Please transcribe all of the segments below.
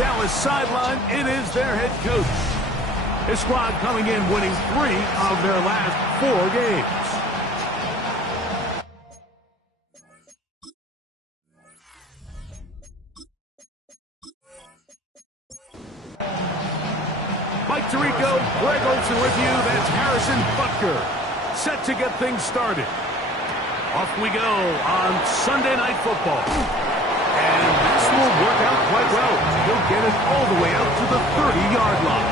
Dallas sideline, it is their head coach. His squad coming in winning 3 of their last 4 games. Mike Tirico, Greg Olson with you. That's Harrison Butker, set to get things started. Off we go on Sunday Night Football. And this will work out quite well. He'll get it all the way out to the 30-yard line.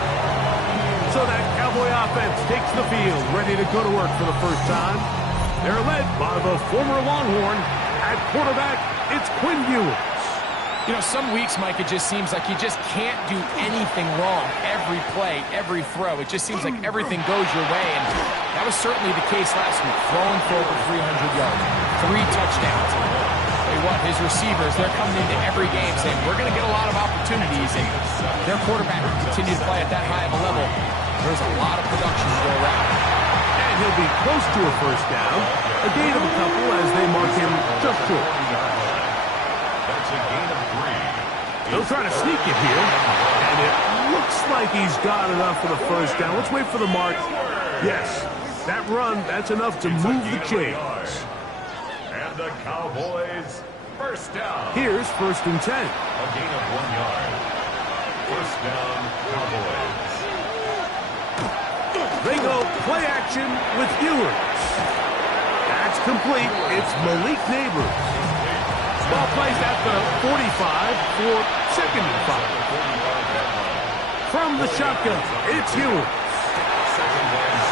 So that Cowboy offense takes the field, ready to go to work for the first time. They're led by the former Longhorn. At quarterback, it's Quinn Ewers. You know, some weeks, Mike, it just seems like you just can't do anything wrong. Every play, every throw, it just seems like everything goes your way. And that was certainly the case last week, throwing for over 300 yards, 3 touchdowns. Tell you what, his receivers, they're coming into every game saying, we're going to get a lot of opportunities. And their quarterback will continue to play at that high of a level. There's a lot of production to go around. And he'll be close to a first down. A gain of a couple as they mark him just short. That's a gain of 3. They'll try to sneak it here. And it looks like he's got enough for the first down. Let's wait for the mark. Yes, that run, that's enough to move the chains. And the Cowboys, first down. Here's 1st and 10. A gain of 1 yard. First down, Cowboys. They go play action with Ewers. That's complete. It's Malik Neighbors. Ball placed at the 45 for 2nd and 5. From the shotgun, it's Ewers.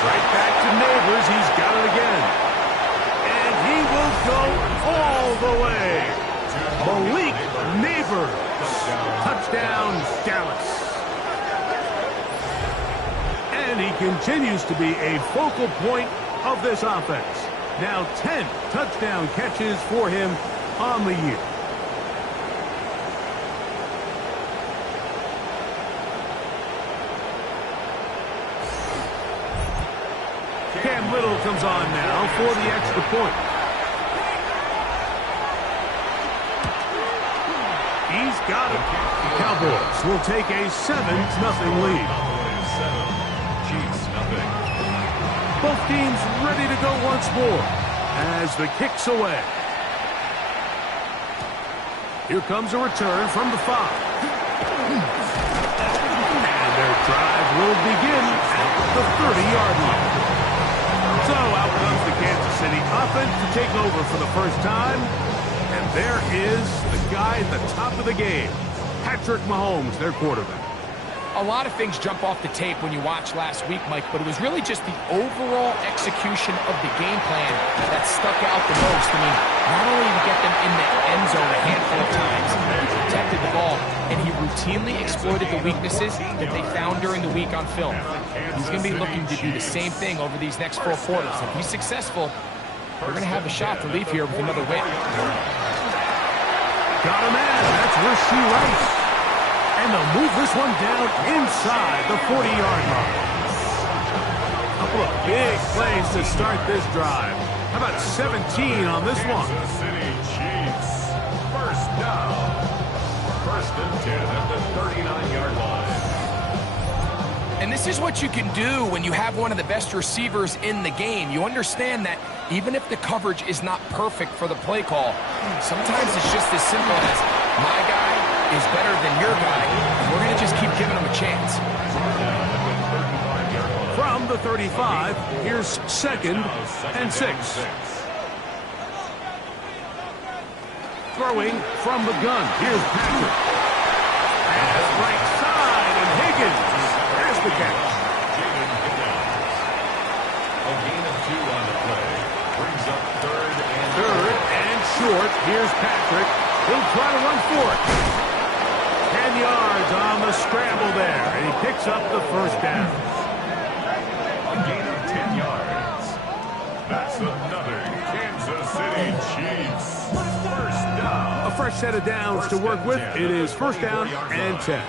Right back to Neighbors. He's got it again. And he will go all the way. Malik Neighbors. Touchdown, Dallas. And he continues to be a focal point of this offense. Now 10 touchdown catches for him on the year. Cam Little comes on now for the extra point. He's got it. Cowboys will take a 7-0 lead. Both teams ready to go once more as the kick's away. Here comes a return from the 5. And their drive will begin at the 30-yard line. So out comes the Kansas City offense to take over for the first time. And there is the guy at the top of the game, Patrick Mahomes, their quarterback. A lot of things jump off the tape when you watch last week, Mike, but it was really just the overall execution of the game plan that stuck out the most. I mean, not only did he get them in the end zone a handful of times, he protected the ball, and he routinely exploited the weaknesses that they found during the week on film. He's going to be looking to do the same thing over these next 4 quarters. If he's successful, we're going to have a shot to leave here with another win. Got a man. That's Rasheed Rice. And they'll move this one down inside the 40-yard line. A couple of big plays to start this drive. How about 17 on this one? Kansas City Chiefs, first down. 1st and 10 at the 39-yard line. And this is what you can do when you have one of the best receivers in the game. You understand that even if the coverage is not perfect for the play call, sometimes it's just as simple as my guy is better than your guy, and we're going to just keep giving him a chance. From the 35, here's 2nd and 6. Throwing from the gun, here's Patrick. And right side, and Higgins. There's the catch. A gain of 2 on the play. Brings up 3rd and short. Here's Patrick. He'll try to run for it. 10 yards on the scramble there, and he picks up the first down. A gain of 10 yards. That's another Kansas City Chiefs first down. A fresh set of downs to work with. It is 1st down and 10.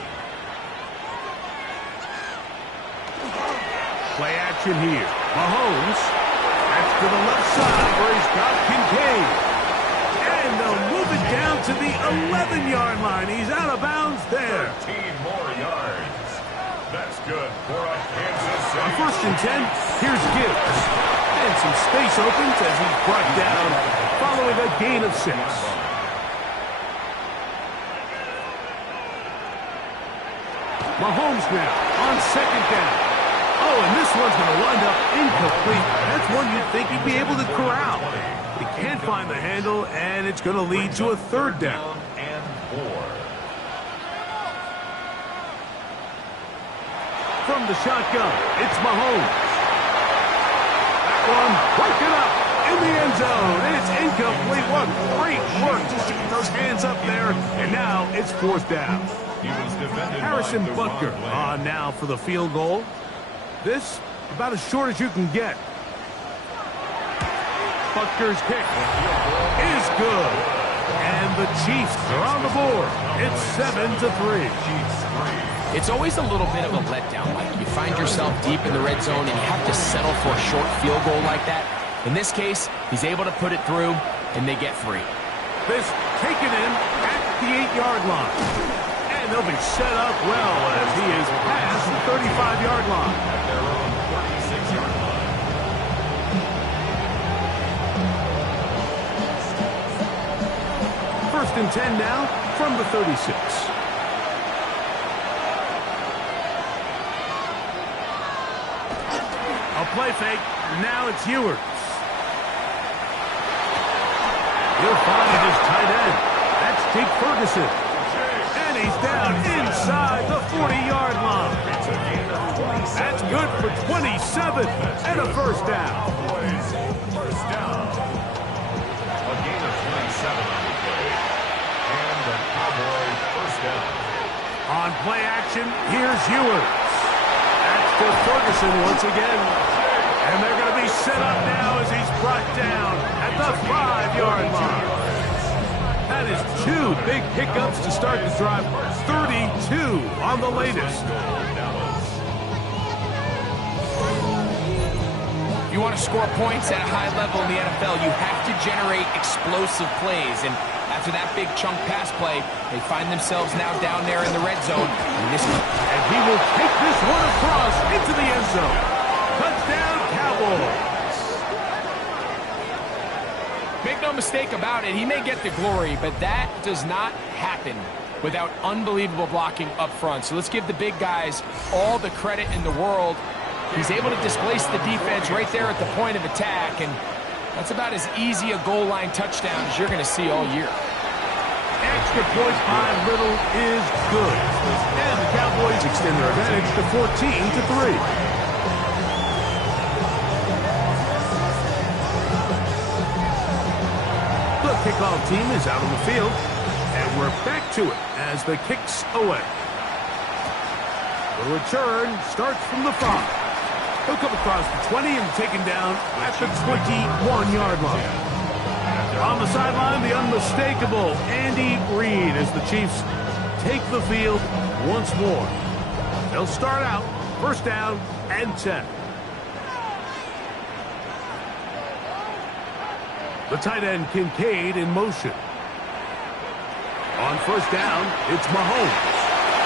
Play action here. Mahomes. That's to the left side where he's got Kincaid. And they'll move it down to the 11-yard line. He's out of bounds there. 13 more yards. That's good for a Kansas City. On 1st and 10, here's Gibbs. And some space opens as he's brought down following a gain of 6. Mahomes now on 2nd down. Oh, and this one's going to wind up incomplete. That's one you'd think he'd be able to corral. He can't find the handle, and it's going to lead to a 3rd down. And 4. From the shotgun, it's Mahomes. That one broken up in the end zone. It's incomplete. What great work to keep those hands up there. And now it's 4th down. He was defended Harrison by Butker on now for the field goal. This about as short as you can get. Butker's kick is good. And the Chiefs are on the board. It's 7-3. It's always a little bit of a letdown, Mike. You find yourself deep in the red zone and you have to settle for a short field goal like that. In this case, he's able to put it through, and they get 3. This taken in at the 8-yard line. And they'll be set up well as he is past the 35-yard line. At their own 36-yard line. First and 10 now from the 36. A play fake. Now it's Ewers. He'll find his tight end. That's Jake Ferguson. And he's down inside the 40-yard line. That's good for 27 and a 1st down. First down. A gain of 27 on the play. And the Cowboys 1st down. On play action, here's Ewers. That's to Ferguson once again. And they're going to be set up now as he's brought down at the 5-yard line. That is 2 big pickups to start the drive. 32 on the latest. If you want to score points at a high level in the NFL, you have to generate explosive plays. And after that big chunk pass play, they find themselves now down there in the red zone. And he will take this one across into the end zone. Touchdown, Cowboys. Make no mistake about it, he may get the glory, but that does not happen without unbelievable blocking up front. So let's give the big guys all the credit in the world. He's able to displace the defense right there at the point of attack, and that's about as easy a goal line touchdown as you're going to see all year. Extra point by Little is good. And the Cowboys extend their advantage to 14-3. The kickoff team is out on the field, and we're back to it as the kick's away. The return starts from the 5. He'll come across the 20 and taken down at the 21-yard line. On the sideline, the unmistakable Andy Reid as the Chiefs take the field once more. They'll start out 1st down and 10. The tight end Kincaid in motion. On 1st down, it's Mahomes.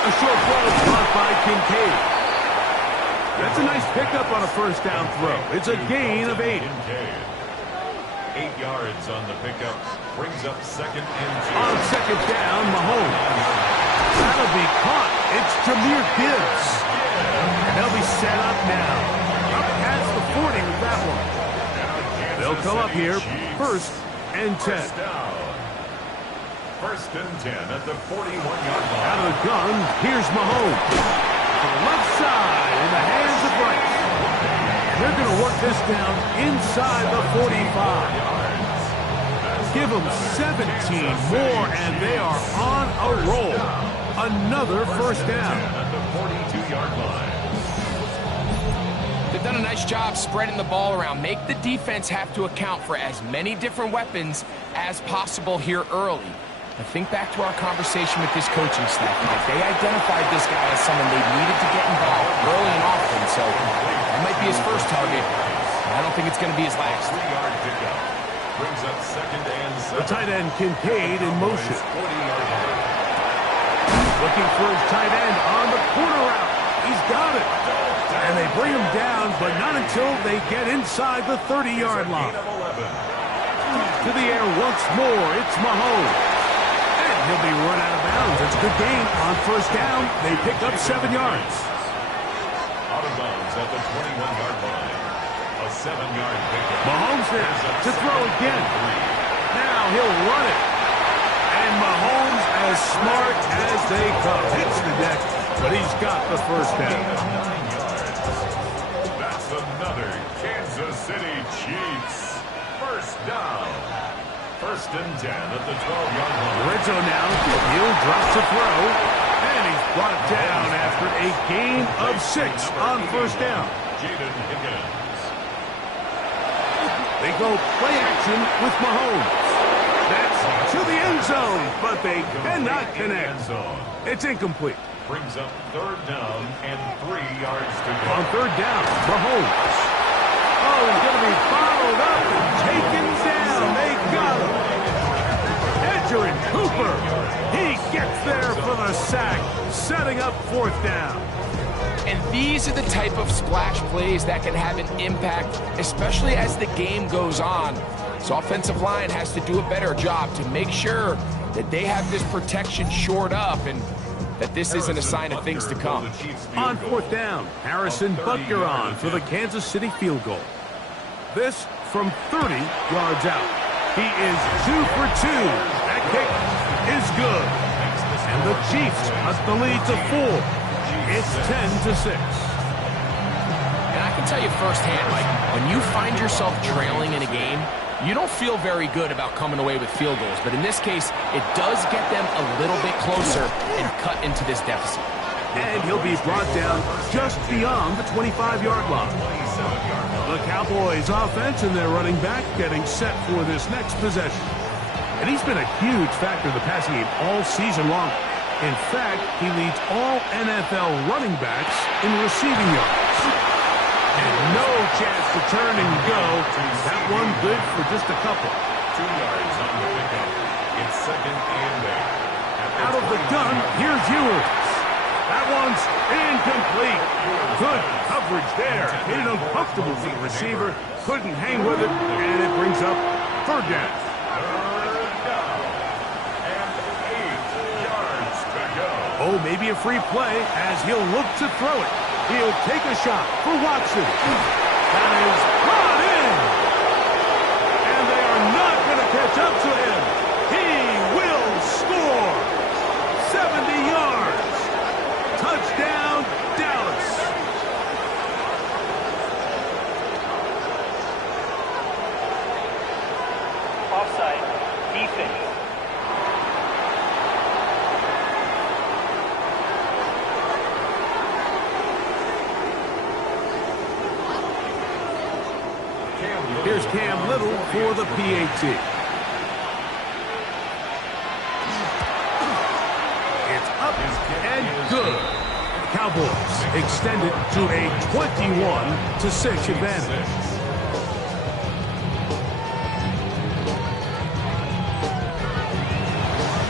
A short throw blocked by Kincaid. That's a nice pickup on a 1st down throw. It's a gain of 8. 8 yards on the pickup. Brings up 2nd and 2. On 2nd down, Mahomes. That'll be caught. It's Jahmyr Gibbs. And they'll be set up now. Up past the 40 with that one. They'll come up here, 1st and 10. 1st and 10 at the 41-yard line. Out of the gun, here's Mahomes. To the left side in the hands of Bryce. They're going to work this down inside the 45. Give them 17 more, and they are on a roll. Another 1st down. At the 42-yard line. They've done a nice job spreading the ball around. Make the defense have to account for as many different weapons as possible here early. I think back to our conversation with this coaching staff. Like, they identified this guy as someone they needed to get involved early and often, so that might be his first target. I don't think it's going to be his last. 3-yard pickup. Brings up second and The 7. tight end Kincaid in motion. 40-yard line. Looking for his tight end on the corner route. He's got it. And they bring him down, but not until they get inside the 30-yard line. Gain of 11. To the air once more, it's Mahomes. And he'll be run out of bounds. It's a good game. On first down, they pick up 7 yards. Out of bounds at the 21-yard line. A 7-yard pickup. Mahomes there to throw again. Now he'll run it. And Mahomes, as smart as they come, hits the deck, but he's got the first down. That's another Kansas City Chiefs. First down. First and 10 at the 12-yard line. Red zone now. Hill drops a throw. And he's brought down after a gain of 6 on first down. Jaden Higgins. They go play action with Mahomes. That's to the end zone, but they cannot connect. It's incomplete. Brings up third down and 3 yards to go. On third down, Mahomes. Oh, he's going to be followed up and taken down. They got him. Edgerrin Cooper. He gets there for the sack, setting up fourth down. And these are the type of splash plays that can have an impact, especially as the game goes on. So offensive line has to do a better job to make sure that they have this protection shored up and that this isn't a sign of things to come. On fourth down, Harrison Butker on for the Kansas City field goal. This from 30 yards out. He is 2 for 2. That kick is good. And the Chiefs cut the lead to 4. It's 10-6. And I can tell you firsthand, Mike, when you find yourself trailing in a game, you don't feel very good about coming away with field goals. But in this case, it does get them a little bit closer and cut into this deficit. And he'll be brought down just beyond the 25-yard line. The Cowboys offense and their running back getting set for this next possession. And he's been a huge factor in the passing game all season long. In fact, he leads all NFL running backs in receiving yards. And no chance to turn and go. That one good for just a couple. 2 yards on the pickup. It's second and 8. Out of the gun, here's Ewers. That one's incomplete. Good coverage there. Made it uncomfortable for the receiver. Couldn't hang with it, and it brings up third down. Oh, maybe a free play as he'll look to throw it. He'll take a shot for Watson. That is brought in. And they are not going to catch up to him. He will score. 70 yards. Touchdown, Dallas. Offside. Defense. Here's Cam Little for the PAT. It's up and good. Cowboys extend it to a 21-6 advantage.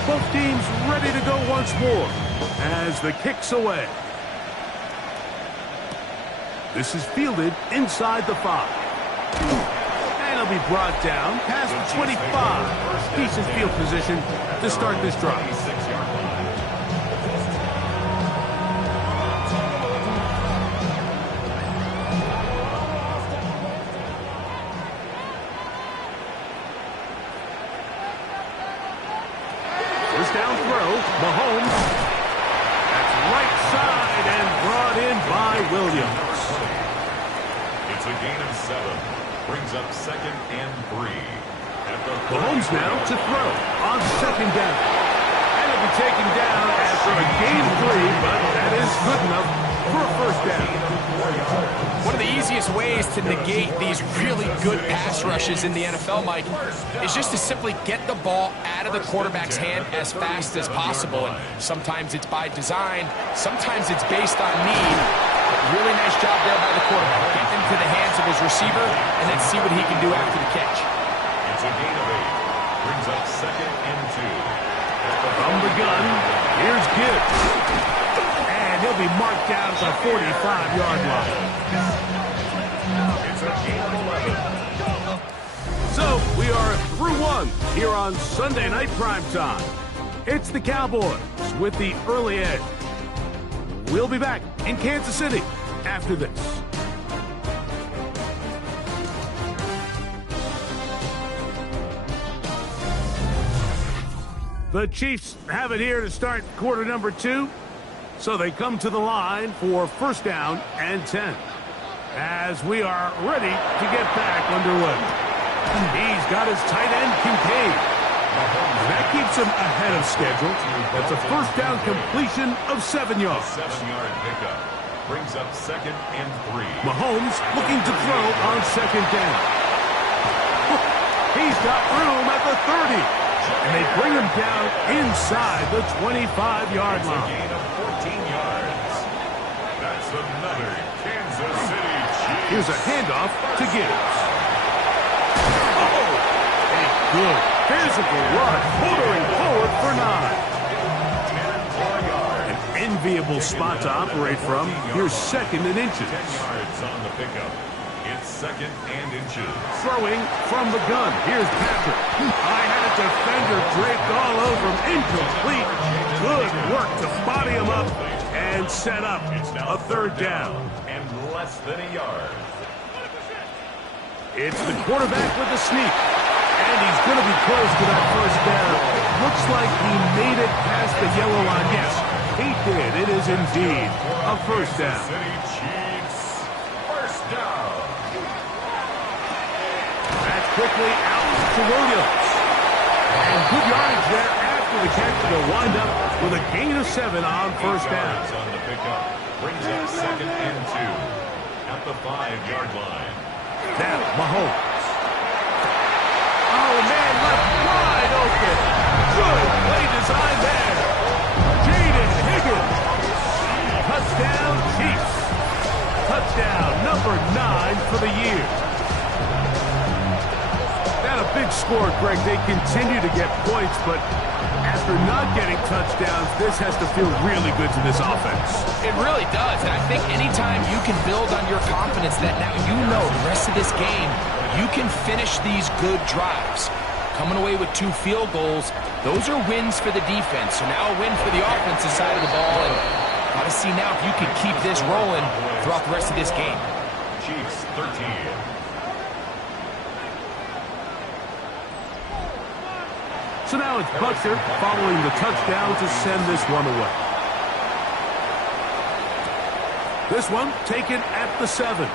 Both teams ready to go once more as the kick's away. This is fielded inside the 5. And he'll be brought down past the 25. Decent field position to start this drive. First down throw, Mahomes. That's right side and brought in by Williams. It's a gain of 7. Brings up second and 3. Mahomes now to throw on second down. And it'll be taken down after a gain of 3, but that is good enough for a first down. One of the easiest ways to negate these really good pass rushes in the NFL, Mike, is just to simply get the ball out of the quarterback's hand as fast as possible. And sometimes it's by design, sometimes it's based on need. Really nice job there by the quarterback. Get into the hands of his receiver and then see what he can do after the catch. It's a gain of 8. Brings up 2nd and 2. From the gun, here's Gibbs. And he'll be marked down at the 45-yard line. It's a gain of 11. So we are through one here on Sunday Night Primetime. It's the Cowboys with the early edge. We'll be back in Kansas City after this. The Chiefs have it here to start quarter number 2. So they come to the line for first down and 10. As we are ready to get back underway. He's got his tight end, Kincaid. That keeps him ahead of schedule. That's a first down completion of 7 yards. 7-yard pickup. Brings up 2nd and 3. Mahomes looking to throw on 2nd down. He's got room at the 30. And they bring him down inside the 25-yard line. It's a gain of 14 yards. That's another Kansas City Chiefs. Here's a handoff to Gibbs. Oh, a good physical run, motoring forward for 9. An enviable spot to operate from. Here's 2nd and inches. 10 yards on the pickup. It's 2nd and inches. Throwing from the gun. Here's Patrick. I had a defender draped all over him. Incomplete. Good work to body him up and set up a 3rd down. And less than a yard. It's the quarterback with the sneak. And he's going to be close to that first down. Looks like he made it past the yellow line. Yes, he did. It is indeed a first down. City Chiefs. First down. That's quickly out to Williams. And good yardage there after the catch. They'll wind up with a gain of 7 on first down. On the pickup. Brings up 2nd and 2. At the 5-yard line. Now, Mahomes. Oh, man, left wide open. Good play design there. Jaden Higgins. Touchdown, Chiefs. Touchdown number 9 for the year. Not a big score, Greg. They continue to get points, but after not getting touchdowns, this has to feel really good to this offense. It really does, and I think anytime you can build on your confidence that now you know the rest of this game, you can finish these good drives. Coming away with 2 field goals, those are wins for the defense. So now a win for the offensive side of the ball, and got to see now if you can keep this rolling throughout the rest of this game. Chiefs 13. So now it's Butker following the touchdown to send this one away. This one taken at the 7.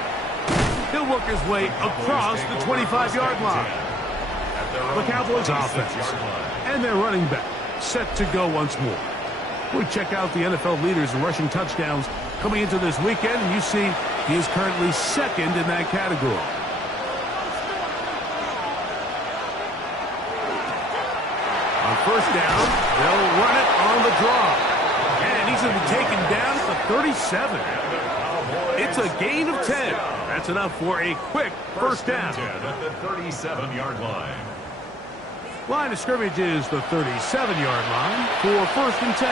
He'll work his way across the 25-yard line. The Cowboys offense and their running back set to go once more. We check out the NFL leaders in rushing touchdowns coming into this weekend, and you see he is currently 2nd in that category. On first down, they'll run it on the draw. And he's going to be taken down at the 37. It's a gain of 10. That's enough for a quick first down. At the 37-yard line. Line of scrimmage is the 37-yard line for first and 10.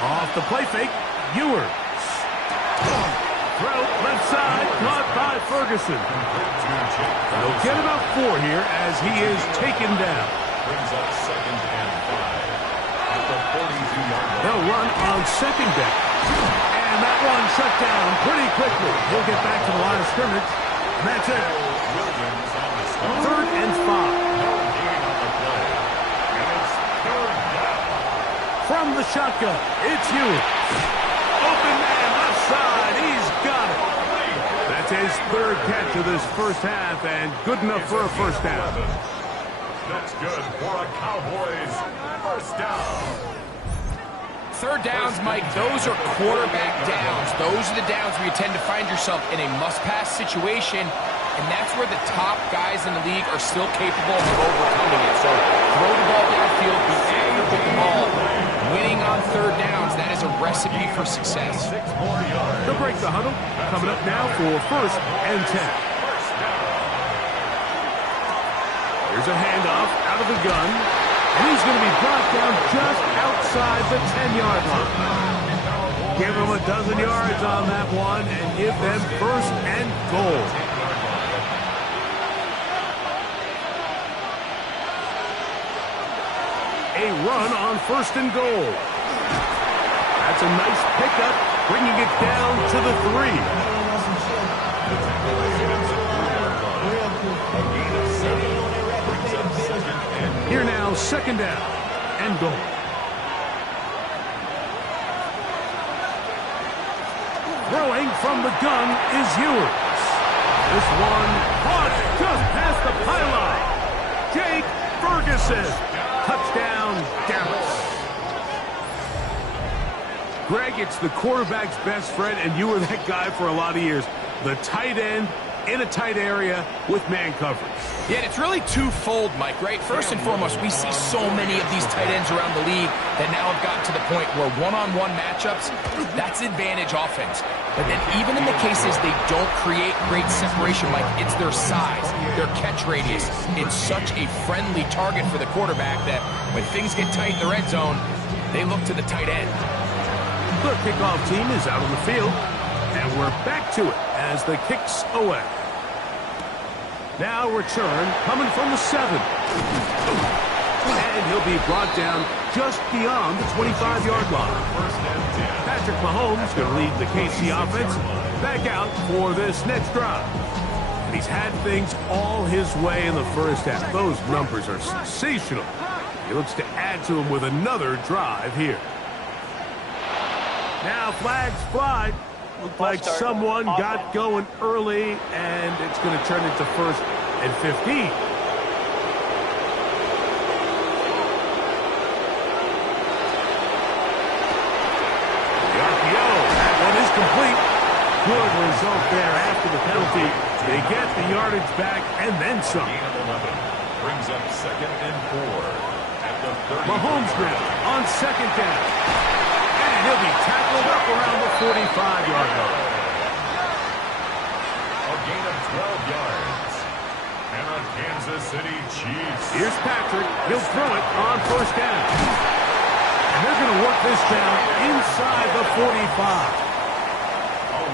Off the play fake, Ewers. Throw left side, caught by Ferguson. They'll get about 4 here as he is taken down. Brings up 2nd and 5. At the 42-yard line. They'll run on 2nd down. And that one shut down pretty quickly. He'll get back to the line of scrimmage. And that's it. Williams on the stop. 3rd and 5. No gain on the play. And it's 3rd down. From the shotgun, it's Ewers. Open man left side. He's got it. That's his 3rd catch of this first half, and good enough for a first down. That's good for a Cowboys first down. 3rd downs, Mike, those are quarterback downs. Those are the downs where you tend to find yourself in a must-pass situation, and that's where the top guys in the league are still capable of overcoming it. So throw the ball downfield, be staying with the ball. Winning on third downs, that is a recipe for success. They'll break the huddle. Coming up now for 1st and 10. Here's a handoff out of the gun. And he's going to be brought down just outside the 10-yard line. Give them a dozen yards on that one and give them 1st and goal. A run on 1st and goal. That's a nice pickup, bringing it down to the 3. Here now, 2nd down and goal. Throwing from the gun is Ewers. This one caught just past the pylon. Jake Ferguson. Touchdown, Dallas. Greg, it's the quarterback's best friend, and you were that guy for a lot of years. The tight end in a tight area with man coverage. Yeah, and it's really twofold, Mike, right? First and foremost, we see so many of these tight ends around the league that now have gotten to the point where one-on-one matchups, that's advantage offense. But then even in the cases they don't create great separation, Mike, it's their size, their catch radius. It's such a friendly target for the quarterback that when things get tight in the red zone, they look to the tight end. The kickoff team is out on the field, and we're back to it as the kick's away. Now return coming from the 7. And he'll be brought down just beyond the 25-yard line. Patrick Mahomes going to lead the KC offense back out for this next drive. And he's had things all his way in the first half. Those numbers are sensational. He looks to add to them with another drive here. Now flags fly. Looked like someone got going early, and it's going to turn into 1st and 15. The RPO, that one is complete. Good result there after the penalty. They get the yardage back and then some. Brings up 2nd and 4 at the 30. Mahomes now on 2nd down. And he'll be tackled up around the 45-yard line. A gain of 12 yards. And a Kansas City Chiefs. Here's Patrick. He'll throw it on 1st down. And they're going to work this down inside the 45.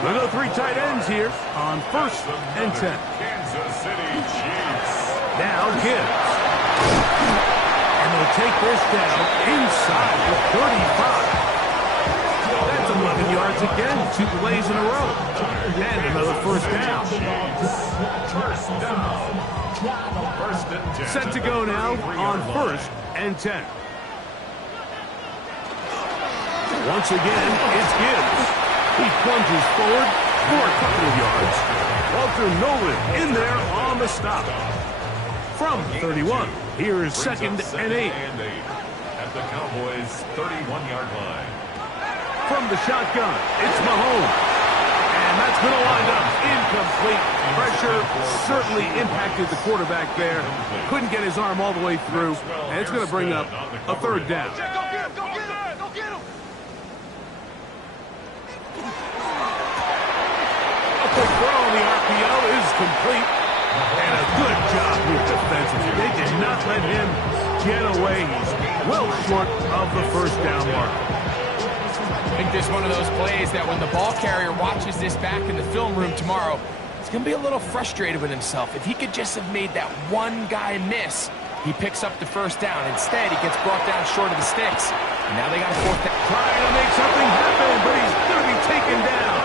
We'll go 3 tight ends here on 1st and 10. Kansas City Chiefs. Now Gibbs. And they'll take this down inside the 35. That's 11 yards again, 2 plays in a row. And another 1st down. First down. 1st and 10. Set to go now on 1st and 10. Once again, it's Gibbs. He plunges forward for a couple of yards. Walter Nolan in there on the stop. From 31, here is 2nd and 8. At the Cowboys' 31-yard line. From the shotgun, it's Mahomes. And that's going to wind up incomplete. Pressure certainly impacted the quarterback there. Couldn't get his arm all the way through. And it's going to bring up a 3rd down. A quick throw on the RPO is complete. And a good job here defensively. They did not let him get away. He's well short of the 1st down mark. I think this is one of those plays that when the ball carrier watches this back in the film room tomorrow, he's going to be a little frustrated with himself. If he could just have made that one guy miss, he picks up the 1st down. Instead, he gets brought down short of the sticks. And now they got a 4th down. Trying to make something happen, but he's going to be taken down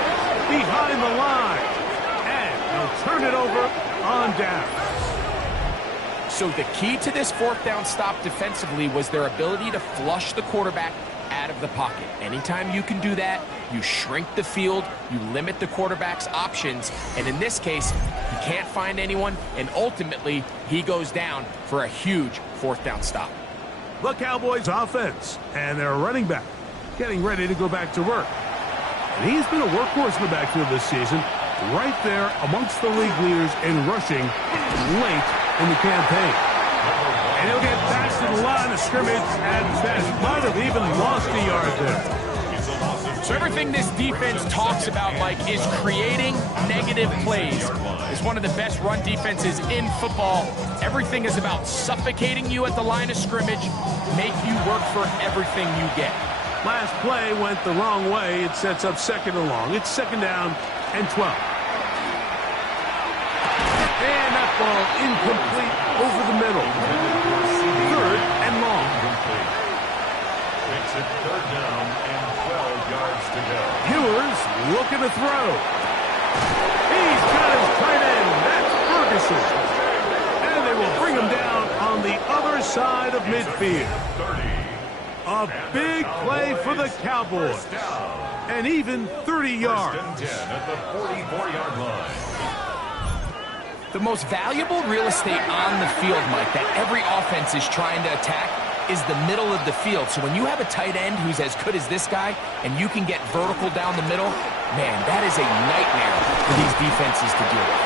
behind the line. And he'll turn it over on down. So the key to this 4th down stop defensively was their ability to flush the quarterback out of the pocket. Anytime you can do that, you shrink the field, you limit the quarterback's options, and in this case, he can't find anyone, and ultimately, he goes down for a huge 4th down stop. The Cowboys offense and their running back getting ready to go back to work. And he's been a workhorse in the backfield this season, right there amongst the league leaders in rushing late in the campaign. And he'll get past it the line of scrimmage at best. Might have even lost a yard there. So everything this defense talks about, Mike, is creating negative plays. It's one of the best run defenses in football. Everything is about suffocating you at the line of scrimmage, make you work for everything you get. Last play went the wrong way. It sets up second and long. It's second down and 12. And that ball incomplete over the middle. Third and long. Makes it third down and 12 yards to go. Ewers looking to throw. He's got his tight end. That's Ferguson. And they will bring him down on the other side of midfield. A big play for the Cowboys. And even 30 yards. 10 at the 44-yard line. The most valuable real estate on the field, Mike, that every offense is trying to attack is the middle of the field. So when you have a tight end who's as good as this guy and you can get vertical down the middle, man, that is a nightmare for these defenses to deal with.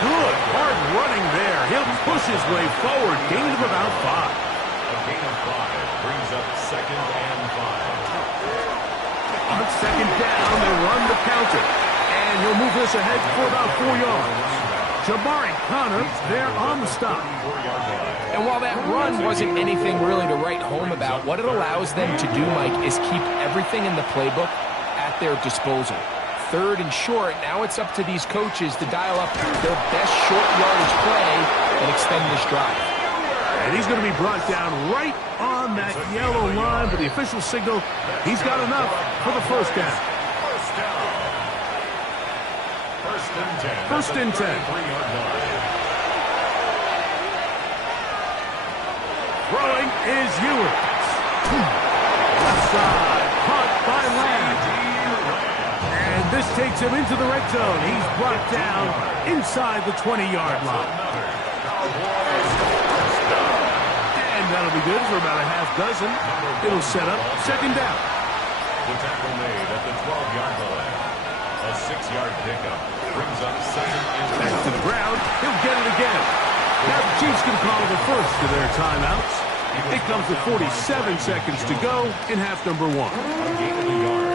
Good hard running there. He'll push his way forward. Gain of about 5. A gain of 5 brings up second and 5. On second down, they run the counter. And he'll move this ahead for about 4 yards. Jabari Connor there on the stop. And while that run wasn't anything really to write home about, what it allows them to do, Mike, is keep everything in the playbook at their disposal. Third and short, now it's up to these coaches to dial up their best short yardage play and extend this drive. And he's going to be brought down right on that yellow line, but the official signal, he's got enough for the first down. First and 10. Throwing is Ewers. Left side, caught by Lamb. And this takes him into the red zone. He's brought down inside the 20-yard line. And that'll be good for about a half dozen. It'll set up second down. The tackle made at the 12-yard line. A 6-yard pickup brings up second and back to the ground. He'll get it again. Now the Chiefs can call the first of their timeouts. It comes with 47 seconds to go in half number 1.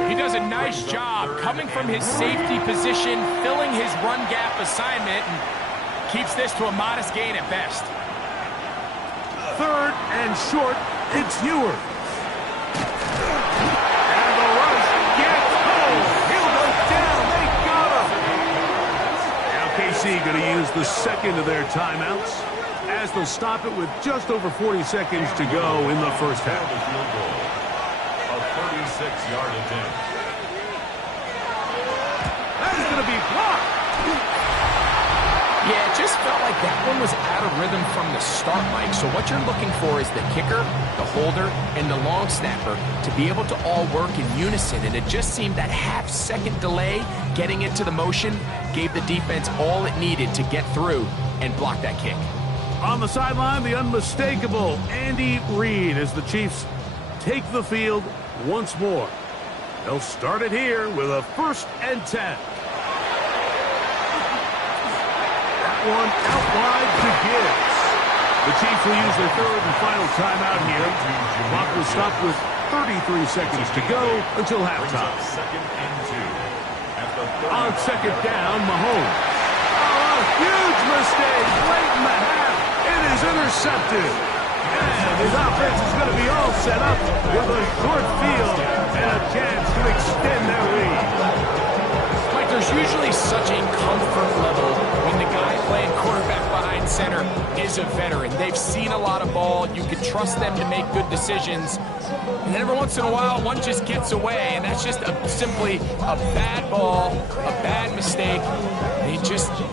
He does a nice job coming from his safety position, filling his run gap assignment, and keeps this to a modest gain at best. Third and short, it's Ewers. And the rush gets home. He'll go down. They got him. Now KC going to use the second of their timeouts as they'll stop it with just over 40 seconds to go in the first half. A 36-yard attempt. That's going to be blocked. Yeah, it just felt like that one was out of rhythm from the start, Mike. So what you're looking for is the kicker, the holder, and the long snapper to be able to all work in unison. And it just seemed that half-second delay getting into the motion gave the defense all it needed to get through and block that kick. On the sideline, the unmistakable Andy Reid as the Chiefs take the field once more. They'll start it here with a 1st and 10. That one out wide to Gibbs. The Chiefs will use their third and final timeout here. The clock will stop with 33 seconds to go until halftime. On second down, Mahomes. Oh, a huge mistake late in the half. It is intercepted. And his offense is going to be all set up with a short field and a chance to extend their lead. Mike, there's usually such a comfort level when the guy playing quarterback behind center is a veteran. They've seen a lot of ball. You can trust them to make good decisions. And then every once in a while, one just gets away, and that's just simply a bad ball, a bad mistake.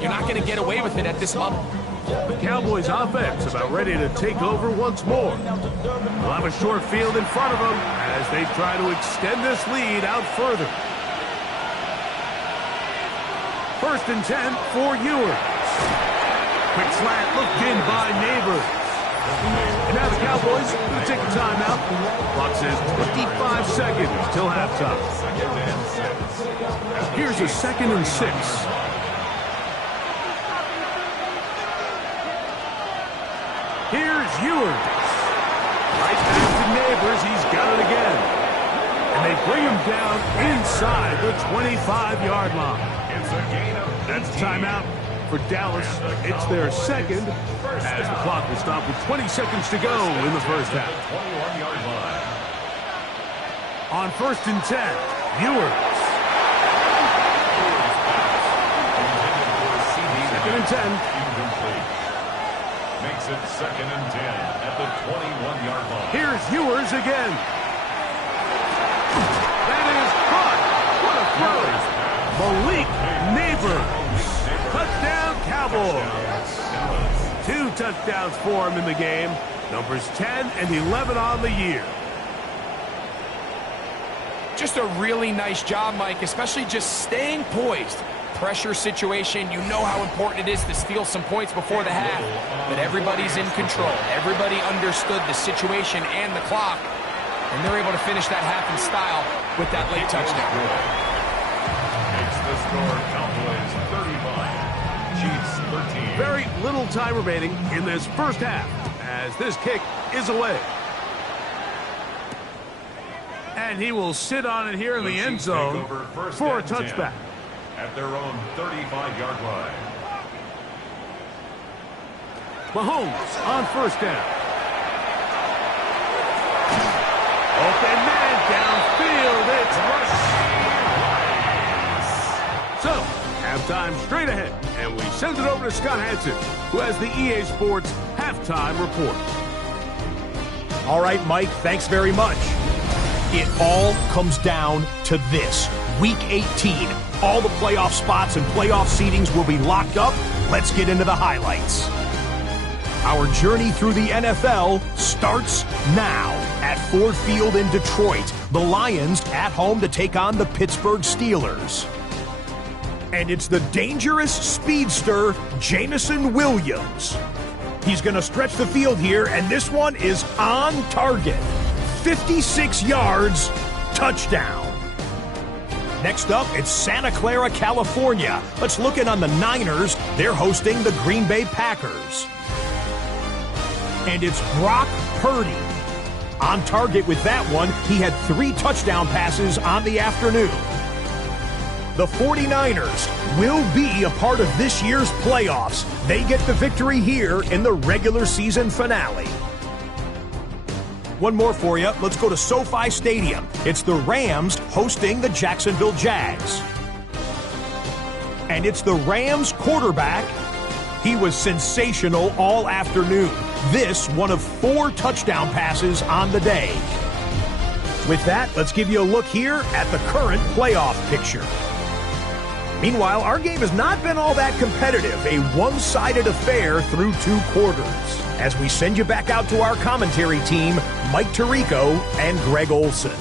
You're not going to get away with it at this level. The Cowboys offense about ready to take over once more. They'll have a short field in front of them as they try to extend this lead out further. 1st and 10 for Ewers. Quick slant looked in by Neighbors. And now the Cowboys going to take a timeout. Clock says 25 seconds till halftime. Here's a 2nd and 6. Here's Ewers. Right back to Neighbors. He's got it again. And they bring him down inside the 25-yard line. That's a timeout for Dallas. It's their second as the clock will stop with 20 seconds to go in the first half. On 1st and 10, Ewers. 2nd and 10. Makes it 2nd and 10 at the 21-yard line. Here's Ewers again. That is caught. What a throw. Malik Neighbors. Touchdown Cowboys. 2 touchdowns for him in the game. Numbers 10 and 11 on the year. Just a really nice job, Mike, especially just staying poised. Pressure situation, you know how important it is to steal some points before the half, but everybody's in control. Everybody understood the situation and the clock, and they're able to finish that half in style with that late touchdown. Makes the score Cowboys 35, Chiefs 13. Very little time remaining in this first half as this kick is away. And he will sit on it here in the end zone for a touchback. At their own 35-yard line. Mahomes on 1st down. Open man downfield. It's Rice. So, halftime straight ahead. And we send it over to Scott Hansen, who has the EA Sports halftime report. All right, Mike, thanks very much. It all comes down to this. Week 18. All the playoff spots and playoff seedings will be locked up. Let's get into the highlights. Our journey through the NFL starts now at Ford Field in Detroit. The Lions at home to take on the Pittsburgh Steelers. And it's the dangerous speedster, Jameson Williams. He's going to stretch the field here, and this one is on target. 56 yards, touchdown. Next up, it's Santa Clara, California. Let's look in on the Niners. They're hosting the Green Bay Packers. And it's Brock Purdy. On target with that one, he had 3 touchdown passes on the afternoon. The 49ers will be a part of this year's playoffs. They get the victory here in the regular season finale. One more for you. Let's go to SoFi Stadium. It's the Rams hosting the Jacksonville Jags. And it's the Rams quarterback. He was sensational all afternoon. This one of 4 touchdown passes on the day. With that, let's give you a look here at the current playoff picture. Meanwhile, our game has not been all that competitive, a one-sided affair through 2 quarters. As we send you back out to our commentary team, Mike Tirico and Greg Olson.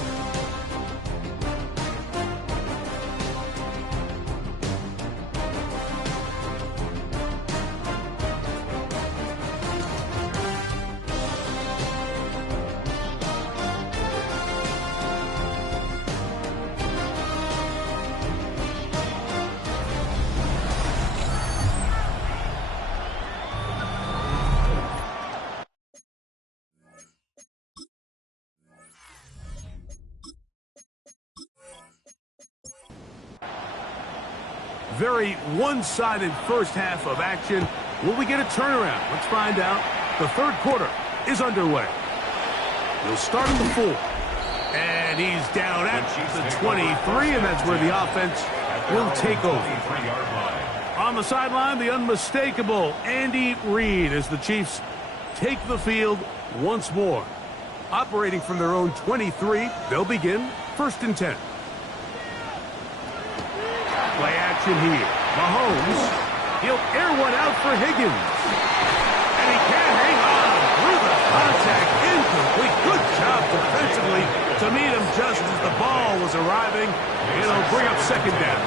Very one-sided first half of action. Will we get a turnaround? Let's find out. The third quarter is underway. We'll start at the 4. And he's down at the 23, and that's where the offense will take over. On the sideline, the unmistakable Andy Reid as the Chiefs take the field once more. Operating from their own 23, they'll begin 1st and 10. Play action here. Mahomes, he'll air one out for Higgins. And he can't hang on through the contact. Incomplete. Good job defensively to meet him just as the ball was arriving. It'll bring up 2nd down.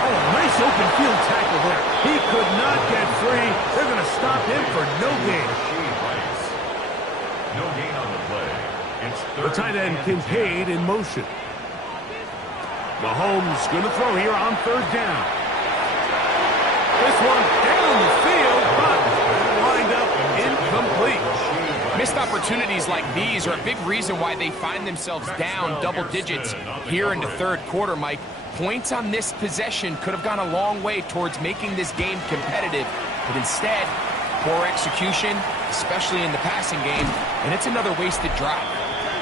Oh, nice open field tackle there. He could not get free. They're going to stop him for no gain. No gain on the play. It's The tight end Kincaid in motion. Mahomes going to throw here on 3rd down. This one down the field, but lined up incomplete. opportunities like these are a big reason why they find themselves down double digits here in the third quarter, Mike. Points on this possession could have gone a long way towards making this game competitive, but instead, poor execution, especially in the passing game, and it's another wasted drive.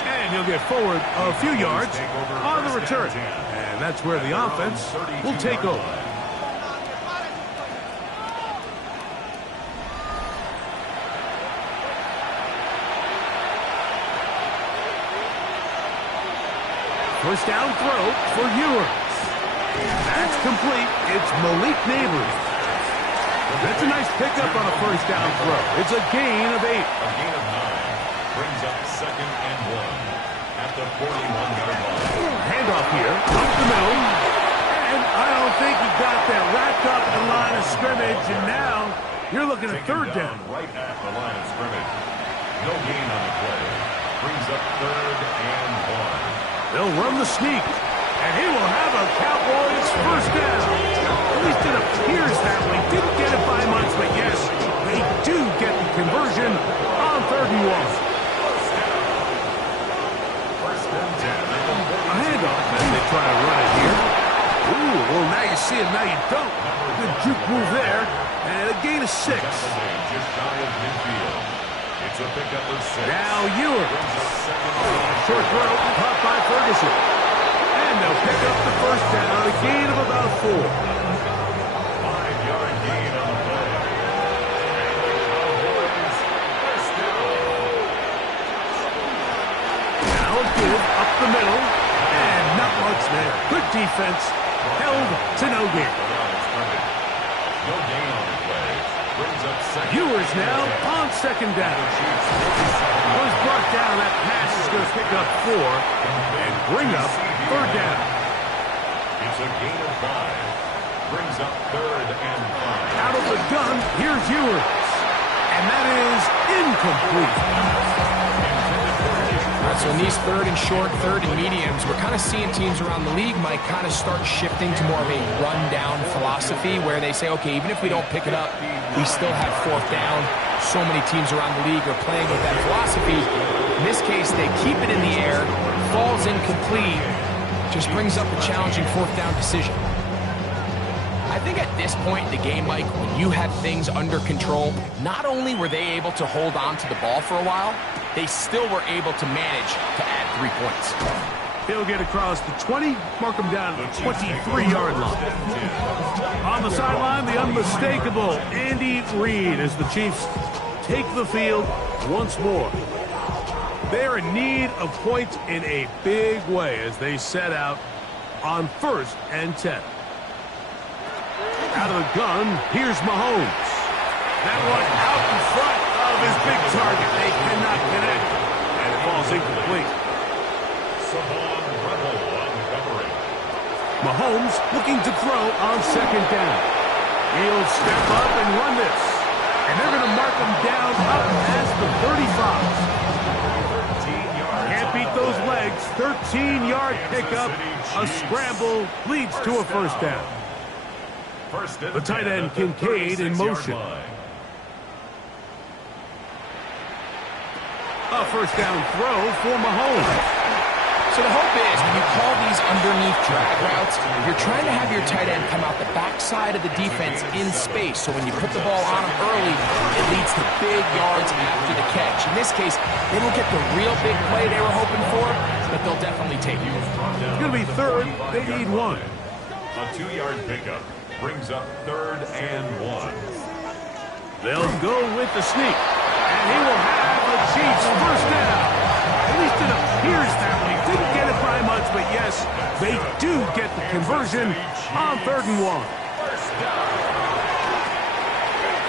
And he'll get forward a few yards on the return. And that's where the offense will take over. First down throw for Ewers. That's complete. It's Malik Neighbors. That's a nice pickup on a first down throw. It's a gain of 8. A gain of 9 brings up 2nd and 1 at the 41-yard line. Handoff here, up the middle. And I don't think he got that wrapped up in the line of scrimmage. And now you're looking at third down. Right at the line of scrimmage. No gain on the play. Brings up 3rd and 1. They'll run the sneak. And he will have a Cowboys first down. At least it appears that way. Didn't get it by much, but yes, they do get the conversion on 3rd and 1. A handoff as they try to run it here. Ooh, well, now you see it, now you don't. Good juke move there. And a gain of 6. Just shy of midfield. It's a pickup of 6. Now Ewers. Short throw, caught by Ferguson. And they'll pick up the first down, a gain of about 4. 5-yard gain on the play. Cowboys first down. Now a give up the middle, and not much there. Good defense, held to no gain. No gain on the play. Brings up 2nd. Ewers now on 2nd down. Was brought down, that pass is going to pick up 4 and bring up 3rd down. It's a gain of 5. Brings up 3rd and 5. Out of the gun, here's Ewers. And that is incomplete. All right, so in these 3rd and short, 3rd and mediums, we're kind of seeing teams around the league might kind of start shifting to more of a run-down philosophy where they say, okay, even if we don't pick it up, we still have 4th down. So many teams around the league are playing with that philosophy. In this case, they keep it in the air, falls incomplete, just brings up a challenging 4th down decision. I think at this point in the game, Mike, when you have things under control, not only were they able to hold on to the ball for a while, they still were able to manage to add 3 points. He'll get across the 20, mark him down at the 23-yard line. On the sideline, the unmistakable Andy Reid as the Chiefs take the field once more. They're in need of points in a big way as they set out on 1st and 10. Out of the gun, here's Mahomes. That one out in front of his big target. They cannot connect, and it falls incomplete. Mahomes looking to throw on 2nd down. He'll step up and run this. And they're going to mark him down up past the 35. Can't beat those legs. 13-yard pickup. A scramble leads to a first down. The tight end Kincaid in motion. A first down throw for Mahomes. So the hope is when you call these underneath drag routes, you're trying to have your tight end come out the backside of the defense in space. So when you put the ball on him early, it leads to big yards after the catch. In this case, they don't get the real big play they were hoping for, but they'll definitely take it. It's going to be 3rd. They need 1. A 2-yard pickup brings up 3rd and 1. They'll go with the sneak. And he will have the Chiefs first down. At least it appears that way. Didn't get it by much, but yes, they do get the conversion on 3rd and 1.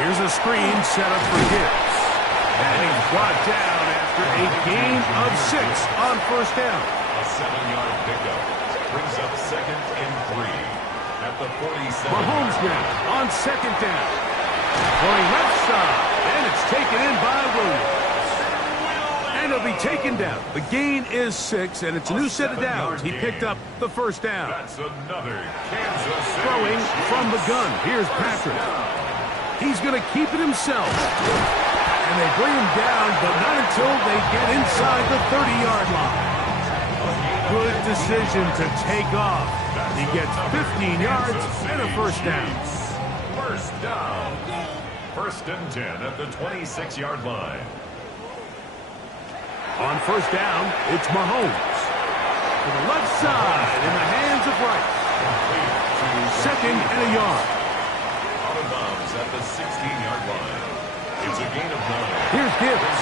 Here's a screen set up for Gibbs. And he's brought down after a gain of 6 on first down. A 7-yard pickup brings up 2nd and 3 at the 47. Mahomes now on 2nd down. Going left side, and it's taken in by Williams. And he'll be taken down. The gain is 6, and it's a new set of downs. He picked up the first down. That's another Kansas City. Throwing from the gun. Here's Patrick. He's going to keep it himself. And they bring him down, but not until they get inside the 30-yard line. Good decision to take off. He gets 15 yards and a first down. First down. First and 10 at the 26-yard line. On first down, it's Mahomes. To the left side in the hands of Rice. Second and a yard. Out of bounds at the 16-yard line. It's a gain of 9. Here's Gibbs.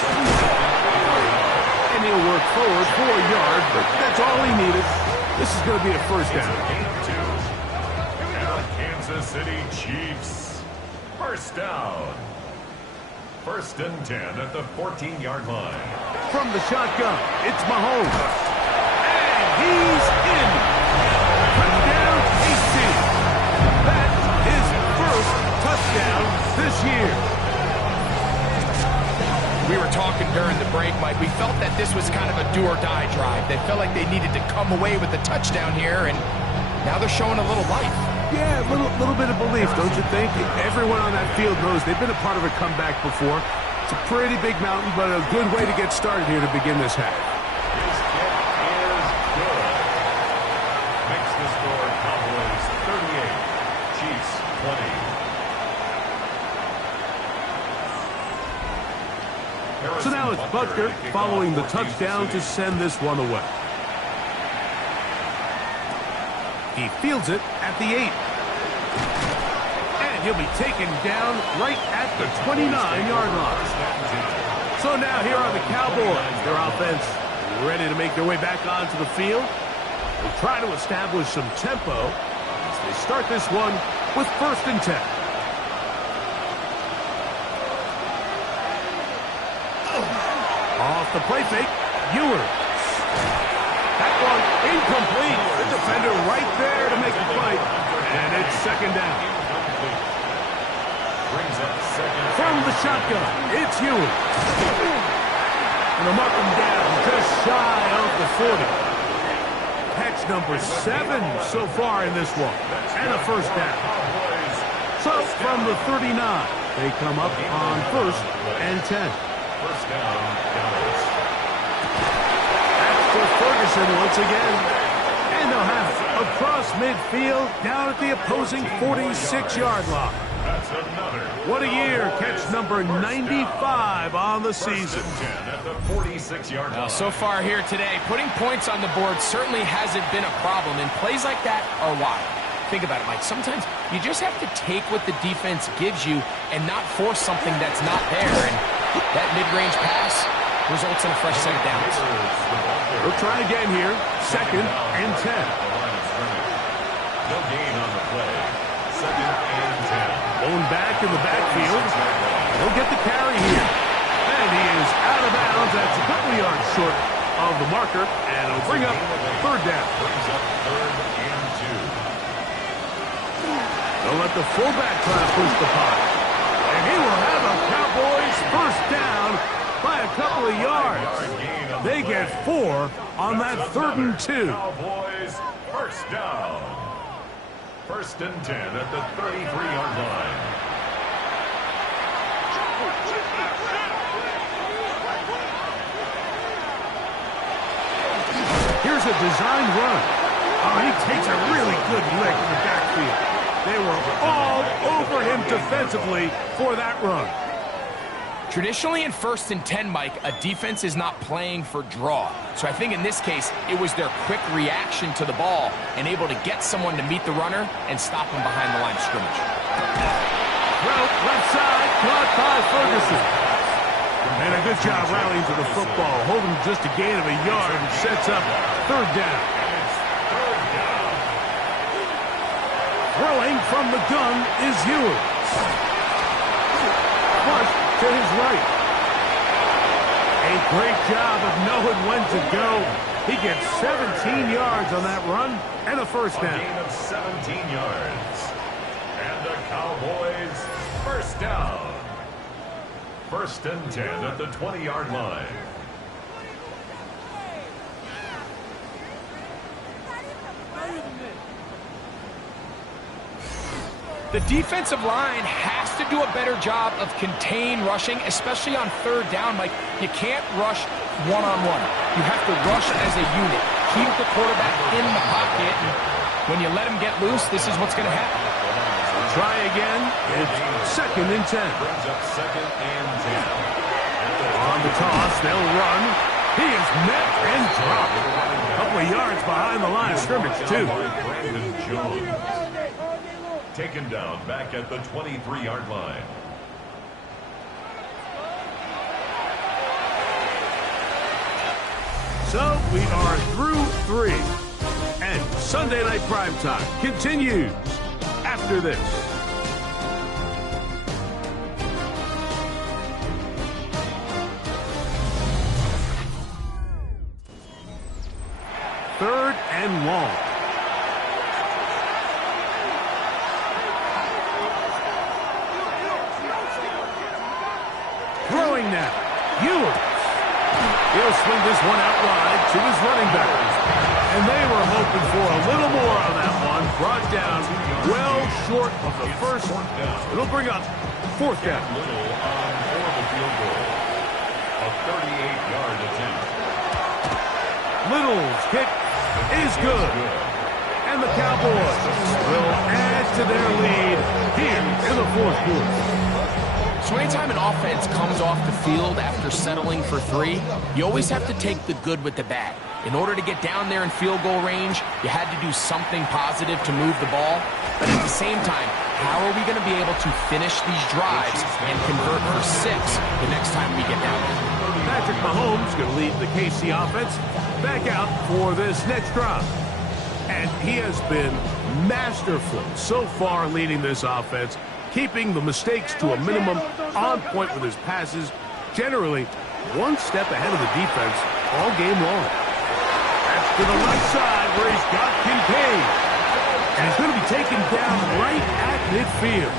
And he'll work forward for a yard, but that's all he needed. This is going to be a first down. Gain of 2. And the Kansas City Chiefs. First down. First and 10 at the 14-yard line. From the shotgun, it's Mahomes. And he's in. Touchdown, 18. That's his first touchdown this year. We were talking during the break, Mike. We felt that this was kind of a do-or-die drive. They felt like they needed to come away with the touchdown here, and now they're showing a little life. Yeah, a little bit of belief, don't you think? Everyone on that field knows they've been a part of a comeback before. It's a pretty big mountain, but a good way to get started here to begin this half. His kick is good. Makes the score Cowboys 38, Chiefs 20. So now it's Butker following the touchdown to send this one away. He fields it at the 8. And he'll be taken down right at the 29-yard line. So now here are the Cowboys. Their offense ready to make their way back onto the field. They'll try to establish some tempo as they start this one with first and 10. Off the play fake, Ewers. That one incomplete. The defender right there to make the play. And it's second down. From the shotgun, it's Ewers. And they'll mark him down just shy of the 40. Catch number 7 so far in this one. And a first down. So from the 39, they come up on first and 10. First down, Dallas. That's for Ferguson once again. And they'll have it across midfield down at the opposing 46-yard line. That's another. What a year. Catch number 95 on the season. First and 10 at the 46-yard line. So far here today, putting points on the board certainly hasn't been a problem, and plays like that are why. Think about it, Mike. Sometimes you just have to take what the defense gives you and not force something that's not there. And that mid-range pass results in a fresh set of downs. We'll try again here. Second and 10. No gain on the play. Second and 10. Blown back in the backfield. He'll get the carry here. And he is out of bounds. That's a couple yards short of the marker. And it'll bring up third down. Brings up third and 2. They'll let the fullback try to push the pile. And he will have a Cowboys first down by a couple of yards. They get 4 on that third and 2. Cowboys first down. First and 10 at the 33-yard line. Here's a designed run. Oh, he takes a really good lick in the backfield. They were all over him defensively for that run. Traditionally in first and 10, Mike, a defense is not playing for draw. So I think in this case, it was their quick reaction to the ball and able to get someone to meet the runner and stop him behind the line of scrimmage. Route left side, caught by Ferguson. And a good job rallying to the football, holding just a gain of a yard and sets up third down. Throwing from the gun is Ewers. Flush to his right. A great job of knowing when to go. He gets 17 yards on that run and a first down. A gain of 17 yards. And the Cowboys first down. First and 10 at the 20-yard line. The defensive line has to do a better job of contain rushing, especially on third down. Like, you can't rush one-on-one. You have to rush as a unit. Keep the quarterback in the pocket. And when you let him get loose, this is what's going to happen. Try again. It's 2nd and 10. Brings up 2nd and 10. On the toss, they'll run. He is met and dropped. A couple of yards behind the line of scrimmage, too. Brandon Jones. Taken down back at the 23-yard line. So we are through 3. And Sunday Night Primetime continues after this. Third and long. Throwing now. Ewers. He'll swing this one out wide to his running back. And they were hoping for a little more on that one. Brought down well short of the first. It'll bring up 4th down. Little on for the field goal. A 38-yard attempt. Little's kick is good. And the Cowboys will add to their lead here in the 4th quarter. So anytime an offense comes off the field after settling for 3, you always have to take the good with the bad. In order to get down there in field goal range, you had to do something positive to move the ball. But at the same time, how are we going to be able to finish these drives and convert for 6 the next time we get down there? Patrick Mahomes going to lead the KC offense back out for this next drive. And he has been masterful so far leading this offense, keeping the mistakes to a minimum, on point with his passes, generally one step ahead of the defense all game long. That's to the right side where he's got Kincaid. And he's going to be taken down right at midfield.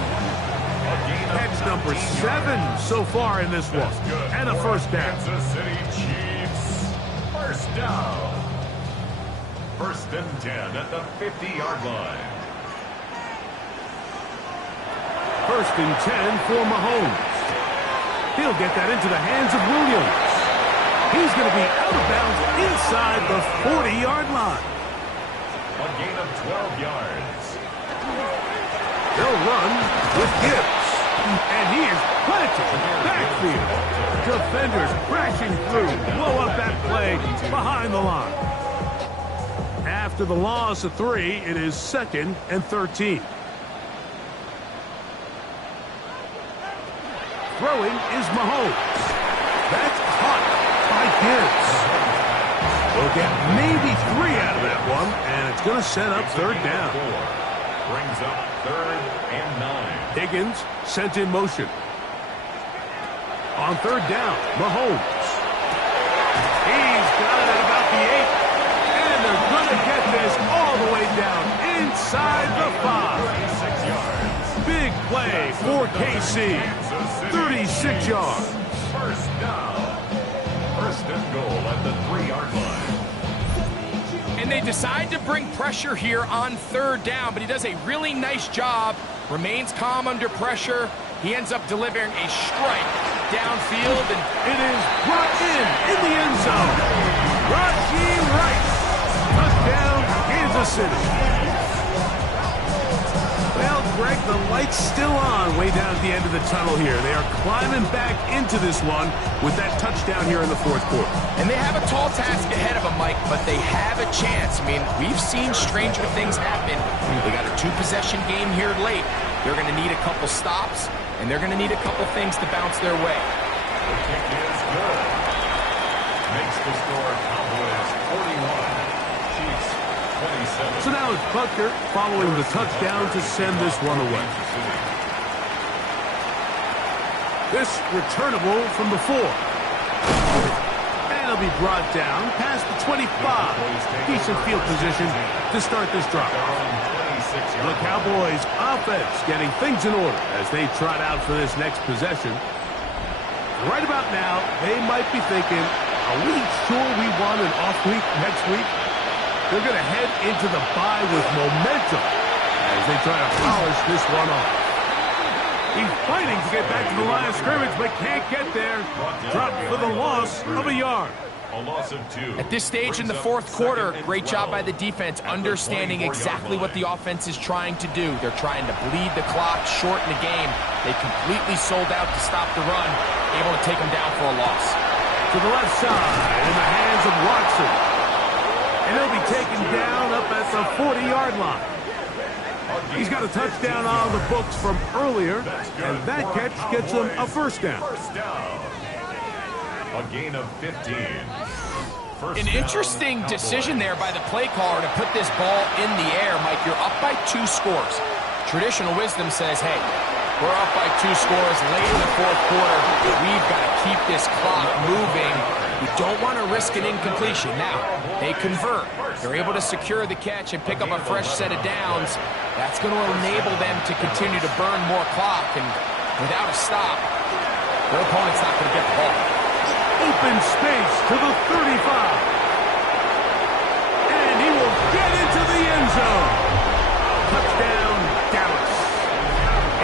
Catch number 7 so far in this one. And a first down. Kansas City Chiefs. First down. 1st and 10 at the 50-yard line. 1st and 10 for Mahomes. He'll get that into the hands of Williams. He's going to be out of bounds inside the 40-yard line. A gain of 12 yards. They'll run with Gibbs. And he is planted backfield. Defenders crashing through. Blow up that play behind the line. After the loss of 3, it is 2nd and 13. Throwing is Mahomes. That's caught by Gibbs. We'll get maybe 3 out of that one, and it's going to set up 3rd down. Brings up 3rd and 9. Higgins sent in motion. On 3rd down, Mahomes. He's got it at about the 8. And they're going to get this all the way down inside the 5. 36 yards. Big play for KC. 36 yards. First down. 1st and goal at the 3-yard line. And they decide to bring pressure here on 3rd down, but he does a really nice job. Remains calm under pressure. He ends up delivering a strike downfield, and it is brought in the end zone. Raji Rice. Touchdown, Kansas City. Well, Greg, the light's still on way down at the end of the tunnel here. They are climbing back into this one with that touchdown here in the 4th quarter. And they have a tall task ahead of them, Mike, but they have a chance. I mean, we've seen stranger things happen. They got a 2-possession game here late. They're going to need a couple stops, and they're going to need a couple things to bounce their way. The kick is good. Makes the score Cowboys 41. Chiefs 27. So now it's Butker following the touchdown to send this one away. This returnable from the 4. And it'll be brought down past the 25. Decent field position to start this drive. The Cowboys offense getting things in order as they trot out for this next possession. Right about now, they might be thinking, are we sure we want an off week next week? They're going to head into the bye with momentum as they try to polish this one off. He's fighting to get back to the line of scrimmage, but can't get there. Dropped for the loss of a yard. A loss of 2. At this stage in the fourth quarter, great job by the defense, understanding exactly what the offense is trying to do. They're trying to bleed the clock, shorten the game. They completely sold out to stop the run, able to take them down for a loss. To the left side, in the hands of Watson. And he'll be taken down up at the 40-yard line. He's got a touchdown on the books from earlier, and that catch gets him a first down. A gain of 15. An interesting decision there by the play caller to put this ball in the air. Mike, you're up by 2 scores. Traditional wisdom says, hey, we're up by 2 scores late in the fourth quarter. We've got to keep this clock moving. We don't want to risk an incompletion. Now, they convert. They're able to secure the catch and pick up a fresh set of downs. That's going to enable them to continue to burn more clock. And without a stop, their opponent's not going to get the ball. Open space to the 35. And he will get into the end zone. Touchdown, Dallas.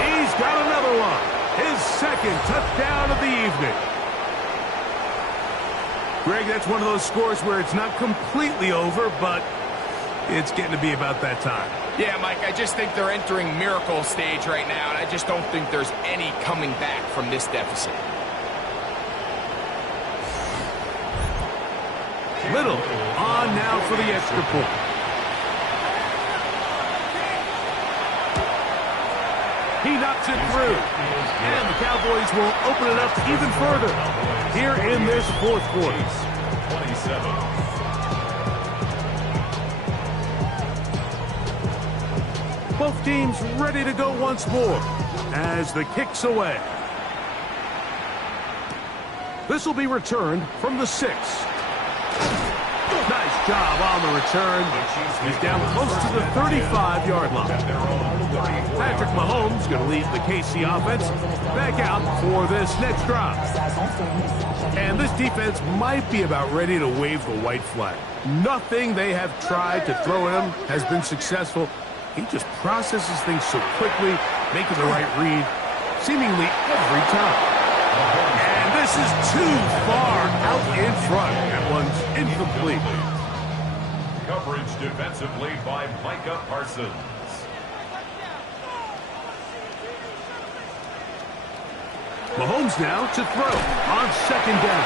He's got another one. His second touchdown of the evening. Greg, that's one of those scores where it's not completely over, but it's getting to be about that time. Yeah, Mike, I just think they're entering miracle stage right now, and I just don't think there's any coming back from this deficit. Little on now for the extra point. He knocks it through. And the Cowboys will open it up even further here in this fourth quarter. 27. Both teams ready to go once more as the kick's away. This will be returned from the 6. Nice job on the return. He's down close to the 35-yard line. Patrick Mahomes going to lead the KC offense back out for this next drive. And this defense might be about ready to wave the white flag. Nothing they have tried to throw at him has been successful. He just processes things so quickly, making the right read seemingly every time. And this is too far out in front. That one's incomplete. Coverage defensively by Micah Parsons. Mahomes now to throw on second down.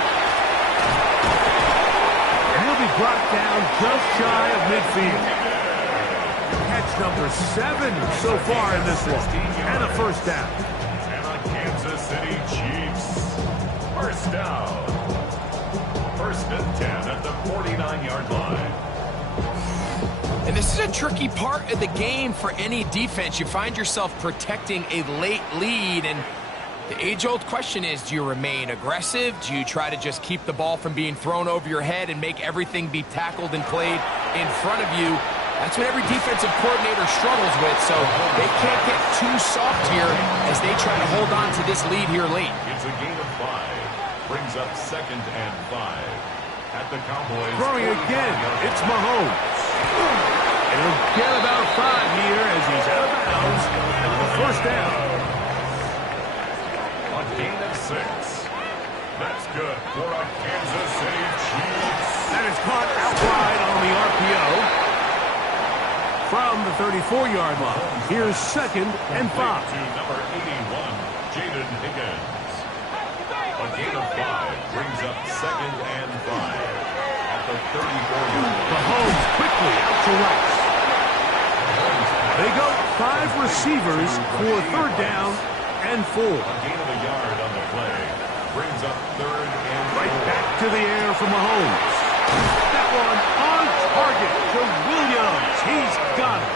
And he'll be brought down just shy of midfield. Catch number 7 so far in this one. And a first down. And the Kansas City Chiefs. First down. First and 10 at the 49-yard line. And this is a tricky part of the game for any defense. You find yourself protecting a late lead, and the age-old question is, do you remain aggressive? Do you try to just keep the ball from being thrown over your head and make everything be tackled and played in front of you? That's what every defensive coordinator struggles with, so they can't get too soft here as they try to hold on to this lead here late. It's a gain of 5. Brings up second and 5. At the Cowboys. Throwing again, it's Mahomes. And he'll get about 5 here as he's out of bounds. And the first down. A gain of 6. That's good for a Kansas City Chiefs. That is caught out wide on the RPO. From the 34-yard line. Here's second and 5. To number 81, Jaden Higgins. A gain of 5 brings up second and 5 at the 34-yard line. Mahomes quickly out to right. They go 5 receivers for third down and 4. A gain of a yard on the play brings up third and 4. Right back to the air for Mahomes. That one on target to Williams. He's got it.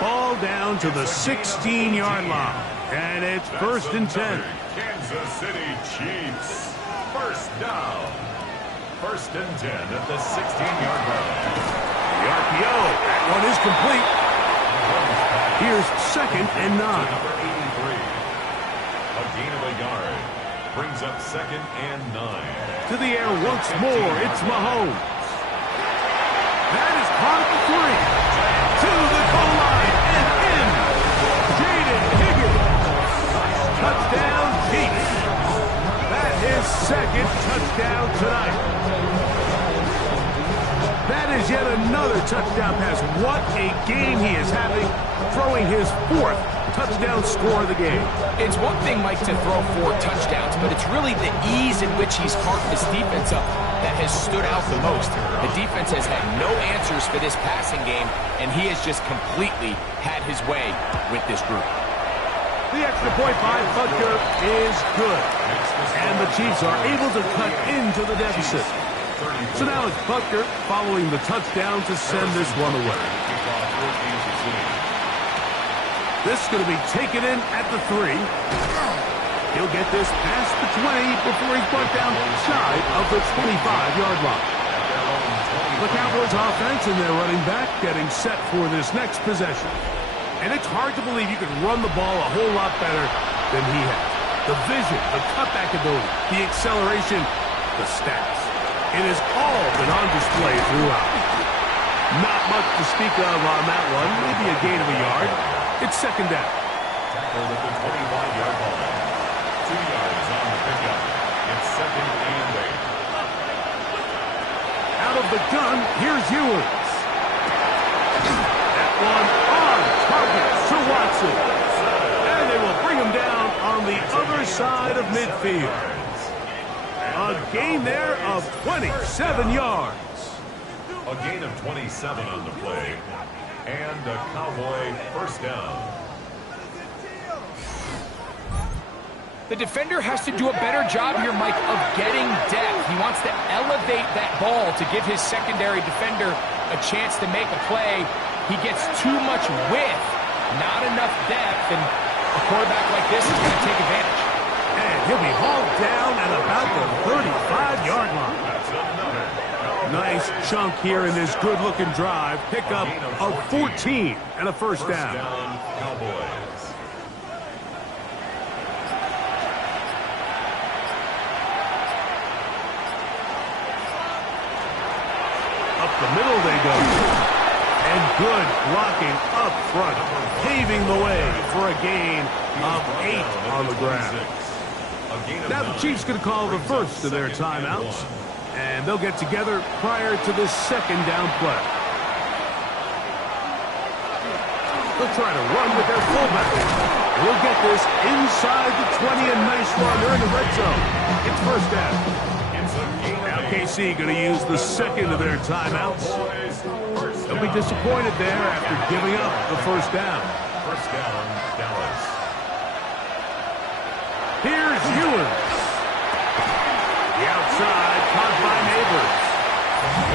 Ball down to the 16-yard line. And it's first and 10. Kansas City Chiefs. First down. First and 10 at the 16-yard line. The RPO. That one is complete. Here's second and 9. Number 83. A gain of a yard. Brings up second and 9. To the air once more. It's Mahomes. That is caught at the 3. To the goal line and in Touchdown, Chiefs. That is second touchdown tonight. That is yet another touchdown pass. What a game he is having, throwing his fourth touchdown score of the game. It's one thing, Mike, to throw 4 touchdowns, but it's really the ease in which he's carved this defense up that has stood out the most. The defense has had no answers for this passing game, and he has just completely had his way with this group. The extra point by Butker is good, and the Chiefs are able to cut into the deficit. So now it's Butker following the touchdown to send this one away. This is going to be taken in at the 3. He'll get this past the 20 before he's brought down shy of the 25-yard line. The Cowboys offense and their running back getting set for this next possession. And it's hard to believe you can run the ball a whole lot better than he has. The vision, the cutback ability, the acceleration, the stats. It has all been on display throughout. Not much to speak of on that one. Maybe a gain of a yard. It's second down. Tackled at the 25-yard line. 2 yards on the pickup. It's second and 8. Out of the gun, here's Ewers. That one on target to Watson. And they will bring him down on the other side of midfield. A gain there of 27 yards. A gain of 27 on the play. And a Cowboy first down. The defender has to do a better job here, Mike, of getting depth. He wants to elevate that ball to give his secondary defender a chance to make a play. He gets too much width, not enough depth, and a quarterback like this is going to take advantage. And he'll be hauled down at about the 35-yard line. That's another. Nice chunk here in this good-looking drive. Pickup of 14 and a first down. Cowboys. Up the middle they go. And good blocking up front, paving the way for a gain of 8 on the ground. Now the Chiefs going to call the first of their timeouts. And they'll get together prior to this second down play. They'll try to run with their fullback. We'll get this inside the 20, a nice run. They're in the red zone. It's first down. Now KC going to use the second of their timeouts. They'll be disappointed there after giving up the first down. First down, Dallas. Here's Ewers. The outside, caught by Neighbors.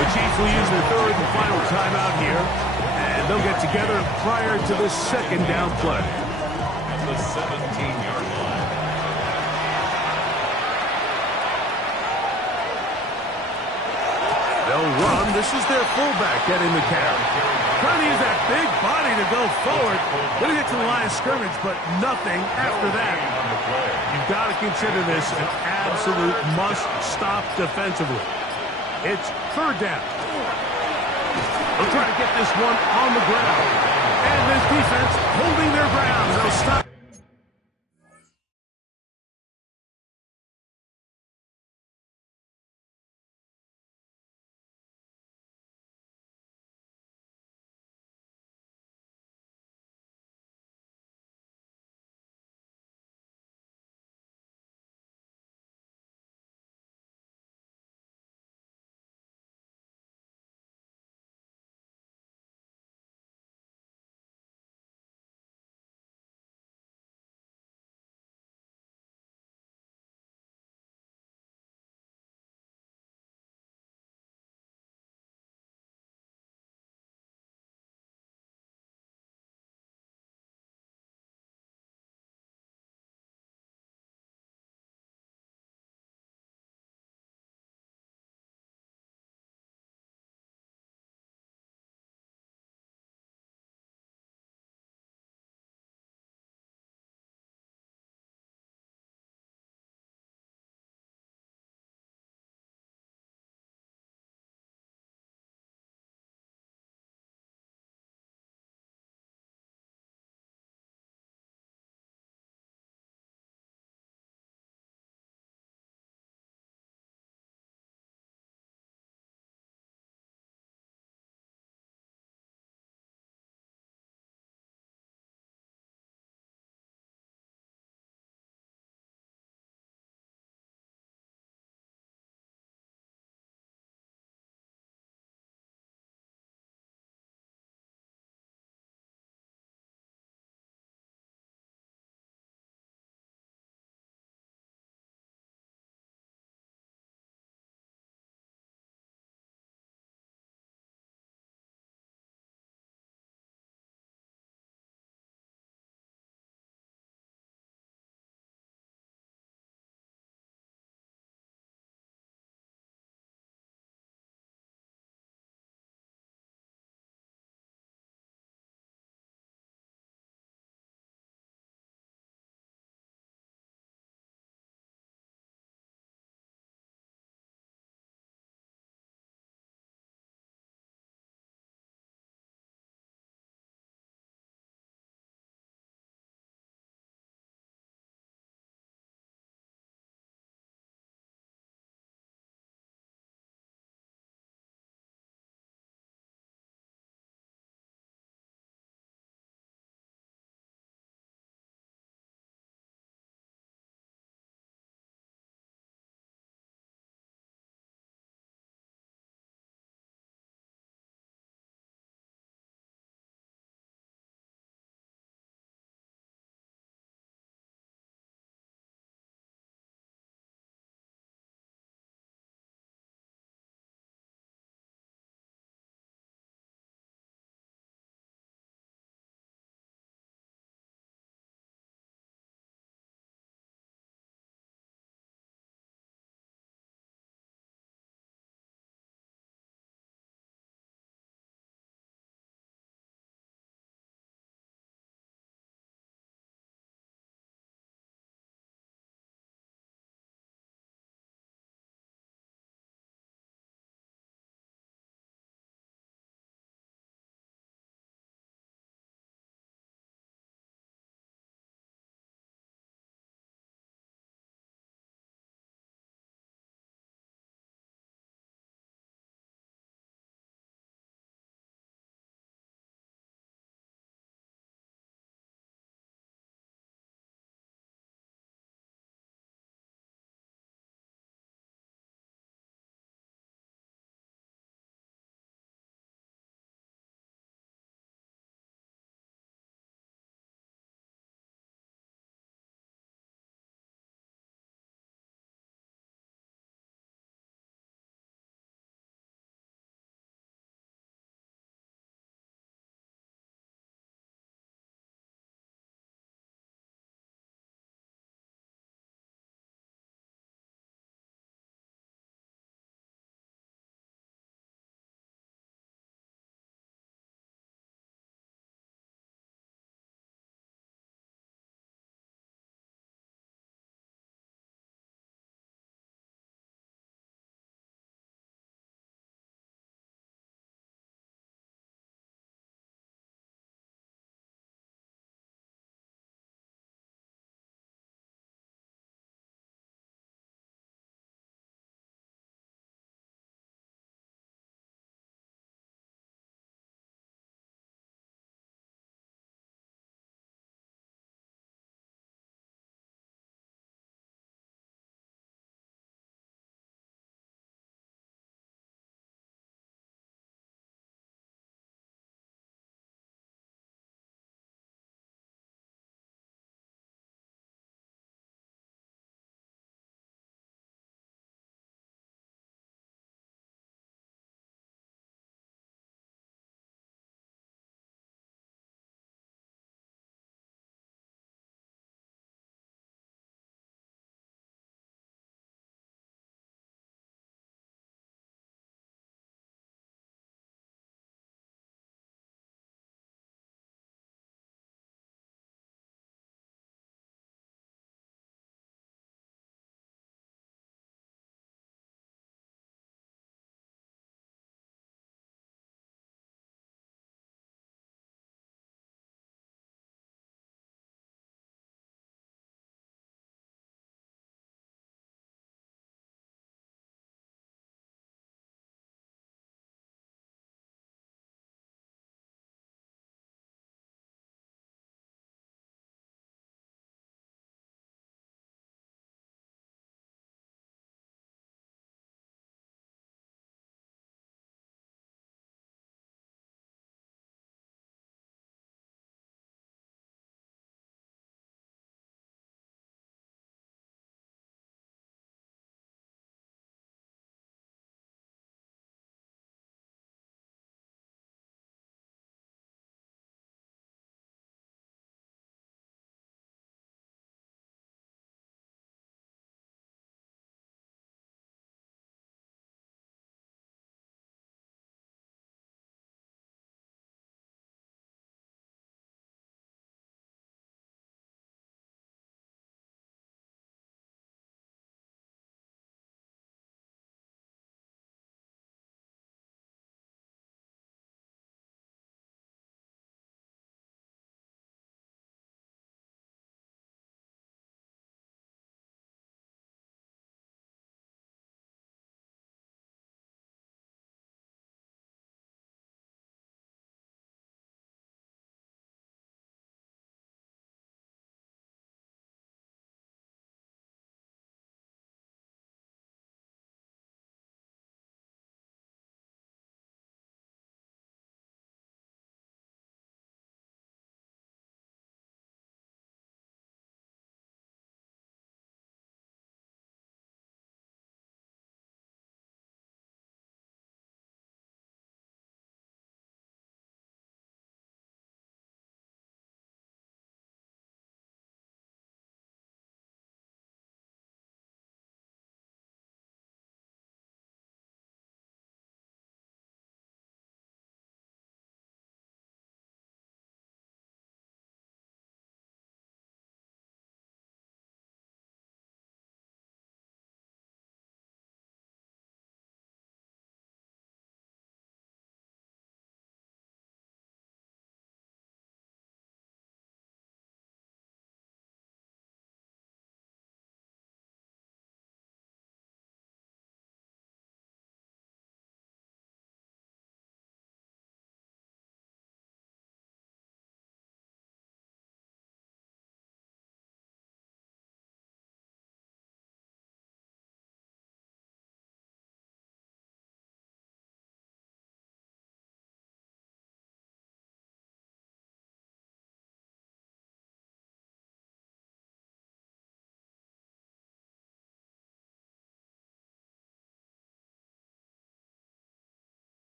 The Chiefs will use their third and final timeout here, and they'll get together prior to the second down play. The 17-yard line. They'll run. This is their fullback getting the carry. Trying to use that big body to go forward. Going to get to the line of scrimmage, but nothing after that. You've got to consider this an absolute must-stop defensively. It's third down. They'll try to get this one on the ground. And this defense holding their ground. They'll stop.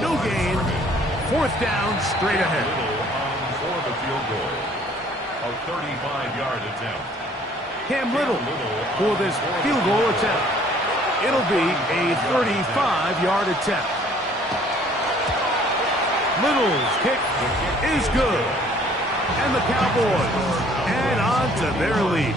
no gain. Fourth down, straight ahead. For the field goal. A 35-yard attempt. Cam Little for this field goal attempt. It'll be a 35-yard attempt. Little's kick is good. And the Cowboys add on to their lead.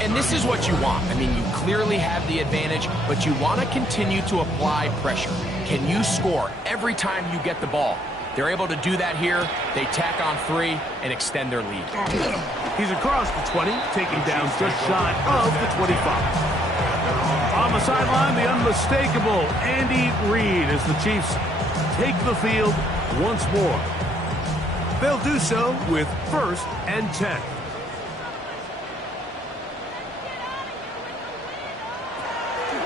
And this is what you want. I mean, you clearly have the advantage, but you want to continue to apply pressure. Can you score every time you get the ball? They're able to do that here. They tack on 3 and extend their lead. He's across the 20, taking down just shy of the 25. On the sideline, the unmistakable Andy Reid as the Chiefs take the field once more. They'll do so with 1st and 10.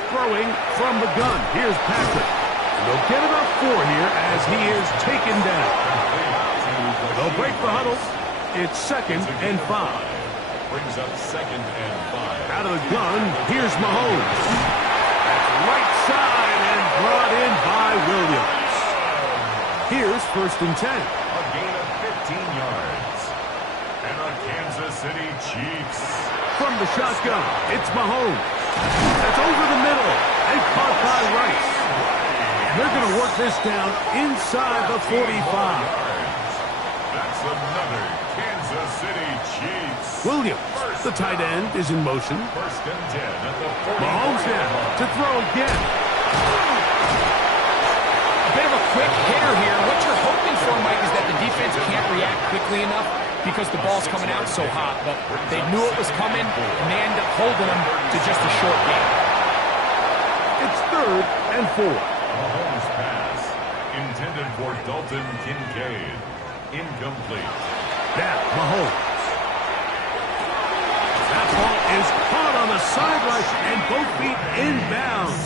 Throwing from the gun. Here's Patrick. They'll get about 4 here as he is taken down. They'll break the huddle. It's 2nd and 5. Brings up 2nd and 5. Out of the gun, here's Mahomes. That's right side and brought in by Williams. Here's 1st and 10. A gain of 15 yards. And the Kansas City Chiefs. From the shotgun, it's Mahomes. That's over the middle and caught by Rice. They're going to work this down inside the 45. That's another Kansas City Chiefs. Williams, the tight end, is in motion. 1st and 10 at the 40. Mahomes now to throw again. A bit of a quick hitter here. What you're hoping for, Mike, is that the defense can't react quickly enough because the ball's coming out so hot. But they knew it was coming, and they end up holding them to just a short game. It's 3rd and 4. Mahomes pass intended for Dalton Kincaid. Incomplete. Now, Mahomes. That ball is caught on the sideline and both feet inbounds.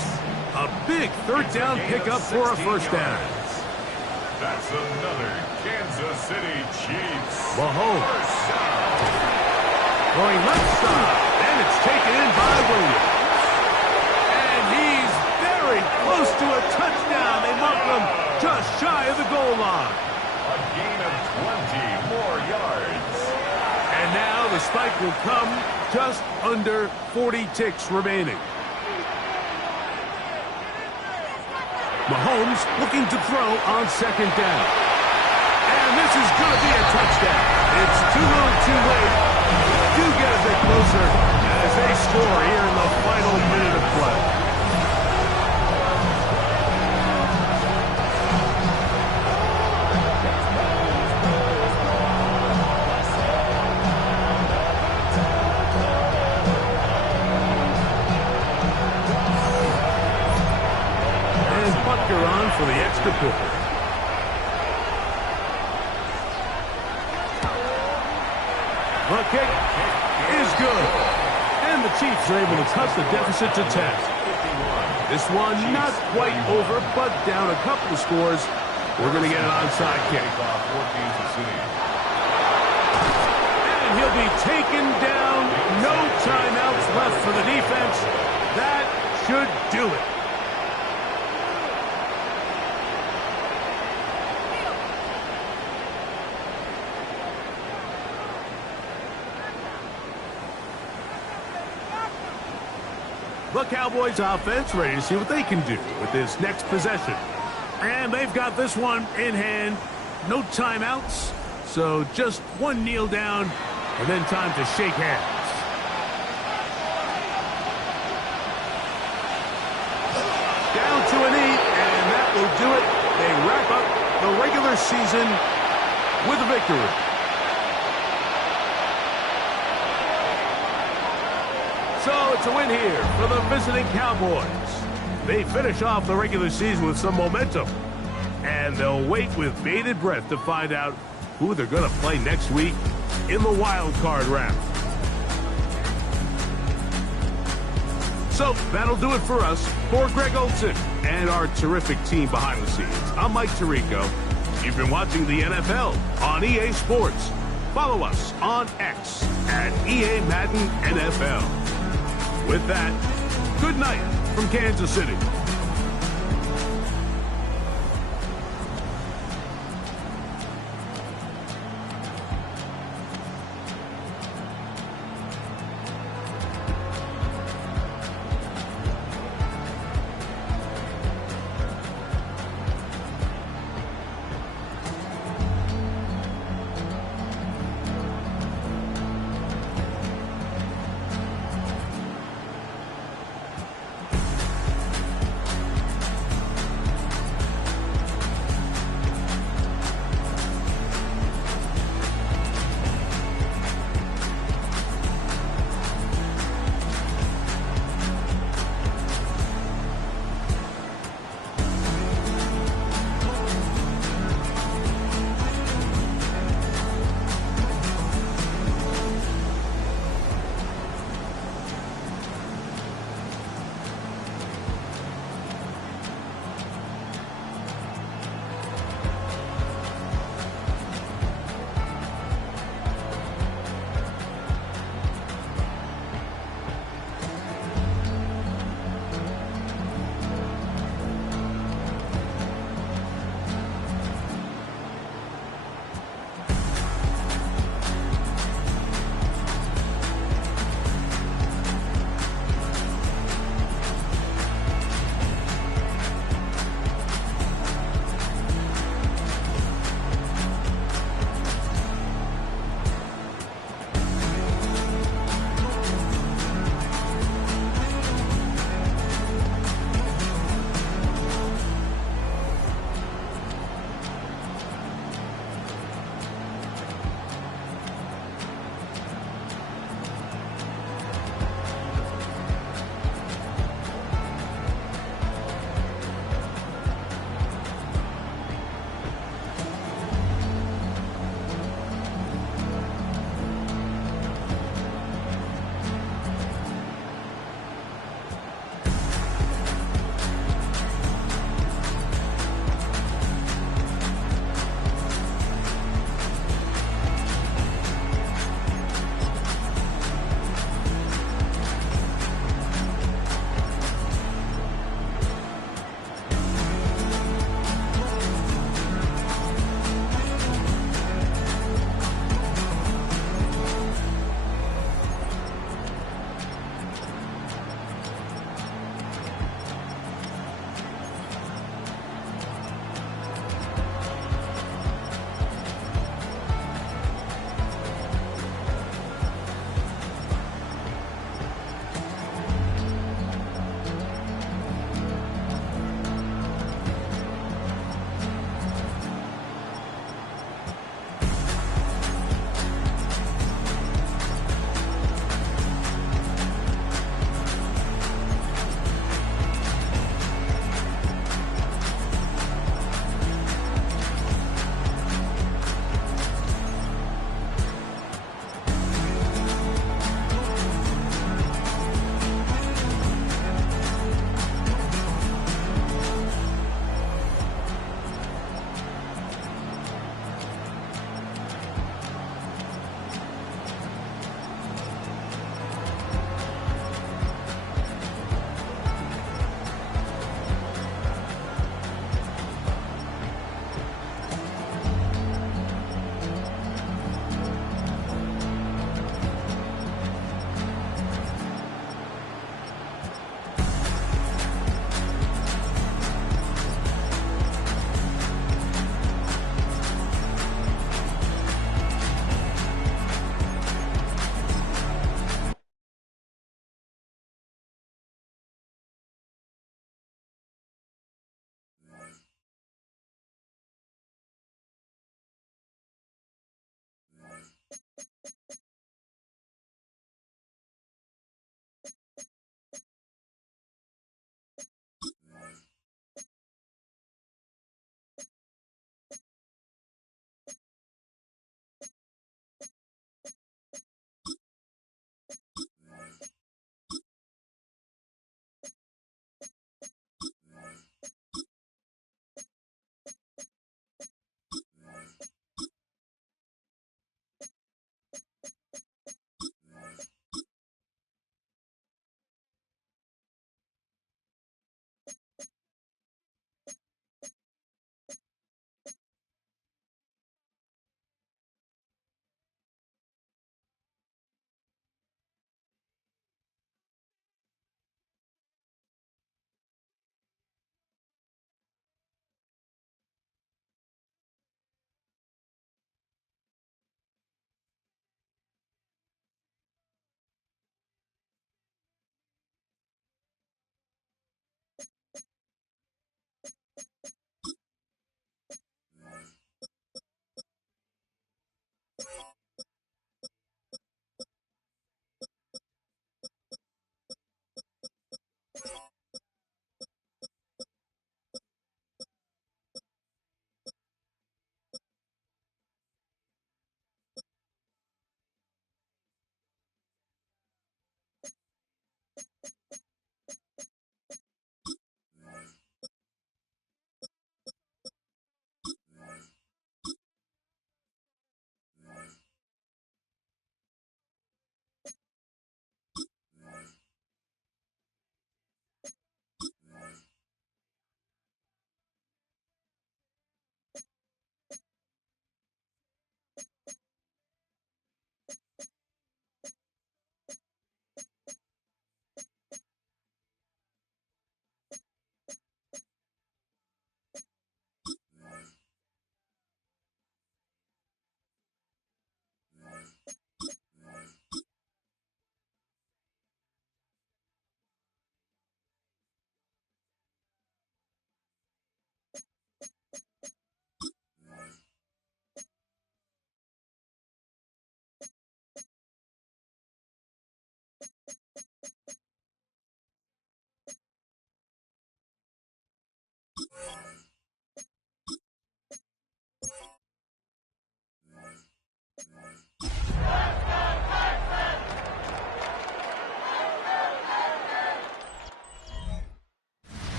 A big 3rd down pickup for a 1st down. That's another Kansas City Chiefs. Mahomes. Going left side, and it's taken in by Williams. And he's very close to a touchdown. They mark him just shy of the goal line. A gain of 20 more yards. And now the spike will come just under 40 ticks remaining. Mahomes looking to throw on 2nd down. And this is going to be a touchdown. It's too little too late. Do get a bit closer as they score here in the final minute of play. On for the extra point. The kick is good. And the Chiefs are able to cut the deficit to 10. This one not quite over, but down a couple of scores. We're going to get an onside kick. And he'll be taken down. No timeouts left for the defense. That should do it. The Cowboys offense ready to see what they can do with this next possession. And they've got this one in hand. No timeouts. So just one kneel down and then time to shake hands. Down to a knee, and that will do it. They wrap up the regular season with a victory. So it's a win here for the visiting Cowboys. They finish off the regular season with some momentum. And they'll wait with bated breath to find out who they're going to play next week in the wild card round. So that'll do it for us. For Greg Olson and our terrific team behind the scenes, I'm Mike Tirico. You've been watching the NFL on EA Sports. Follow us on X at EA Madden NFL. With that, good night from Kansas City.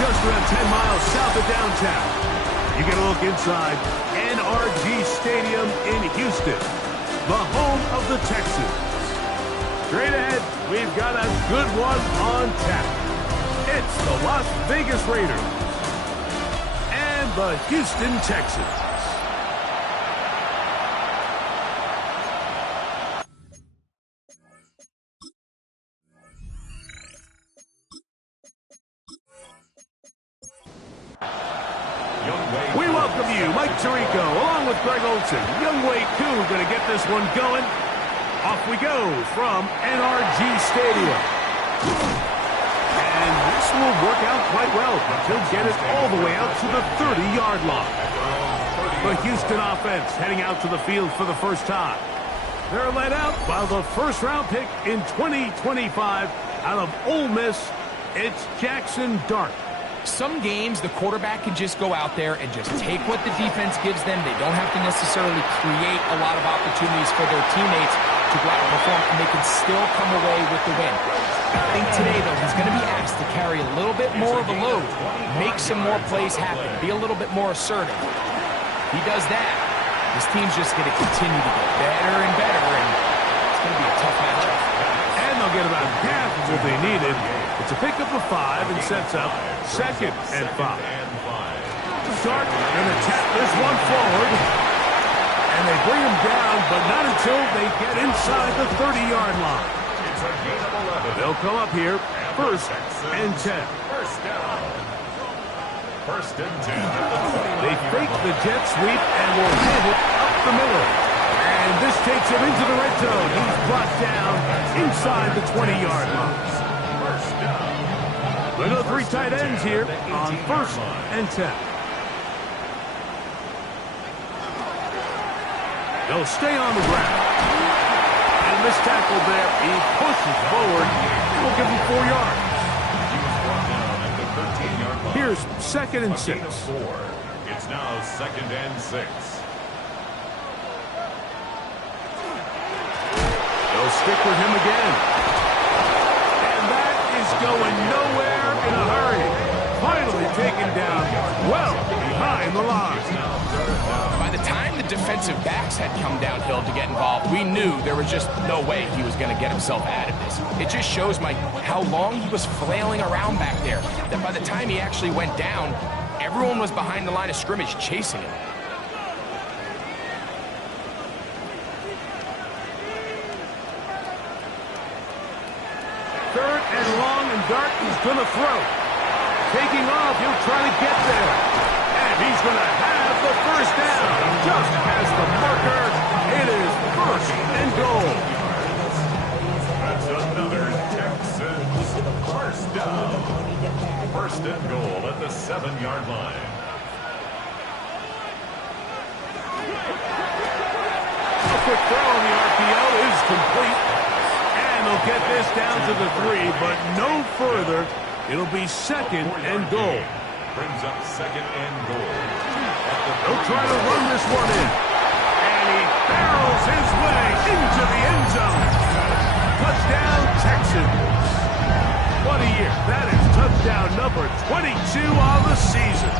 just around 10 miles south of downtown. You get a look inside NRG Stadium in Houston, the home of the Texans. Straight ahead, we've got a good one on tap. It's the Las Vegas Raiders and the Houston Texans. We welcome you, Mike Tirico, along with Greg Olson. Youngway Koo going to get this one going. Off we go from NRG Stadium. And this will work out quite well, but he'll get it all the way out to the 30-yard line. The Houston offense heading out to the field for the first time. They're led out by the first-round pick in 2025 out of Ole Miss. It's Jackson Dart. Some games, the quarterback can just go out there and just take what the defense gives them. They don't have to necessarily create a lot of opportunities for their teammates to go out and perform, and they can still come away with the win. I think today, though, he's going to be asked to carry a little bit more of a load, make some more plays happen, be a little bit more assertive. If he does that, this team's just going to continue to get better and better, and it's going to be a tough matchup. And they'll get about half of what they needed. It's a pickup of 5 and sets up 2nd and 5. Dart going to tap this one forward. And they bring him down, but not until they get inside the 30-yard line. They'll come up here, 1st and 10. First and 10. They fake the jet sweep and will hit it up the middle. And this takes him into the red zone. He's brought down inside the 20-yard line. Look at the 3 tight ends here on 1st and 10. They'll stay on the ground. And this tackle there, he pushes forward. We'll give him 4 yards. Here's 2nd and 6. It's now 2nd and 6. They'll stick with him again. And that is going nowhere in a hurry. Finally taken down well behind the line. By the time the defensive backs had come downhill to get involved, we knew there was just no way he was going to get himself out of this. It just shows, Mike, how long he was flailing around back there, that by the time he actually went down, everyone was behind the line of scrimmage chasing him. Third and long, and Dart is going to throw. Taking off, he'll try to get there. And he's going to have the first down. Just past the marker, it is 1st and goal. That's another Texans first down. 1st and goal at the 7-yard line. A quick throw on the RPO is complete. And they'll get this down to the 3, but no further. It'll be 2nd and goal. Brings up 2nd and goal. They'll try to run this one in. And he barrels his way into the end zone. Touchdown, Texans. What a year. That is touchdown number 22 on the season.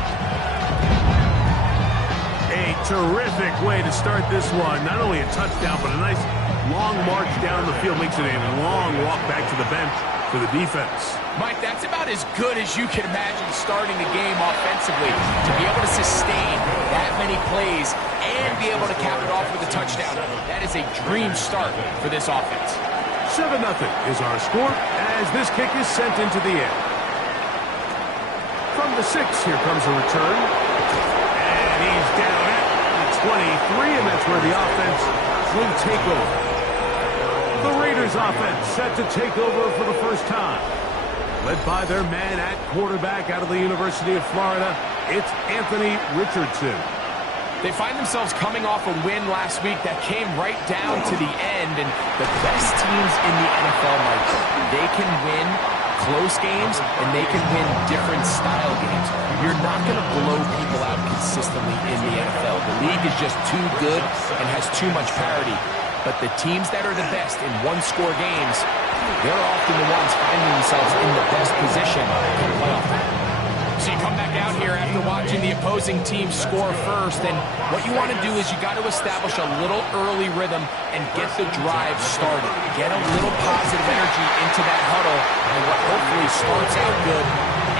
A terrific way to start this one. Not only a touchdown, but a nice long march down the field. Makes it a long walk back to the bench for the defense. Mike, that's about as good as you can imagine starting a game offensively. To be able to sustain that many plays and be able to cap it off with a touchdown, that is a dream start for this offense. 7-0 is our score as this kick is sent into the air. From the 6, here comes a return. And he's down at the 23, and that's where the offense will take over. The Raiders offense set to take over for the first time. Led by their man at quarterback out of the University of Florida, it's Anthony Richardson. They find themselves coming off a win last week that came right down to the end, and the best teams in the NFL, Mike, they can win close games, and they can win different style games. You're not going to blow people out consistently in the NFL. The league is just too good and has too much parity. But the teams that are the best in one-score games, they're often the ones finding themselves in the best position in playoff time. So you come back out here after watching the opposing team score first, and what you want to do is you got to establish a little early rhythm and get the drive started. Get a little positive energy into that huddle, and what hopefully starts out good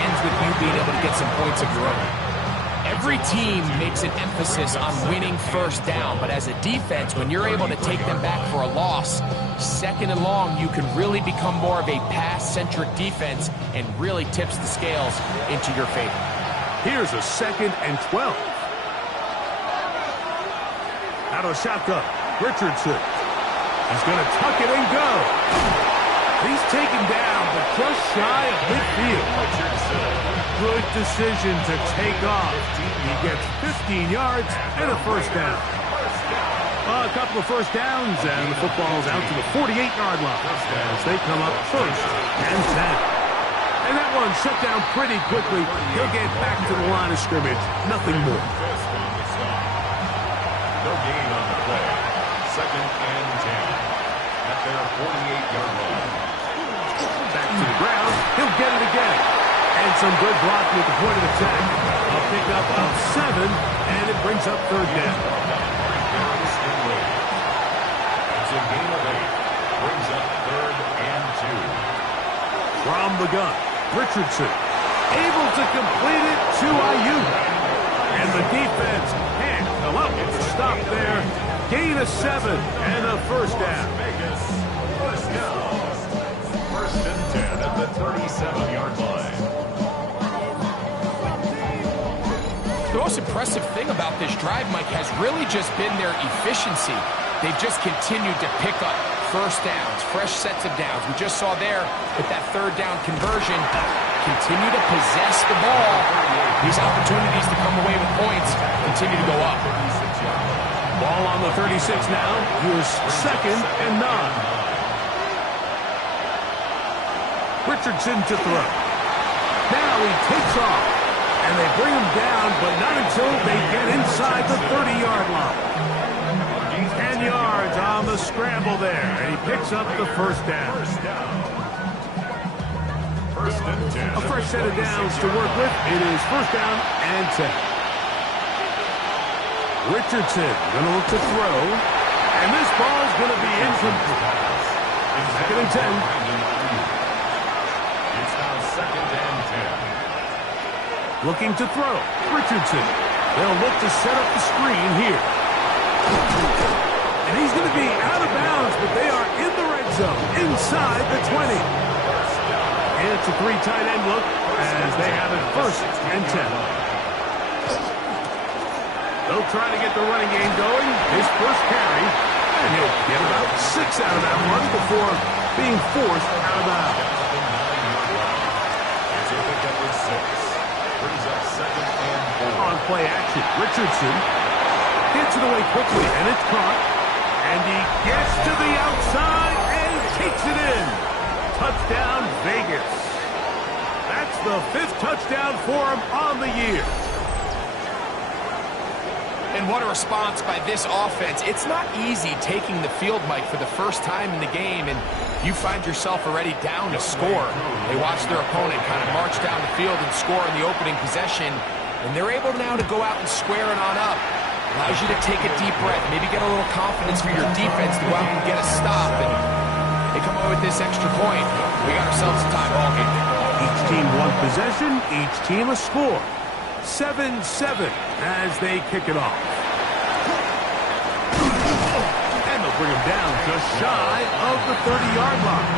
ends with you being able to get some points of your own. Every team makes an emphasis on winning first down, but as a defense, when you're able to take them back for a loss, second and long, you can really become more of a pass-centric defense and really tips the scales into your favor. Here's a 2nd and 12. Out of shotgun, Richardson. He's going to tuck it and go. He's taken down, but just shy of midfield. Good decision to take off. He gets 15 yards and a first down. A couple of first downs, and the football's out to the 48-yard line as they come up 1st and 10. And that one shut down pretty quickly. He'll get back to the line of scrimmage. Nothing more. No gain on the play. 2nd and 10 at their 48-yard line. Back to the ground. He'll get it again. And some good blocking at the point of attack. A pickup of 7, and it brings up 3rd down. It's a gain of 8. Brings up 3rd and 2. From the gun, Richardson able to complete it to Ayuk. And the defense can't come up with a stop there. Gain of 7 and a first down. Vegas, first down. 1st and 10 at the 37-yard line. The most impressive thing about this drive, Mike, has really just been their efficiency. They've just continued to pick up first downs, fresh sets of downs. We just saw there with that 3rd down conversion, continue to possess the ball. These opportunities to come away with points continue to go up. Ball on the 36 now. Here's 2nd and 9. Richardson to throw. Now he takes off. And they bring him down, but not until they get inside the 30-yard line. 10 yards on the scramble there, and he picks up the first down. 1st and 10. A fresh set of downs to work with. It is 1st down and 10. Richardson going to look to throw, and this ball is going to be incomplete. 2nd and 10. It's now 2nd and 10. Looking to throw. Richardson. They'll look to set up the screen here. And he's going to be out of bounds, but they are in the red zone, inside the 20. It's a 3 tight end look as they have it 1st and 10. They'll try to get the running game going. His first carry, and he'll get about 6 out of that one before being forced out of bounds. It's a pickup of 6. Brings up 2nd and 4. On play action, Richardson gets it away quickly, and it's caught. And he gets to the outside and takes it in. Touchdown, Vegas. That's the 5th touchdown for him on the year. And what a response by this offense. It's not easy taking the field, Mike, for the first time in the game, and you find yourself already down to score. They watch their opponent kind of march down the field and score in the opening possession, and they're able now to go out and square it on up. Allows you to take a deep breath, maybe get a little confidence for your defense to go out and get a stop, and they come away with this extra point. We got ourselves a tie ball game. Each team one possession, each team a score. 7-7 as they kick it off. And they'll bring him down just shy of the 30-yard line.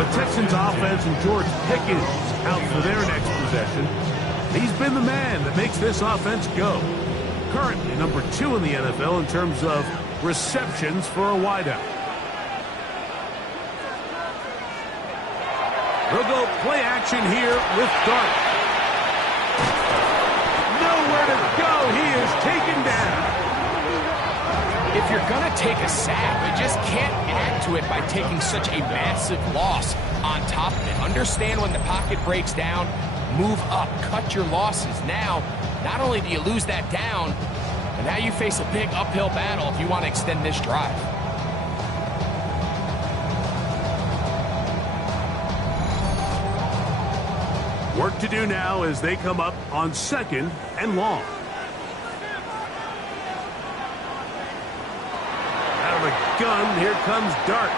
The Texans offense and George Pickens out for their next possession. He's been the man that makes this offense go. Currently number 2 in the NFL in terms of receptions for a wideout. They'll go play action here with Dart. Nowhere to go. He is taken down. If you're going to take a sack, you just can't add to it by taking such a massive loss on top of it. Understand when the pocket breaks down, move up, cut your losses. Now, not only do you lose that down, but now you face a big uphill battle if you want to extend this drive. Work to do now as they come up on 2nd and long. Out of the gun, here comes Dart.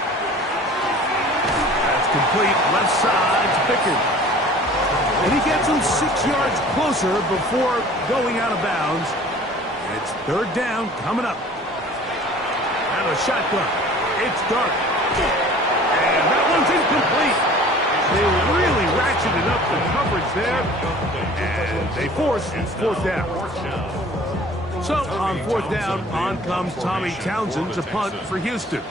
That's complete, left side, Pickard. And he gets him 6 yards closer before going out of bounds. And it's 3rd down coming up. Out of a shotgun, it's Dart. And that one's incomplete. They really ratcheted up the coverage there, and they force 4th down. So on 4th down, on comes Tommy Townsend to punt for Houston.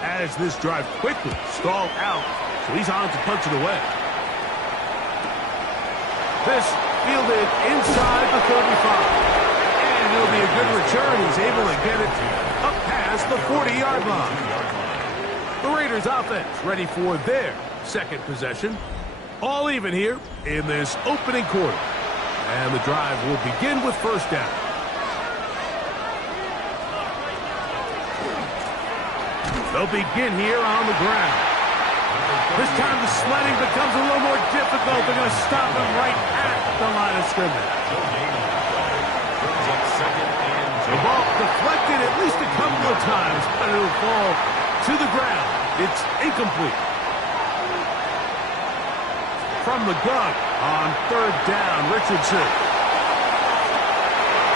As this drive quickly stalled out, so he's on to punch it away. This fielded inside the 35. And it'll be a good return. He's able to get it up past the 40-yard line. The Raiders offense ready for their 2nd possession. All even here in this opening quarter. And the drive will begin with 1st down. They'll begin here on the ground. This time the sledding becomes a little more difficult. They're going to stop him right at the line of scrimmage. The ball deflected at least a couple of times, but it'll fall to the ground. It's incomplete. From the gun on 3rd down, Richardson.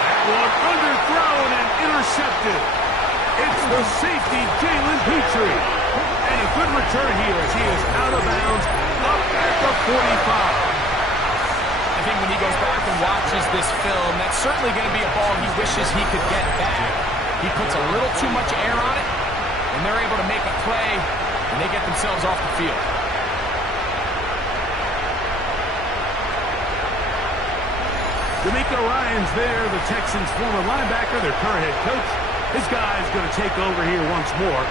That one underthrown and intercepted. It's the safety, Jalen Petrie. And a good return here as he is out of bounds up at the 45. I think when he goes back and watches this film, that's certainly going to be a ball he wishes he could get back. He puts a little too much air on it, and they're able to make a play, and they get themselves off the field. D'Amico Ryans there, the Texans' former linebacker, their current head coach. His guy's going to take over here once more.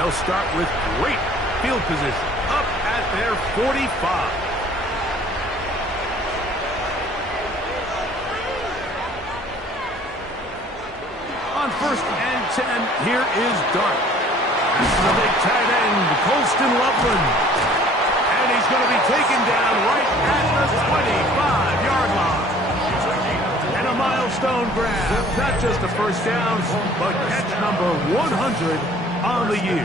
They'll start with great field position up at their 45. On 1st and 10, here is Dart. This is a big tight end, Colston Loveland. And he's going to be taken down right at the 25-yard line. And a milestone grab. Not just a 1st down, but catch number 100 on the year.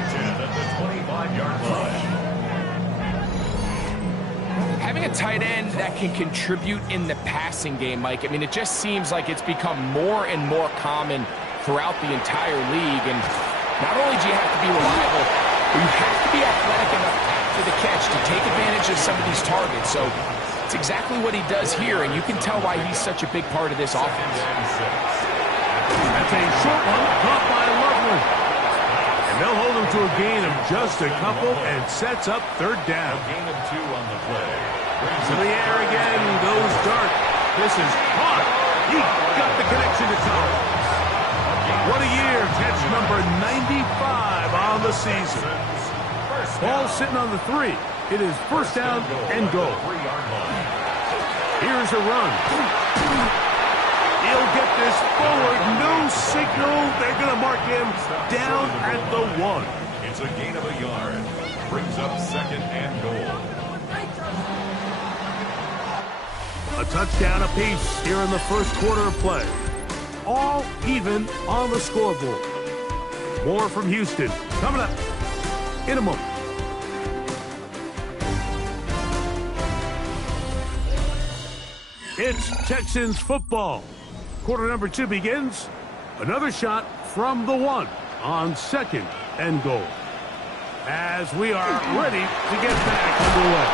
Having a tight end that can contribute in the passing game, Mike, I mean, it just seems like it's become more and more common throughout the entire league. And not only do you have to be reliable, but you have to be athletic enough after the catch to take advantage of some of these targets. So it's exactly what he does here, and you can tell why he's such a big part of this offense. That's a short one caught by Loveland. And they'll hold him to a gain of just a couple and sets up 3rd down. A gain of 2 on the play. To the air again goes Dart. This is caught. He got the connection to Collins. What a year. Catch number 95 on the season. Ball sitting on the 3. It is 1st down and goal. Here's a run. He'll get this forward. No signal. They're going to mark him down at the 1. It's a gain of a yard. Brings up 2nd and goal. A touchdown apiece here in the 1st quarter of play. All even on the scoreboard. More from Houston coming up in a moment. It's Texans football. Quarter number 2 begins. Another shot from the 1 on 2nd and goal. As we are ready to get back underway.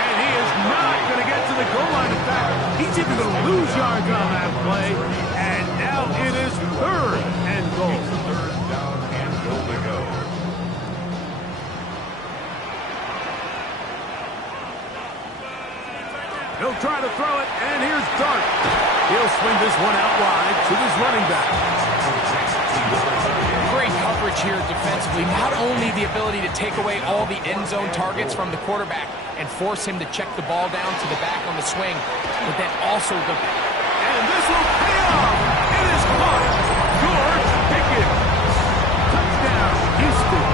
And he is not going to get to the goal line. In fact, he's even going to lose yards on that play. And now it is 3rd and goal. 3rd down and goal to go. He'll try to throw it, and here's Dart. He'll swing this one out wide to his running back. Great coverage here defensively. Not only the ability to take away all the end zone targets from the quarterback and force him to check the ball down to the back on the swing, but then also the... And this will pay off. It is caught. George Pickens. Touchdown, Houston.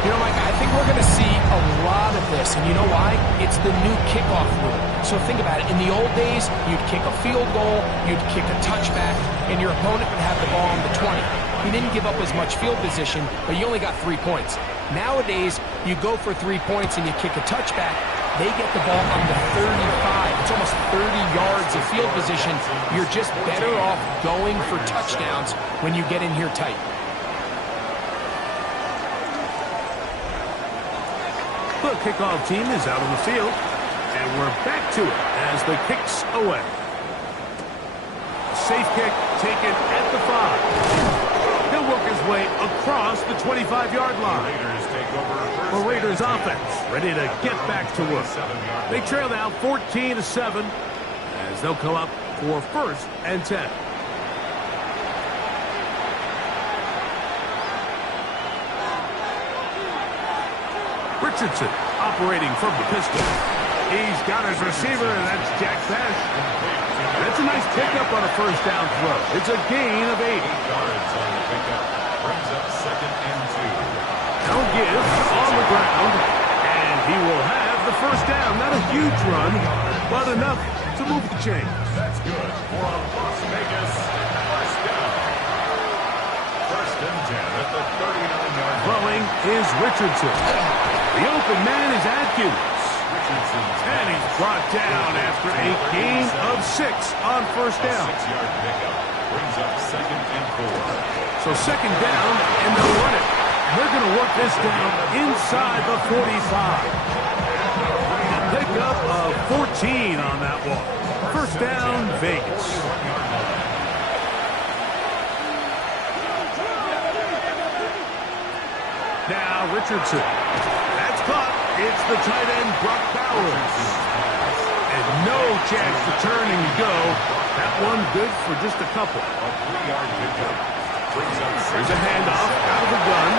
You know, Mike, I think we're going to see a lot of this, and you know why? It's the new kickoff rule. So think about it. In the old days, you'd kick a field goal, you'd kick a touchback, and your opponent would have the ball on the 20. You didn't give up as much field position, but you only got 3 points. Nowadays, you go for 3 points and you kick a touchback, they get the ball on the 35. It's almost 30 yards of field position. You're just better off going for touchdowns when you get in here tight. The kickoff team is out on the field, and we're back to it as the kick's away. A safe kick taken at the 5. He'll work his way across the 25-yard line. The Raiders offense ready to get back to work. They trail now 14-7 as they'll come up for 1st and 10. Richardson operating from the pistol. He's got his receiver, and that's Jack Bash. That's a nice pickup on a 1st down throw. It's a gain of 8. Yards on the pickup. Brings up 2nd and 2. Now Gibbs on the ground, and he will have the 1st down. Not a huge run, but enough to move the chains. That's good for a Las Vegas 1st down. 1st and 10 at the 39-yard line. Throwing is Richardson. The open man is Atkins. And he's brought down after a gain of 6 on 1st down. 6-yard pickup brings up 2nd and 4. So 2nd down, and they'll run it. They're going to work this down inside the 45. A pickup of 14 on that one. 1st down, Vegas. Now Richardson. That's caught. It's the tight end, Brock Bowers. And no chance to turn and go. That one good for just a couple. A 3-yard pickup brings up. There's a handoff out of the gun.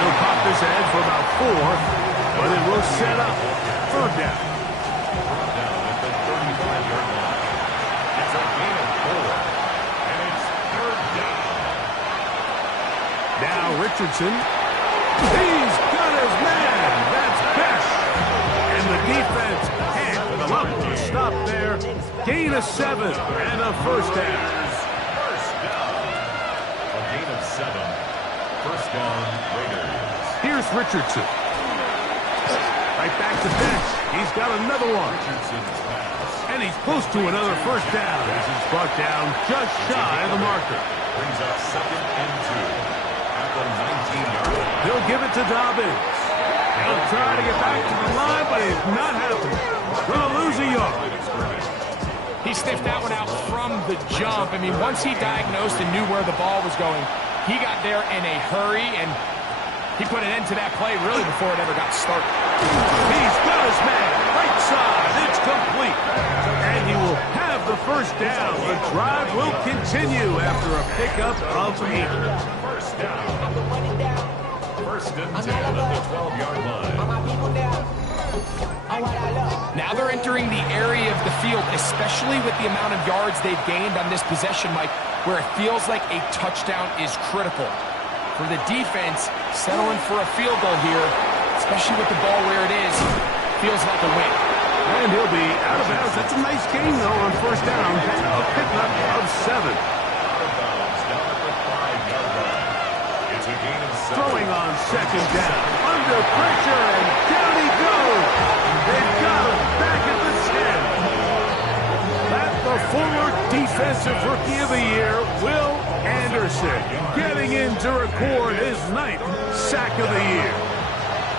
He'll pop this edge for about 4, but it will set up 3rd down. Down at the 35-yard line. It's a gain of 4, and it's 3rd down. Now Richardson. He's got his man. That's Besh. And the defense can't come up with a stop there. Gain of 7 and a 1st down. 1st down. A gain of 7. 1st down, Raiders. Here's Richardson. Right back to Besh. He's got another one. Richardson's pass. And he's close to another 1st down as he's brought down just shy of the marker. Brings up 2nd and 2 at the 19-yard line. He'll give it to Dobbins. He'll try to get back to the line, but it's not happening. Going to lose a yard. He sniffed that one out from the jump. I mean, once he diagnosed and knew where the ball was going, he got there in a hurry, and he put an end to that play really before it ever got started. He's got his man. Right side. It's complete. And he will have the 1st down. The drive will continue after a pickup of 8. 1st down. 1st and 10 at the 12-yard line. Now they're entering the area of the field, especially with the amount of yards they've gained on this possession, Mike, where it feels like a touchdown is critical. For the defense, settling for a field goal here, especially with the ball where it is, feels like a win. And he'll be out of bounds. That's a nice game, though, on 1st down. A pickup of 7. Out of bounds down at the 5-yard line. It's a gain of 7. Throwing on 2nd down. Under pressure, and down he goes. They've got him back at the 10. That's the former Defensive Rookie of the Year, Will Anderson, getting in to record his 9th sack of the year.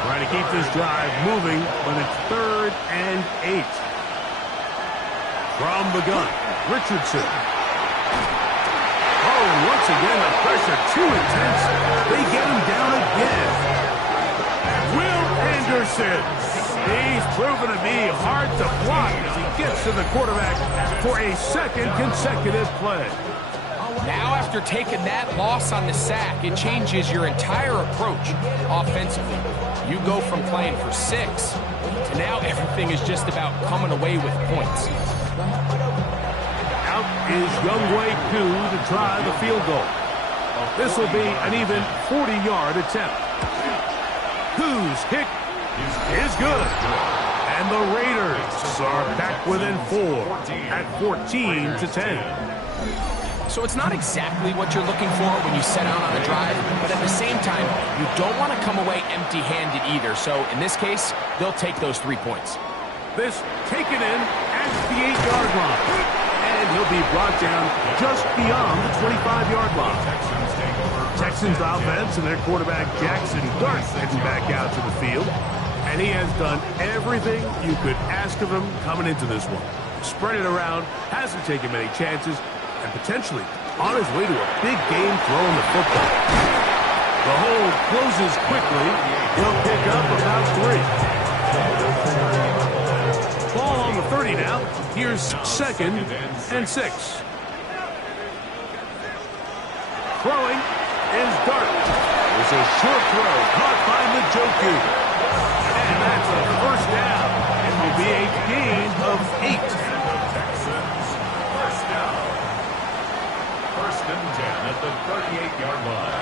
Trying to keep this drive moving, but it's 3rd and 8. From the gun, Richardson. Oh, and once again, the pressure too intense. They get him down again. Will Anderson. He's proven to be hard to block as he gets to the quarterback for a 2nd consecutive play. Now, after taking that loss on the sack, it changes your entire approach offensively. You go from playing for 6 to now everything is just about coming away with points. Out is Younghoe Koo to try the field goal. This will be an even 40-yard attempt. Koo's kick is good. And the Raiders are back within 4 at 14-10. So it's not exactly what you're looking for when you set out on a drive, but at the same time, you don't want to come away empty-handed either. So in this case, they'll take those 3 points. This taken in at the 8-yard line. And he'll be brought down just beyond the 25-yard line. Texans offense and their quarterback Jackson Dart heading back out to the field. And he has done everything you could ask of him coming into this one. Spread it around, hasn't taken many chances, and potentially on his way to a big game throwing the football. The hold closes quickly. He'll pick up about 3. Ball on the 30 now. Here's 2nd and 6. Throwing is Dart. It's a short throw caught by Njoku. And that's a first down. It will be a gain of 8. First and 10 at the 38-yard line.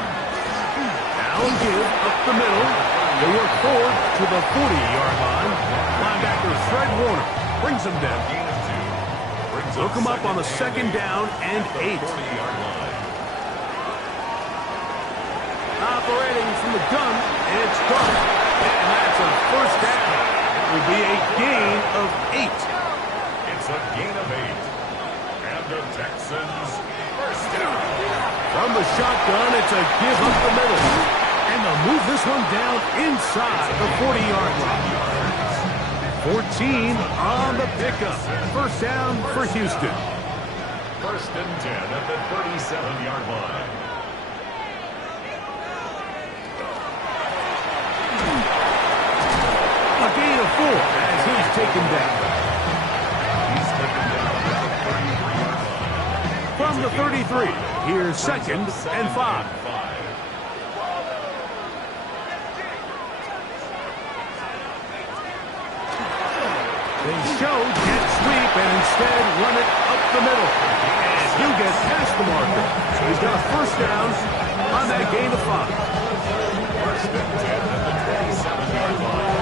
Now give up the middle. They work forward to the 40-yard line. Linebacker Fred Warner brings them down. They'll come up on the 2nd down and 8. Operating from the gun, it's Dart. And that's a first down. It will be a gain of 8. It's a gain of 8. And the Texans first down. From the shotgun, it's a give up the middle. And they'll move this one down inside the 40-yard line. 14 on the pickup. First down for Houston. First and 10 at the 37-yard line. A gain of 4 as he's taken down. He's taken down at the 33-yard line. From the 33, here's 2nd and 5. They show jet sweep and instead run it up the middle. And he'll get past the marker. So he's got a first down on that gain of 5. First and 10 at the 27-yard line.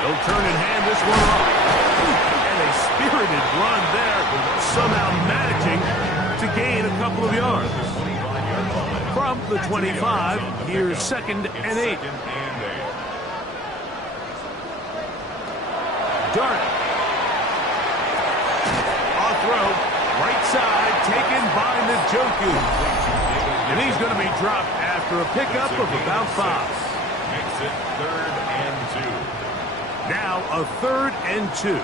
They'll turn and hand this one off. And a spirited run there, somehow managing to gain a couple of yards. From the 25, here's 2nd and 8. Dart. Off throw, right side, taken by Njoku. And he's going to be dropped after a pickup of about 5. Makes it 3rd and 2. Now a 3rd and 2.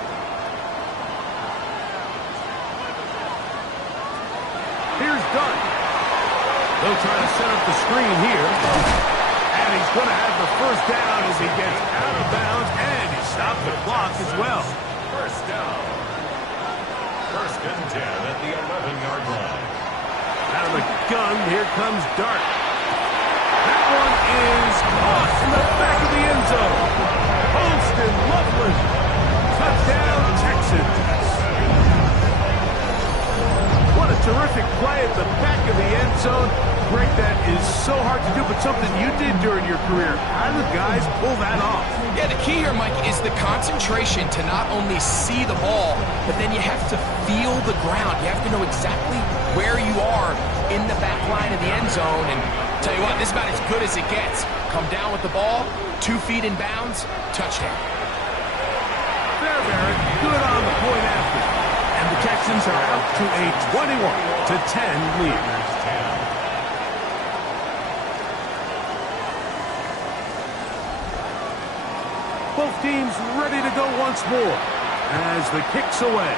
Here's Dart. They'll try to set up the screen here. And he's going to have the first down as he gets out of bounds. And he stopped the clock as well. First down. First and 10 at the 11-yard line. Out of the gun, here comes Dart. That one is caught in the back of the end zone. Holston Loveland. Touchdown, Texans. What a terrific play at the back of the end zone. Greg, that is so hard to do, but something you did during your career. How do the guys pull that off? Yeah, the key here, Mike, is the concentration to not only see the ball, but then you have to feel the ground. You have to know exactly where you are in the back line of the end zone. And tell you what, this is about as good as it gets. Come down with the ball, 2 feet in bounds, touchdown. Fair, Barrett. Good on the point after. And the Texans are out to a 21-10 lead. Both teams ready to go once more as the kick's away.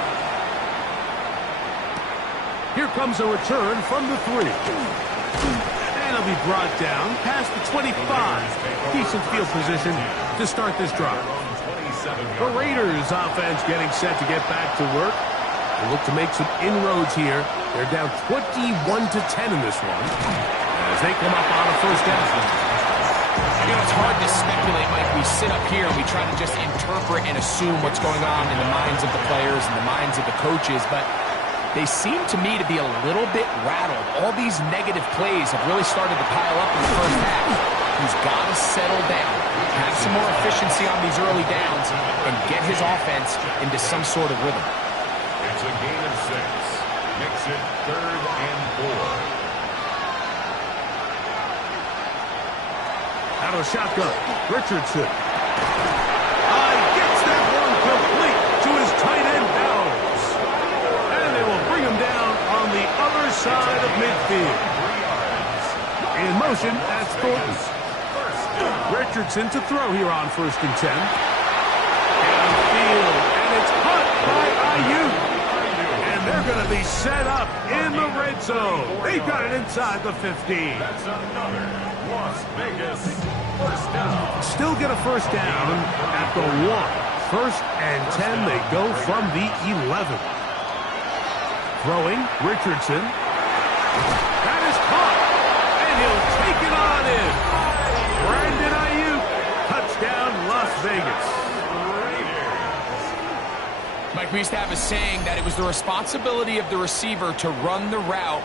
Here comes a return from the 3. And he'll be brought down past the 25. Decent field position to start this drive. The Raiders offense getting set to get back to work. They look to make some inroads here. They're down 21-10 in this one as they come up on a first down. You know, it's hard to speculate, Mike. We sit up here and we try to just interpret and assume what's going on in the minds of the players and the minds of the coaches. But they seem to me to be a little bit rattled. All these negative plays have really started to pile up in the first half. He's got to settle down, have some more efficiency on these early downs, and get his offense into some sort of rhythm. It's a gain of 6. Makes it 3rd and 4. Out of shotgun, Richardson. Gets that one complete to his tight end Downs. And they will bring him down on the other side of midfield. In motion, that's Thornton. Richardson to throw here on 1st and 10. Downfield, and it's caught by Ayuk. And they're going to be set up in the red zone. They've got it inside the 15. That's another Las Vegas first down. Still get a first down at the 1. 1st and 10, they go from the 11. Throwing, Richardson. That is caught, and he'll take it on in. Brandon Ayuk, touchdown Las Vegas. Mike, we used to have a saying that it was the responsibility of the receiver to run the route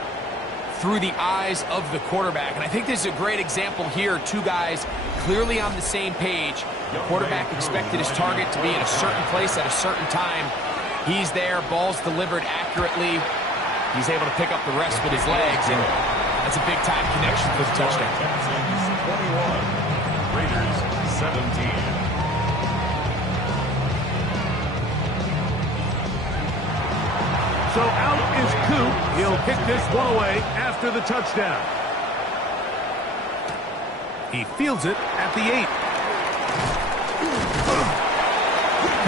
through the eyes of the quarterback. And I think this is a great example here. Two guys clearly on the same page. The quarterback expected his target to be in a certain place at a certain time. He's there, ball's delivered accurately. He's able to pick up the rest with his legs, and that's a big-time connection for the touchdown. Texans 21, Raiders 17. So out is Coop. He'll kick this one away after the touchdown. He fields it at the 8.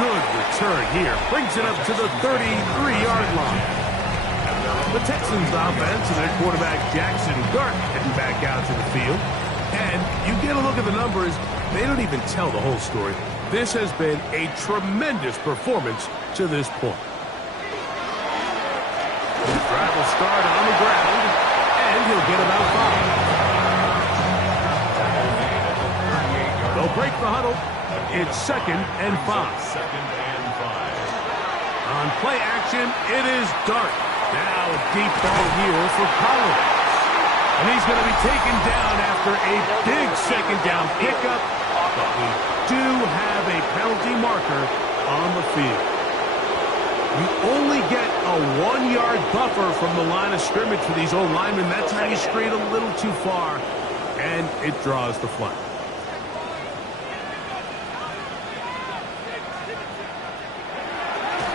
Good return here. Brings it up to the 33-yard line. The Texans offense and their quarterback Jackson Dart heading back out to the field. And you get a look at the numbers, they don't even tell the whole story. This has been a tremendous performance to this point. The drive will start on the ground, and he'll get about 5. They'll break the huddle. It's 2nd and 5. On play action, it is Dart. Now a deep ball here for Collins. And he's going to be taken down after a big 2nd down pickup. But we do have a penalty marker on the field. You only get a 1-yard buffer from the line of scrimmage for these old linemen. That's how you strayed a little too far, and it draws the flag.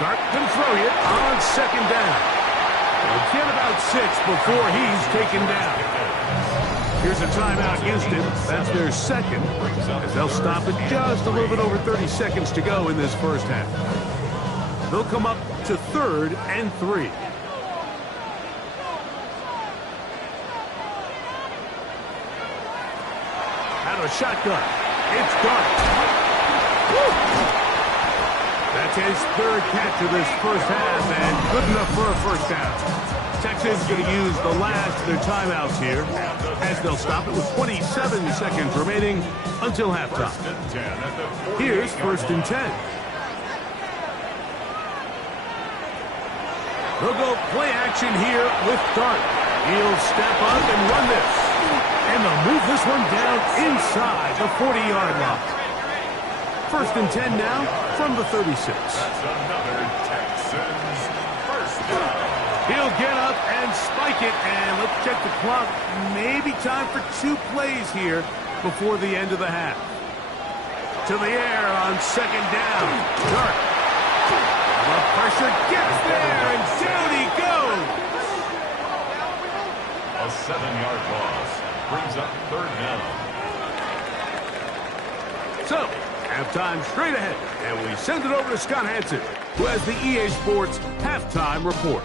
Dart can throw you on 2nd down. He'll get about 6 before he's taken down. Here's a timeout, Houston. That's their 2nd, as they'll stop it just a little bit over 30 seconds to go in this first half. They'll come up to 3rd and 3. Out of a shotgun. It's Dart. That's his 3rd catch of this first half, and good enough for a first down. Texans going to use the last of their timeouts here, as they'll stop it with 27 seconds remaining until halftime. Here's 1st and 10. They'll go play action here with Dart. He'll step up and run this. And they'll move this one down inside the 40-yard line. 1st and 10 now from the 36. That's another Texans first down. He'll get up and spike it. And let's check the clock. Maybe time for 2 plays here before the end of the half. To the air on 2nd down. Dart. The pressure gets there, and down he goes. A 7-yard loss brings up 3rd down. So, halftime straight ahead, and we send it over to Scott Hansen, who has the EA Sports halftime report.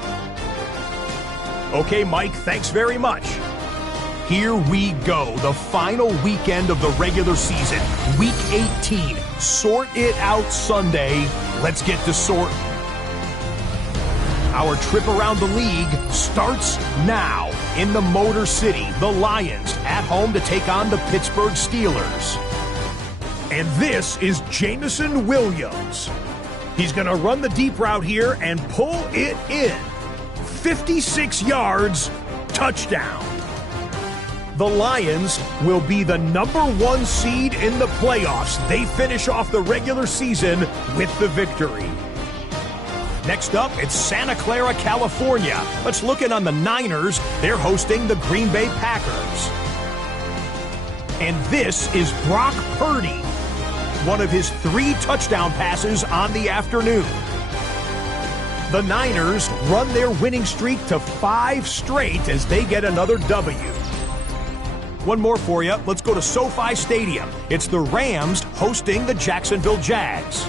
Okay, Mike, thanks very much. Here we go, the final weekend of the regular season, Week 18. Sort it out Sunday. Let's get to sorting. Our trip around the league starts now. In the Motor City, the Lions at home to take on the Pittsburgh Steelers. And this is Jameson Williams. He's going to run the deep route here and pull it in. 56 yards, touchdown. The Lions will be the #1 seed in the playoffs. They finish off the regular season with the victory. Next up, it's Santa Clara, California. Let's look in on the Niners. They're hosting the Green Bay Packers. And this is Brock Purdy, one of his 3 touchdown passes on the afternoon. The Niners run their winning streak to 5 straight as they get another W. One more for you. Let's go to SoFi Stadium. It's the Rams hosting the Jacksonville Jags.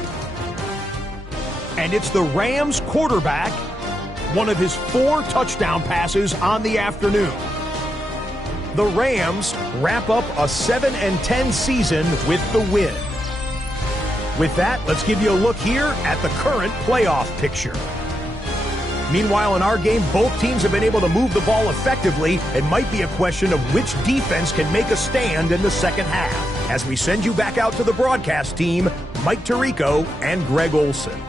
And it's the Rams quarterback, one of his 4 touchdown passes on the afternoon. The Rams wrap up a 7-10 season with the win. With that, let's give you a look here at the current playoff picture. Meanwhile, in our game, both teams have been able to move the ball effectively. It might be a question of which defense can make a stand in the second half. As we send you back out to the broadcast team, Mike Tirico and Greg Olson.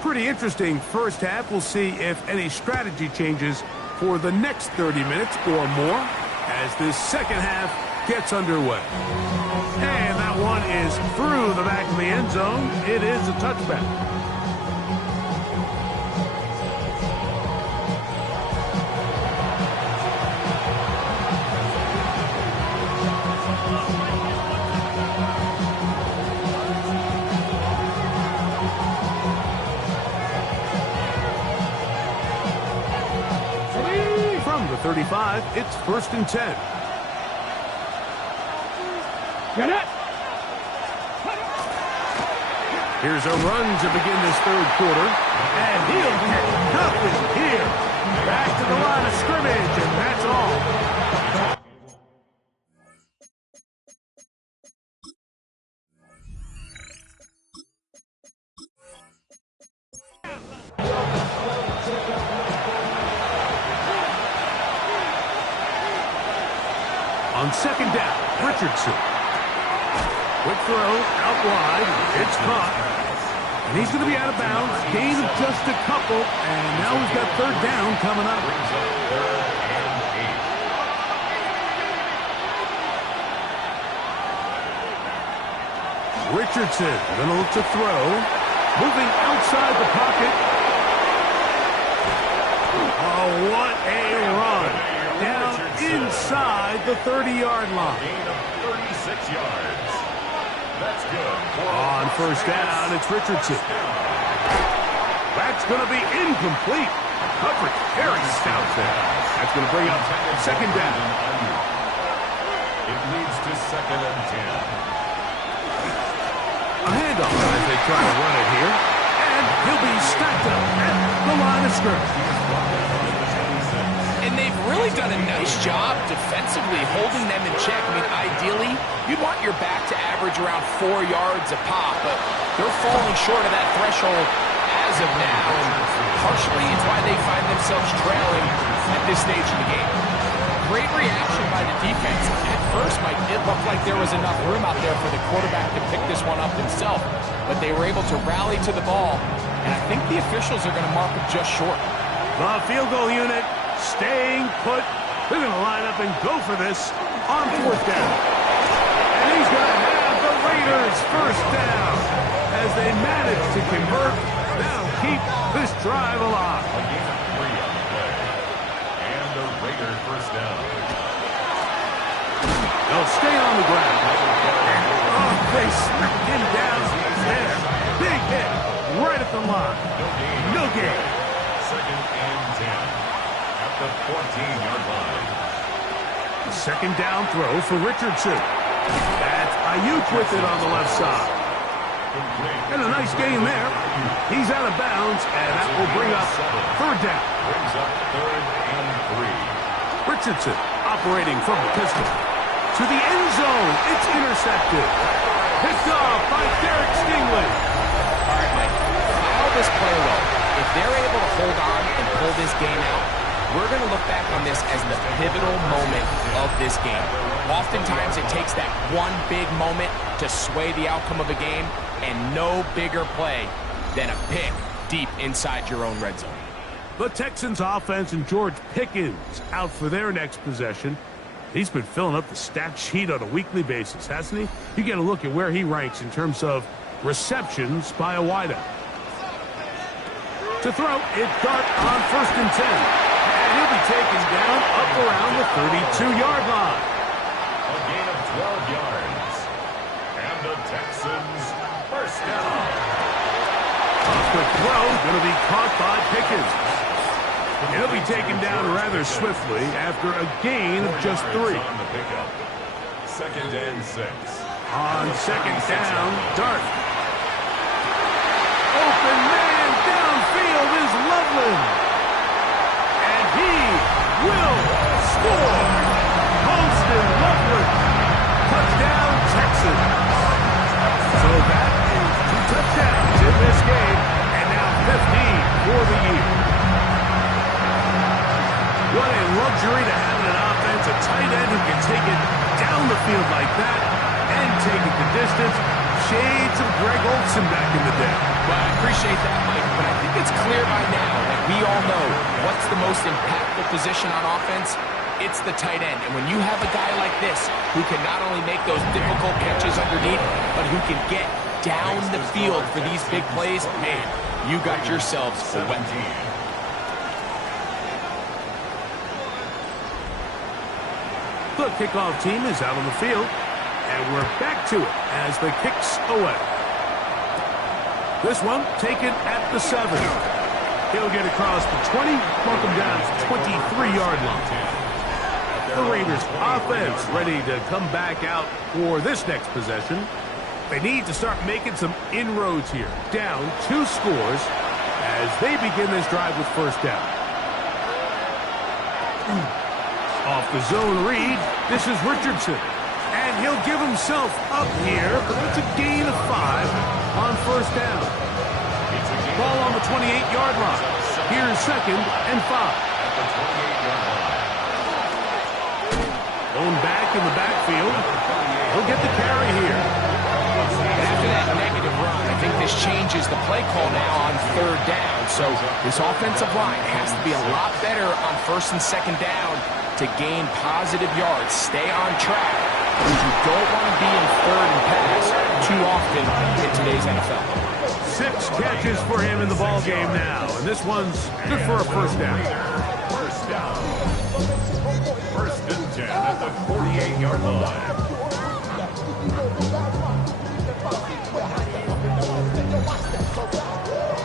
Pretty interesting first half. We'll see if any strategy changes for the next 30 minutes or more as this second half gets underway. And that one is through the back of the end zone. It is a touchback. From the 35, it's 1st and 10. Get it! Here's a run to begin this third quarter. And he'll get nothing here. Back to the line of scrimmage, and that's all. On second down, Richardson. Quick throw, out wide. It's caught. And he's going to be out of bounds. Gain of just a couple. And now we've got third down coming up. Richardson going to look to throw. Moving outside the pocket. Oh, what a run. Down inside the 30-yard line. Gain of 36 yards. That's good. On first down, it's Richardson. That's going to be incomplete. Coverage very stout there. That's going to bring up second down. It leads to 2nd and 10. A handoff as they try to run it here. And he'll be stacked up at the line of scrimmage. really done a nice job defensively holding them in check. I mean, ideally, you'd want your back to average around 4 yards a pop, but they're falling short of that threshold as of now, and partially it's why they find themselves trailing at this stage of the game. Great reaction by the defense. At first, Mike, it looked like there was enough room out there for the quarterback to pick this one up himself, but they were able to rally to the ball, and I think the officials are going to mark it just short. The field goal unit staying put. They're going to line up and go for this on 4th down. And he's going to have the Raiders first down as they manage to convert. Now keep this drive alive. A gain of 3 on the play. And the Raiders first down. They'll stay on the ground. And they slipped him down there. Big hit right at the line. No gain. 2nd and 10 at the 14-yard line. Second down throw for Richardson. That's Ayuk with it on the left side. And a nice gain there. He's out of bounds, and that will bring up 3rd down. Brings up 3rd and 3. Richardson operating from the pistol. To the end zone. It's intercepted. Picked off by Derek Stingley. All right, Mike, follow this play well. If they're able to hold on and pull this game out, we're going to look back on this as the pivotal moment of this game. Oftentimes, it takes that one big moment to sway the outcome of a game, and no bigger play than a pick deep inside your own red zone. The Texans offense and George Pickens out for their next possession. He's been filling up the stat sheet on a weekly basis, hasn't he? You get a look at where he ranks in terms of receptions by a wideout. To throw, it's Dart on 1st and 10. And he'll be taken down up around the 32-yard line. A gain of 12 yards. And the Texans first down. A quick throw, going to be caught by Pickens. He'll be taken down rather swiftly after a gain of just 3. On the pickup. 2nd and 6. On 2nd down, Dart. Open man downfield is Loveland. And he will score. Holston Loveland. Touchdown, Texans. So that is 2 touchdowns in this game, and now 15 for the year. What a luxury to have in an offense, a tight end who can take it down the field like that and take it the distance. Shades of Greg Olsen back in the day. Well, I appreciate that, Mike, but I think it's clear by now that we all know what's the most impactful position on offense. It's the tight end. And when you have a guy like this who can not only make those difficult catches underneath, but who can get down the field for these big plays, man, you got yourselves a weapon. The kickoff team is out on the field, and we're back to it as the kicks away. This one taken at the 7. He'll get across the 20, mark him down to 23-yard line. The Raiders offense ready to come back out for this next possession. They need to start making some inroads here. Down 2 scores as they begin this drive with first down. Off the zone read, this is Richardson. And he'll give himself up here, but that's a gain of 5 on first down. Ball on the 28-yard line. Here's 2nd and 5. Going back in the backfield. He'll get the carry here. After that negative run, I think this changes the play call now on 3rd down. So this offensive line has to be a lot better on 1st and 2nd down to gain positive yards. Stay on track, because you don't want to be in 3rd and pass too often in today's NFL. 6 catches for him in the ball game now, and this one's good for a first down. First down. 1st and 10 at the 48-yard line.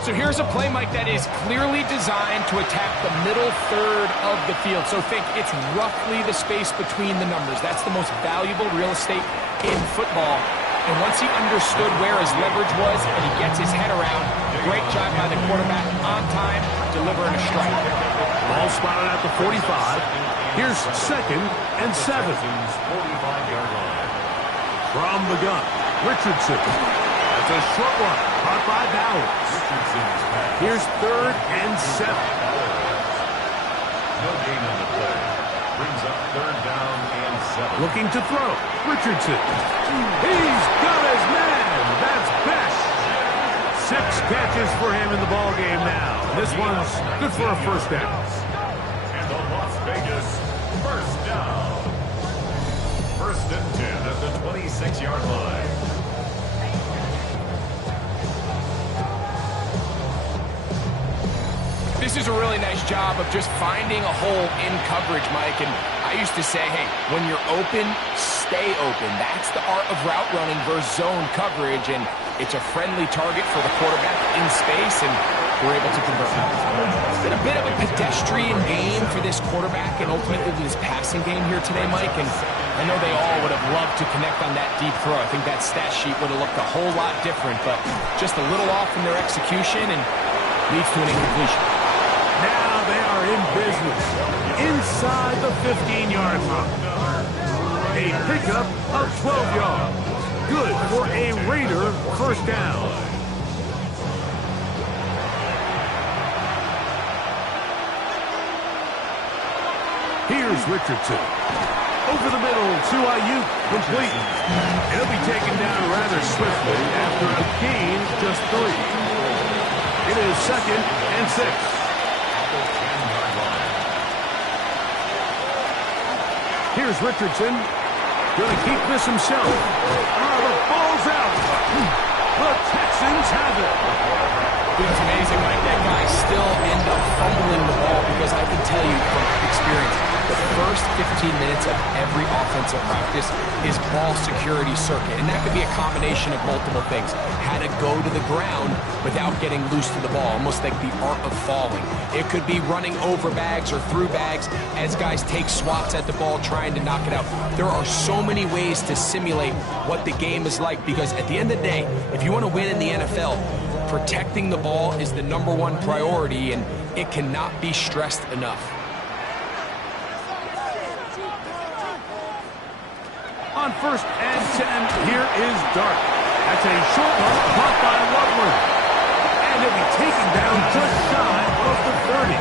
So here's a play, Mike, that is clearly designed to attack the middle 3rd of the field. So think it's roughly the space between the numbers. That's the most valuable real estate in football. And once he understood where his leverage was and he gets his head around, great job by the quarterback on time, delivering a strike. Ball spotted at the 45. Here's 2nd and 7. 45-yard line. From the gun, Richardson. That's a short one, caught by Bowers. Richardson's pass. Here's 3rd and 7. No gain on the play. Brings up 3rd down and 7. Looking to throw, Richardson. He's got his man. That's Best. 6 catches for him in the ball game now. This one's good for a first down. And the Las Vegas first down. 1st and 10 at the 26-yard line. This is a really nice job of just finding a hole in coverage, Mike. And I used to say, hey, when you're open, stay open. That's the art of route running versus zone coverage. And it's a friendly target for the quarterback in space, and we're able to convert. It's been a bit of a pedestrian game for this quarterback and ultimately this passing game here today, Mike. And I know they all would have loved to connect on that deep throw. I think that stat sheet would have looked a whole lot different, but just a little off in their execution and leads to an incompletion. Now they are in business inside the 15-yard line. A pickup of 12 yards. Good for a Raider first down. Here's Richardson. Over the middle to Ayuk, complete. He'll be taken down rather swiftly after a gain of just 3. It is 2nd and 6. Here's Richardson. Going to keep this himself. The ball's out. The Texans have it. It's amazing, Mike. That guy still end up fumbling the ball because I can tell you from experience, the first 15 minutes of every offensive practice is ball security circuit. And that could be a combination of multiple things. How to go to the ground without getting loose to the ball, almost like the art of falling. It could be running over bags or through bags as guys take swats at the ball trying to knock it out. There are so many ways to simulate what the game is like because at the end of the day, if you want to win in the NFL, protecting the ball is the #1 priority, and it cannot be stressed enough. On 1st and 10, here is Dart. That's a short one caught by Loveland. And he'll be taken down just shy of the 30.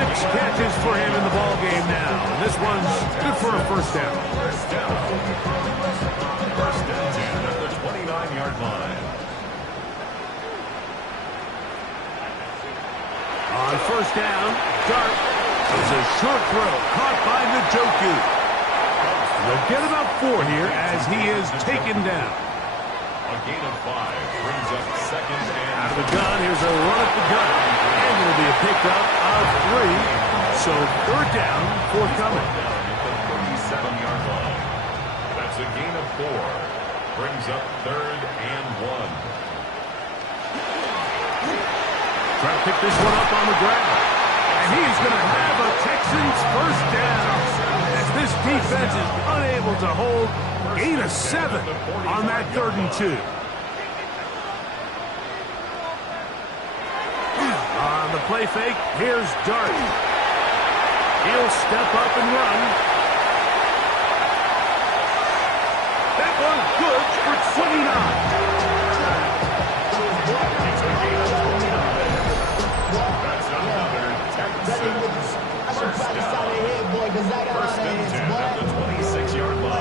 6 catches for him in the ball game now. This one's good for a first down. First down. 1st and 10 at the 29-yard line. On 1st down, Dart is a short throw caught by Njoku. They'll get about 4 here as he is taken down. A gain of 5 brings up 2nd and Out of the gun, here's a run at the gun. And there'll be a pickup of 3. So 3rd down forthcoming. down at the 37-yard line. That's a gain of 4. Brings up 3rd and 1. Trying to pick this one up on the ground. And he's going to have a Texans first down. As this defense is unable to hold. Gain of 7 on that 3rd and 2. On the play fake, here's Dart. He'll step up and run. That one's good for 29. That's another Texans first down. 1st and 10 at the 26-yard line.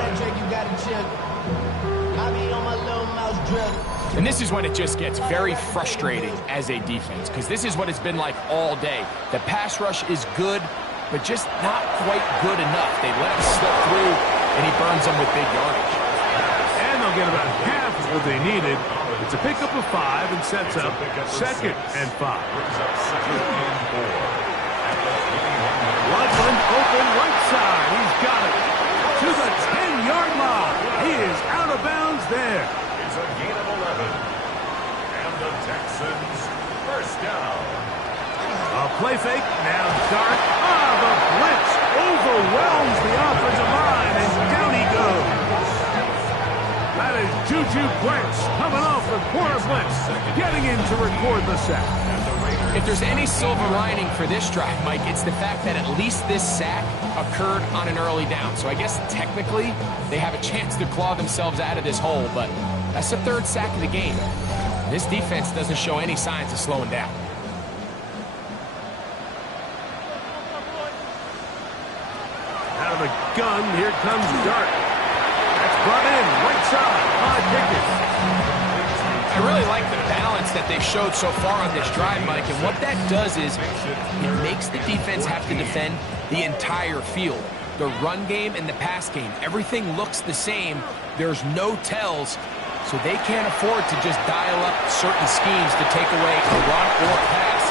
And this is when it just gets very frustrating as a defense because this is what it's been like all day. The pass rush is good, but just not quite good enough. They let him slip through, and he burns them with big yardage. And they'll get about half of what they needed. It's a pickup of 5 and sets up 2nd and 5. Brings up 2nd and 4. At the 21-yard line. Loveland open right side. He's got it to the 10-yard line. He is out of bounds there. It's a gain of 11. And the Texans first down. A play fake. Now Dart. The blitz overwhelms the offensive line, and down he goes. That is Juju Brents coming off the quarter blitz, getting in to record the sack. And the Raiders If there's any silver lining for this drive, Mike, it's the fact that at least this sack occurred on an early down. So I guess technically they have a chance to claw themselves out of this hole, but that's the third sack of the game. This defense doesn't show any signs of slowing down. Out of the gun, here comes Dart. That's brought in, right side, by Pickett. I really like the balance that they've showed so far on this drive, Mike, and what that does is it makes the defense have to defend the entire field. The run game and the pass game, everything looks the same. There's no tells, so they can't afford to just dial up certain schemes to take away a run or a pass.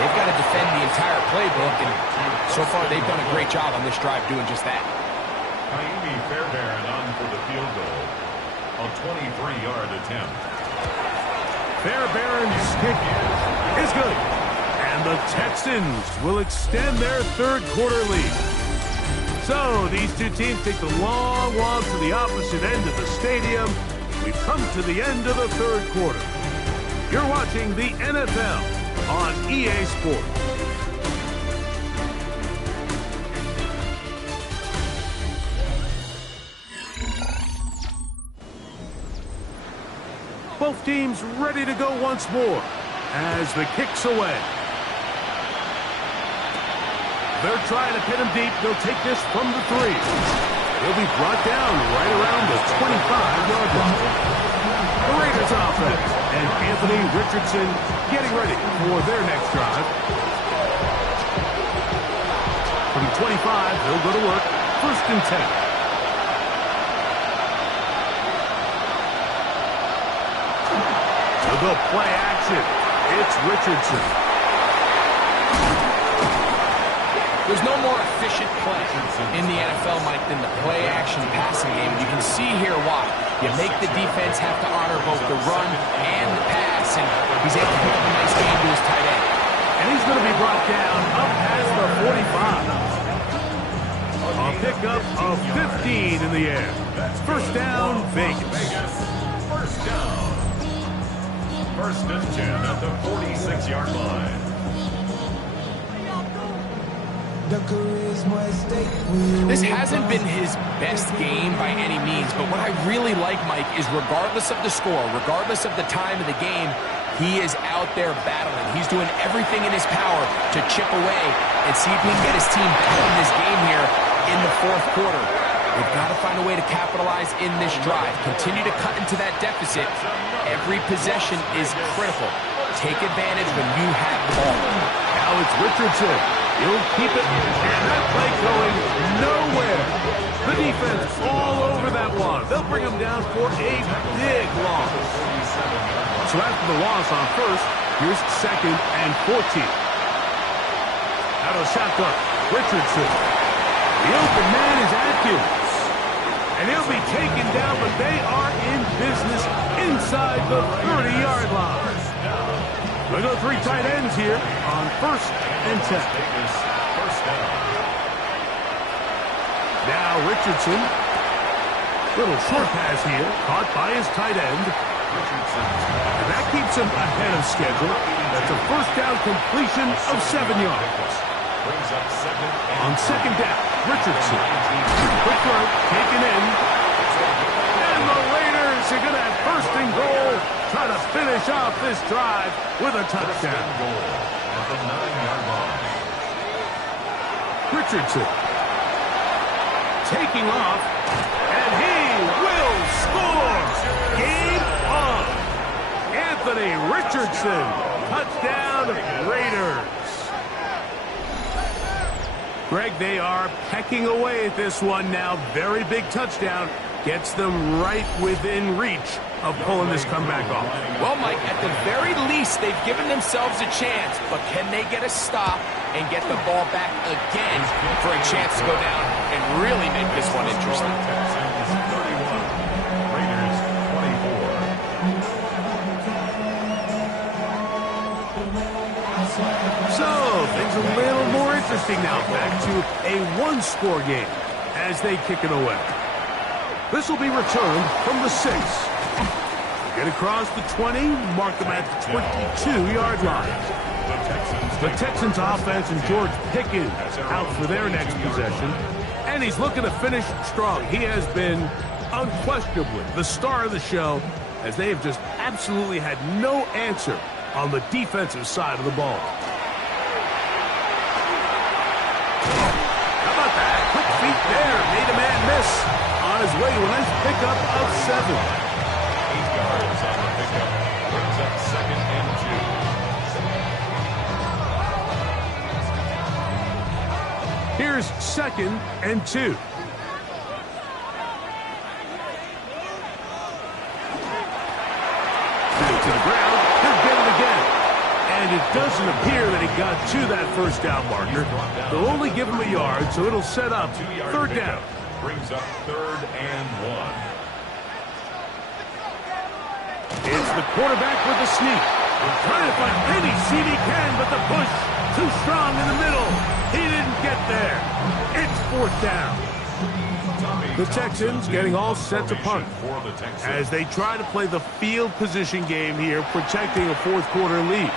They've got to defend the entire playbook, and so far they've done a great job on this drive doing just that. Naimi Fairbairn on for the field goal. A 23-yard attempt. Fairbairn's kick is good. And the Texans will extend their third quarter lead. So these two teams take the long walk to the opposite end of the stadium. We've come to the end of the third quarter. You're watching the NFL on EA Sports. Both teams ready to go once more as the kick's away. They're trying to pin him deep. They'll take this from the 3. He'll be brought down right around the 25-yard line. The Raiders offense and Anthony Richardson getting ready for their next drive. From the 25, they'll go to work. 1st and 10. The play action. It's Richardson. There's no more efficient play in the NFL, Mike, than the play action passing game. You can see here why. You make the defense have to honor both the run and the pass, and he's able to pick up a nice game to his tight end. And he's going to be brought down up past the 45. A pickup of 15 in the air. 1st down, Vegas. First down. 1st and 10 at the 46-yard line. This hasn't been his best game by any means, but what I really like, Mike, is regardless of the score, regardless of the time of the game, he is out there battling. He's doing everything in his power to chip away and see if he can get his team back in this game here in the 4th quarter. They've got to find a way to capitalize in this drive. Continue to cut into that deficit. Every possession is critical. Take advantage when you have the ball. Now it's Richardson. He'll keep it, and that play going nowhere. The defense all over that one. They'll bring him down for a big loss. So after the loss on 1st, here's 2nd and 14. Out of shotgun, Richardson. The open man is Atkins. And he'll be taken down, but they are in business inside the 30-yard line. They go 3 tight ends here on 1st and 10. Now Richardson. Little short pass here, caught by his tight end. And that keeps him ahead of schedule. That's a 1st down completion of 7 yards. On 2nd down, Richardson. Quick throw, taken in. And the Raiders are going to have 1st and goal. Try to finish off this drive with a touchdown. Richardson. Taking off. And he will score. Game on. Anthony Richardson. Touchdown, Raiders. Greg, they are pecking away at this one now. Very big touchdown. Gets them right within reach of pulling this comeback off. Well, Mike, at the very least, they've given themselves a chance. But can they get a stop and get the ball back again for a chance to go down and really make this one interesting? Texans 31, Raiders 24. So, things a little more interesting now. Back to a one-score game as they kick it away. This will be returned from the 6. Get across the 20, mark them at the 22-yard line. The The Texans offense and George Pickens out for their next possession. And he's looking to finish strong. He has been unquestionably the star of the show, as they have just absolutely had no answer on the defensive side of the ball. How about that? Quick feet there. Made a man miss. On his way to a nice pickup of 7. 8 yards on the pickup. Brings up 2nd and 2. Here's 2nd and 2. To the ground. He'll get it again. And it doesn't appear that he got to that first down marker. They'll only give him a yard, so it'll set up 3rd down. Brings up 3rd and 1. It's the quarterback with the sneak. Trying to find any seam he can, but the push too strong in the middle. He didn't get there. It's 4th down. The Texans getting all set to punt as they try to play the field position game here, protecting a 4th quarter lead.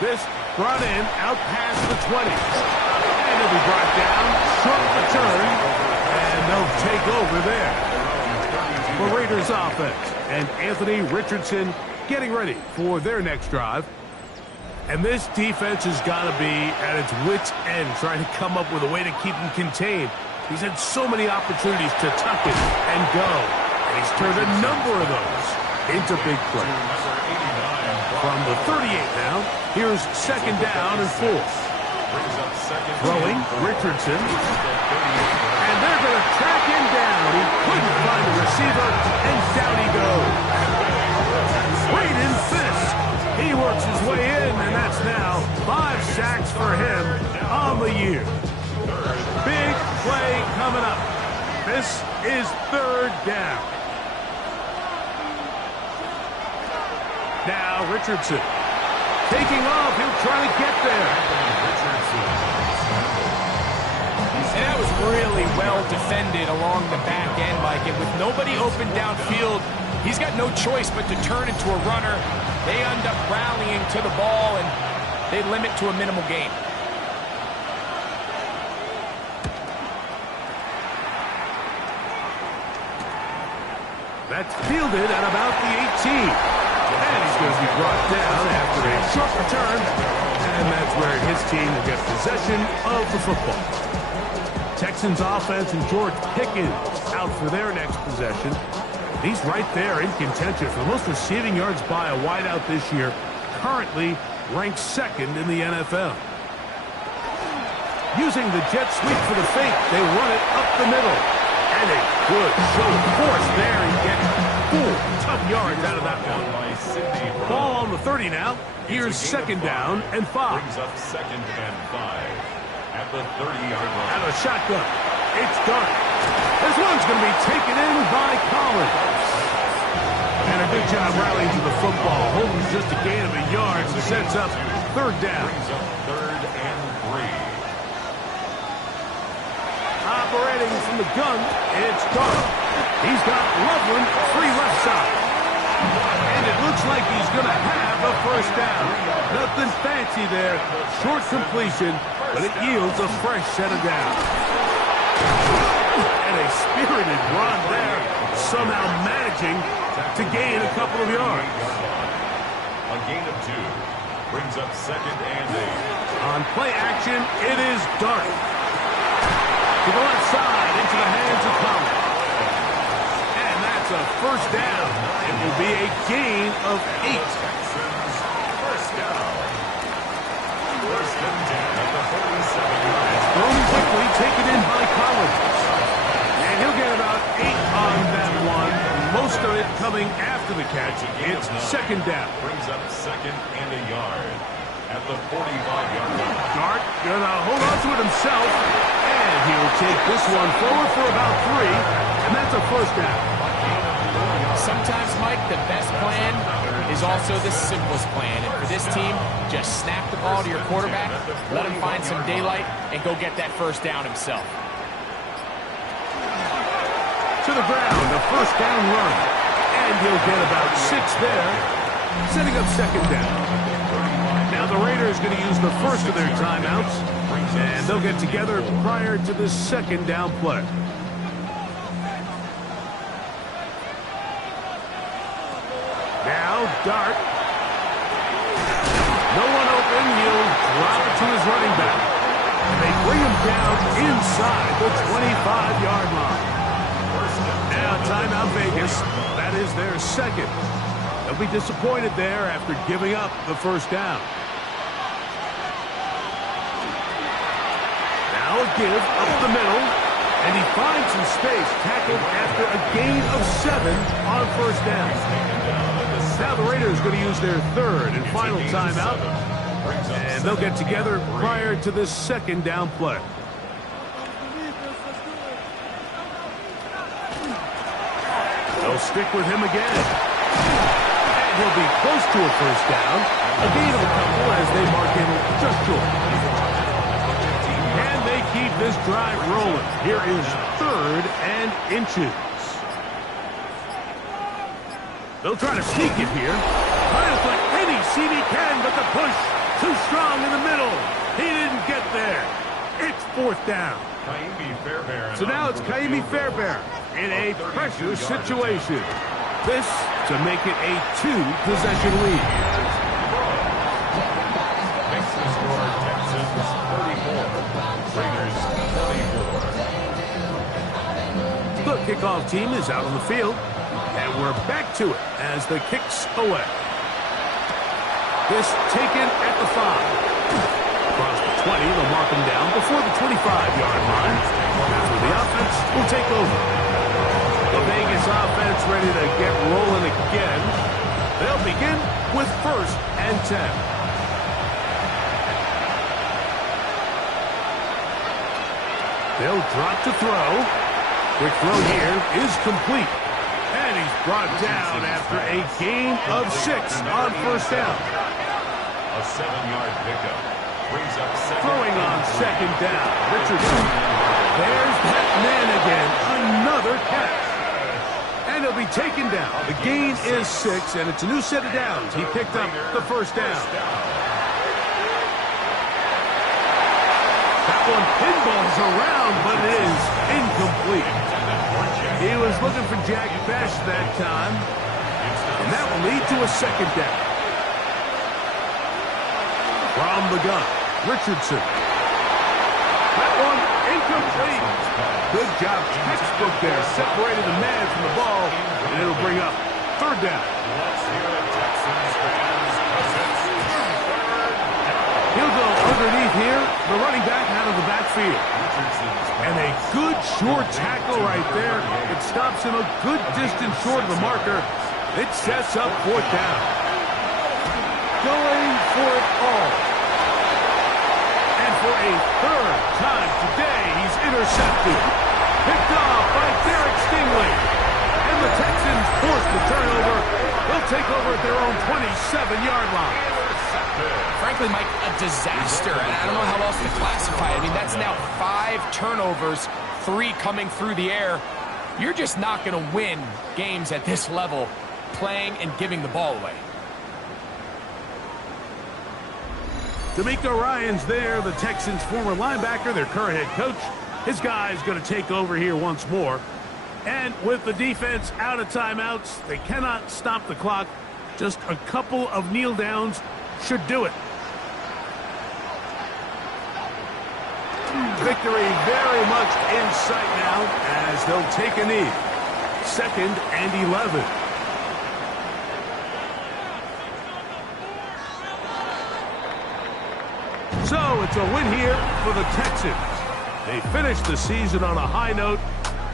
This brought in out past the 20. And it'll be brought down, short return, and they'll take over there. The Raiders offense and Anthony Richardson getting ready for their next drive. And this defense has got to be at its wits' end, trying to come up with a way to keep him contained. He's had so many opportunities to tuck it and go, and he's turned a number of those into big plays. From the 38 now, here's 2nd down and 4. Throwing, Richardson. And they're going to track him down. He couldn't find the receiver, and down he goes. Braden Fisk. He works his way in, and that's now 5 sacks for him on the year. Big play coming up. This is 3rd down. Now Richardson taking off. He'll try to get there. And that was really well defended along the back end, Mike. And with nobody open downfield, he's got no choice but to turn into a runner. They end up rallying to the ball, and they limit to a minimal gain. That's fielded at about the 18. And he's going to be brought down after a short return. And that's where his team will get possession of the football. Texans offense and George Pickens out for their next possession. He's right there in contention for the most receiving yards by a wideout this year. Currently ranked 2nd in the NFL. Using the jet sweep for the fake, they run it up the middle. And a good show of force there and get 4 tough yards out of that one. Ball on the 30 now. Here's 2nd down and 5. Brings up 2nd and 5 at the 30-yard line. Out of shotgun. It's done. This one's going to be taken in by Collins. And a good job rallying to the football. Holding just a gain of a yard and sets up 3rd down. Brings up 3rd and 3. Operating from the gun, it's done. He's got Loveland free left side. And it looks like he's going to have a 1st down. Nothing fancy there. Short completion, but it yields a fresh set of downs. And a spirited run there, somehow managing to gain a couple of yards. A gain of 2. Brings up 2nd and 8. On play action, it is Dart. To the left side, into the hands of Collins. And that's a 1st down. It will be a gain of 8. 1st down. 1st and 10 at the 47. Thrown quickly, taken in by Collins. And he'll get about 8 on that one. Most of it coming after the catch. It's 2nd down. Brings up 2nd and a yard at the 45-yard line. Dart gonna hold on to it himself. And he'll take this one forward for about 3. And that's a 1st down. Sometimes, Mike, the best plan is also the simplest plan. And for this team, just snap the ball to your quarterback, let him find some daylight, and go get that 1st down himself. To the ground, a 1st down run. And he'll get about 6 there. setting up second down. Now the Raiders going to use the first of their timeouts, and they'll get together prior to the second down play. Now Dart. No one open. He'll drop it to his running back. And they bring him down inside the 25-yard line. Now timeout Vegas. That is their second. They'll be disappointed there after giving up the first down. Now a give up the middle. And he finds some space, tackled after a gain of 7 on first down. Now the Raiders going to use their third and final timeout. And they'll get together prior to this second down play. They'll stick with him again. And he'll be close to a first down. A gain of a couple as they mark him just short. And they keep this drive rolling. Here is 3rd and inches. They'll try to sneak it here. Trying to put any seed he can, but the push too strong in the middle. He didn't get there. It's 4th down. So now it's Kaimi Fairbairn in a pressure situation. This to make it a 2-possession lead. Makes the score Texans 34, Raiders 24. The kickoff team is out on the field. And we're back to it as the kick's away. This taken at the 5. Across the 20, they'll mark him down before the 25-yard line. That's where the offense will take over. The Vegas offense ready to get rolling again. They'll begin with 1st and 10. They'll drop to throw. Quick throw here is complete. And he's brought down after a gain of 6 on first down. A 7-yard pickup. Brings up Throwing on second down. Richardson. There's that man again. Another catch. And he'll be taken down. The gain is 6, and it's a new set of downs. He picked up the first down. That one pinballs around, but it is incomplete. He was looking for Jack Best that time. And that will lead to a second down. From the gun, Richardson. That one incomplete. Good job, textbook there. Separated the man from the ball, and it'll bring up 3rd down. He'll go underneath here. The running back out of the backfield. And a good short tackle right there. It stops him a good distance short of the marker. It sets up 4th down. Going for it all. And for a 3rd time today, he's intercepted. Picked off by Derek Stingley. And the Texans force the turnover. They'll take over at their own 27-yard line. Frankly, Mike, a disaster. And I don't know how else to classify it. I mean, that's now 5 turnovers, 3 coming through the air. You're just not going to win games at this level playing and giving the ball away. D'Amico Ryan's there, the Texans' former linebacker, their current head coach. His guy's going to take over here once more. And with the defense out of timeouts, they cannot stop the clock. Just a couple of kneel downs should do it. Victory very much in sight now as they'll take a knee. 2nd and 11. So it's a win here for the Texans. They finished the season on a high note.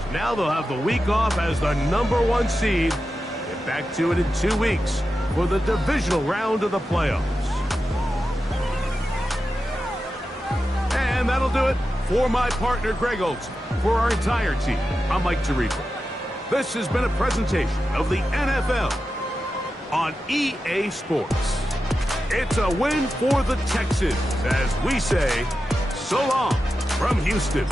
So now they'll have the week off as the #1 seed. Get back to it in 2 weeks for the divisional round of the playoffs. And that'll do it for my partner, Greg Olson. For our entire team, I'm Mike Tirico. This has been a presentation of the NFL on EA Sports. It's a win for the Texans as we say, so long from Houston.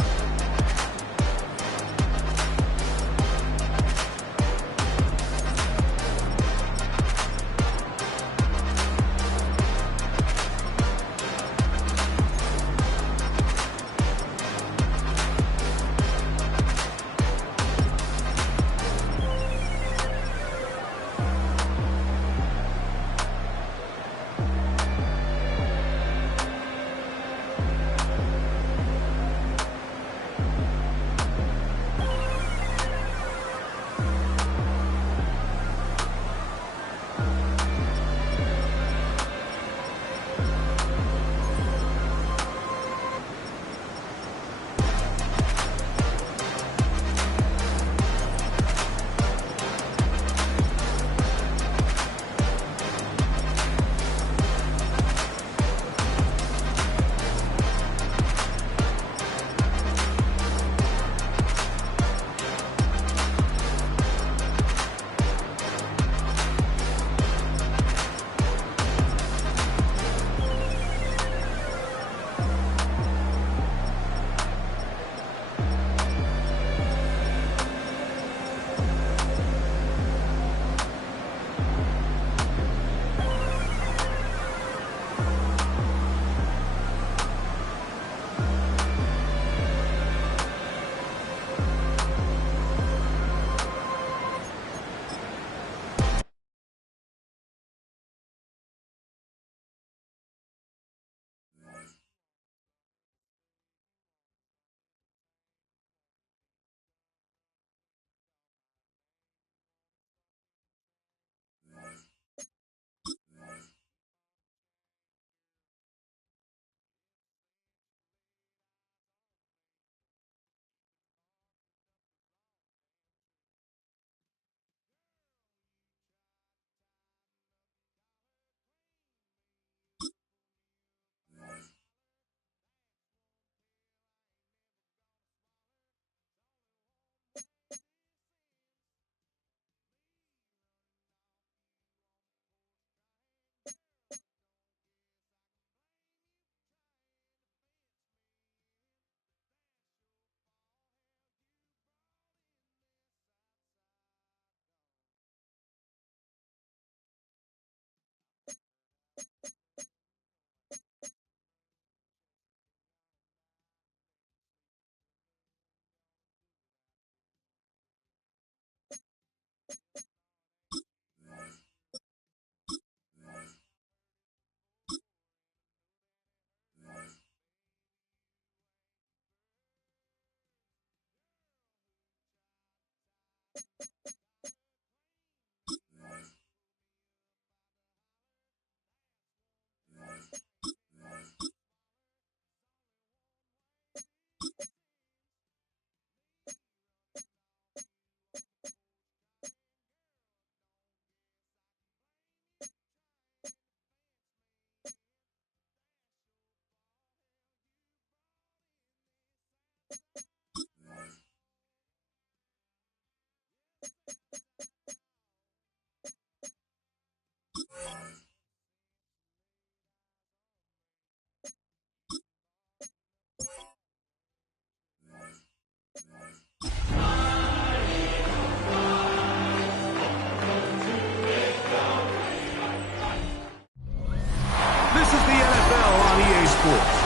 This is the NFL on EA Sports,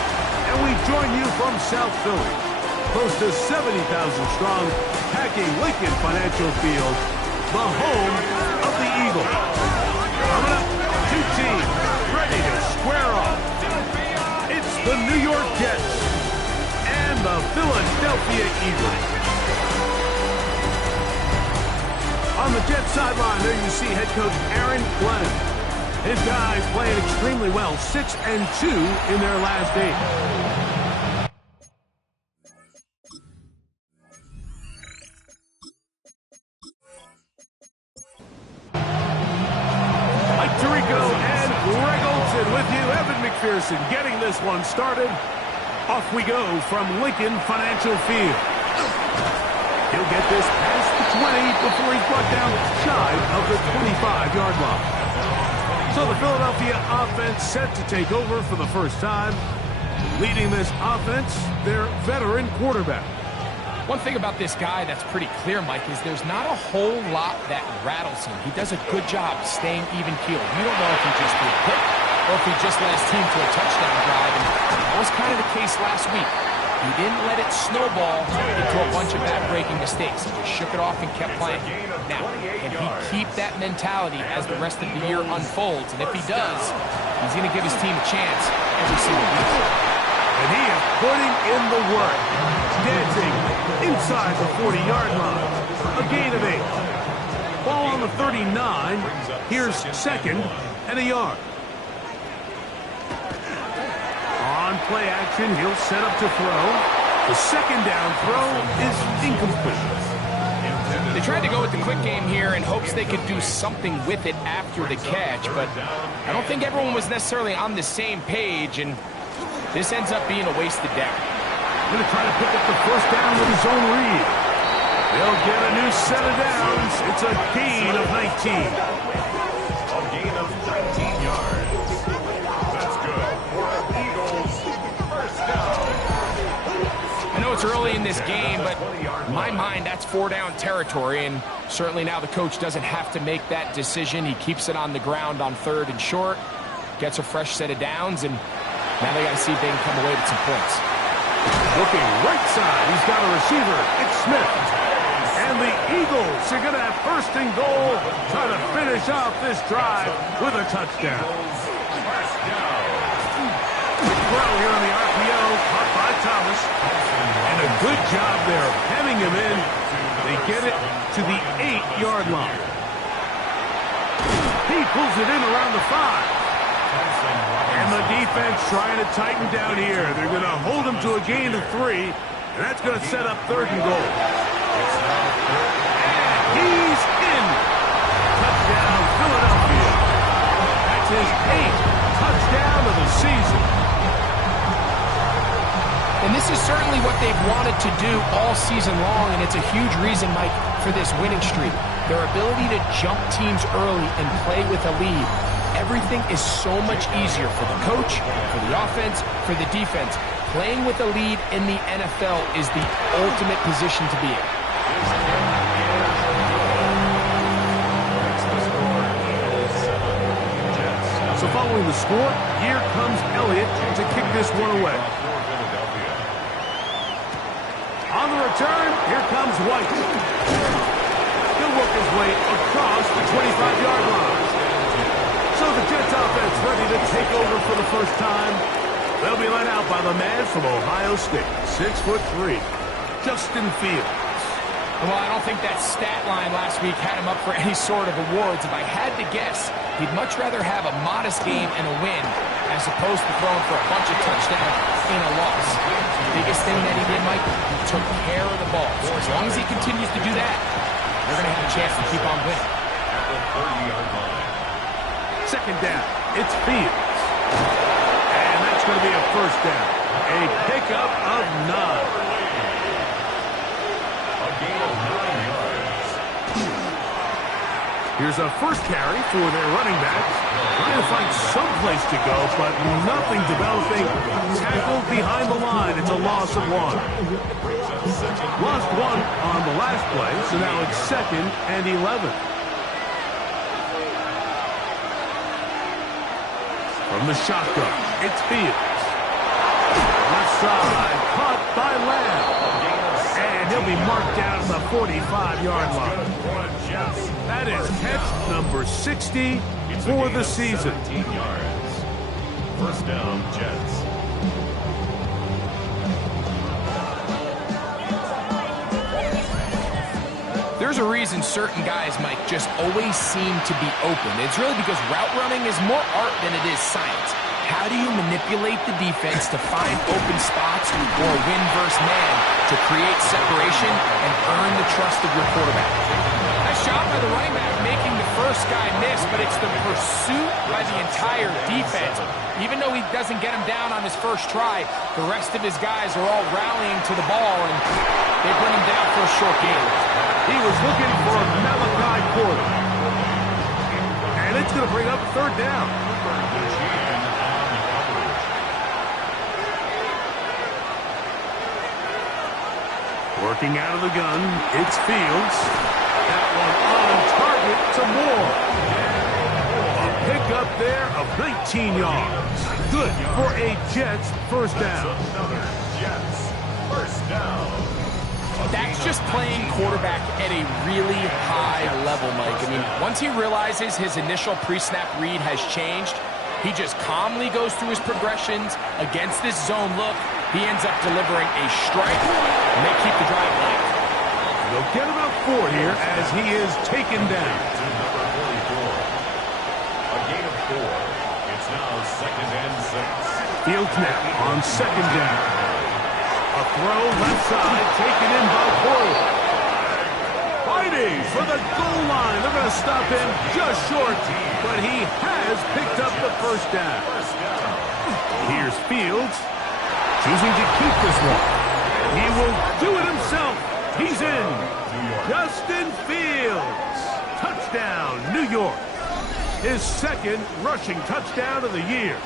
and we join you from South Philly, close to 70,000 strong, packing Lincoln Financial Field, the home of the Eagles. Coming up, two teams ready to square off. It's the New York Jets and the Philadelphia Eagles. On the Jets sideline, there you see head coach Aaron Glenn. His guys playing extremely well, 6-2 in their last 8. Mike Tirico and Greg Olson with you. Evan McPherson getting this one started. Off we go from Lincoln Financial Field. He'll get this past the 20 before he's brought down shy of the 25-yard line. So the Philadelphia offense set to take over for the first time. Leading this offense, their veteran quarterback. One thing about this guy that's pretty clear, Mike, is there's not a whole lot that rattles him. He does a good job staying even-keeled. You don't know if he just threw a pick or if he just led his team to a touchdown drive. And that was kind of the case last week. He didn't let it snowball into a bunch of back-breaking mistakes. He just shook it off and kept playing. Now, can he keep that mentality as the rest of the year unfolds? And if he does, he's going to give his team a chance every single week. And he is putting in the work. Dancing inside the 40-yard line. A gain of 8. Ball on the 39. Here's second and a yard. On play action, he'll set up to throw. The second down throw is incomplete. They tried to go with the quick game here in hopes they could do something with it after the catch, but I don't think everyone was necessarily on the same page, and this ends up being a wasted down. Going to try to pick up the first down with his own read. They'll get a new set of downs. It's a gain of 19. A gain of 19 yards. That's good for Eagles. First down. I know it's early in this game, but in my mind, that's 4-down territory, and certainly now the coach doesn't have to make that decision. He keeps it on the ground on 3rd and short, gets a fresh set of downs, and now they got to see if they can come away with some points. Looking right side, he's got a receiver. It's Smith. And the Eagles are going to have first and goal, trying to finish off this drive with a touchdown. First down. Quick throw here on the RPO, caught by Thomas. And a good job there, hemming him in. They get it to the 8-yard line. He pulls it in around the 5. And the defense trying to tighten down here. They're going to hold him to a gain of 3, and that's going to set up 3rd and goal. And he's in. Touchdown, Philadelphia. That's his 8th touchdown of the season. And this is certainly what they've wanted to do all season long, and it's a huge reason, Mike, for this winning streak. Their ability to jump teams early and play with a lead. Everything is so much easier for the coach, for the offense, for the defense. Playing with a lead in the NFL is the ultimate position to be in. So following the score, here comes Elliott to kick this one away. On the return, here comes White. He'll work his way across the 25-yard line. So the Jets offense ready to take over for the first time. They'll be led out by the man from Ohio State, 6'3", Justin Fields. Well, I don't think that stat line last week had him up for any sort of awards. If I had to guess, he'd much rather have a modest game and a win as opposed to throwing for a bunch of touchdowns in a loss. The biggest thing that he did, Mike, he took care of the ball. So as long as he continues to do that, they're going to have a chance to keep on winning. At the 30-yard line. Second down. It's Fields. And that's going to be a first down. A pickup of 9. A gain of 9 yards. Here's a first carry for their running back. Trying to find some place to go, but nothing developing. Tackled behind the line. It's a loss of 1. Lost 1 on the last play, so now it's 2nd and 11. From the shotgun, it's Fields. Left side, caught by Lamb. And he'll be marked down at the 45-yard line. That is catch number 60 for the season. 17 yards. First down, Jets. There's a reason certain guys, Mike, just always seem to be open. It's really because route running is more art than it is science. How do you manipulate the defense to find open spots or win versus man to create separation and earn the trust of your quarterback? Nice job by the running back making the first guy miss, but it's the pursuit by the entire defense. Even though he doesn't get him down on his first try, the rest of his guys are all rallying to the ball, and they bring him down for a short game. He was looking for Malachi Porter. And it's going to bring up third down. Working out of the gun, it's Fields. That one on target to Moore. A pickup there of 19 yards. Good for a Jets first down. Another Jets first down. That's just playing quarterback at a really high level, Mike. I mean, once he realizes his initial pre-snap read has changed, he just calmly goes through his progressions against this zone look. He ends up delivering a strike, and they keep the drive alive. They'll get about 4 here as he is taken down. To number 44. A gain of 4. It's now 2nd and 6. Fields now on second down. A throw left side, taken in by Porter. Fighting for the goal line. They're going to stop him just short, but he has picked up the first down. Here's Fields, choosing to keep this one. He will do it himself. He's in. Justin Fields. Touchdown, New York. His 2nd rushing touchdown of the year.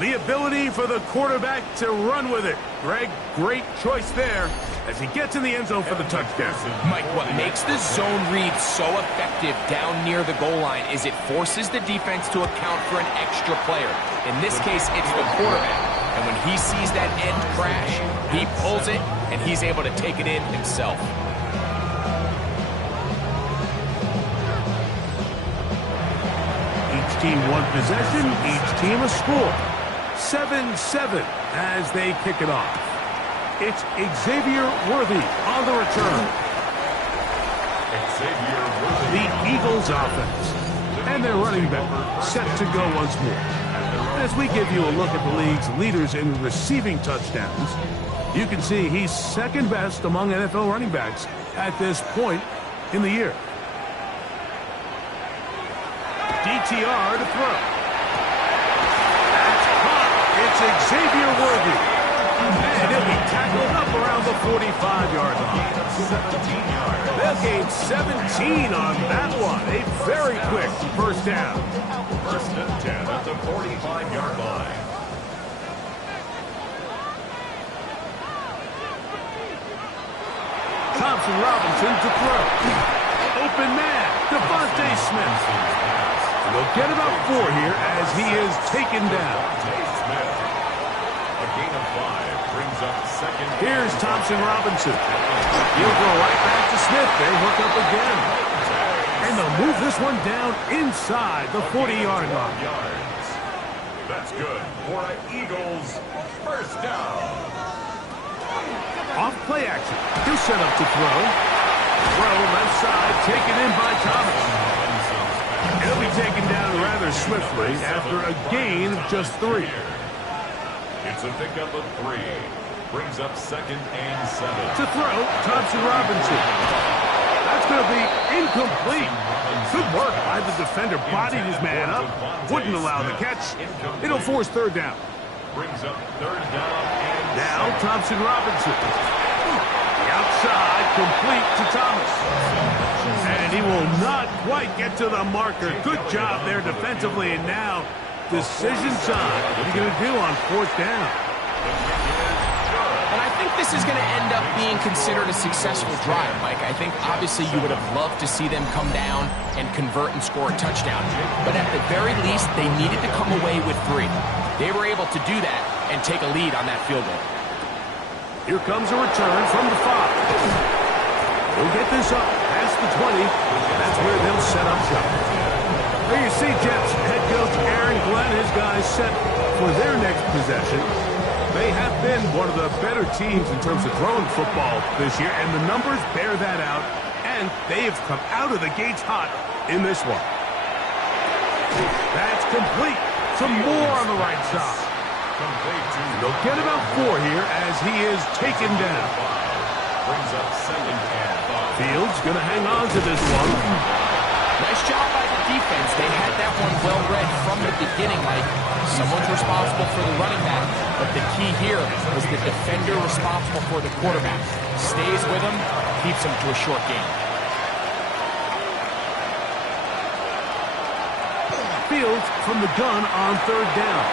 The ability for the quarterback to run with it. Greg, great choice there as he gets in the end zone for the touchdown. Mike, what makes the zone read so effective down near the goal line is it forces the defense to account for an extra player. In this case, it's the quarterback. And when he sees that end crash, he pulls it, and he's able to take it in himself. Each team one possession, each team a score. 7-7 as they kick it off. It's Xavier Worthy on the return. Xavier Worthy. The Eagles offense. And their running back set to go once more. As we give you a look at the league's leaders in receiving touchdowns, you can see he's 2nd best among NFL running backs at this point in the year. DTR to throw. It's Xavier Worthy. And he'll be tackled up around the 45-yard line. 17 yards. They'll gain 17 on that one. A very quick first down. 1st and 10 at the 45-yard line. Thompson Robinson to throw. Open man, Devontae Smith. And they'll get about 4 here as he is taken down. A gain of 5 brings up 2nd. Here's Thompson Robinson. He'll go right back to Smith. They hook up again. And they'll move this one down inside the 40-yard line. That's good for an Eagles first down. Off Play action. He'll set up to throw. Throw left side, taken in by Thomas. He'll be taken down rather swiftly after a gain of just 3. It's a pickup of 3. Brings up 2nd and 7. To throw, Thompson Robinson. That's going to be incomplete. Good work by the defender. Bodied his man up. Wouldn't allow the catch. It'll force 3rd down. Brings up 3rd down and Now Thompson Robinson. The outside, complete to Thomas. And he will not quite get to the marker. Good job there defensively. And now, decision time. What are you going to do on 4th down? And I think this is going to end up being considered a successful drive, Mike. I think obviously you would have loved to see them come down and convert and score a touchdown. But at the very least, they needed to come away with 3. They were able to do that and take a lead on that field goal. Here comes a return from the 5. They'll get this up past the 20. That's where they'll set up shop. There you see Jets head coach Aaron Glenn, his guys set for their next possession. They have been one of the better teams in terms of throwing football this year, and the numbers bear that out, and they've come out of the gates hot in this one. That's complete. Some more on the right side. They'll get about 4 here as he is taken down. brings up 2nd and 5. Fields going to hang on to this one. Nice job by the defense. They had that one well read from the beginning, Mike. Someone's responsible for the running back, but the key here was the defender responsible for the quarterback. Stays with him, keeps him to a short game. Fields from the gun on 3rd down.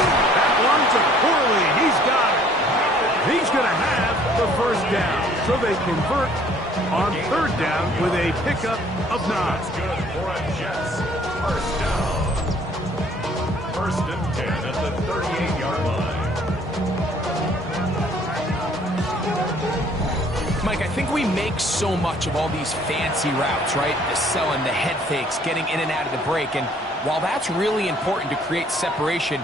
That one to Corley. He's got it. He's going to have the 1st down. So they convert on 3rd down with a pickup of 9. That's good for a Jets. 1st down. 1st and 10 at the 38-yard line. Mike, I think we make so much of all these fancy routes, right? The selling, the head fakes, getting in and out of the break. And while that's really important to create separation,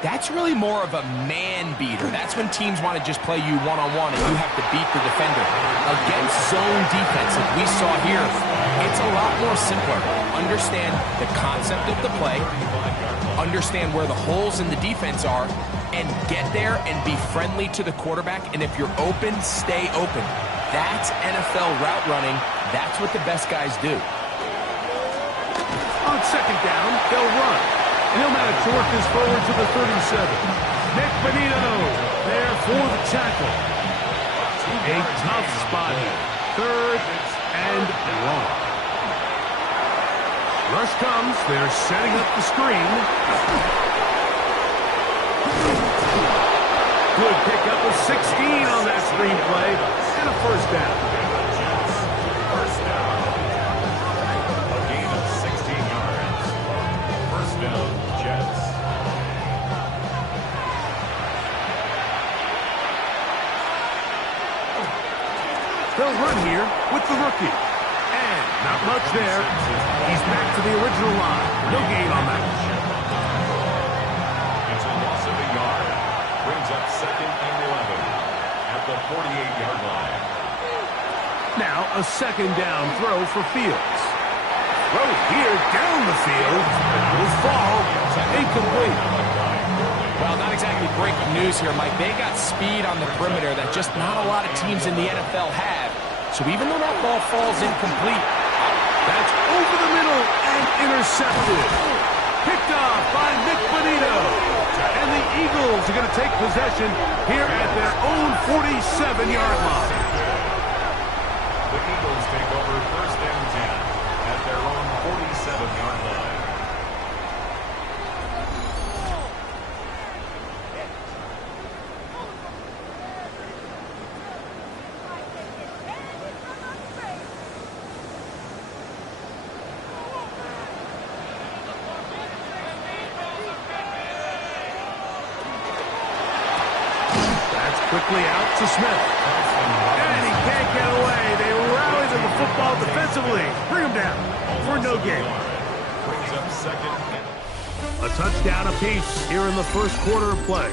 that's really more of a man beater. That's when teams want to just play you one-on-one and you have to beat the defender. Against zone defense, like we saw here, it's a lot more simpler. Understand the concept of the play, understand where the holes in the defense are, and get there and be friendly to the quarterback. And if you're open, stay open. That's NFL route running. That's what the best guys do. On 2nd down, they'll run. And he'll manage to work this forward to the 37. Nick Benito there for the tackle. A tough spot here. 3rd and long. Rush comes. They're setting up the screen. Good pickup of 16 on that screen play. And a 1st down. 1st down. A gain of 16 yards. 1st down, Jets. They'll run here with the rookie. And not much there. He's back to the original line. No gain on that. It's a loss of a yard. Brings up 2nd and 11 at the 48-yard line. Now a 2nd down throw for Fields. Throw here down the field. Will fall. Incomplete. Well, not exactly breaking news here, Mike. They got speed on the perimeter that just not a lot of teams in the NFL have. So even though that ball falls incomplete, that's over the middle and intercepted. Picked off by Nick Benito. And the Eagles are going to take possession here at their own 47-yard line. The Eagles take over 1st and 10 at their own 47-yard line. Quickly out to Smith. And he can't get away. They rally to the football defensively. Bring him down for no gain. Brings up 2nd. A touchdown apiece here in the 1st quarter of play.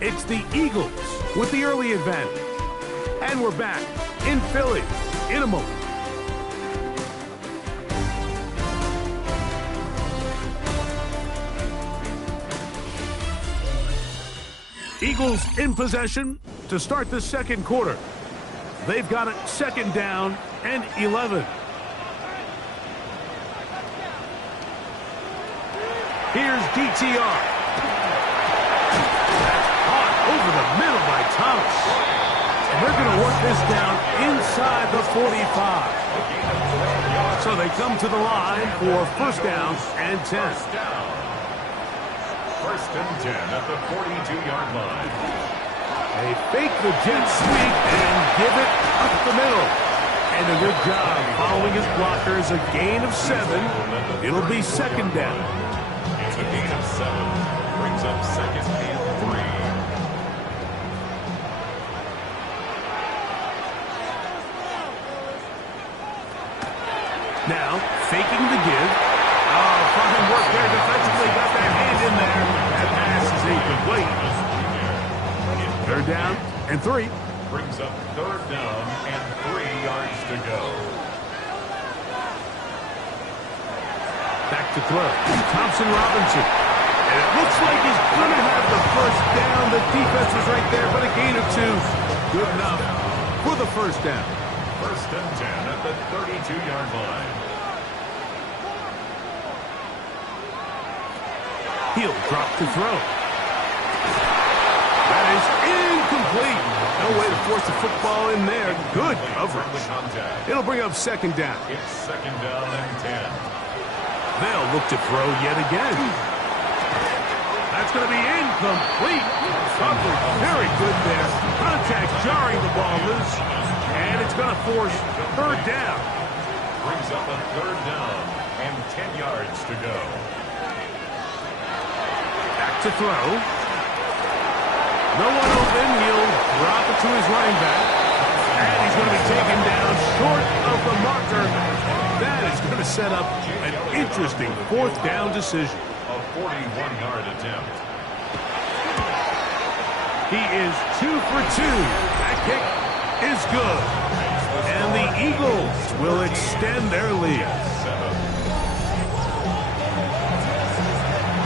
It's the Eagles with the early advantage. And we're back in Philly in a moment. Eagles in possession to start the second quarter. They've got it second down and 11. Here's DTR. That's caught over the middle by Thomas. And they're going to work this down inside the 45. So they come to the line for first down and 10. First and 10 at the 42-yard line. They fake the jet sweep and give it up the middle. And a good job following his blockers. A gain of 7. It'll be second down. It's a gain of 7. Brings up second and 3. Now, faking the give. Oh, fine work there defensively. Got that hand in there. That pass is incomplete. Third down and 3. Brings up third down and 3 yards to go. Back to throw. Thompson Robinson. And it looks like he's going to have the first down. The defense was right there, but a gain of 2. Good enough for the first down. First and 10 at the 32-yard line. He'll drop to throw. That is incomplete. No way to force the football in there. Good coverage. It'll bring up second down. It's second down and 10. They'll look to throw yet again. That's going to be incomplete. Coverage very good there. Contact jarring the ball loose. And it's going to force third down. Brings up a third down and 10 yards to go. Back to throw. No one open. He'll drop it to his running back. And he's going to be taken down short of the marker. That is going to set up an interesting fourth down decision. A 41-yard attempt. He is 2 for 2. That kick is good. And the Eagles will extend their lead.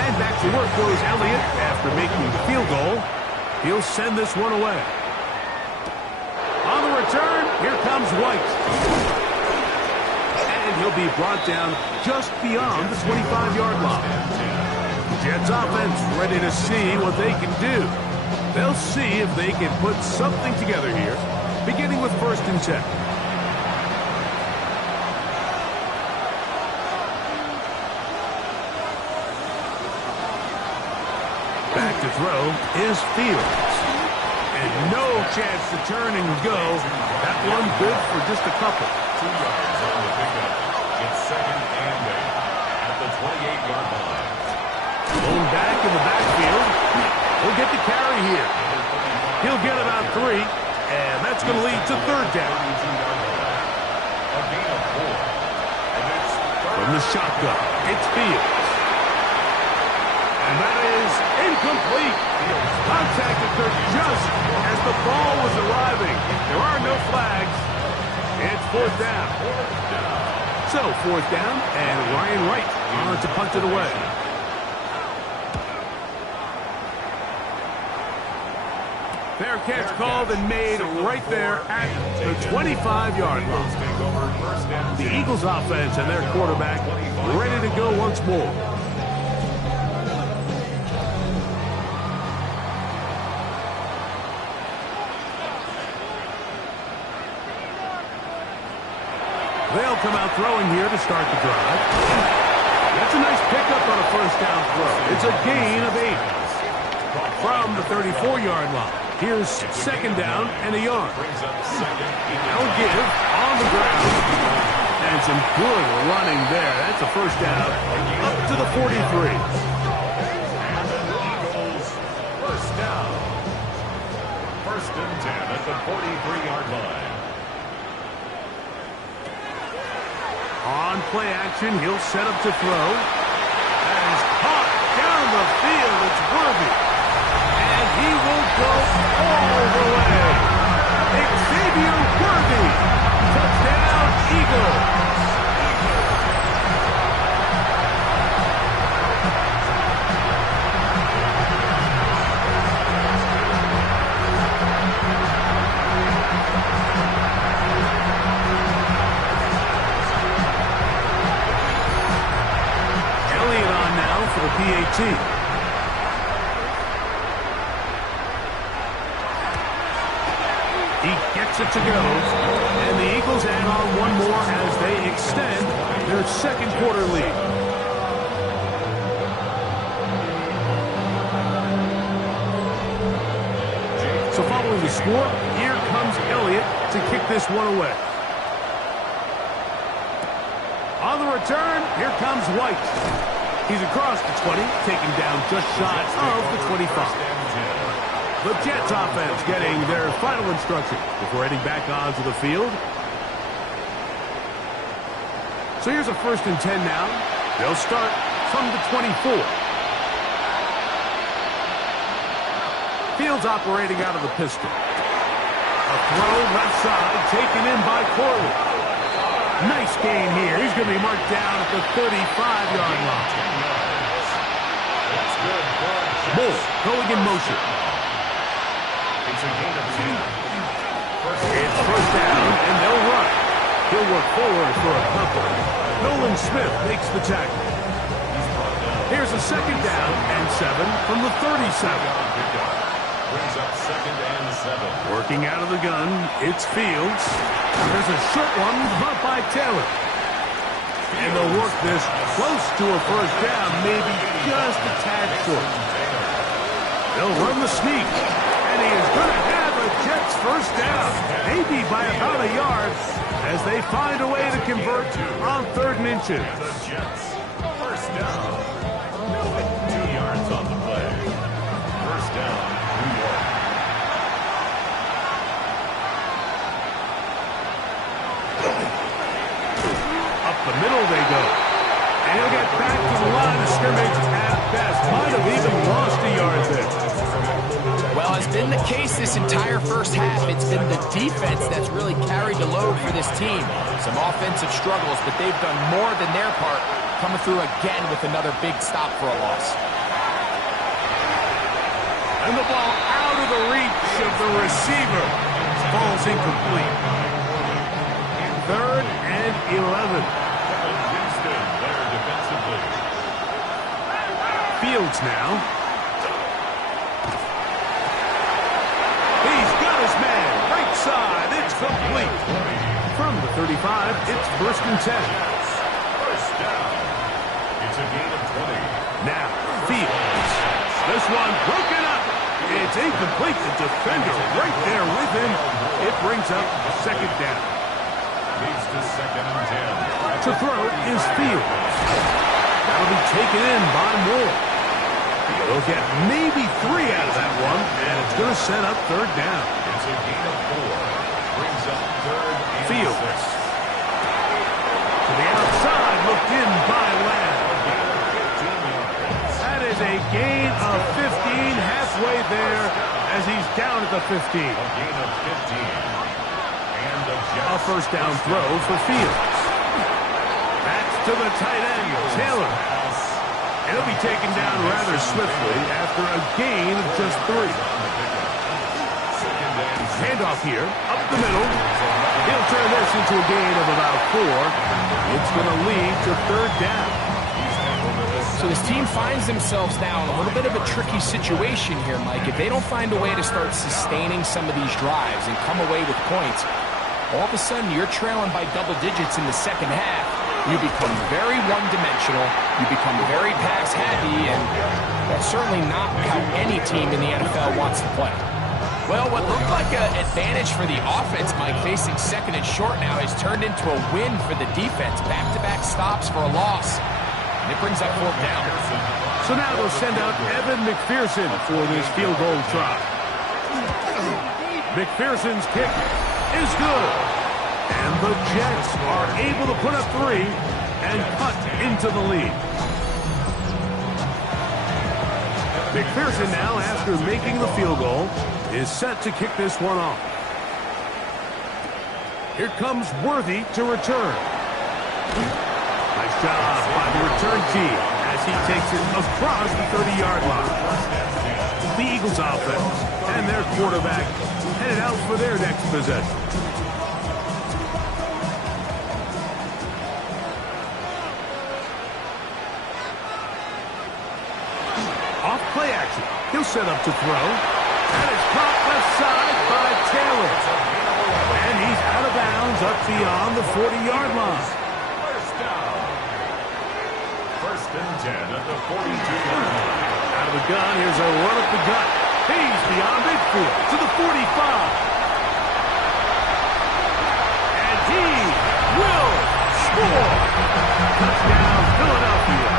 And back to work goes Elliott after making the field goal. He'll send this one away. On the return, here comes White. And he'll be brought down just beyond the 25-yard line. Jets offense ready to see what they can do. They'll see if they can put something together here, beginning with first and 10. Back to throw is Fields. And no chance to turn and go. That one good for just a couple. 2 yards on the pickup. It's second and 8 at the 28-yard line. Blown back in the backfield. He'll get the carry here. He'll get about 3, and that's going to lead to third down. A gain of 4. And it's From the shotgun, it's Fields. And that is incomplete. Contact occurred just as the ball was arriving. There are no flags. It's fourth down. So fourth down, and Ryan Wright on to punt it away. Fair catch called and made right there at the 25-yard line. The Eagles offense and their quarterback ready to go once more. They'll come out throwing here to start the drive. That's a nice pickup on a first down throw. It's a gain of 8 from the 34-yard line. Here's second down and a yard. Now give on the ground. And some good running there. That's a first down up to the 43. Eagles first down. First and 10 at the 43-yard line. On play action, he'll set up to throw. That is caught down the field. It's Worthy. And he will go all the way. receive. He gets it to go. And the Eagles add on one more as they extend their second quarter lead. So following the score, here comes Elliott to kick this one away. On the return, here comes White. He's across the 20, taken down just shy of the 25. The Jets offense getting their final instruction before heading back onto the field. So here's a 1st and 10 now. They'll start from the 24. Fields operating out of the pistol. A throw left side taken in by Corley. Nice gain here. He's going to be marked down at the 35-yard line. Moore going in motion. It's a gain of 10. It's 1st down, and they'll run. He'll work forward for a couple. Nolan Smith makes the tackle. Here's a 2nd down and 7 from the 37. Brings up 2nd and 7. Working out of the gun, it's Fields. There's a short one brought by Taylor. And they'll work this close to a 1st down, maybe just a tad short. They'll run the sneak. And he is going to have a Jets 1st down, maybe by about a yard, as they find a way to convert on 3rd and inches. The Jets, 1st down. 2 yards on the play. 1st down, New York. Up the middle they go. And he'll get back to the line of scrimmage at best. Might have even lost a yard there. Well, it's been the case this entire first half. It's been the defense that's really carried the load for this team. Some offensive struggles, but they've done more than their part, coming through again with another big stop for a loss. And the ball out of the reach of the receiver. Ball's incomplete. 3rd and 11. Winston there defensively. Fields now. He's got his man. Right side. It's complete. From the 35, it's 1st and 10. 1st down. It's a gain of 20. Now, Fields. This one broken up. It's incomplete. The defender right there with him. It brings up 2nd down. Leads to 2nd and 10. To throw is Fields. That'll be taken in by Moore. They'll get maybe 3 out of that one, and it's going to set up 3rd down. It's a gain of 4. Brings up 3rd and Fields. 6. To the outside, looked in by Lamb. That is a gain of 15, halfway there as he's down at the 15. A gain of 15. And the Jets. A 1st down throw for Fields. That's to the tight end, Taylor. And he'll be taken down rather swiftly after a gain of just 3. Handoff here, up the middle. He'll turn this into a gain of about 4. It's going to lead to 3rd down. So this team finds themselves now in a little bit of a tricky situation here, Mike. If they don't find a way to start sustaining some of these drives and come away with points, all of a sudden you're trailing by double digits in the 2nd half. You become very one-dimensional, you become very pass-heavy, and that's certainly not how any team in the NFL wants to play. Well, what looked like an advantage for the offense, Mike, facing 2nd and short now, has turned into a win for the defense. Back-to-back stops for a loss. And it brings up 4th down. So now they'll send out Evan McPherson for this field goal try. McPherson's kick is good. And the Jets are able to put up 3 and cut into the lead. McPherson now, after making the field goal, is set to kick this one off. Here comes Worthy to return. Nice job by the return team as he takes it across the 30-yard line. The Eagles offense and their quarterback headed out for their next possession. He'll set up to throw. And it's caught left side by Taylor. And he's out of bounds up beyond the 40-yard line. First down. First and 10 at the 42-yard line. Out of the gun, here's a run up the gut. He's beyond midfield to the 45. And he will score. Touchdown, Philadelphia.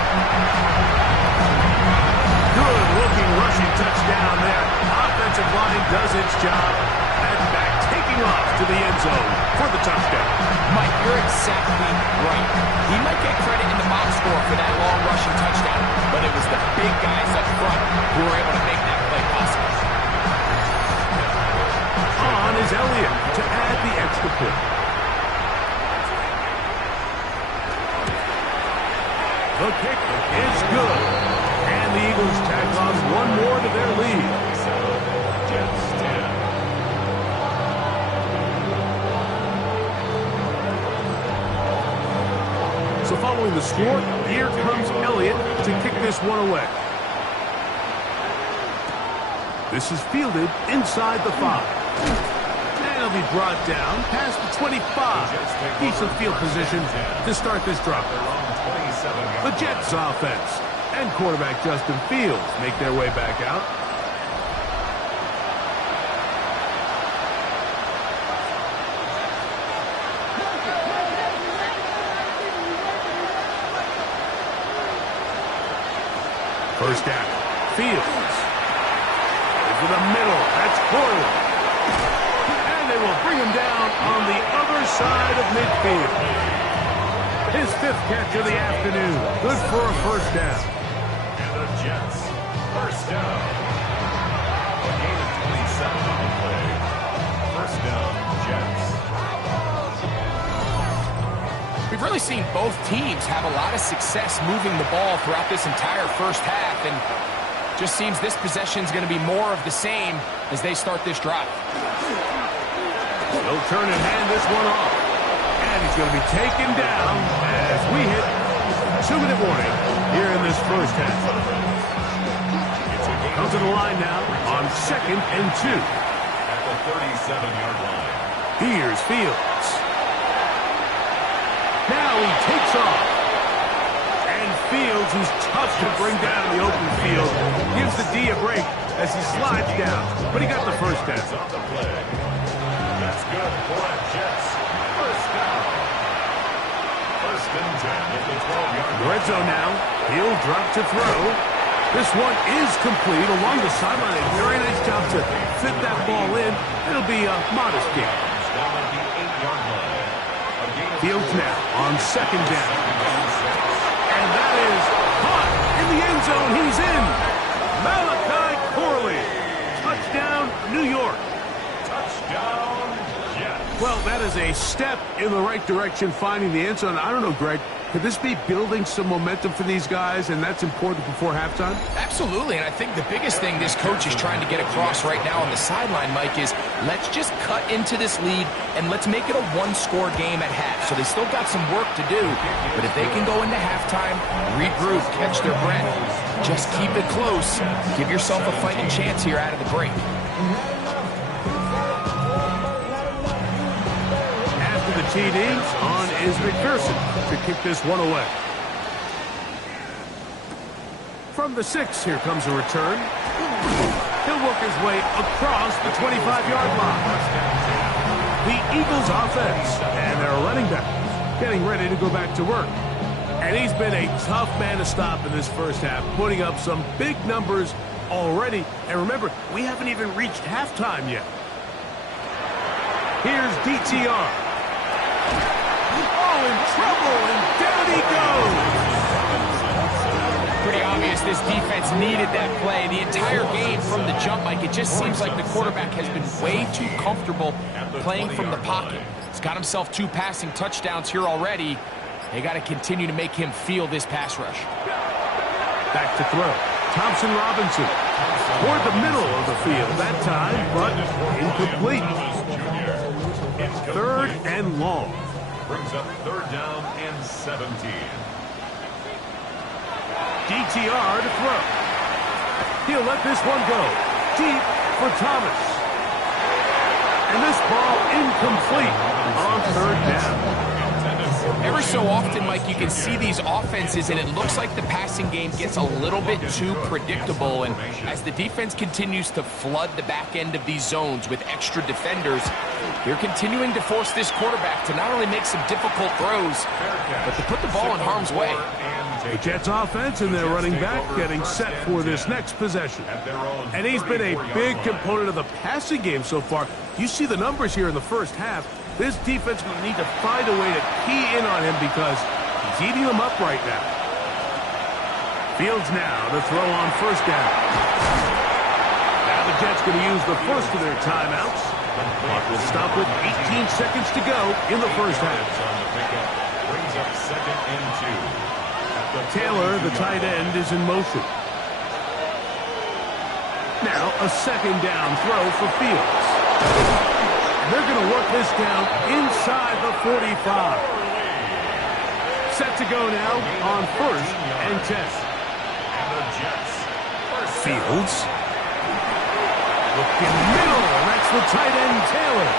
Good-looking rushing touchdown there. Offensive line does its job. And back taking off to the end zone for the touchdown. Mike, you're exactly right. He might get credit in the box score for that long rushing touchdown, but it was the big guys up front who were able to make that play possible. On is Elliott to add the extra point. The kick is good. And the Eagles tack on one more to their lead. Jets 10. So following the score, here comes Elliott to kick this one away. This is fielded inside the 5. And it'll be brought down past the 25. Decent field position to start this drive. The Jets offense and quarterback Justin Fields make their way back out. First down, Fields. Over the middle, that's Corley. And they will bring him down on the other side of midfield. His 5th catch of the afternoon. Good for a first down. And the Jets, first down. A gain of 27 on the play. First down, Jets. We've really seen both teams have a lot of success moving the ball throughout this entire first half, and just seems this possession is going to be more of the same as they start this drive. He'll turn and hand this one off. And he's going to be taken down as we hit 2-minute warning here in this first half. Comes to the line now on 2nd and 2. At the 37-yard line. Here's Fields. Now he takes off. And Fields, who's tough to bring down in the open field, gives the D a break as he slides down. But he got the first down. On the play. That's good for the Jets. First down. First and 10 at the 12-yard line. Red zone now. He'll drop to throw. This one is complete along the sideline. A very nice job to fit that ball in. It'll be a modest gain. Down at the 8-yard line. Fields now on 2nd down. And that is caught in the end zone. He's in. Malachi Corley. Touchdown, New York. Touchdown, Jets. Well, that is a step in the right direction, finding the end zone. I don't know, Greg. Could this be building some momentum for these guys, and that's important before halftime? Absolutely, and I think the biggest thing this coach is trying to get across right now on the sideline, Mike, is let's just cut into this lead and let's make it a one-score game at half. So they still got some work to do, but if they can go into halftime, regroup, catch their breath, just keep it close, give yourself a fighting chance here out of the break. After the TD, on is McPherson to kick this one away. From the 6, here comes a return. He'll work his way across the 25-yard line. The Eagles offense and their running back getting ready to go back to work. And he's been a tough man to stop in this first half, putting up some big numbers already. And remember, we haven't even reached halftime yet. Here's DTR. Oh, in trouble, and down he goes. Pretty obvious this defense needed that play. The entire game from the jump, Mike, it just seems like the quarterback has been way too comfortable playing from the pocket. He's got himself 2 passing touchdowns here already. They got to continue to make him feel this pass rush. Back to throw. Thompson Robinson toward the middle of the field that time, but incomplete. 3rd and long. Brings up 3rd down and 17. DTR to throw. He'll let this one go. Deep for Thomas. And this ball incomplete on third down. Every so often, Mike, you can see these offenses, and it looks like the passing game gets a little bit too predictable. And as the defense continues to flood the back end of these zones with extra defenders, they're continuing to force this quarterback to not only make some difficult throws, but to put the ball in harm's way. The Jets offense and their running back getting set for this next possession. And he's been a big component of the passing game so far. You see the numbers here in the first half. This defense will need to find a way to key in on him because he's eating them up right now. Fields now to throw on first down. Now the Jets going to use the first of their timeouts. Clock will stop with 18 seconds to go in the first half. Brings up 2nd and 2. Taylor, the tight end, is in motion. Now a second down throw for Fields. They're going to work this down inside the 45. Set to go now on 1st and 10. And the Jets. Fields. Looking middle. That's the tight end, Taylor.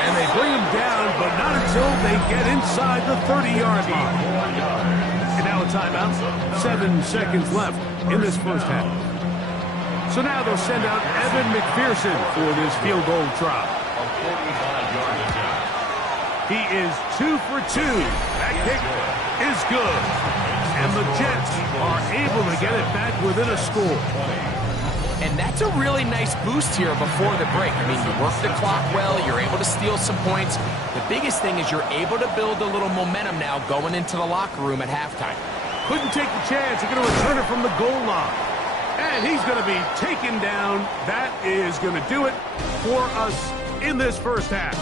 And they bring him down, but not until they get inside the 30-yard line. And now a timeout. 7 seconds left in this first half. So now they'll send out Evan McPherson for this field goal try. He is 2 for 2. That kick is good. And the Jets are able to get it back within a score. And that's a really nice boost here before the break. I mean, you work the clock well, you're able to steal some points. The biggest thing is you're able to build a little momentum now going into the locker room at halftime. Couldn't take the chance. They're going to return it from the goal line. And he's going to be taken down. That is going to do it for us in this first half.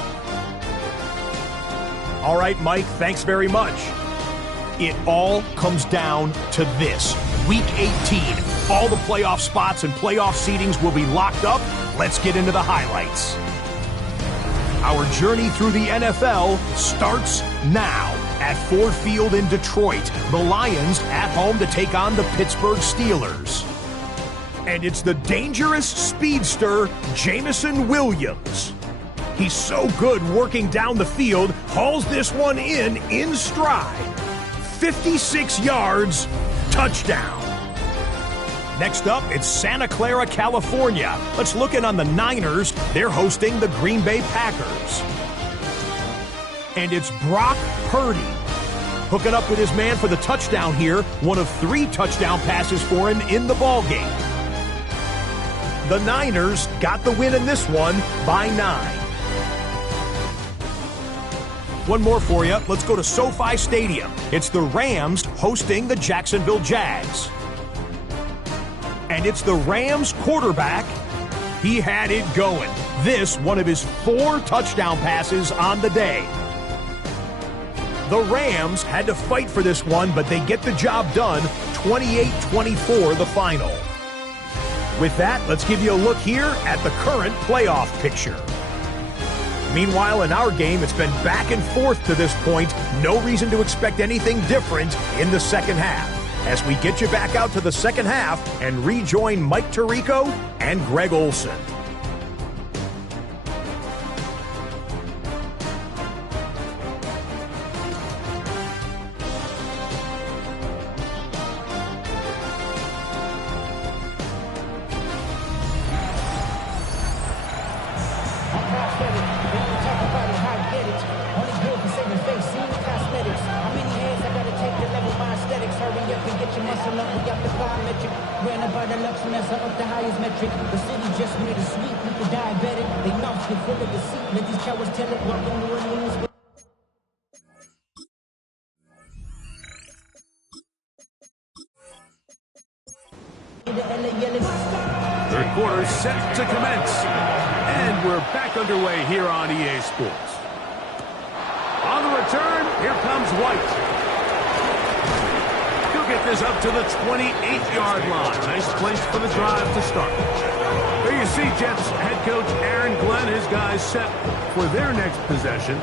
All right, Mike, thanks very much. It all comes down to this. Week 18, all the playoff spots and playoff seedings will be locked up. Let's get into the highlights. Our journey through the NFL starts now at Ford Field in Detroit. The Lions at home to take on the Pittsburgh Steelers. And it's the dangerous speedster, Jameson Williams. He's so good working down the field, hauls this one in stride. 56 yards, touchdown. Next up, it's Santa Clara, California. Let's look in on the Niners. They're hosting the Green Bay Packers. And it's Brock Purdy hooking up with his man for the touchdown here. One of 3 touchdown passes for him in the ballgame. The Niners got the win in this one by 9. One more for you. Let's go to SoFi Stadium. It's the Rams hosting the Jacksonville Jags. And it's the Rams quarterback. He had it going. This, one of his 4 touchdown passes on the day. The Rams had to fight for this one, but they get the job done. 28-24 the final. With that, let's give you a look here at the current playoff picture. Meanwhile, in our game, it's been back and forth to this point. No reason to expect anything different in the second half. As we get you back out to the second half and rejoin Mike Tirico and Greg Olson. Third quarter set to commence. And we're back underway here on EA Sports. On the return, here comes White. He'll get this up to the 28-yard line. Nice place for the drive to start. There you see Jets head coach Aaron Glenn, his guys set for their next possession.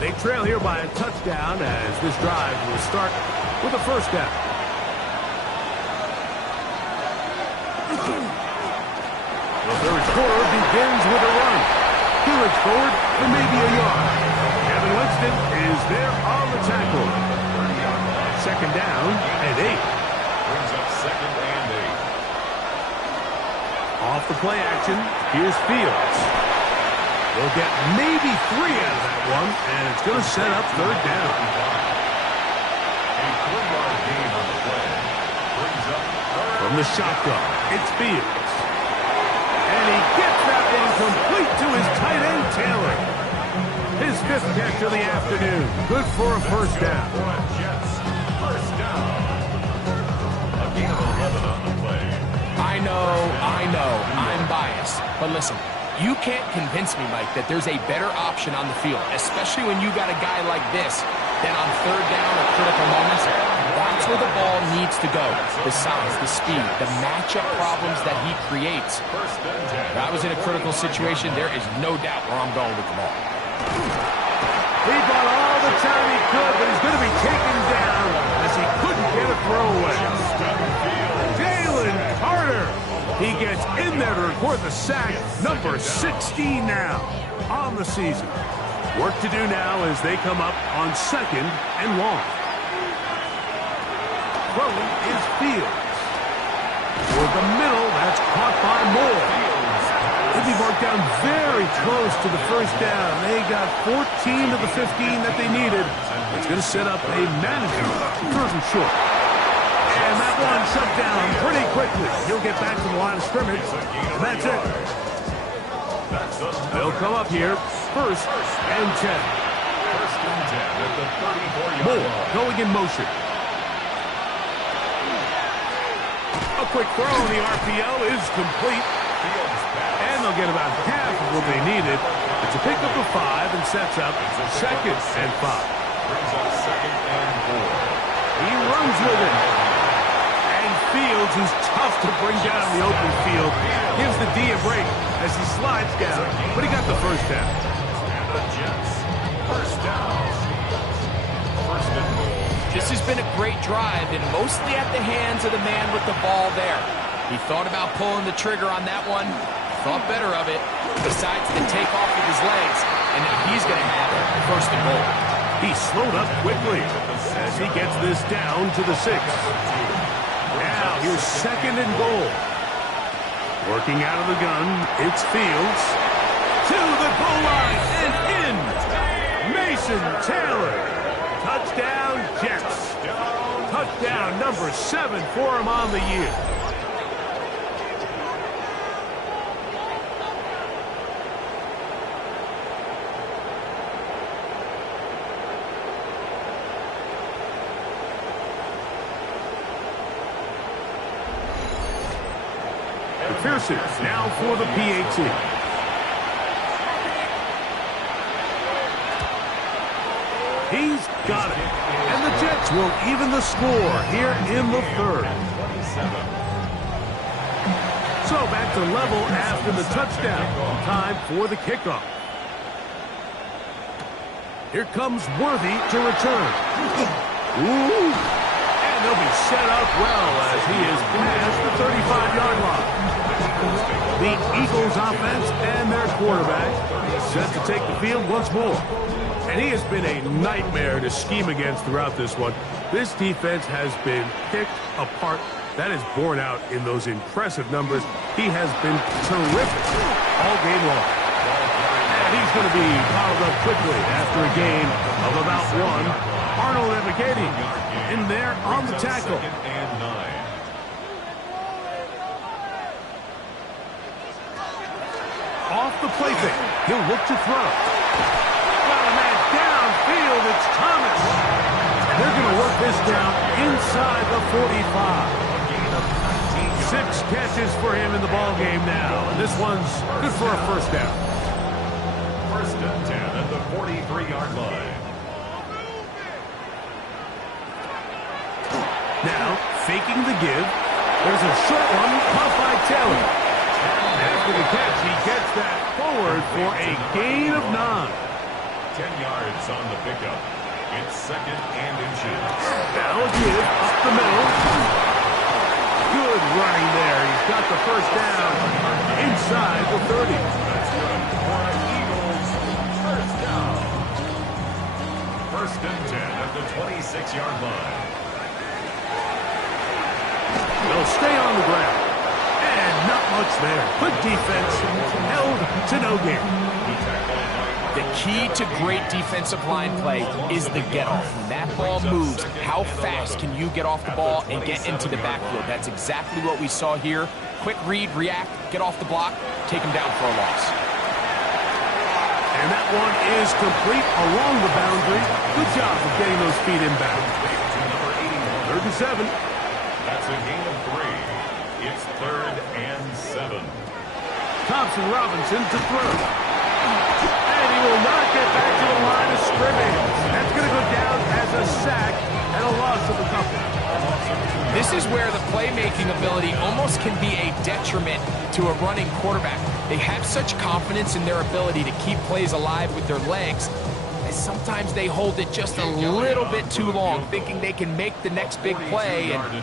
They trail here by a touchdown as this drive will start with a first down. begins with a run. He looks forward for maybe a yard. Kevin Winston is there on the tackle. Second down and 8. Brings up second and 8. Off the play action, here's Fields. We'll get maybe 3 out of that one, and it's going to set up third down. A 3-yard gain on the play. Brings up third. From the shotgun, it's Fields. And he gets that one complete to his tight end, Taylor. His 5th catch of the afternoon. Good for a first down. Jets, first down. A gain of 11 on the play. I know, I'm biased. But listen, you can't convince me, Mike, that there's a better option on the field, especially when you got a guy like this, than on third down or critical moments. That's where the ball needs to go. The size, the speed, the matchup problems that he creates. If I was in a critical situation, there is no doubt where I'm going with the ball. He got all the time he could, but he's going to be taken down as he couldn't get a throwaway. Jalen Carter. He gets in there to record the sack, number 16 now on the season. Work to do now as they come up on second and long. Throwing is Fields. For the middle, that's caught by Moore. They'll be marked down very close to the first down. They got 14 of the 15 that they needed. It's going to set up a manageable third and short. And that one shut down pretty quickly. He'll get back to the line of scrimmage, and that's it. They'll come up here, first and 10. First and 10 at the 34-yard Moore line. going in motion. A quick throw on the RPO is complete. And they'll get about half of what they needed. It's a pickup of 5 and sets up second and 5. Brings up second and 4. He runs with it. And Fields, who's tough to bring down in the open field, gives the D a break as he slides down. But he got the first down. And the Jets, first down. First and goal. This has been a great drive, and mostly at the hands of the man with the ball there. He thought about pulling the trigger on that one, thought better of it, decides to take off with his legs, and now he's going to have first and goal. He slowed up quickly as he gets this down to the 6. Now here's second and goal. Working out of the gun, it's Fields. To the goal line and in. Mason Taylor. Touchdown, Jets. Touchdown number 7 for him on the year. McPherson now for the PAT. He's got it. And the Jets will even the score here in the third. So back to level after the touchdown. Time for the kickoff. Here comes Worthy to return. Ooh. And they'll be set up well as he is past the 35-yard line. The Eagles offense and their quarterback set to take the field once more. And he has been a nightmare to scheme against throughout this one. This defense has been picked apart. That is borne out in those impressive numbers. He has been terrific all game long. And he's going to be bottled up quickly after a gain of about 1. Arnold Evageni in there on the tackle. And 9. Off the play fake. He'll look to throw. Got a man downfield. It's Thomas. They're going to work this down inside the 45. 6 catches for him in the ball game now. And this one's good for a first down. First and 10 at the 43-yard line. Now, faking the give. There's a short one caught by Taylor. After the catch, he gets that forward for a gain of 9. 10 yards on the pickup. It's second and inches. Now a give up the middle. Good running there. He's got the first down inside the 30. That's good for Eagles. First down. First and 10 at the 26-yard line. They'll stay on the ground. And not much there. Good defense. Held to no gain. The key to great defensive line play is the get-off. When that ball moves, how fast can you get off the ball and get into the backfield? That's exactly what we saw here. Quick read, react, get off the block, take him down for a loss. And that one is complete along the boundary. Good job of getting those feet inbound. Third and 7. That's a gain of 3. It's 3rd and 7. Thompson Robinson to throw. And he will not get back to the line of scrimmage. That's going to go down as a sack and a loss of a couple. This is where the playmaking ability almost can be a detriment to a running quarterback. They have such confidence in their ability to keep plays alive with their legs, and sometimes they hold it just a little bit too long, thinking they can make the next big play. And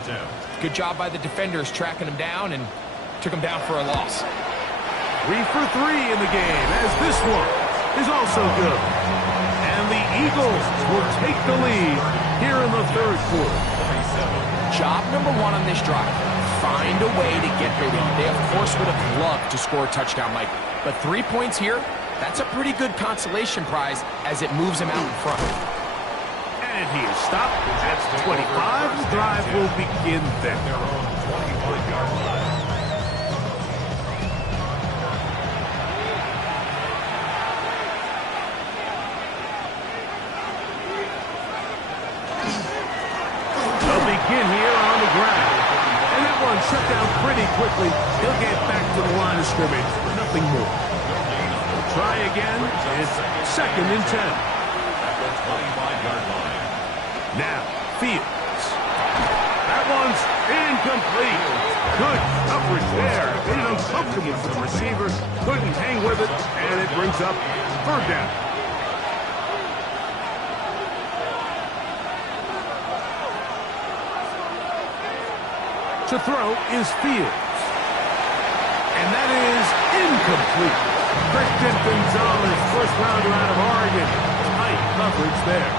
good job by the defenders tracking him down and took him down for a loss. 3 for 3 in the game, as this one is also good. And the Eagles will take the lead here in the third quarter. Job number 1 on this drive, find a way to get the lead. They, of course, would have loved to score a touchdown, Mike. But 3 points here, that's a pretty good consolation prize as it moves him out in front. And he is stopped at 25. The drive will begin then. Their own 25-yard line. Begin here on the ground. And that one shut down pretty quickly. He'll get back to the line of scrimmage. Nothing more. We'll try again. It's 2nd and 10. At the 25-yard line. Now, Fields. That one's incomplete. Good coverage there. Made it uncomfortable for the receiver. Couldn't hang with it. And it brings up 3rd down. To throw is Fields. And that is incomplete. Christian Gonzalez, first rounder out of Oregon. Tight coverage there.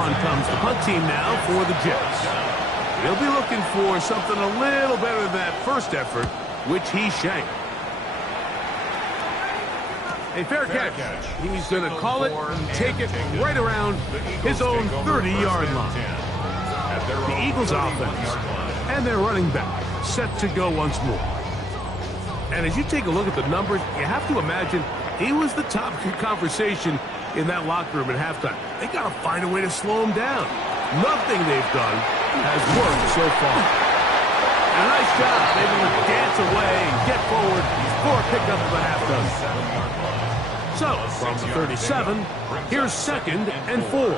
On comes the punt team now for the Jets. They'll be looking for something a little better than that first effort, which he shanked. A fair catch. He's going to call it and take it right around his own 30-yard line. The Eagles offense and their running back set to go once more. And as you take a look at the numbers, you have to imagine he was the top conversation in that locker room at halftime. They got to find a way to slow him down. Nothing they've done has worked so far. And a nice job able to dance away and get forward for a pickup of a half dozen. So, from the 37, here's 2nd and 4.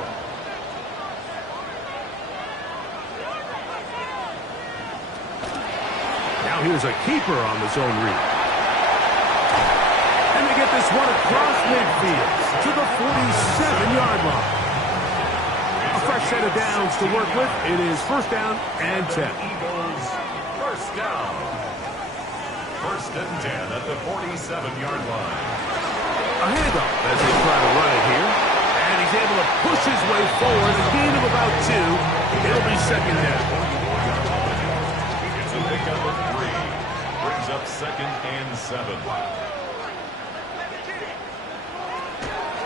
Now here's a keeper on the zone read. And they get this one across midfield to the 47-yard line. A fresh set of downs to work with. It is 1st down and 10. Eagles, 1st down. 1st and 10 at the 47-yard line. A handoff as they try to run it here. And he's able to push his way forward. A gain of about 2. It'll be 2nd down. Pickup of 3. Brings up 2nd and 7.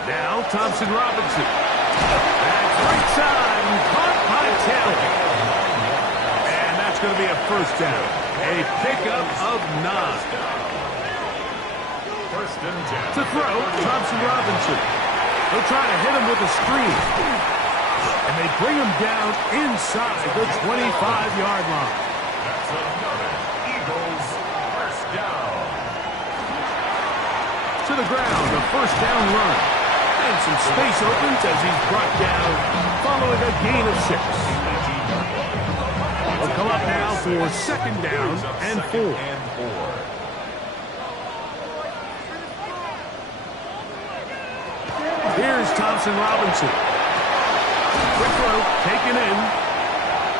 Now Thompson Robinson. That's right side and caught by Taylor. And that's going to be a 1st down. A pickup of 9. 1st and 10. To throw, Thompson Robinson. They'll try to hit him with a screen. And they bring him down inside the 25-yard line. That's another Eagles 1st down. To the ground, a 1st down run. And some space opens as he's brought down following a gain of 6. We'll come up now for 2nd down and 4. Here's Thompson Robinson. Quick throw, taken in.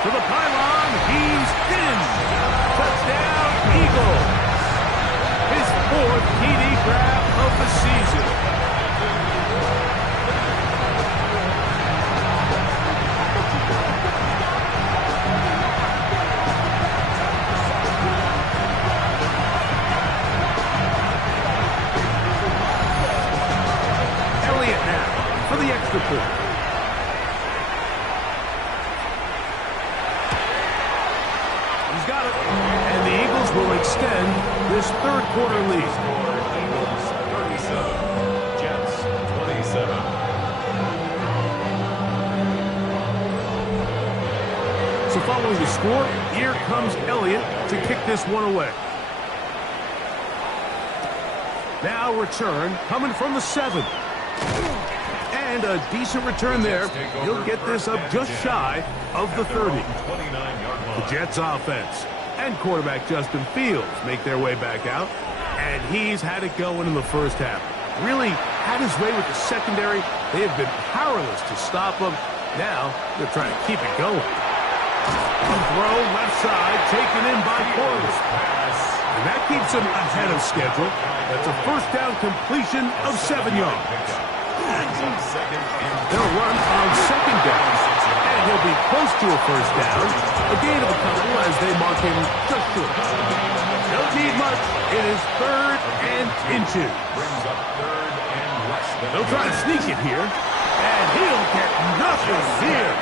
to the pylon. He's in. Touchdown, Eagles. His 4th TD grab of the season. Elliott now for the extra point. He's got it. And the Eagles will extend this 3rd quarter lead. Eagles 37, Jets 27. So following the score, here comes Elliott to kick this one away. Now return coming from the 7. And a decent return there. He'll get this up just shy of the 30. The Jets offense and quarterback Justin Fields make their way back out. And he's had it going in the first half. Really had his way with the secondary. They have been powerless to stop him. Now they're trying to keep it going. A throw left side taken in by Forbes. And that keeps him ahead of schedule. That's a first down completion of 7 yards. They'll run on 2nd down. And he'll be close to a first down. A gain of a couple as they mark him just short. Don't need much. It is 3rd and inches. They'll try to sneak it here. And he'll get nothing here.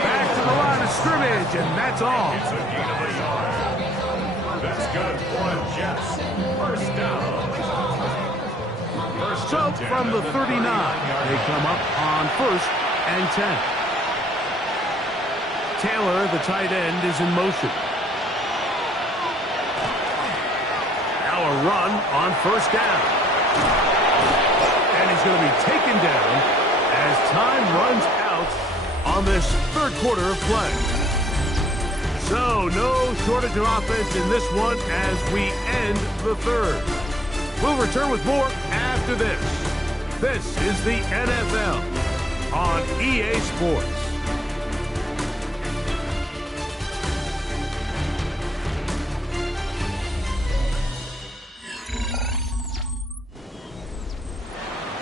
Back to the line of scrimmage, and that's all. It's a gain of a yard. That's good for the Jets. First down. So from the 39, they come up on 1st and 10. Taylor, the tight end, is in motion. Now a run on 1st down. And he's going to be taken down as time runs out on this 3rd quarter of play. So no shortage of offense in this one as we end the 3rd. We'll return with more after this. This is the NFL on EA Sports.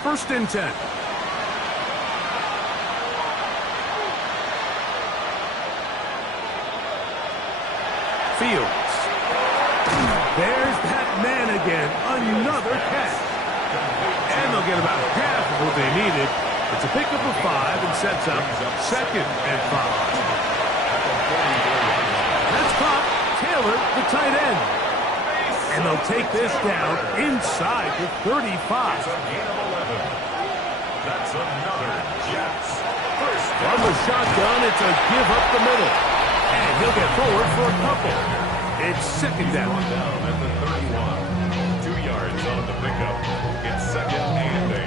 First and 10. Fields. There's that man again. Another catch. And they'll get about half of what they needed. It's a pickup of 5 and sets up 2nd and 5. That's caught. Taylor, the tight end. And they'll take this down inside the 35. That's another Jets. First From the shotgun, it's a give up the middle. And he'll get forward for a couple. It's 2nd down. down at the 31. 2 yards on the pickup. It's 2nd and 8.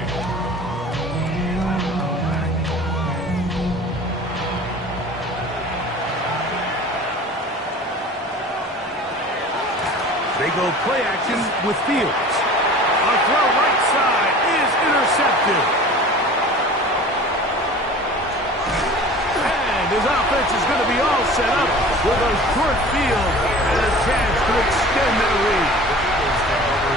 They go play action with Fields. A throw right side is intercepted. And his offense is going to be all set up with a short field and a chance to extend their lead.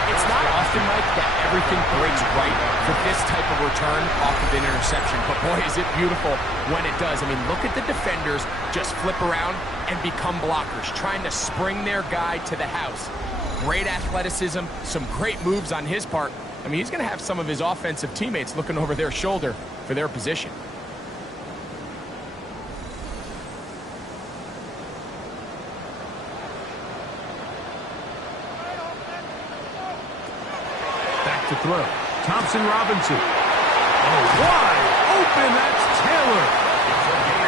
It's not often, Mike, that everything breaks right for this type of return off of an interception. But boy, is it beautiful when it does. I mean, look at the defenders just flip around and become blockers, trying to spring their guy to the house. Great athleticism, some great moves on his part. I mean, he's going to have some of his offensive teammates looking over their shoulder for their position. Back to throw. Thompson Robinson. Oh, wide open. That's Taylor.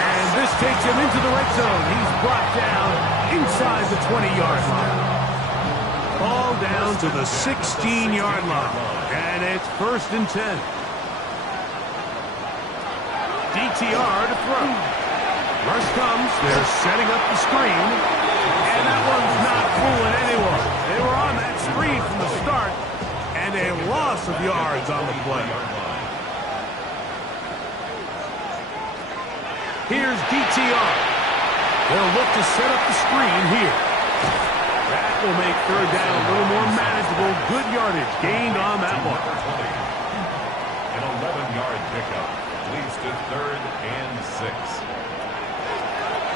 And this takes him into the red zone. He's brought down inside the 20-yard line. Ball down to the 16-yard line. And it's 1st and 10. DTR to throw. Rush comes. They're setting up the screen. And that one's not fooling anyone. They were on that screen from the start. And a loss of yards on the play. Here's DTR. They'll look to set up the screen here. That will make third down a little more manageable. Good yardage gained on that one. An 11-yard pickup leads to 3rd and 6.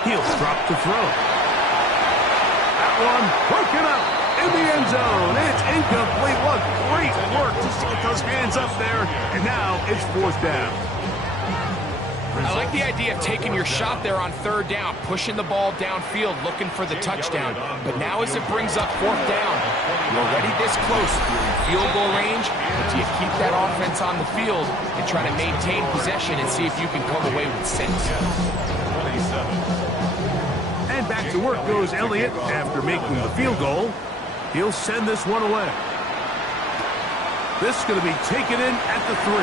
He'll drop to throw. That one broken up in the end zone. It's incomplete. What great work just to get those hands up there. And now it's 4th down. I like the idea of taking your shot there on 3rd down, pushing the ball downfield, looking for the touchdown. But now as it brings up 4th down, you're already this close. You're in field goal range, but do you keep that offense on the field and try to maintain possession and see if you can come away with 6? And back to work goes Elliott after making the field goal. He'll send this one away. This is going to be taken in at the 3.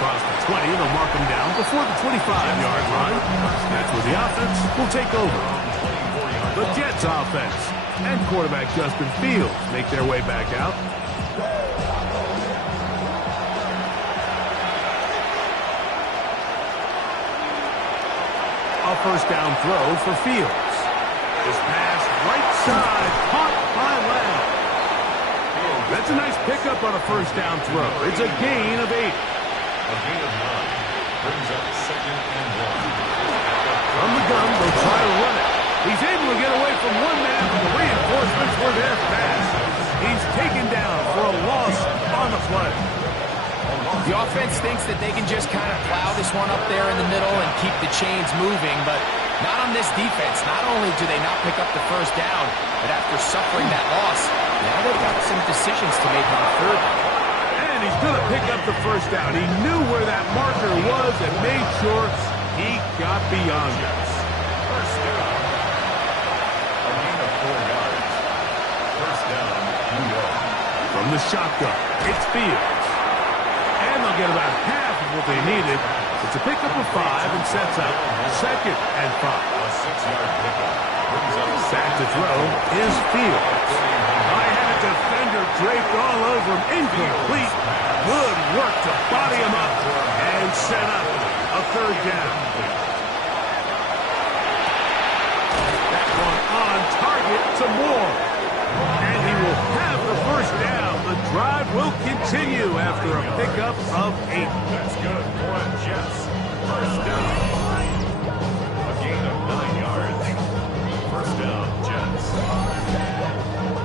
Across the 20, they'll mark him down before the 25-yard line. That's where the offense will take over. The Jets offense and quarterback Justin Fields make their way back out. A 1st down throw for Fields. This pass right side, caught by Lamb. That's a nice pickup on a 1st down throw. It's a gain of 8. A gain of 9 brings up 2nd and 1. From the gun, they'll try to run it. He's able to get away from one man, but the reinforcements were there fast. He's taken down for a loss on the play. The offense thinks that they can just kind of plow this one up there in the middle and keep the chains moving, but not on this defense. Not only do they not pick up the 1st down, but after suffering that loss, now they've got some decisions to make on 3rd down. And he's going to pick up the 1st down. He knew where that marker was and made sure he got beyond it. 1st down. A gain of 4 yards. 1st down, New York. From the shotgun, it's Fields. And they'll get about half of what they needed. It's a pickup of 5 and sets up 2nd and 5. A 6-yard pickup brings up Back to throw is Fields. I had a defender draped all over him. Incomplete. Good work to body him up and set up a 3rd down. That one on target to Moore. And he will have the 1st down. The drive will continue after a pickup of 8. That's good for the Jets. 1st down. A gain of 9 yards. 1st down, Jets.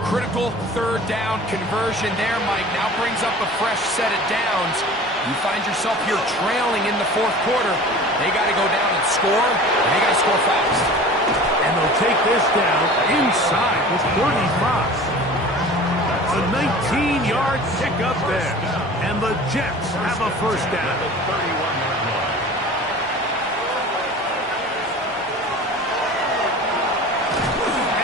Critical 3rd down conversion there, Mike. Now brings up a fresh set of downs. You find yourself here trailing in the 4th quarter. They got to go down and score, and they got to score fast. And they'll take this down inside the 35. A 19-yard pickup there. And the Jets have a 1st down. 31-yard line.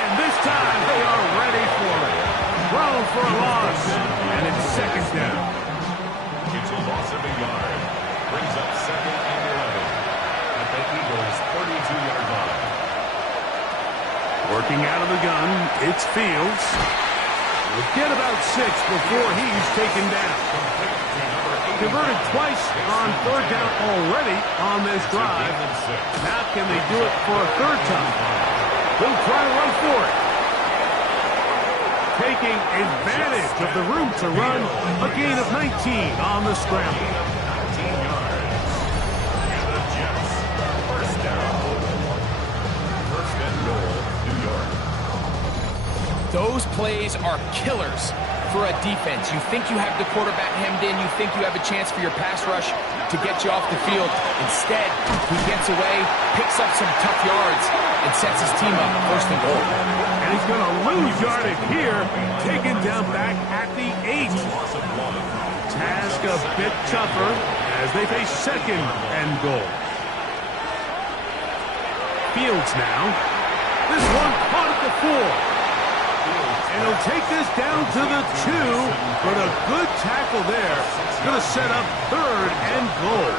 And this time they are ready for it. Thrown for a loss. And it's 2nd down. It's a loss of a yard. Brings up 2nd and 11 at the Eagles' 32-yard line. Working out of the gun, it's Fields. We'll get about 6 before he's taken down. Converted twice on 3rd down already on this drive. Now can they do it for a 3rd time? They'll try to run for it. Taking advantage of the room to run, a gain of 19 on the scramble. 19 yards. And the Jets, 1st down. 1st and goal, New York. Those plays are killers for a defense. You think you have the quarterback hemmed in. You think you have a chance for your pass rush to get you off the field. Instead, he gets away, picks up some tough yards, and sets his team up 1st and goal. And he's going to lose yardage here, taken down back at the 8. Task a bit tougher as they face 2nd and goal. Fields now. This one caught at the 4. And he'll take this down to the 2, but a good tackle there. Going to set up 3rd and goal.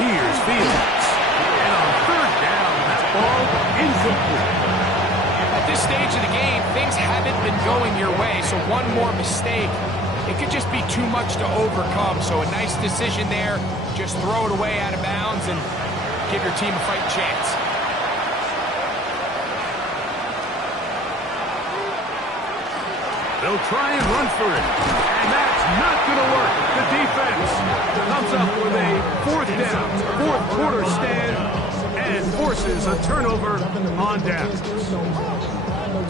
Here's Fields. And on 3rd down, that ball incomplete. At this stage of the game, things haven't been going your way, so one more mistake, it could just be too much to overcome. So a nice decision there. Just throw it away out of bounds and give your team a fighting chance. They'll try and run for it. And that's not going to work. The defense comes up with a fourth down, fourth quarter stand, and forces a turnover on downs.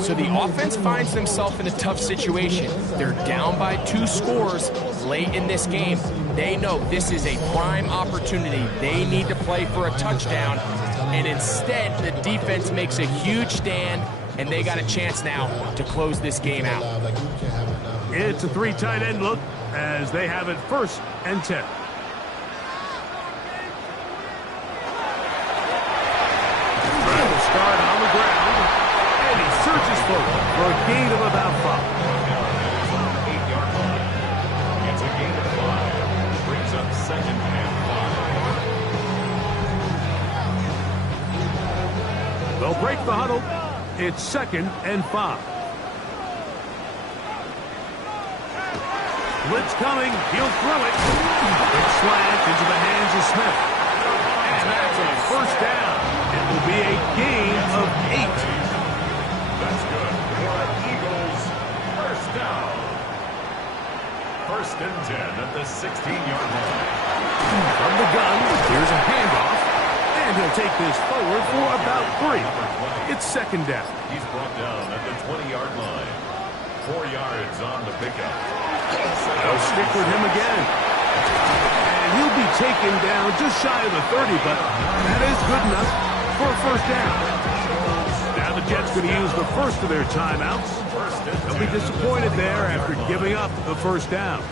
So the offense finds themselves in a tough situation. They're down by 2 scores late in this game. They know this is a prime opportunity. They need to play for a touchdown. And instead, the defense makes a huge stand, and they got a chance now to close this game out. It's a 3 tight end look as they have it 1st and 10. Trying to start on the ground, and he searches for a gain of about 5. 8-yard line. It's a gain of 5. Brings up 2nd and 5. They'll break the huddle. It's 2nd and 5. Blitz coming. He'll throw it. It's slant into the hands of Smith. And that's a 1st down. It will be a gain of 8. That's good for Eagles. 1st down. 1st and 10 at the 16-yard line. From the gun, here's a handoff. And he'll take this forward for about 3. It's 2nd down. He's brought down at the 20-yard line. 4 yards on the pickup. They'll stick with him again. And he'll be taken down just shy of the 30, but that is good enough for a 1st down. Now the Jets going to use the first of their timeouts. They'll be disappointed there after giving up the 1st down.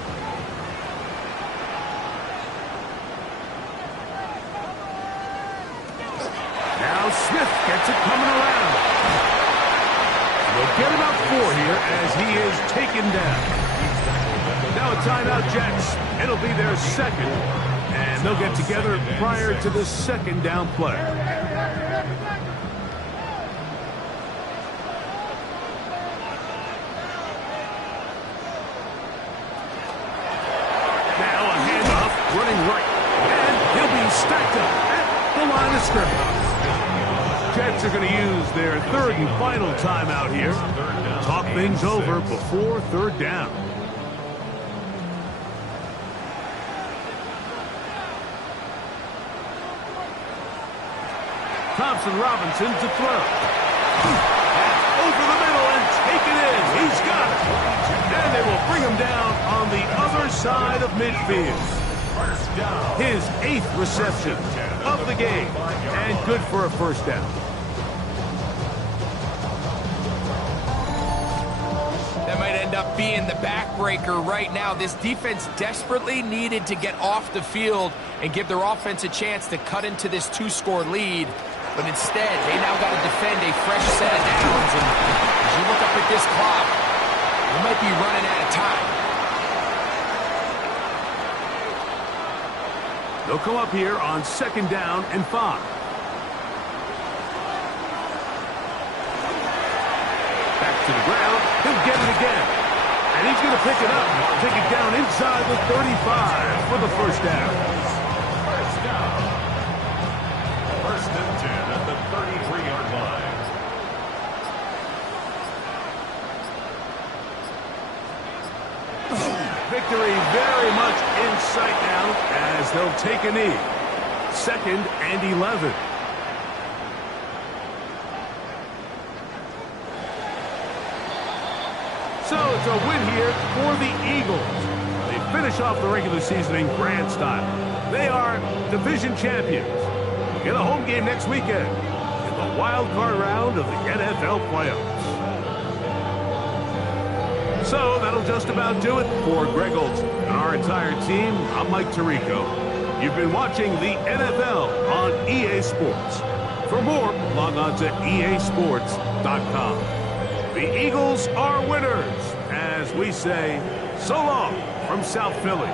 Now Smith gets it coming around. They'll get him up 4 here as he is taken down. Now a timeout, Jets. It'll be their 2nd, and they'll get together prior to the 2nd down play. Now a handoff, running right, and he'll be stacked up at the line of scrimmage. Jets are going to use their 3rd and final timeout here. Talk things over before 3rd down. Thompson-Robinson to throw. That's over the middle and taken in. He's got it. And they will bring him down on the other side of midfield. His 8th reception of the game. And good for a 1st down. That might end up being the backbreaker right now. This defense desperately needed to get off the field and give their offense a chance to cut into this 2-score lead. But instead, they now got to defend a fresh set of downs. And as you look up at this clock, they might be running out of time. They'll come up here on 2nd down and 5. Back to the ground. He'll get it again. And he's going to pick it up. Take it down inside the 35 for the 1st down. 1st down. 1st and 10 at the 33-yard line. Victory very much in sight now as they'll take a knee. 2nd and 11. So it's a win here for the Eagles. They finish off the regular season in grand style. They are division champions. Get a home game next weekend in the wild card round of the NFL playoffs. So that'll just about do it for Greg Olson and our entire team. I'm Mike Tirico. You've been watching the NFL on EA Sports. For more, log on to easports.com. The Eagles are winners, as we say, so long from South Philly.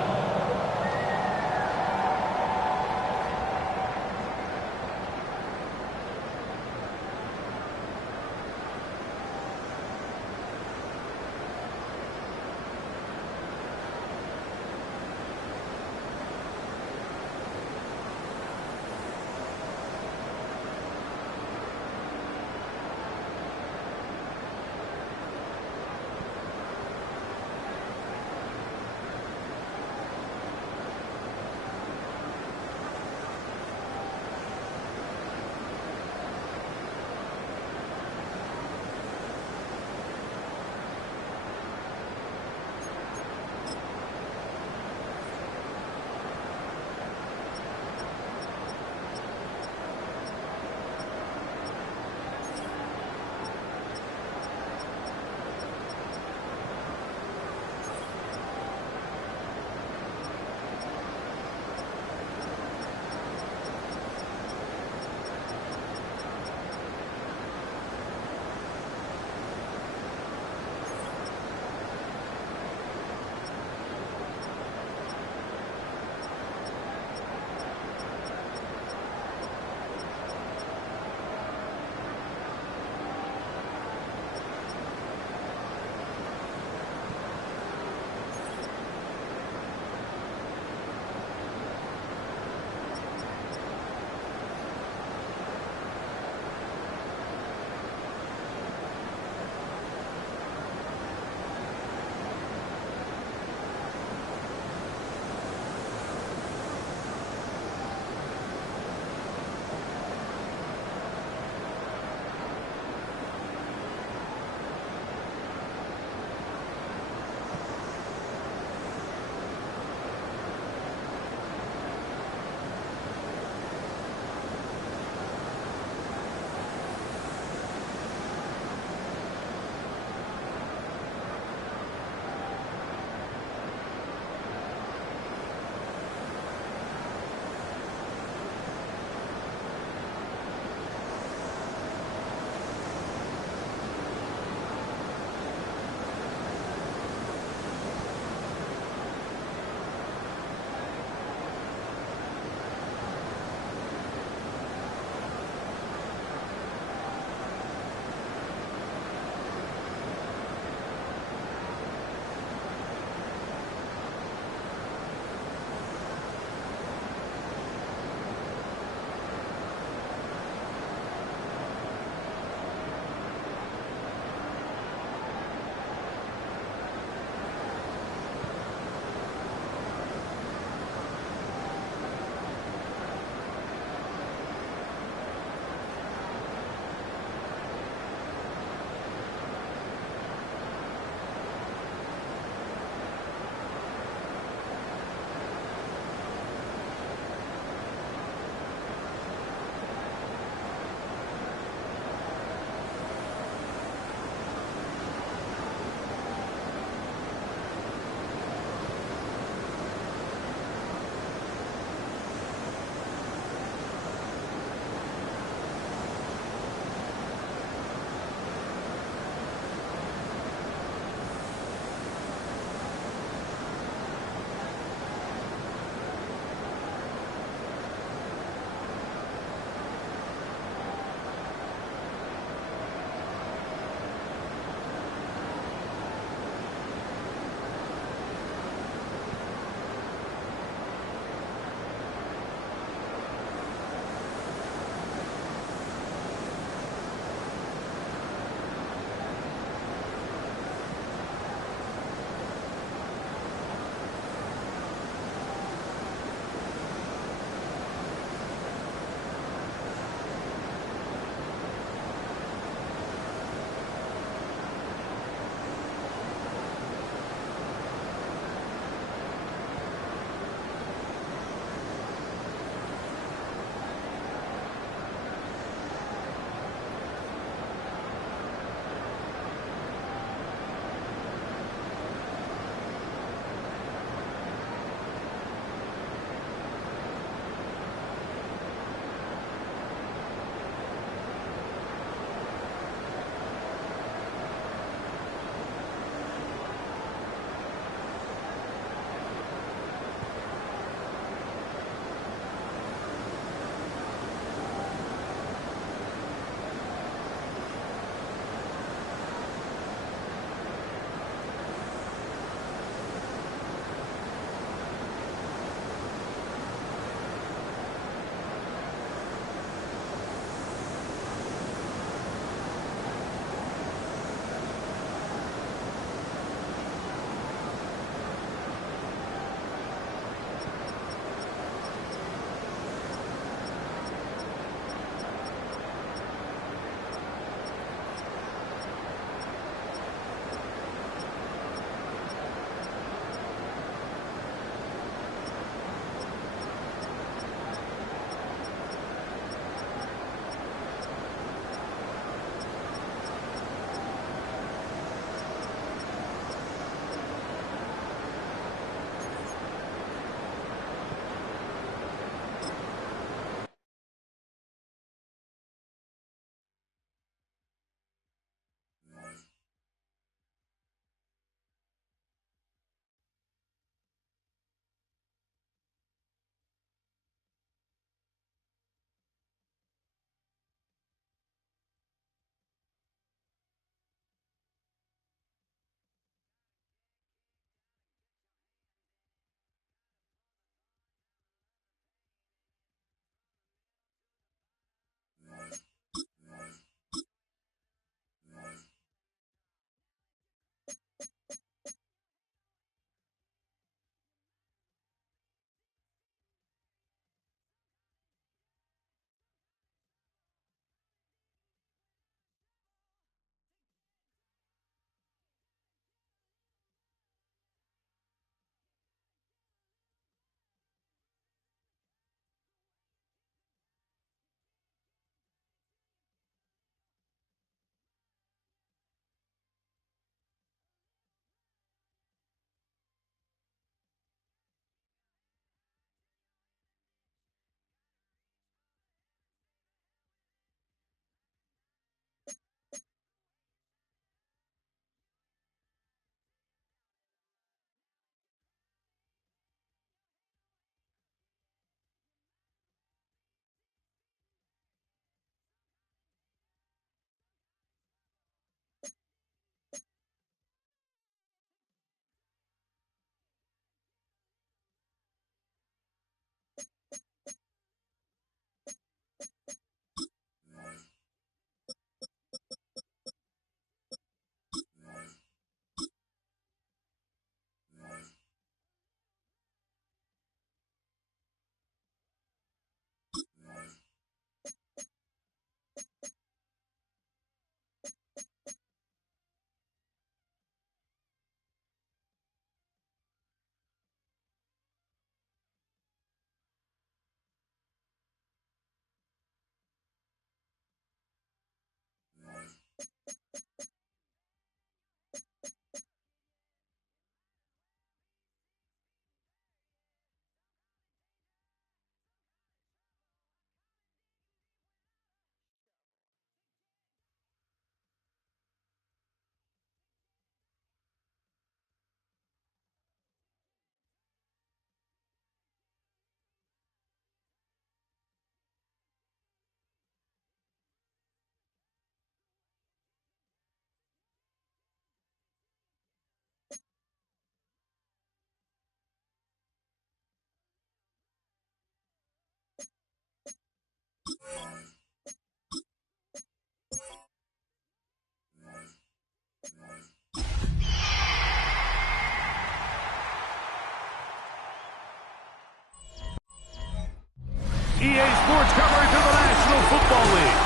EA Sports coverage of the National Football League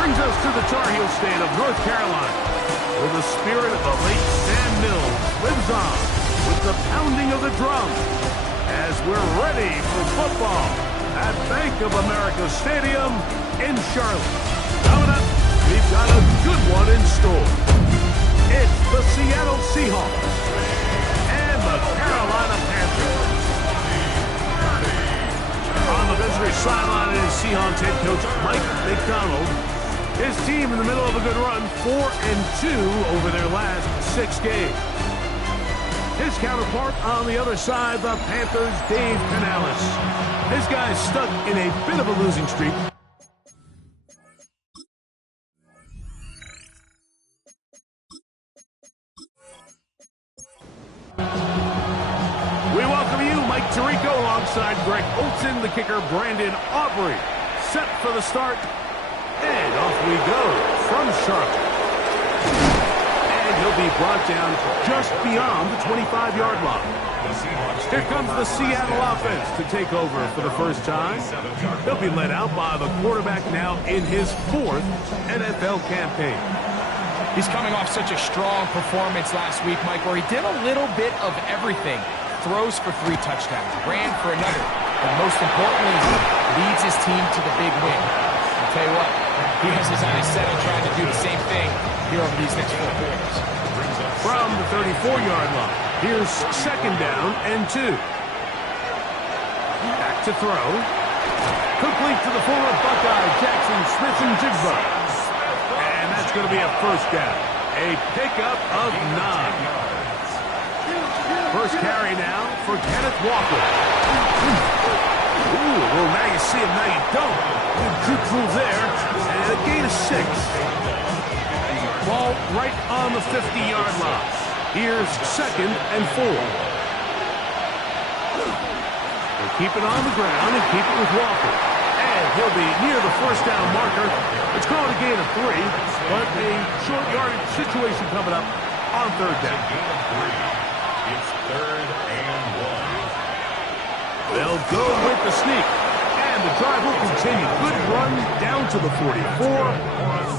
brings us to the Tar Heel state of North Carolina, where the spirit of the late Sam Mills lives on with the pounding of the drum as we're ready for football at Bank of America Stadium in Charlotte. Coming up, we've got a good one in store. It's the Seattle Seahawks and the Carolina Panthers. On the visitor's sideline is Seahawks head coach Mike McDonald. His team in the middle of a good run, 4-2 over their last 6 games. His counterpart on the other side, the Panthers' Dave Canales. This guy's stuck in a bit of a losing streak. We welcome you, Mike Tirico, alongside Greg Olson, the kicker, Brandon Aubrey. Set for the start, and off we go from Charlotte. And he'll be brought down just beyond the 25-yard line. Here comes the Seattle offense to take over for the first time. He'll be led out by the quarterback now in his 4th NFL campaign. He's coming off such a strong performance last week, Mike, where he did a little bit of everything. Throws for 3 touchdowns, ran for another, and most importantly, leads his team to the big win. I'll tell you what, he has his eyes set on trying to do the same thing here over these next 4 quarters. From the 34-yard line, here's 2nd down and 2. Back to throw. Complete to the former Buckeye, Jackson Smith-Njigba. And that's going to be a first down. A pickup of 9. First carry now for Kenneth Walker. Ooh, well, now you see him, now you don't. Good through there, and a gain of 6. Ball right on the 50-yard line. Here's 2nd and 4. They'll keep it on the ground and keep it with Walker. And he'll be near the first down marker. It's called a gain of 3, but a short yardage situation coming up on 3rd down. It's 3rd and 1. They'll go with the sneak. And the drive will continue. Good run down to the 44.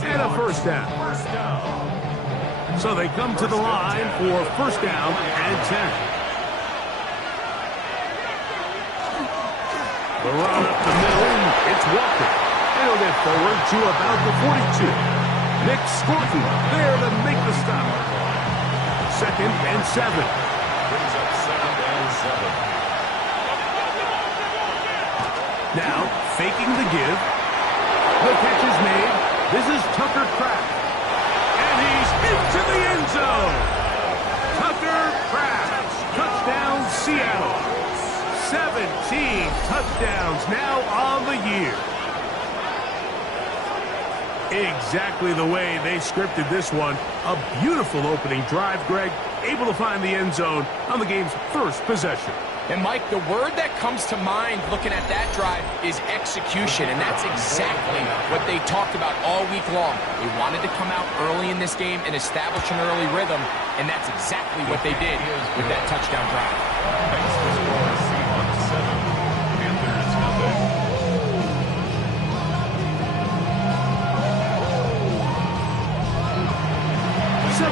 And a first down. So they come to the line for first down and 10. The run up the middle. It's Walker. It'll get forward to about the 42. Nick Scorton there to make the stop. 2nd and 7. Brings up 2nd and 7. Now, faking the give. The catch is made. This is Tucker Kraft. And he's into the end zone. Tucker Kraft. Touchdown, Seattle. 17 touchdowns now on the year. Exactly the way they scripted this one. A beautiful opening drive, Greg. Able to find the end zone on the game's first possession. And, Mike, the word that comes to mind looking at that drive is execution, and that's exactly what they talked about all week long. They wanted to come out early in this game and establish an early rhythm, and that's exactly what they did with that touchdown drive. Thanks for score. Seahawks 7, Panthers nothing.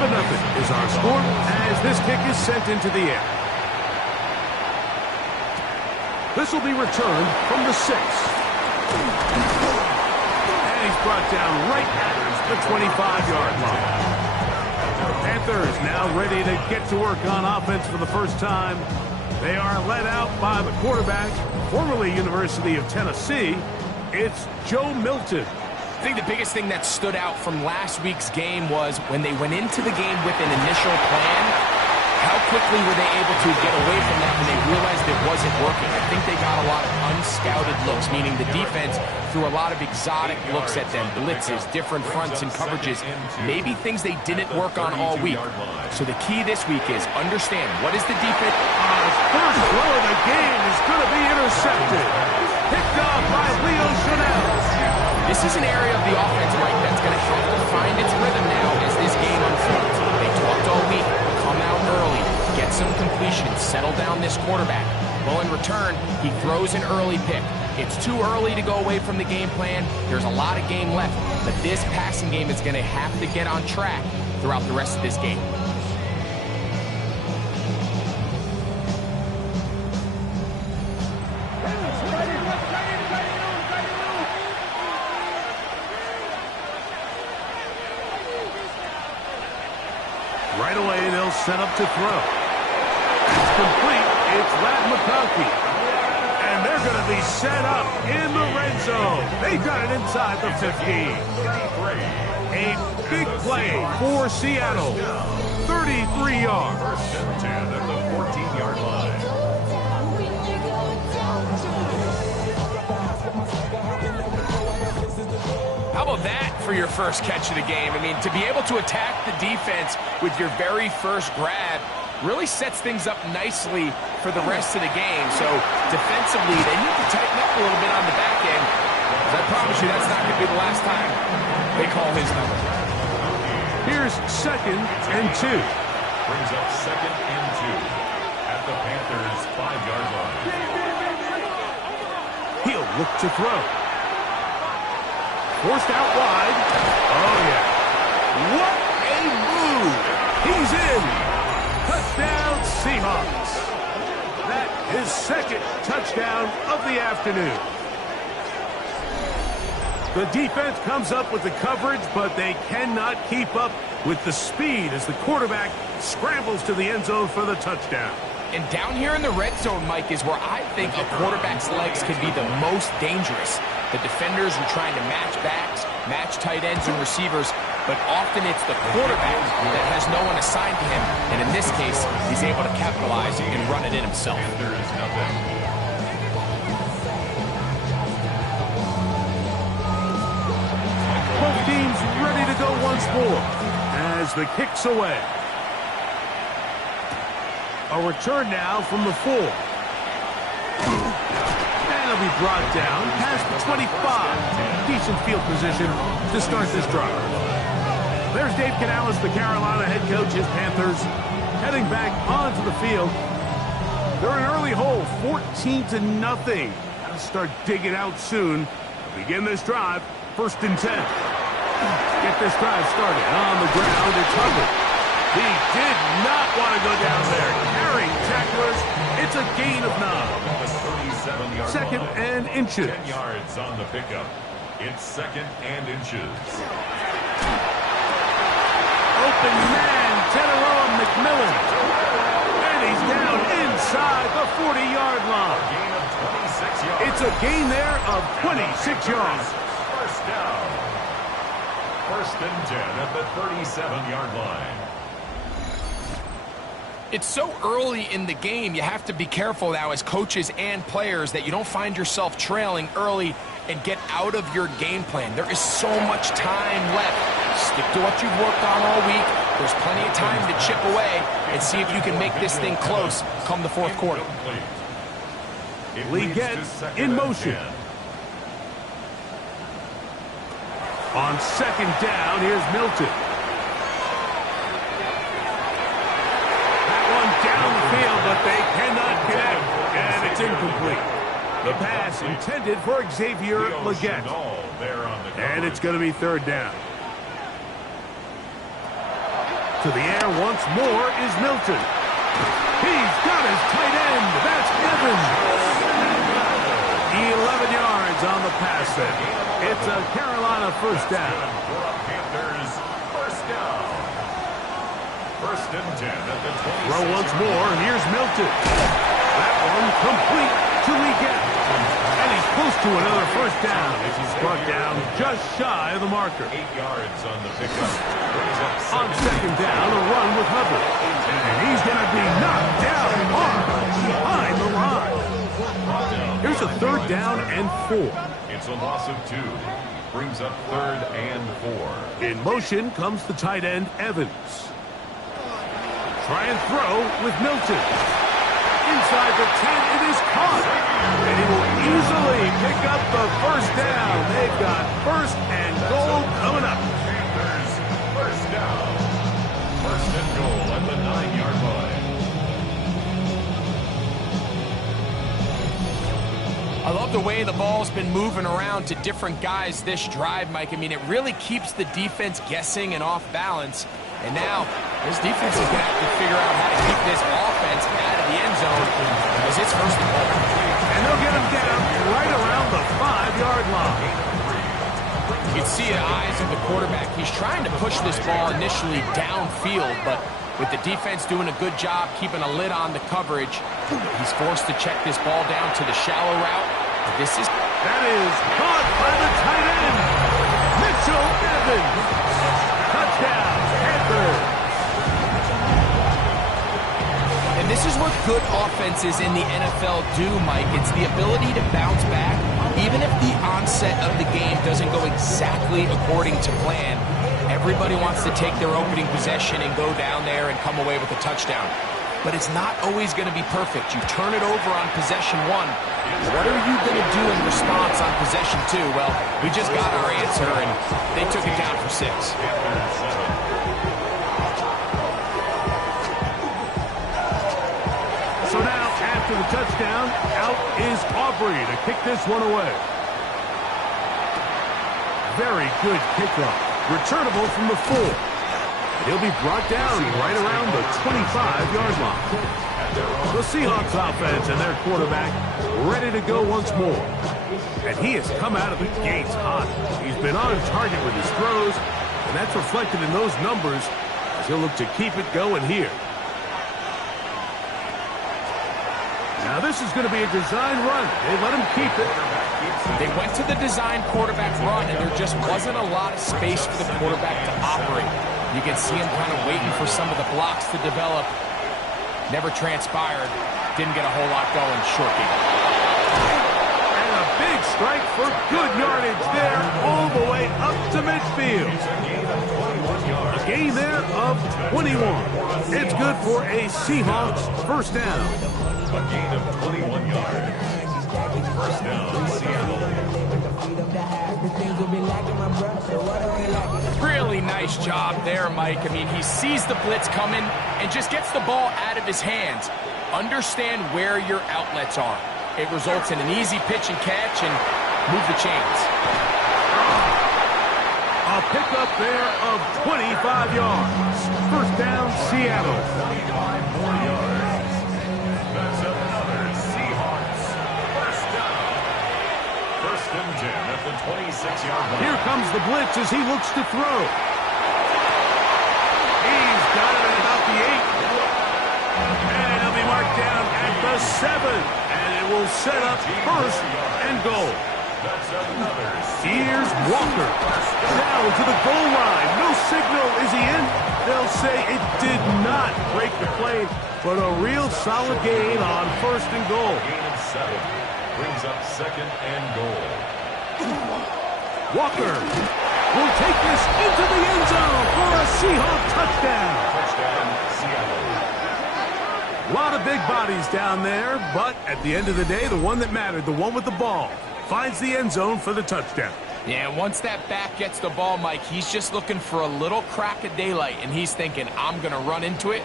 Nothing is our score as this kick is sent into the air. This will be returned from the 6. And he's brought down right at the 25-yard line. Panthers now ready to get to work on offense for the first time. They are led out by the quarterback, formerly University of Tennessee. It's Joe Milton. I think the biggest thing that stood out from last week's game was when they went into the game with an initial plan, how quickly were they able to get away from that when they realized it wasn't working. I think they got a lot of unscouted looks, meaning the defense threw a lot of exotic looks at them, blitzes, different fronts and coverages, maybe things they didn't work on all week. So the key this week is understand what is the defense. First throw of the game is going to be intercepted. Picked off by Leo Chanel. This is an area of the offense, Mike, that's going to have to find its rhythm now as this game unfolds. They talked all week, come out early, get some completion, settle down this quarterback. Well, in return, he throws an early pick. It's too early to go away from the game plan. There's a lot of game left, but this passing game is going to have to get on track throughout the rest of this game. Right away, they'll set up to throw. It's complete. It's McConkey. And they're going to be set up in the red zone. They got it inside the 15. A big play for Seattle. 33 yards. First and 10 at the 14-yard line. How about that for your first catch of the game? I mean, to be able to attack the defense with your very first grab really sets things up nicely for the rest of the game. So defensively, they need to tighten up a little bit on the back end. I promise you that's not going to be the last time they call his number. Here's 2nd and 2. Brings up 2nd and 2 at the Panthers' 5-yard line. He'll look to throw. Forced out wide. Oh, yeah. What a move. He's in. Touchdown, Seahawks. That is 2nd touchdown of the afternoon. The defense comes up with the coverage, but they cannot keep up with the speed as the quarterback scrambles to the end zone for the touchdown. And down here in the red zone, Mike, is where I think a quarterback's legs can be the most dangerous. The defenders are trying to match backs, match tight ends and receivers, but often it's the quarterback that has no one assigned to him. And in this case, he's able to capitalize and run it in himself. There is nothing. Both teams ready to go once more as the kick's away. A return now from the 4. And he'll be brought down past the 25. Decent field position to start this drive. There's Dave Canales, the Carolina head coach. His Panthers heading back onto the field. They're an early hole, 14-0. Gotta start digging out soon. Begin this drive, 1st and 10. Get this drive started on the ground. It's Hubbard. He did not want to go down there. Carrying tacklers. It's a gain of 9. 2nd and inches. 10 yards on the pickup. It's 2nd and inches. Open man, Teneroa McMillan. And he's down inside the 40-yard line. Gain of 26 yards. It's a gain there of 26 yards. First down. 1st and 10 at the 37-yard line. It's so early in the game, you have to be careful now as coaches and players that you don't find yourself trailing early and get out of your game plan. There is so much time left. Stick to what you've worked on all week. There's plenty of time to chip away and see if you can make this thing close come the 4th quarter. Lee gets in motion. On 2nd down, here's Milton. Down the field, but they cannot connect, and it's incomplete. The pass intended for Xavier Legette. And it's going to be 3rd down. To the air once more is Milton. He's got his tight end. That's Evans. 11 yards on the pass then. It's a Carolina 1st down. Panthers, 1st down. 1st and 10 at the 20. Throw once more. Here's Milton. That one complete to Legette. And he's close to another 1st down as he's brought down just shy of the marker. 8 yards on the pickup. On 2nd down, a run with Hubbard. And he's going to be knocked down hard behind the line. Here's a 3rd down and 4. It's a loss of 2. Brings up 3rd and 4. In motion comes the tight end, Evans. Try and throw with Milton. Inside the 10, it is caught. And he will easily pick up the 1st down. They've got 1st and goal coming up. Panthers, 1st down. 1st and goal at the 9-yard line. I love the way the ball's been moving around to different guys this drive, Mike. I mean, it really keeps the defense guessing and off balance. And now, this defense is going to have to figure out how to keep this offense out of the end zone as it's first and goal. And they'll get him right around the 5-yard line. You can see the eyes of the quarterback. He's trying to push this ball initially downfield, but with the defense doing a good job keeping a lid on the coverage, he's forced to check this ball down to the shallow route. That is caught by the tight end, Mitchell Evans. Touchdown, Panthers. And this is what good offenses in the NFL do, Mike. It's the ability to bounce back, even if the onset of the game doesn't go exactly according to plan. Everybody wants to take their opening possession and go down there and come away with a touchdown. But it's not always going to be perfect. You turn it over on possession 1. What are you going to do in response on possession 2? Well, we just got our answer, and they took it down for 6. So now, after the touchdown, out is Aubrey to kick this one away. Very good kickoff. Returnable from the 4. He'll be brought down right around the 25-yard line. The Seahawks offense and their quarterback ready to go once more. And he has come out of the gates hot. He's been on target with his throws, and that's reflected in those numbers as he'll look to keep it going here. Now this is going to be a design run. They let him keep it. They went to the design quarterback run, and there just wasn't a lot of space for the quarterback to operate. You can see him kind of waiting for some of the blocks to develop. Never transpired. Didn't get a whole lot going. Short game. And a big strike for good yardage there all the way up to midfield. A gain there of 21. It's good for a Seahawks first down. A gain of 21 yards. First down, Seattle. Really nice job there, Mike. I mean, he sees the blitz coming and just gets the ball out of his hands. Understand where your outlets are. It results in an easy pitch and catch and move the chains. A pickup there of 25 yards. First down, Seattle. 25 more yards. That's another Seahawks first down. First and 10 at the 26-yard line. Here comes the blitz as he looks to throw. He's got it at about the 8. And he'll be marked down at the 7. And it will set up first and goal. That's another Here's Walker. Down to the goal line. No signal. Is he in? They'll say it did not break the plane, but a real solid gain on first and goal. gain of 7. Brings up second and goal. Walker will take this into the end zone for a Seahawk touchdown. Touchdown, Seattle. A lot of big bodies down there, but at the end of the day, the one that mattered, the one with the ball, finds the end zone for the touchdown. Yeah, once that back gets the ball, Mike, he's just looking for a little crack of daylight, and he's thinking, I'm going to run into it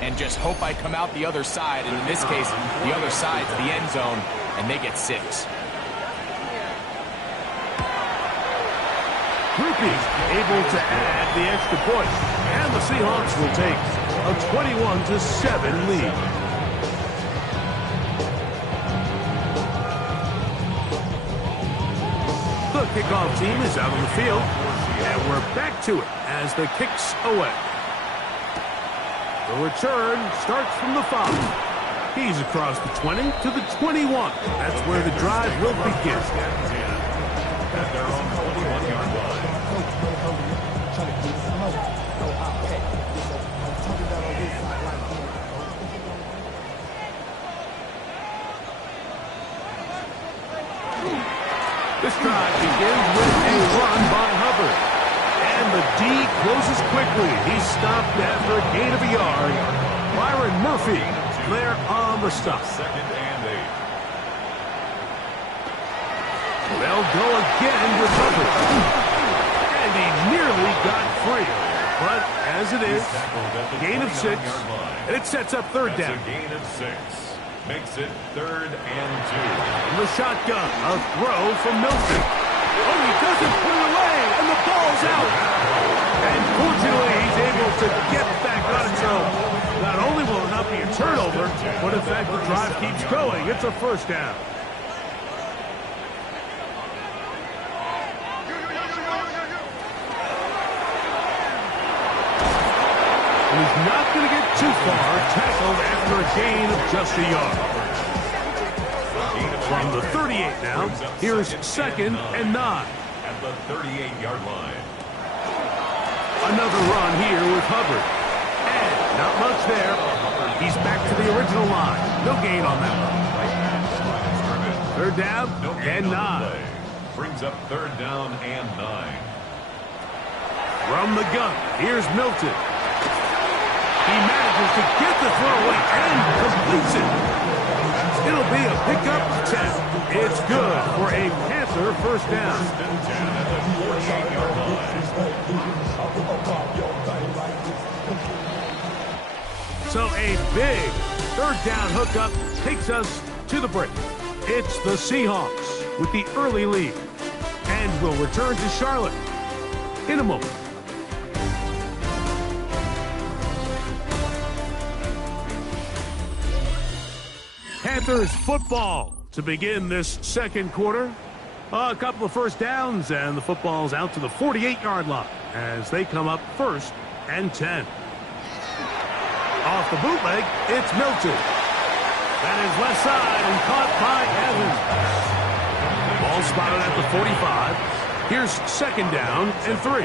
and just hope I come out the other side. And in this case, the other side's the end zone, and they get 6. Rupi able to add the extra point, and the Seahawks will take a 21-7 lead. The kickoff team is out on the field, and we're back to it as the kick's away. The return starts from the 5. He's across the 20 to the 21. That's where the drive will begin. At their own 21-yard line. This drive begins with a run by Hubbard. And the D closes quickly. He's stopped after a gain of a yard. Byron Murphy there on the stop. Second and 8. They'll go again with Hubbard. And he nearly got free. But as it is, gain of 6. And it sets up third down. That's a gain of 6. makes it 3rd and 2. The shotgun, a throw from Milton. Oh, he doesn't put it away, and the ball's out. And fortunately, he's able to get back on it. So not only will it not be a turnover, but in fact, the drive keeps going. It's a first down. And he's not going to get too far, tackled after a gain of just a yard. From the 38 now, here's 2nd and 9. At the 38-yard line. Another run here with Hubbard. And not much there. He's back to the original line. No gain on that one. 3rd down and 9. Brings up 3rd down and 9. From the gun, here's Milton. He manages to get the throw away and completes it. It'll be a pickup of 10. It's good for a Panther first down. So a big 3rd down hookup takes us to the break. It's the Seahawks with the early lead. And we'll return to Charlotte in a moment. Panthers football to begin this second quarter. A couple of first downs, and the football's out to the 48-yard line as they come up 1st and 10. Off the bootleg, it's Milton. That is left side and caught by Evans. Ball spotted at the 45. Here's 2nd down and 3.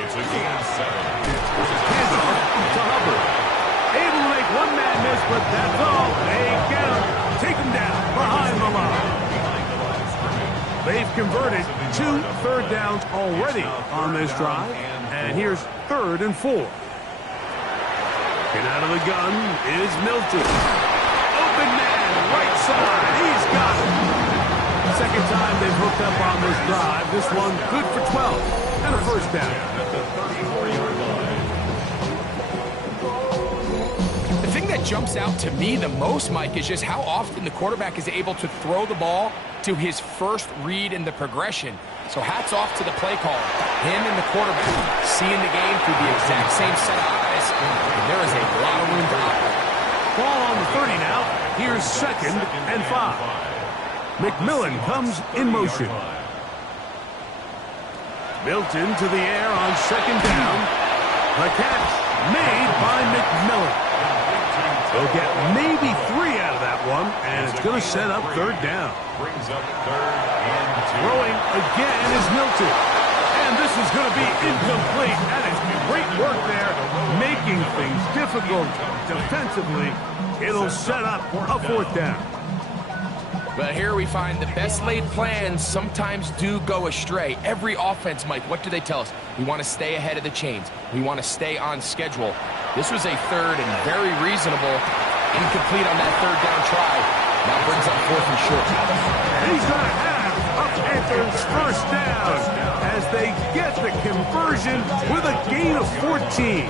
It's a gain of 7. Handoff to Hubbard. Able to make one man miss, but that's all. They get him. Take him down behind the line. They've converted 2 third downs already on this drive. And here's 3rd and 4. And out of the gun is Milton. Open man, right side. He's got it. Second time they've hooked up on this drive. This one good for 12 and a first down. At the 34-yard line. The thing that jumps out to me the most, Mike, is just how often the quarterback is able to throw the ball to his first read in the progression. So hats off to the play caller. Him and the quarterback seeing the game through the exact same set of eyes, and there is a lot of room to operate. Ball on the 30 now. Here's 2nd and 5. McMillan comes in motion. Milton to the air on 2nd down. The catch made by McMillan. They'll get maybe 3 out of that one, and it's going to set up 3rd down. Brings up 3rd and 2. Throwing again is Milton. And this is going to be incomplete. That is great work there, making things difficult defensively. It'll set up a 4th down. But here we find the best laid plans sometimes do go astray. Every offense, Mike, what do they tell us? We want to stay ahead of the chains. We want to stay on schedule. This was a 3rd and very reasonable. Incomplete on that 3rd down try. Now brings up 4th and short. And he's going to have a Panthers first down as they get the conversion with a gain of 14.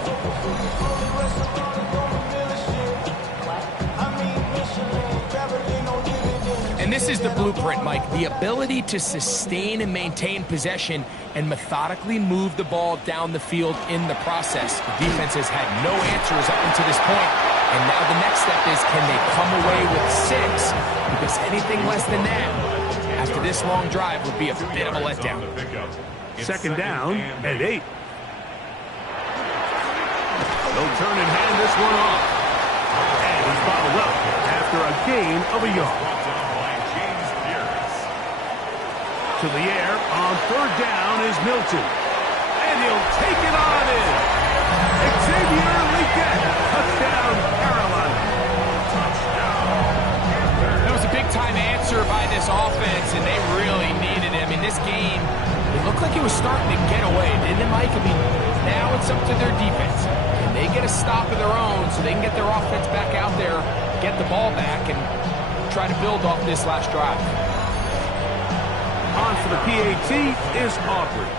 And this is the blueprint, Mike. The ability to sustain and maintain possession and methodically move the ball down the field in the process. The defense has had no answers up until this point. And now the next step is, can they come away with 6? Because anything less than that, after this long drive, would be a bit of a letdown. 2nd down and 8. They'll turn and hand this one off. And he's bottled up after a gain of a yard. To the air on 3rd down is Milton. And he'll take it on in. Xavier Leggett, touchdown Carolina. That was a big-time answer by this offense, and they really needed him. In this game, it looked like it was starting to get away, didn't it, Mike? I mean, now it's up to their defense. Can they get a stop of their own so they can get their offense back out there, get the ball back, and try to build off this last drive? On for the PAT is Aubrey.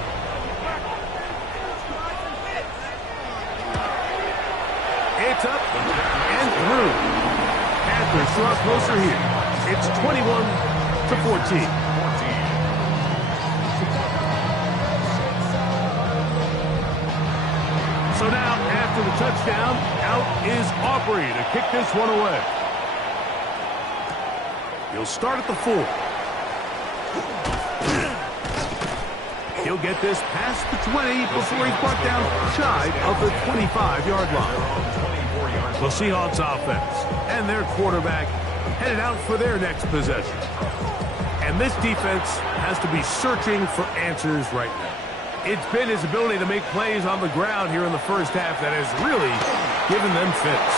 It's up and through. Panthers draw closer here. It's 21-14. So now, after the touchdown, out is Aubrey to kick this one away. He'll start at the 4. He'll get this past the 20 before he's brought down shy of the 25-yard line. The Seahawks offense and their quarterback headed out for their next possession. And this defense has to be searching for answers right now. It's been his ability to make plays on the ground here in the first half that has really given them fits.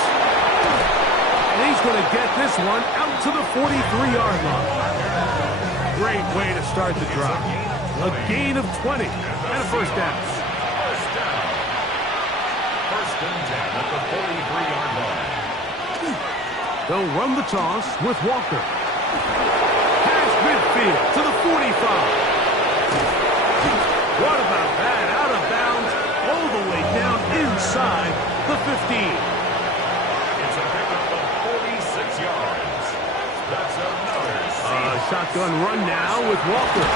And he's going to get this one out to the 43-yard line. Great way to start the drive. A gain of 20 and a first down. First and 10 at the 43-yard line. They'll run the toss with Walker. Pass midfield to the 45. What about that? Out of bounds, all the way down inside the 15. It's a pickup of 46 yards. That's another shotgun run now with Walker.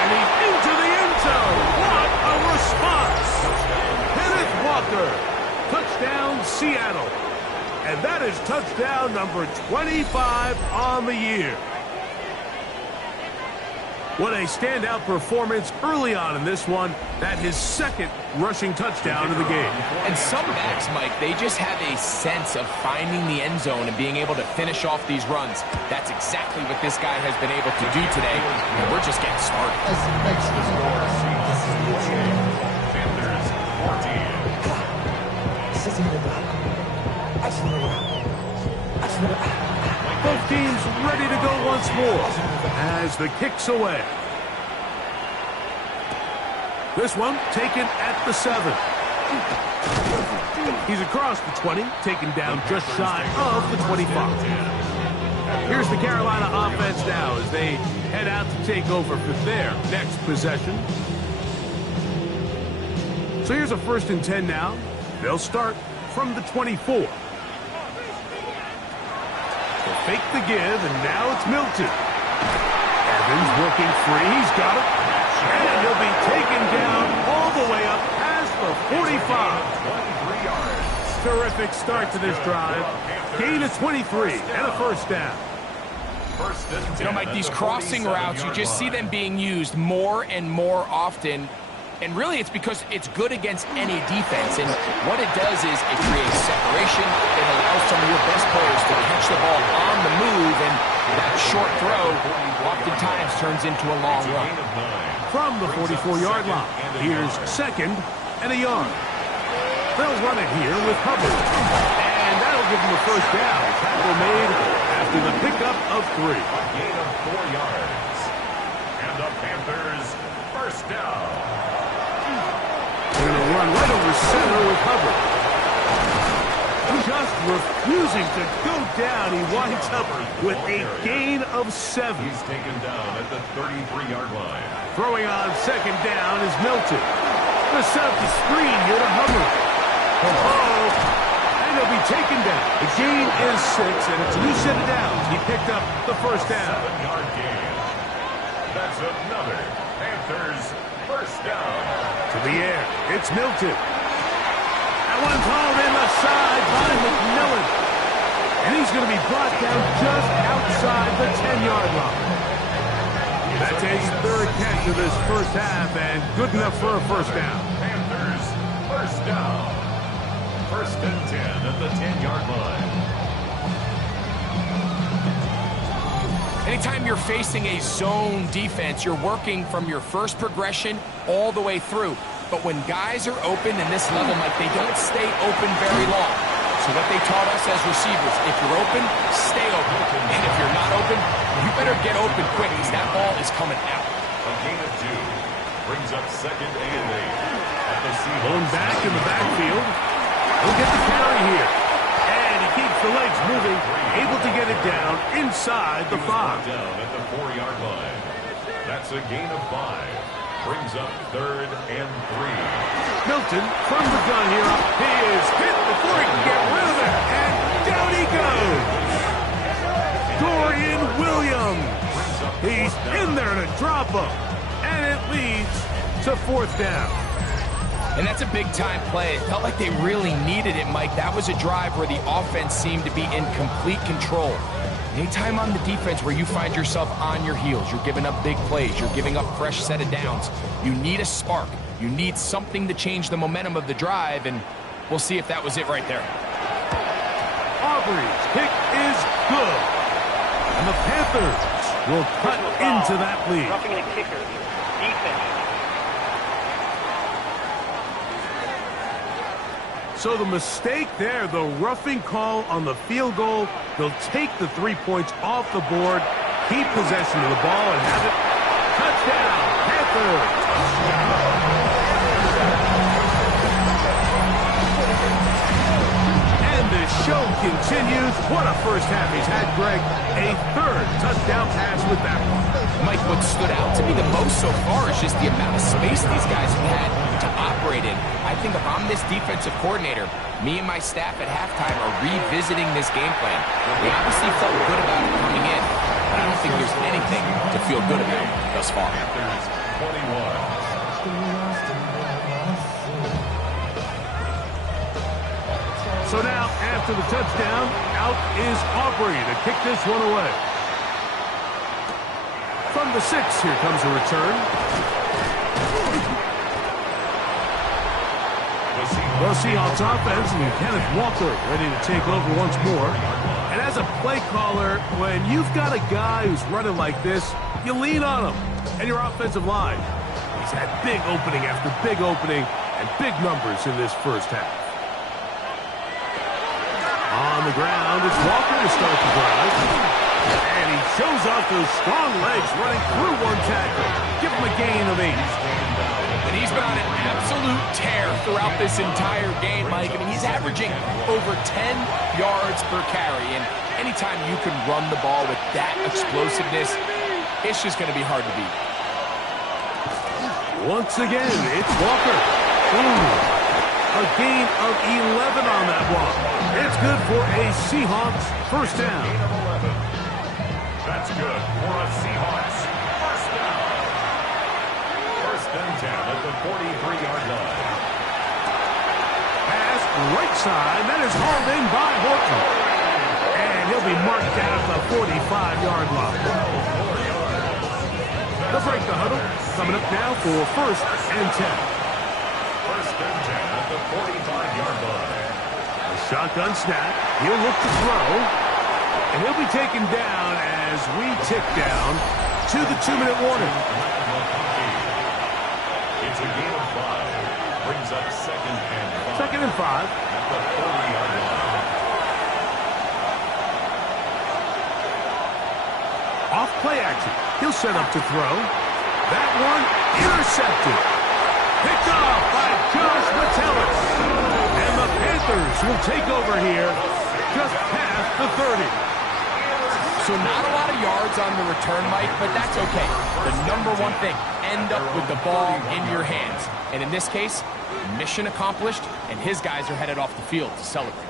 And he's into the end zone. What a response. Kenneth Walker. Touchdown, Seattle. And that is touchdown number 25 on the year. What a standout performance early on in this one. That his second rushing touchdown of the game. And some backs, Mike, they just have a sense of finding the end zone and being able to finish off these runs. That's exactly what this guy has been able to do today. And we're just getting started. Both teams ready to go once more as the kick's away. This one taken at the 7. He's across the 20, taken down just shy of the 25. Here's the Carolina offense now as they head out to take over for their next possession. So here's a 1st and 10 now. They'll start from the 24. They'll fake the give, and now it's Milton. Evans working free. He's got it. And he'll be taken down all the way up past the 45. 23 yards. Terrific start to this drive. Gain of 23 and a first down. First and 10. You know, Mike, these crossing routes, you just see them being used more and more often. And really, it's because it's good against any defense. And what it does is it creates separation. It allows some of your best players to catch the ball on the move. And that short throw oftentimes turns into a long run. From the 44-yard line, here's 2nd and a yard. They'll run it here with Hubbard. And that'll give them a first down. Tackle made after the pickup of 3. A gain of 4 yards. And the Panthers first down. They're going to run right over center with Hubbard. Just refusing to go down. He winds up with a gain of 7. He's taken down at the 33-yard line. Throwing on 2nd down is Milton. Going to set up the screen here to Hubbard. And he'll be taken down. The gain is 6, and it's a new set of downs. He picked up the first down. 7-yard gain. That's another Panthers first down. To the air, it's Milton. That one's hauled in the side by McMillan. And he's going to be brought down just outside the 10-yard line. That's his 3rd catch of this first half, and good enough for a first down. Panthers first down. First and 10 at the 10-yard line. Anytime you're facing a zone defense, you're working from your first progression all the way through. But when guys are open in this level, Mike, they don't stay open very long. So what they taught us as receivers, if you're open, stay open. And if you're not open, you better get open quick because that ball is coming out. A gain of 2 brings up 2nd and 8. Going back in the backfield. He'll get the carry here. And he keeps the legs moving, able to get it down inside the 5. Down at the 4-yard line. That's a gain of 5. Brings up 3rd and 3. Milton from the gun here. He is hit before he can get rid of it. And down he goes. he's in there to drop him. And it leads to fourth down. And that's a big-time play. It felt like they really needed it, Mike. That was a drive where the offense seemed to be in complete control. Anytime on the defense where you find yourself on your heels, you're giving up big plays, you're giving up fresh set of downs, you need a spark. You need something to change the momentum of the drive, and we'll see if that was it right there. Aubrey's kick is good. And the Panthers will cut into that lead. Roughing the kicker. Defense. So the mistake there, the roughing call on the field goal, they'll take the 3 points off the board, keep possession of the ball, and have it. Touchdown, Panthers! And the show continues. What a first half he's had, Greg. A third touchdown pass with that one. Mike, what stood out to me the most so far is just the amount of space these guys have had to operate in. I think if I'm this defensive coordinator, me and my staff at halftime are revisiting this game plan. We obviously felt good about it coming in, but I don't think there's anything to feel good about thus far. 21. So now, after the touchdown, out is Aubrey to kick this one away. From the 6, here comes a return. The Seahawks offense and Kenneth Walker ready to take over once more. And as a play caller, when you've got a guy who's running like this, you lean on him and your offensive line. He's had big opening after big opening and big numbers in this first half. On the ground, it's Walker to start the drive. And he shows off those strong legs running through one tackle. Give him a gain of 8. And he's been on an absolute tear throughout this entire game, Mike. I mean, he's averaging over 10 yards per carry. And anytime you can run the ball with that explosiveness, it's just going to be hard to beat. Once again, it's Walker. A gain of 11 on that one. It's good for a Seahawks first down. That's good for a Seahawks first down. First and 10 at the 43-yard line. Pass right side. That is hauled in by Horton. And he'll be marked down at the 45-yard line. They'll break the huddle. Coming up now for first and 10. First and 10 at the 45-yard line. A shotgun snap. He'll look to throw. And he'll be taken down as we tick down to the 2-minute warning. It's a gain of 5. Brings up second and 5. Second and 5. At the 40-yard line. Off play action. He'll set up to throw. That one intercepted. Picked off by Josh Metellus. And the Panthers will take over here just past the 30. So not a lot of yards on the return, Mike, but that's okay. The number one thing, end up with the ball in your hands. And in this case, mission accomplished, and his guys are headed off the field to celebrate.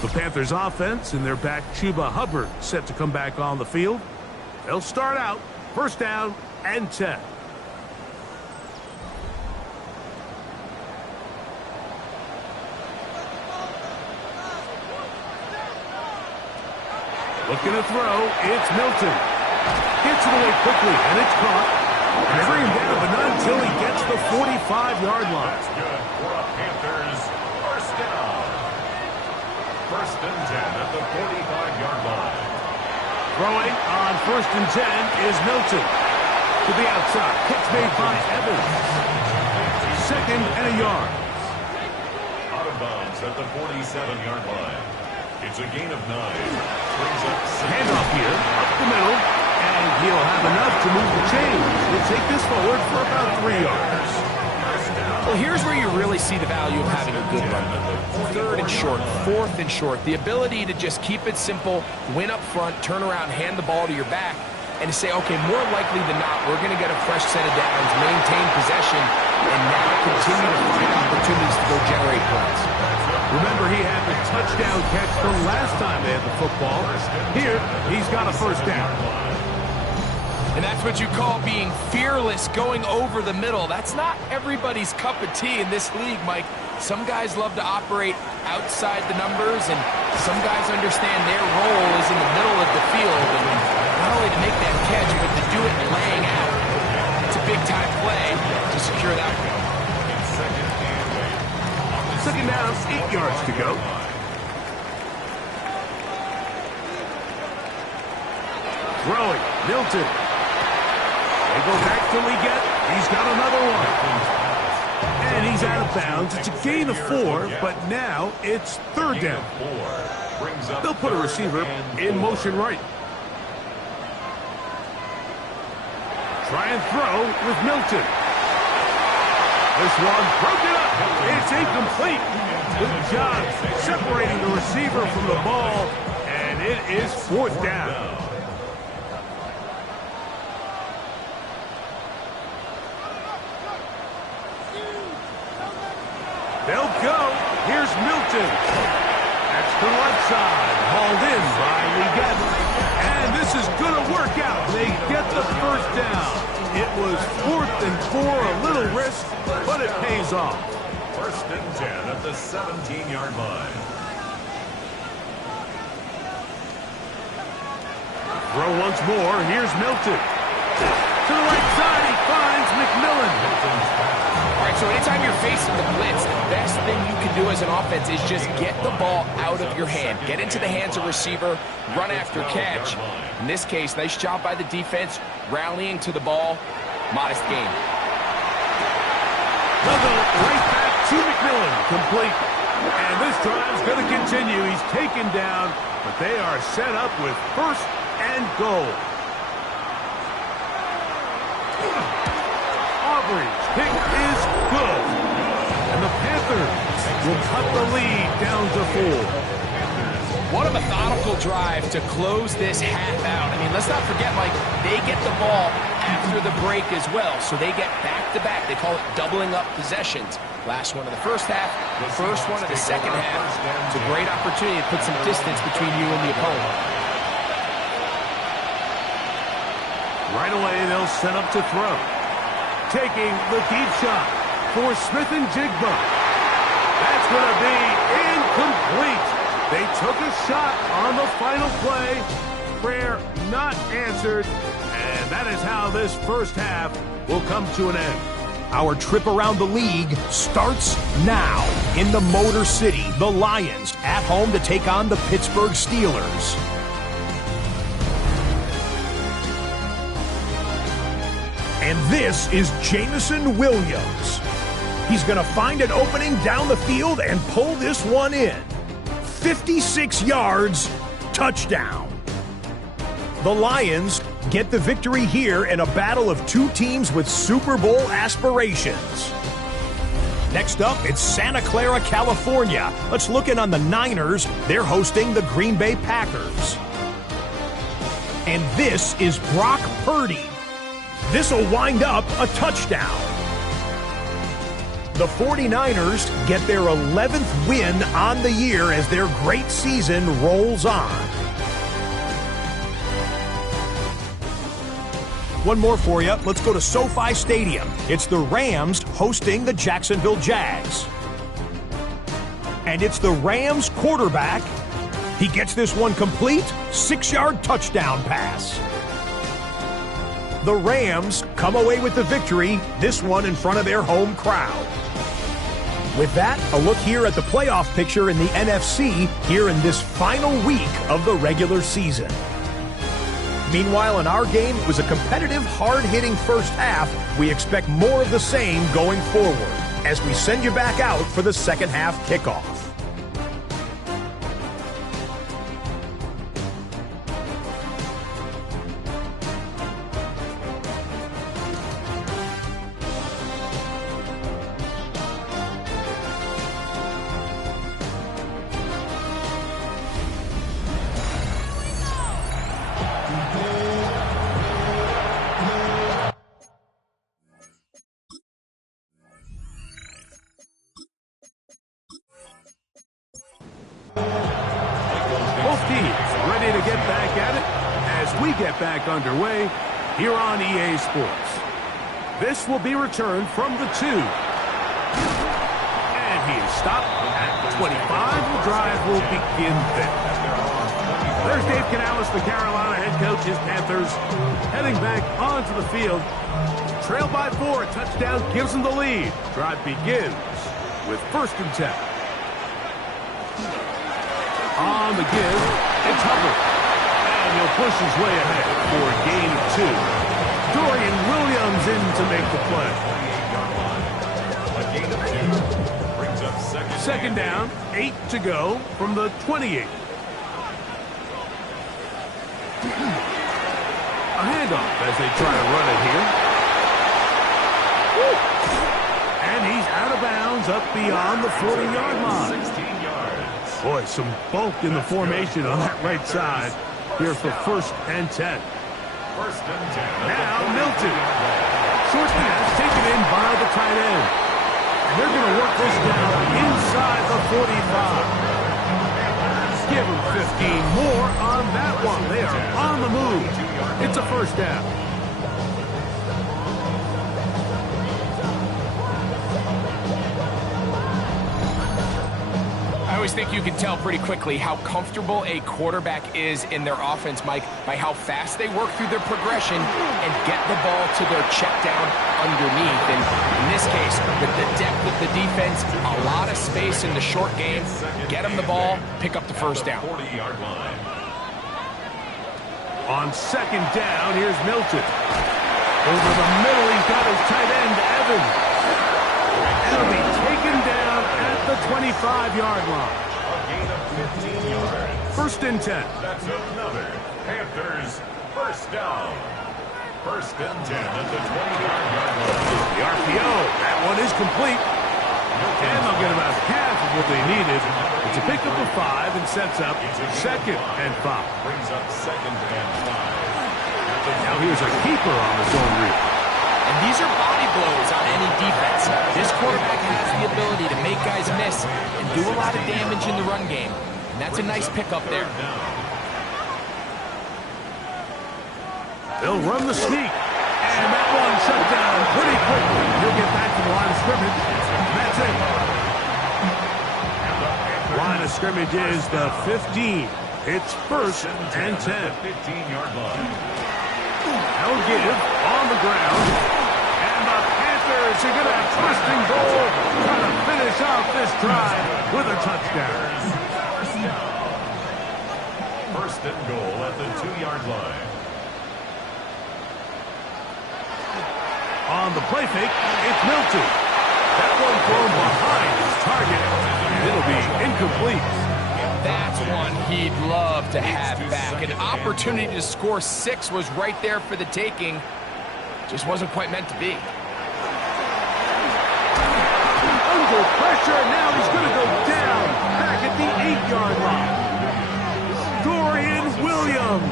The Panthers offense and their back Chuba Hubbard set to come back on the field. They'll start out first down and 10. Looking to throw, it's Milton. Gets it away quickly, and it's caught. And they bring him down, but not until he gets the 45-yard line. That's good for a Panthers first down. First and 10 at the 45-yard line. Throwing on first and 10 is Milton. To the outside. Catch made by Evans. Second and a yard. Out of bounds at the 47-yard line. It's a gain of 9. Brings up Handoff here, up the middle, and he'll have enough to move the chains. He'll take this forward for about 3 yards. Well, here's where you really see the value of having a good run. Third and short, fourth and short. The ability to just keep it simple, win up front, turn around, hand the ball to your back, and to say, okay, more likely than not, we're going to get a fresh set of downs, maintain possession, and now continue to find opportunities to go generate points. Remember, he had the touchdown catch the last time they had the football. Here, he's got a first down. And that's what you call being fearless, going over the middle. That's not everybody's cup of tea in this league, Mike. Some guys love to operate outside the numbers, and some guys understand their role is in the middle of the field. And not only to make that catch, but to do it laying out. It's a big-time play to secure that one. Second down, 8 yards to go. Throwing, Milton. They go back to Leggett. He's got another one. And he's out of bounds. It's a gain of 4, but now it's third down. They'll put a receiver in motion right. Try and throw with Milton. This one broken up. It's incomplete. Good job separating the receiver from the ball, and it is fourth down. They'll go. Here's Milton. That's the left side. Hauled in by Leggett. And this is going to work out. They get the first down. It was 4th and 4, a little risk, but it pays off. First and 10 at the 17-yard line. Throw once more. Here's Milton. To the right side, he finds McMillan. All right, so anytime you're facing the blitz, the best thing you can do as an offense is just get the ball out of your hand. Get into the hands of receiver, run after catch. In this case, nice job by the defense, rallying to the ball. Modest gain. They'll go right back to McMillan, complete. And this drive's going to continue. He's taken down, but they are set up with first and goal. Auburn's pick is good. And the Panthers will cut the lead down to 4. What a methodical drive to close this half out. I mean, let's not forget, Mike, they get the ball after the break as well, so they get back-to-back. They call it doubling up possessions. Last one of the first half, the first one of the second half. It's a great opportunity to put some distance between you and the opponent. Right away, they'll set up to throw. Taking the deep shot for Smith and Jigba. That's going to be incomplete. They took a shot on the final play. Prayer not answered. And that is how this first half will come to an end. Our trip around the league starts now. In the Motor City, the Lions at home to take on the Pittsburgh Steelers. And this is Jameson Williams. He's going to find an opening down the field and pull this one in. 56 yards, touchdown. The Lions get the victory here in a battle of two teams with Super Bowl aspirations. Next up, it's Santa Clara, California. Let's look in on the Niners. They're hosting the Green Bay Packers. And this is Brock Purdy. This will wind up a touchdown. The 49ers get their 11th win on the year as their great season rolls on. One more for you. Let's go to SoFi Stadium. It's the Rams hosting the Jacksonville Jags. And it's the Rams quarterback. He gets this one complete. 6-yard touchdown pass. The Rams come away with the victory, this one in front of their home crowd. With that, a look here at the playoff picture in the NFC here in this final week of the regular season. Meanwhile, in our game, it was a competitive, hard-hitting first half. We expect more of the same going forward as we send you back out for the second half kickoff. Both teams ready to get back at it as we get back underway here on EA Sports. This will be returned from the 2. And he is stopped at the 25. The drive will begin there. There's Dave Canales, the Carolina head coach. His Panthers heading back onto the field. Trail by 4. Touchdown gives them the lead. Drive begins with 1st and 10. On the give, it's Hubbard. And he'll push his way ahead for a gain of 2. Dorian Williams in to make the play. A gain of 2 brings up second down, 8 to go from the 28. A handoff as they try to run it here. And he's out of bounds up beyond the 40-yard line. 16 yards. Boy, some bulk in the formation on that right side here for 1st and 10. 1st and 10. Now Milton. Short pass taken in by the tight end. And they're going to work this down inside the 45. Give them 15 more on that one. They are on the move. It's a 1st down. I always think you can tell pretty quickly how comfortable a quarterback is in their offense, Mike, by how fast they work through their progression and get the ball to their check down underneath. And in this case, with the depth of the defense, a lot of space in the short game, get them the ball, pick up the 1st down. 40-yard line. On 2nd down, here's Milton. Over the middle, he's got his tight end, Evans. It'll be taken down at the 25-yard line. A gain of 15 yards. 1st and 10. That's another Panthers 1st down. 1st and 10 at the 20-yard line. The RPO, that one is complete. And they'll get about half of what they needed. It's a pickup of 5 and sets up 2nd and 5. Brings up 2nd and 5. Now here's a keeper on the zone read. And these are body blows on any defense. This quarterback has the ability to make guys miss and do a lot of damage in the run game. And that's a nice pickup there. They'll run the sneak. And that one shut down pretty quickly. He'll get back to the line of scrimmage. That's it. Line of scrimmage is the 15. It's 1st and 10. 15-yard line. They'll give on the ground. And the Panthers are going to have 1st and goal. Trying to finish off this drive with a touchdown. 1st and goal at the 2-yard line. On the play fake, it's Milton. That one thrown behind his target. And it'll be incomplete. That's one he'd love to have back. An opportunity to score 6 was right there for the taking. Just wasn't quite meant to be. Under pressure, now he's going to go down. Back at the 8-yard line. Dorian Williams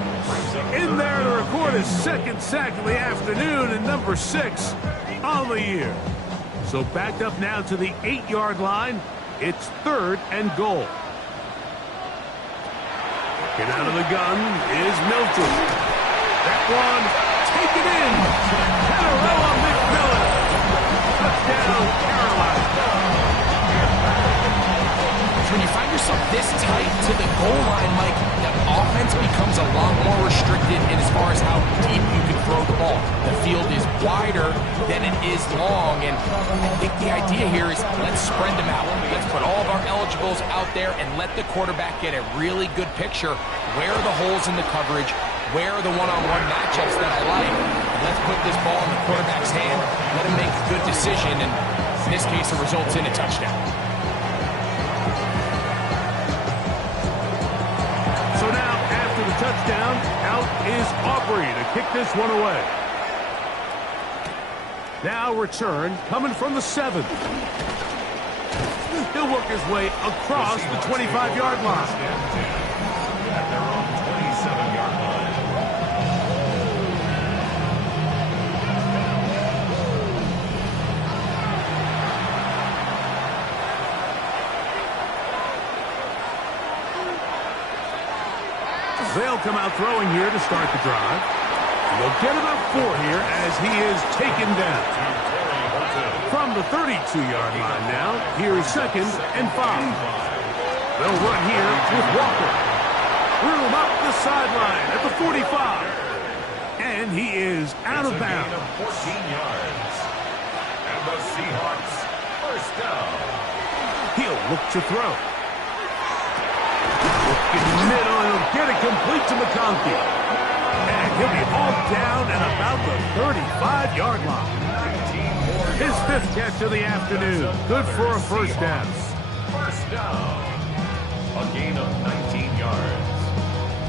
in there to record his 2nd sack of the afternoon and number 6 on the year. So backed up now to the 8-yard line. It's 3rd and goal. Get out of the gun is Milton. That one taken in. Panarella McMillan. Touchdown, Carolina. When you find yourself this tight to the goal line, Mike, the offense becomes a lot more restricted in as far as how deep you can throw the ball. The field is wider than it is long, and I think the idea here is let's spread them out. Let's put all of our eligibles out there and let the quarterback get a really good picture. Where are the holes in the coverage? Where are the one-on-one matchups that I like? And let's put this ball in the quarterback's hand, let him make a good decision, and in this case, it results in a touchdown. So now, after the touchdown, out is Aubrey to kick this one away. Now return coming from the 7. He'll work his way across the 25-yard line. At their own 27-yard line. They'll come out throwing here to start the drive. They'll get about 4 here as he is taken down. From the 32-yard line now, here's 2nd and 5. They'll run here with Walker. Room up the sideline at the 45. And he is out of bounds. 14 yards. And the Seahawks first down. He'll look to throw. Look in the middle, and he'll get it complete to McConkey. And he'll be all down at about the 35-yard line. His 5th catch of the afternoon. Good for a first down. First down. A gain of 19 yards.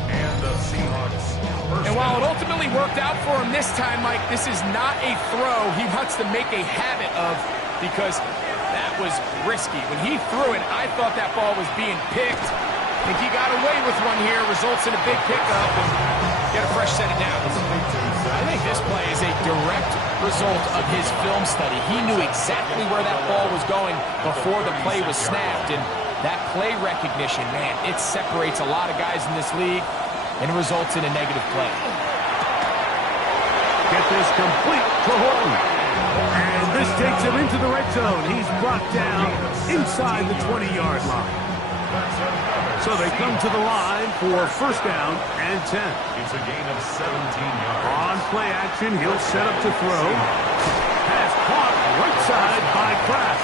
And the Seahawks first And while it down. ultimately worked out for him this time, Mike, this is not a throw he wants to make a habit of because that was risky. When he threw it, I thought that ball was being picked. I think he got away with one here, results in a big pickup, and get a fresh set of downs. I think this play is a direct result of his film study. He knew exactly where that ball was going before the play was snapped, and that play recognition, man, it separates a lot of guys in this league and results in a negative play. Get this complete to Horton. And this takes him into the red zone. He's brought down inside the 20-yard line. So they come to the line for first down and 10. It's a gain of 17 yards. On play action, he'll set up to throw. Pass caught right side by Kraft.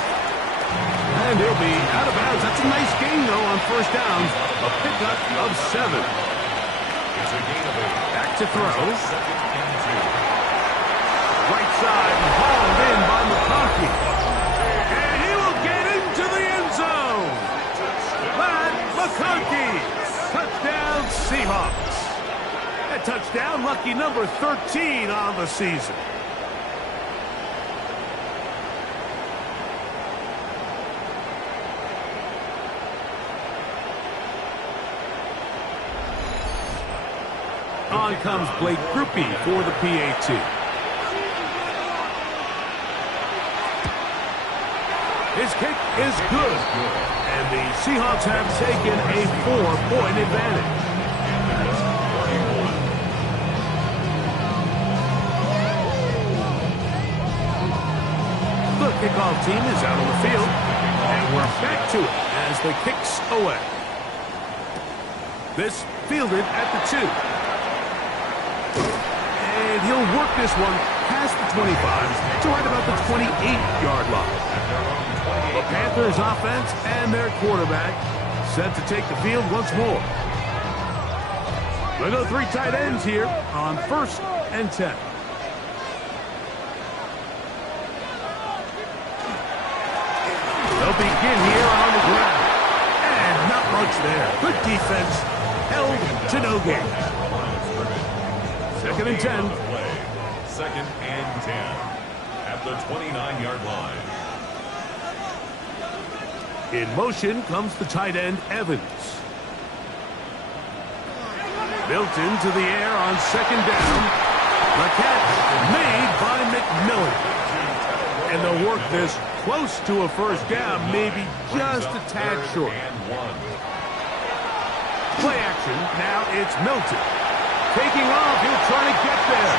And he'll be out of bounds. That's a nice gain, though, on first downs. A pickup of 7. It's a gain of 8. Back to throw. Second and 2. Right side, hauled in by McConkey. And he will get into the end zone. Matt McConkey. Touchdown, Seahawks. A touchdown, lucky number 13 on the season. On comes Blake Grupe for the PAT. His kick is good. And the Seahawks have taken a 4-point advantage. The kickoff team is out on the field. And we're back to it as the kick's away. This fielded at the 2. And he'll work this one past the 25 to right about the 28-yard line. The Panthers offense and their quarterback set to take the field once more. They'll go 3 tight ends here on first and 10. They'll begin here on the ground. And not much there. Good defense. Held to no gain. Second and 10. Second and 10 at the 29-yard line. In motion comes the tight end, Evans. Milton to the air on second down. The catch made by McMillan. And they'll work this close to a first down, maybe just a tad short. Play action, now it's Milton. Taking off, he'll try to get there.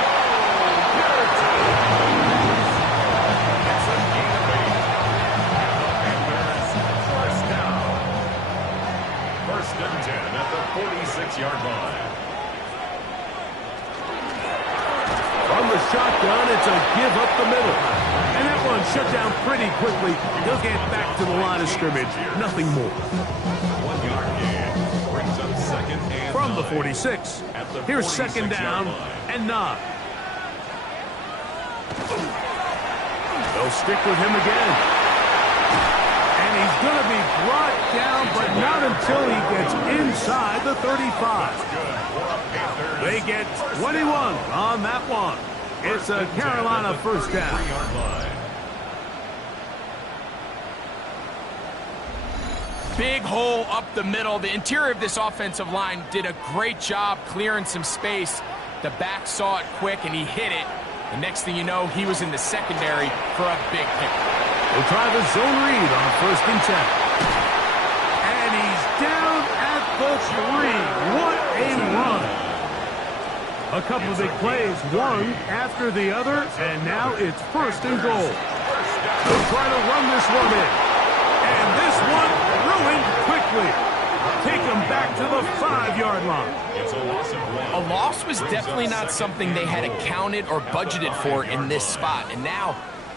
It's a gain of 8. And the Panthers first down. First and 10 at the 46-yard line. From the shotgun, it's a give up the middle. And that one shut down pretty quickly. He'll get back to the line of scrimmage. Nothing more. 1 yard gain brings up second and From the 9. 46. At the Here's second 46-yard down line. and 9. They'll stick with him again. And he's going to be brought down, but not until he gets inside the 35. They get 21 on that one. It's a Carolina first down. 3-yard line. Big hole up the middle. The interior of this offensive line did a great job clearing some space. The back saw it quick, and he hit it. The next thing you know, he was in the secondary for a big pick. We'll try the zone read on first and 10. And he's down at the 3. What a run. A couple of big plays, one after the other, and now it's first and goal. They'll try to run this one in. And this one ruined quickly. Take them back to the 5-yard line. It's a loss of one. A loss was definitely not something they had accounted or budgeted for in this spot. And now,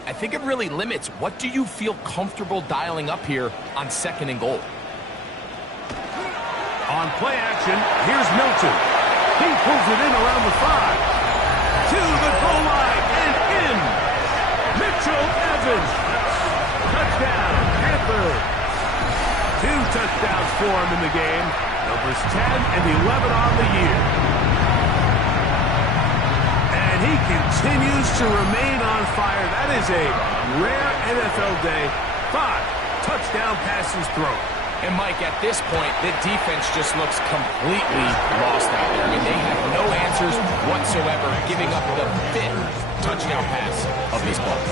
I think it really limits what do you feel comfortable dialing up here on second and goal. On play action, here's Milton. He pulls it in around the 5. To the goal line and in. Mitchell Evans. Touchdown, Panthers. 2 touchdowns for him in the game. Numbers 10 and 11 on the year. And he continues to remain on fire. That is a rare NFL day. 5 touchdown passes thrown. And, Mike, at this point, the defense just looks completely lost out there. I mean, they have no answers whatsoever, giving up the 5th touchdown pass of these balls.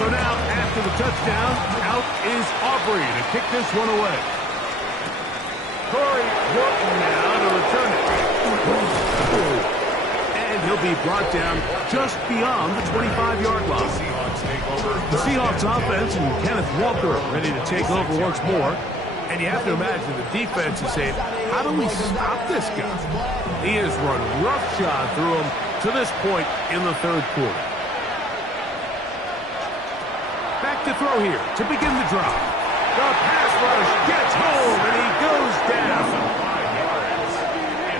So now, after the touchdown, out is Aubrey to kick this one away. Corey Morton now to return it. And he'll be brought down just beyond the 25-yard line. The Seahawks offense and Kenneth Walker ready to take over once more. And you have to imagine the defense is saying, how do we stop this guy? He has run roughshod through him to this point in the third quarter. Back to throw here to begin the drive. The pass rush gets home, and he goes down.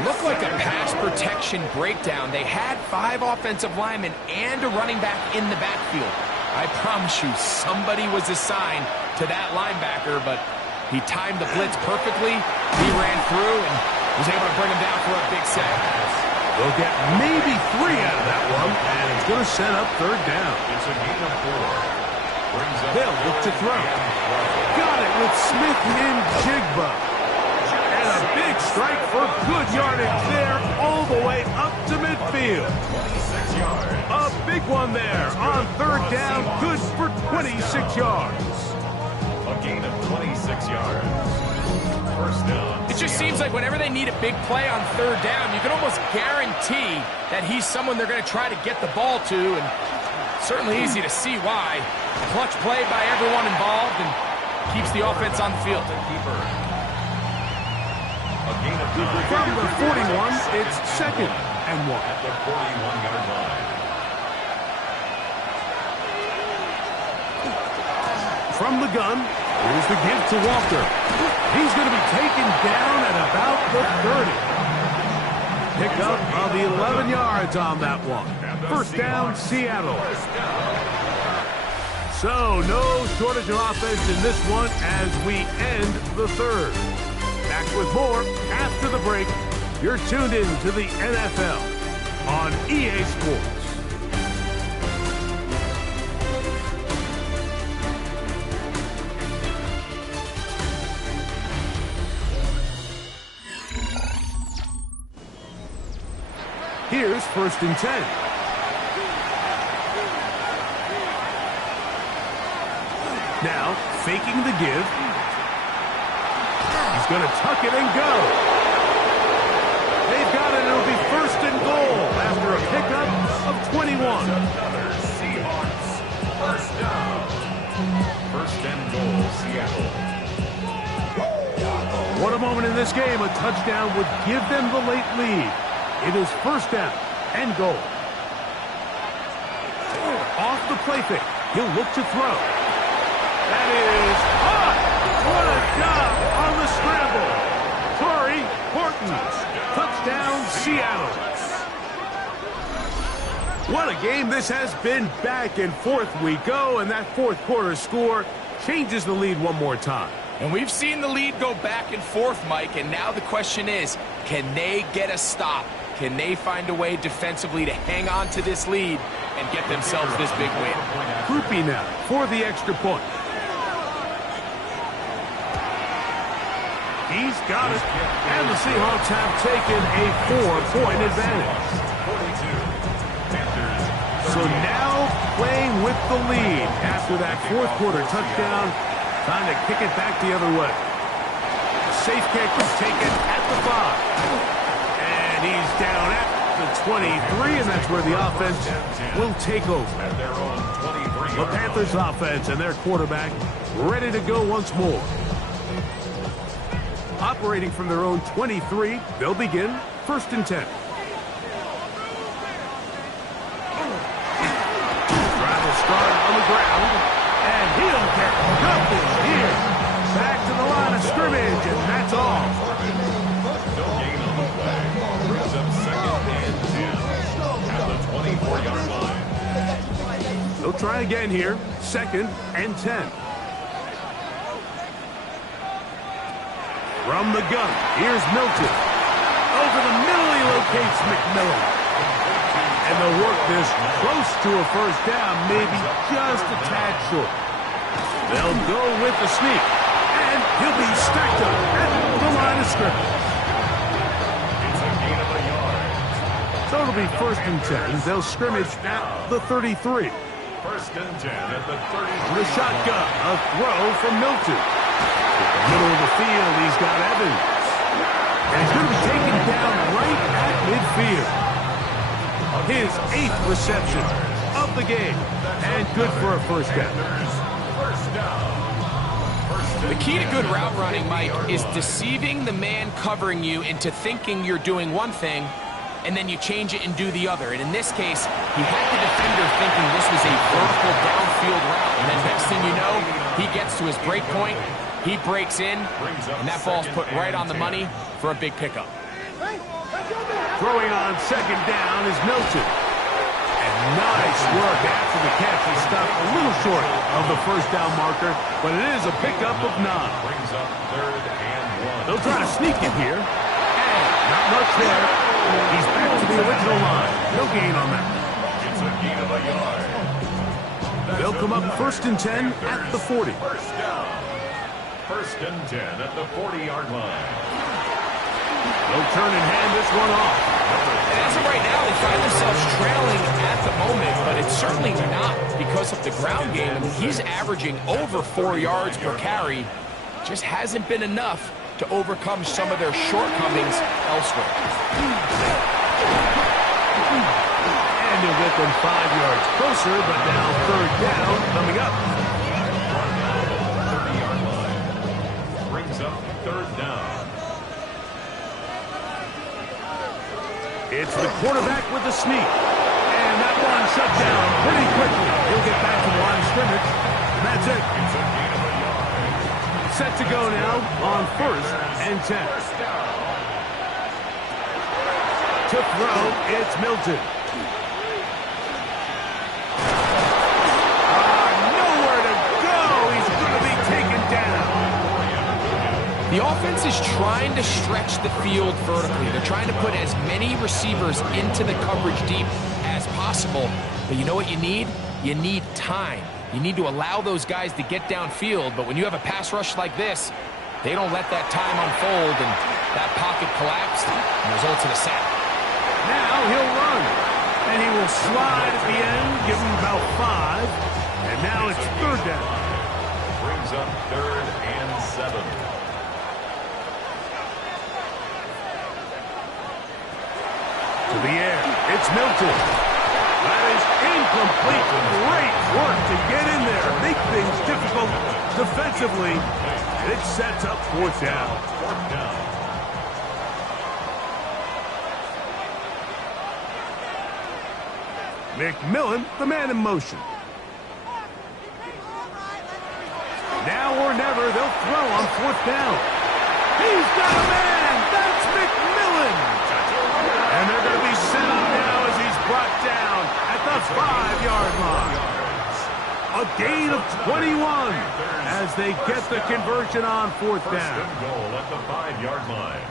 Looked like a pass protection breakdown. They had 5 offensive linemen and a running back in the backfield. I promise you, somebody was assigned to that linebacker, but he timed the blitz perfectly. He ran through and was able to bring him down for a big sack. They'll get maybe 3 out of that one, and it's going to set up third down. It's a gain of 4. They'll look to throw. Got it with Smith in Jigba. And a big strike for good yardage there all the way up to midfield. 26 yards. A big one there on third down, good for 26 yards. A gain of 26 yards. First down. It just seems like whenever they need a big play on third down, you can almost guarantee that he's someone they're going to try to get the ball to, and certainly easy to see why. Clutch play by everyone involved and keeps the offense on the field. Keeper. A gain of 9. From the 41, it's second and 1. At the 41-yard line. From the gun, here's the give to Walker. He's going to be taken down at about the 30. Pickup of 11 yards on that one. First down, Seattle. So, no shortage of offense in this one as we end the third. Back with more after the break. You're tuned in to the NFL on EA Sports. Here's first and 10. Now, faking the give. He's going to tuck it and go. They've got it. It'll be first and goal after a pickup of 21. Another Seahawks. First down. First and goal, Seattle. What a moment in this game. A touchdown would give them the late lead. It is first down and goal. Off the play fake. He'll look to throw. That is hot. What a job on the scramble. Corey Horton. Touchdown, Seattle. What a game this has been. Back and forth we go, and that fourth quarter score changes the lead one more time. And we've seen the lead go back and forth, Mike, and now the question is, can they get a stop? Can they find a way defensively to hang on to this lead and get themselves this big win? Groupie now for the extra point. He's got it. And the Seahawks have taken a 4-point advantage. So now playing with the lead after that fourth quarter touchdown. Time to kick it back the other way. Safe kick is taken at the 5. And he's down at the 23, and that's where the offense will take over. At their own 23 The Panthers offense and their quarterback ready to go once more. Operating from their own 23, they'll begin 1st and 10. Drive will start on the ground, and he'll get nothing here. Back to the line of scrimmage, and that's all. No gain on the play. Brings up 2nd and 10 at the 24-yard line. They'll try again here, 2nd and 10. From the gun, here's Milton. Over the middle, he locates McMillan. And they'll work this close to a 1st down, maybe just a tad short. They'll go with the sneak, and he'll be stacked up at the line of scrimmage. It's a gain of a yard. So it'll be 1st and 10. They'll scrimmage at the 33. 1st and 10 at the 33. The shotgun, a throw from Milton. In the middle of the field, he's got Evans. And he's going to be taken down right at midfield. His 8th reception of the game. And good for a 1st down. First down. The key to good route running, Mike, is deceiving the man covering you into thinking you're doing one thing, and then you change it and do the other. And in this case, he had the defender thinking this was a vertical downfield route. And then next thing you know, he gets to his break point, he breaks in, and that ball's put right on the money for a big pickup. Throwing on 2nd down is Milton. And nice work after the catch. He stopped a little short of the 1st down marker, but it is a pickup of 9. Brings up 3rd and 1. They'll try to sneak it here. And not much there. He's back to the original line. No gain on that. It's a gain of a yard. They'll come up 1st and 10 at the 40. First down. 1st and 10 at the 40-yard line. They'll turn and hand this one off. And as of right now, they find themselves trailing at the moment, but it's certainly not because of the ground game. I mean, he's averaging over 4 yards per carry. Just hasn't been enough to overcome some of their shortcomings elsewhere. And he'll get them 5 yards closer, but now 3rd down coming up. 30-yard line. Brings up 3rd down. It's the quarterback with the sneak. And that one shut down pretty quickly. He'll get back to the line of scrimmage. And that's it. It's a gain of a yard. Set to go now on 1st and 10. First down. To throw, it's Milton. Nowhere to go. He's going to be taken down. The offense is trying to stretch the field vertically. They're trying to put as many receivers into the coverage deep as possible. But you know what you need? You need time. You need to allow those guys to get downfield. But when you have a pass rush like this, they don't let that time unfold, and that pocket collapsed and results in a sack. Now he'll run. And he will slide at the end, give him about 5. And now it's 3rd down. Brings up 3rd and 7. To the air, it's Milton. That is incomplete. Great work to get in there. Make things difficult defensively. And it sets up 4th down. 4th down. McMillan, the man in motion. Now or never, they'll throw on 4th down. He's got a man. That's McMillan. And they're going to be set up now as he's brought down at the 5-yard line. A gain of 21 as they get the conversion on 4th First down. and goal at the 5-yard line.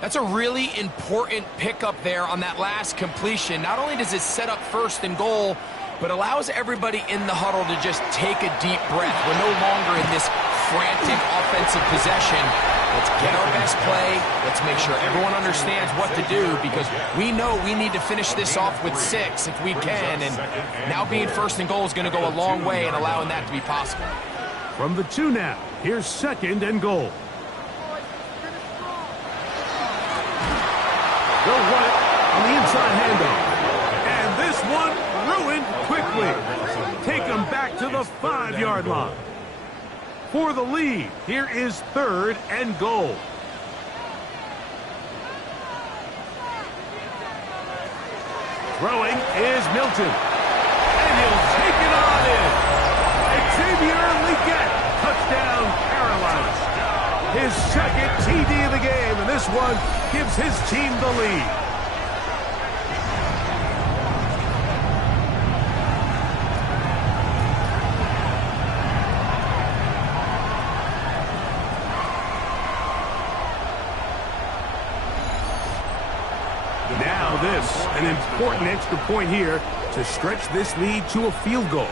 That's a really important pickup there on that last completion. Not only does it set up 1st and goal, but allows everybody in the huddle to just take a deep breath. We're no longer in this frantic offensive possession. Let's get our best play. Let's make sure everyone understands what to do, because we know we need to finish this off with 6 if we can. And now being 1st and goal is going to go a long way in allowing that to be possible. From the 2 now, here's 2nd and goal. They'll run it on the inside handoff. And this one ruined quickly. Take them back to the 5-yard line. For the lead, here is 3rd and goal. Throwing is Milton. And he'll take it on in. Xavier Legette, touchdown Carolina. His second TD of the game, and this one gives his team the lead. Now this, an important extra point here to stretch this lead to a field goal.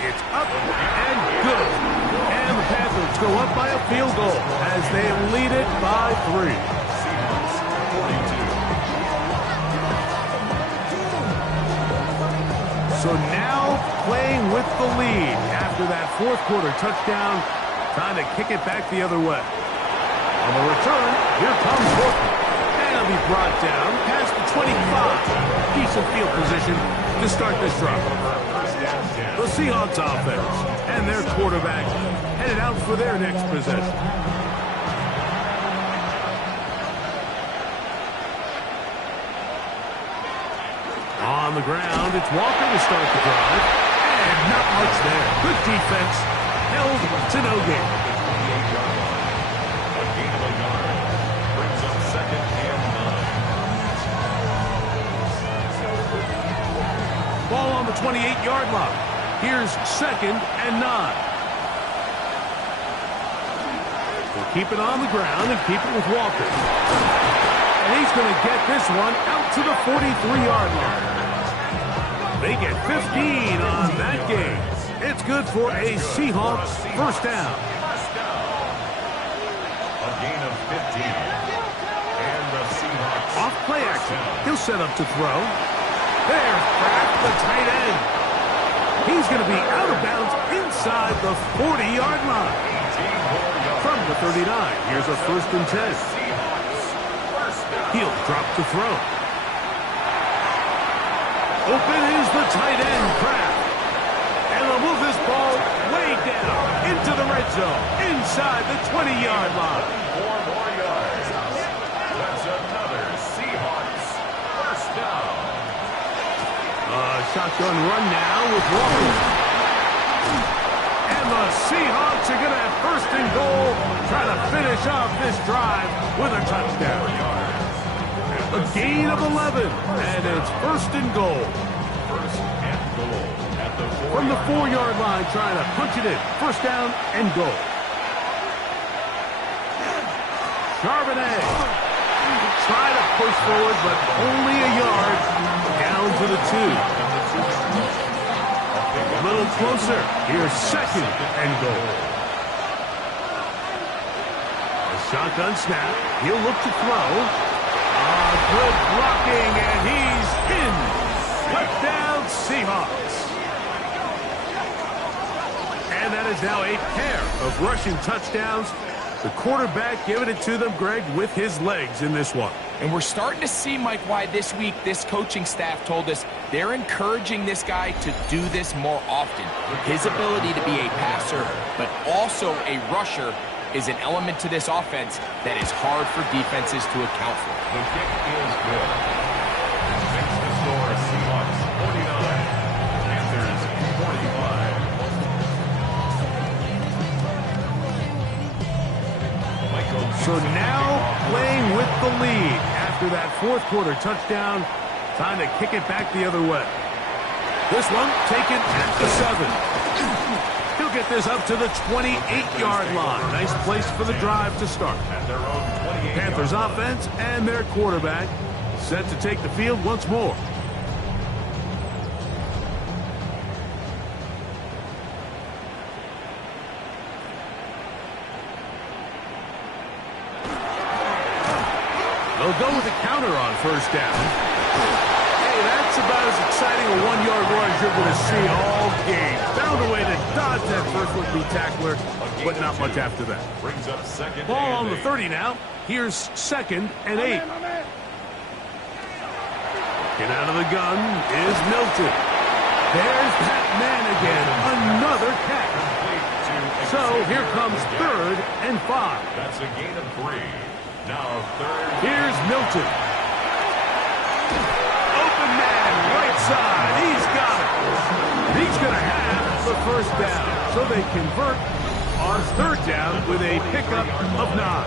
It's up and good. And the Panthers go up by a field goal as they lead it by 3. So now playing with the lead after that 4th quarter touchdown, trying to kick it back the other way. On the return, here comes Horton. And he'll be brought down past the 25. Decent field position to start this drive. The Seahawks offense and their quarterback headed out for their next possession. On the ground, it's Walker to start the drive. And not much there. Good defense. Held to no gain. A gain of a yard. Brings up 2nd and 9. Ball on the 28-yard line. Here's 2nd and 9. We'll keep it on the ground and keep it with Walker. And he's going to get this one out to the 43-yard line. They get 15 on that game. It's good for a Seahawks first down. A gain of 15. And the Seahawks. Off play action. He'll set up to throw. There's Kraft, the tight end. He's going to be out of bounds inside the 40-yard line. From the 39, here's a 1st and 10. He'll drop to throw. Open is the tight end, Kraft. And they'll move this ball way down into the red zone, inside the 20-yard line. 4 more yards. That's another Seahawks first down. Shotgun run now with Walker. And the Seahawks are going to have 1st and goal, trying to finish off this drive with a touchdown. A gain of 11, and it's 1st and goal. 1st and goal at the 4 From the 4-yard line, trying to punch it in. 1st down and goal. Charbonnet. Try to push forward, but only a yard. Down to the 2. A little closer. Here's 2nd and goal. A shotgun snap. He'll look to throw. Good blocking, and he's in. Touchdown, Seahawks. And that is now a pair of rushing touchdowns. The quarterback giving it to them, Greg, with his legs in this one. And we're starting to see, Mike, why this week this coaching staff told us they're encouraging this guy to do this more often. His ability to be a passer, but also a rusher, is an element to this offense that is hard for defenses to account for. The kick is good. Makes the score Seahawks 49, Panthers 45. So now playing with the lead after that 4th quarter touchdown, time to kick it back the other way. This one taken at the 7. He'll get this up to the 28-yard line. Nice place for the drive to start. Panthers offense and their quarterback set to take the field once more. They'll go with a counter on 1st down. Hey, that's about as exciting a one-yard run as you're going to see all game. Found a way to dodge that first would-be tackler, but not much after that. Brings up second Ball on and the 30 now. Here's 2nd and 8. Get out of the gun is Milton. There's that man again. Another catch. So here comes 3rd and 5. That's a gain of 3. Now 3rd. Here's Milton. Open man, right side. He's got it. He's going to have the first down. So they convert on 3rd down with a pickup of 9.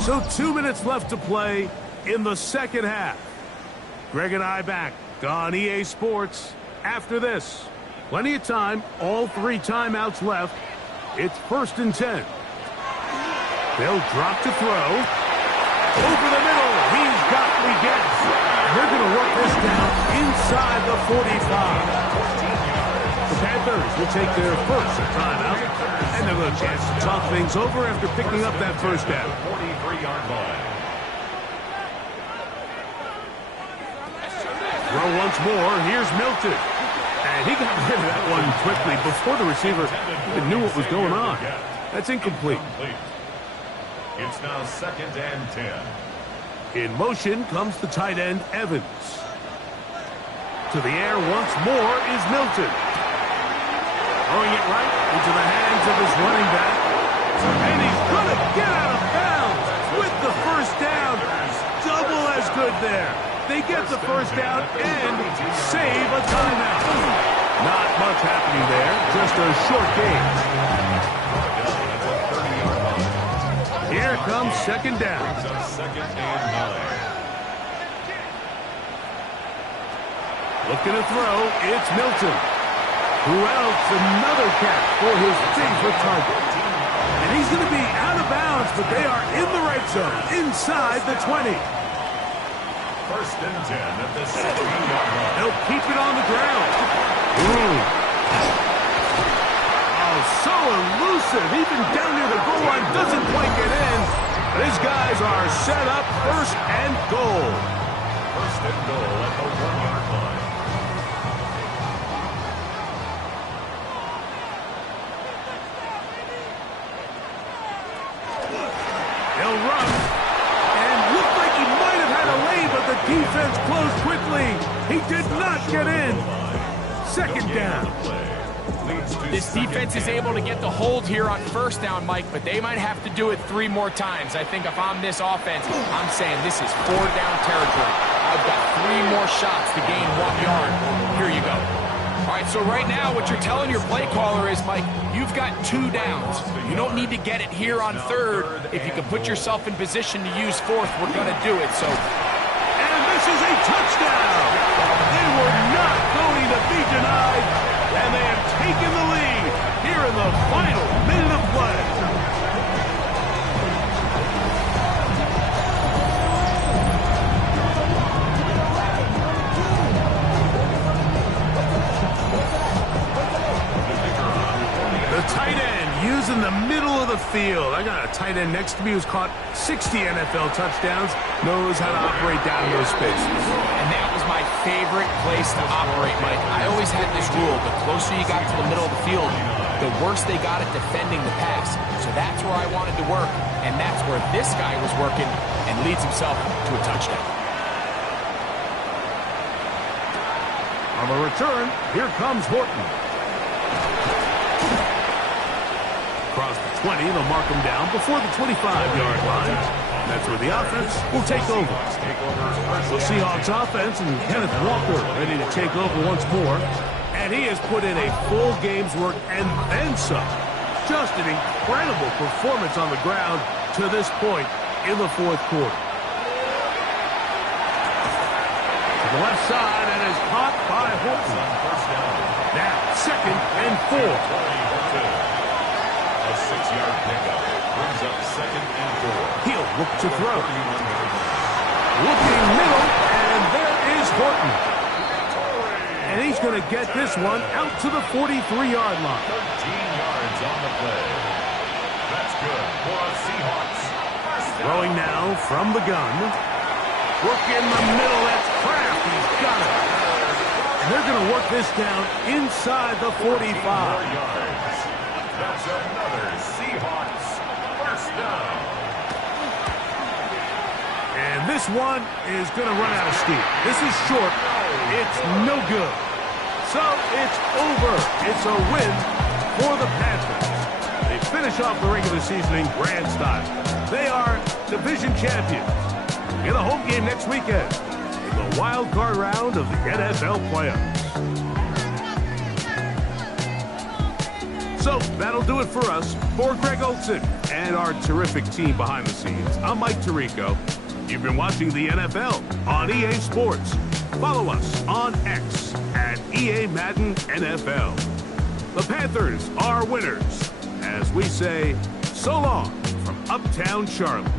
So 2 minutes left to play in the second half. Greg and I back on EA Sports after this. Plenty of time, all 3 timeouts left. It's 1st and 10. They'll drop to throw. Over the middle, he's got what he gets. They're going to work this down inside the 45. The Panthers will take their first timeout, and they'll have a chance to talk things over after picking up that first down. 43-yard line. Throw once more. Here's Milton. And he got rid of that one quickly before the receiver even knew what was going on. That's incomplete. It's now 2nd and 10. In motion comes the tight end, Evans. To the air once more is Milton. Throwing it right into the hands of his running back. And he's going to get out of bounds with the first down. Double as good there. They get the first down and save a timeout. Not much happening there, just a short game. Here comes 2nd down. 2nd and 9. Looking to throw, it's Milton. Who else? Another catch for his favorite target. And he's going to be out of bounds, but they are in the right zone, inside the 20. 1st and 10 at the 16-yard line. They'll keep it on the ground. Ooh. Oh, so elusive. Even down near the goal line, doesn't quite get in. These guys are set up 1st and goal. 1st and goal at the 1-yard line. They'll run. And looked like he might have had a lane, but the defense closed quickly. He did not get in. 2nd down. This defense is able to get the hold here on 1st down, Mike, but they might have to do it 3 more times. I think if I'm this offense, I'm saying this is 4-down territory. I've got 3 more shots to gain 1 yard. Here you go. All right, so right now what you're telling your play caller is, Mike, you've got 2 downs. You don't need to get it here on 3rd. If you can put yourself in position to use 4th, we're going to do it. So, and this is a touchdown. They were not going to be denied, and they have taken the lead here in the final minute of play. The tight end using the middle of the field. I got a tight end next to me who's caught 60 NFL touchdowns, knows how to operate down in those spaces. And that was my favorite place to operate, Mike. I always had this rule: the closer you got to the middle of the field, the worse they got at defending the pass. So that's where I wanted to work, and that's where this guy was working and leads himself to a touchdown. On the return, here comes Horton. Across the 20, they'll mark him down before the 25-yard line. That's where the offense will take over. The Seahawks offense and Kenneth Walker ready to take over once more. And he has put in a full game's work and then some. Just an incredible performance on the ground to this point in the 4th quarter. To the left side, and is caught by Horton. Now, 2nd and 4. A 6-yard pickup brings up 2nd and 4. He'll look to throw. Looking middle, and there is Horton. And he's going to get this one out to the 43-yard line. 13 yards on the play. That's good for a Seahawks 1st Throwing now from the gun. Work in the middle. That's Kraft. He's got it. And they're going to work this down inside the 45. Yards. That's another Seahawks first down. And this one is going to run out of steam. This is short. It's no good. So it's over. It's a win for the Panthers. They finish off the regular season in grand style. They are division champions. Get a home game next weekend in the wild card round of the NFL playoffs. So that'll do it for us. For Greg Olson and our terrific team behind the scenes, I'm Mike Tirico. You've been watching the NFL on EA Sports. Follow us on X at EA Madden NFL. The Panthers are winners as we say so long from Uptown Charlotte.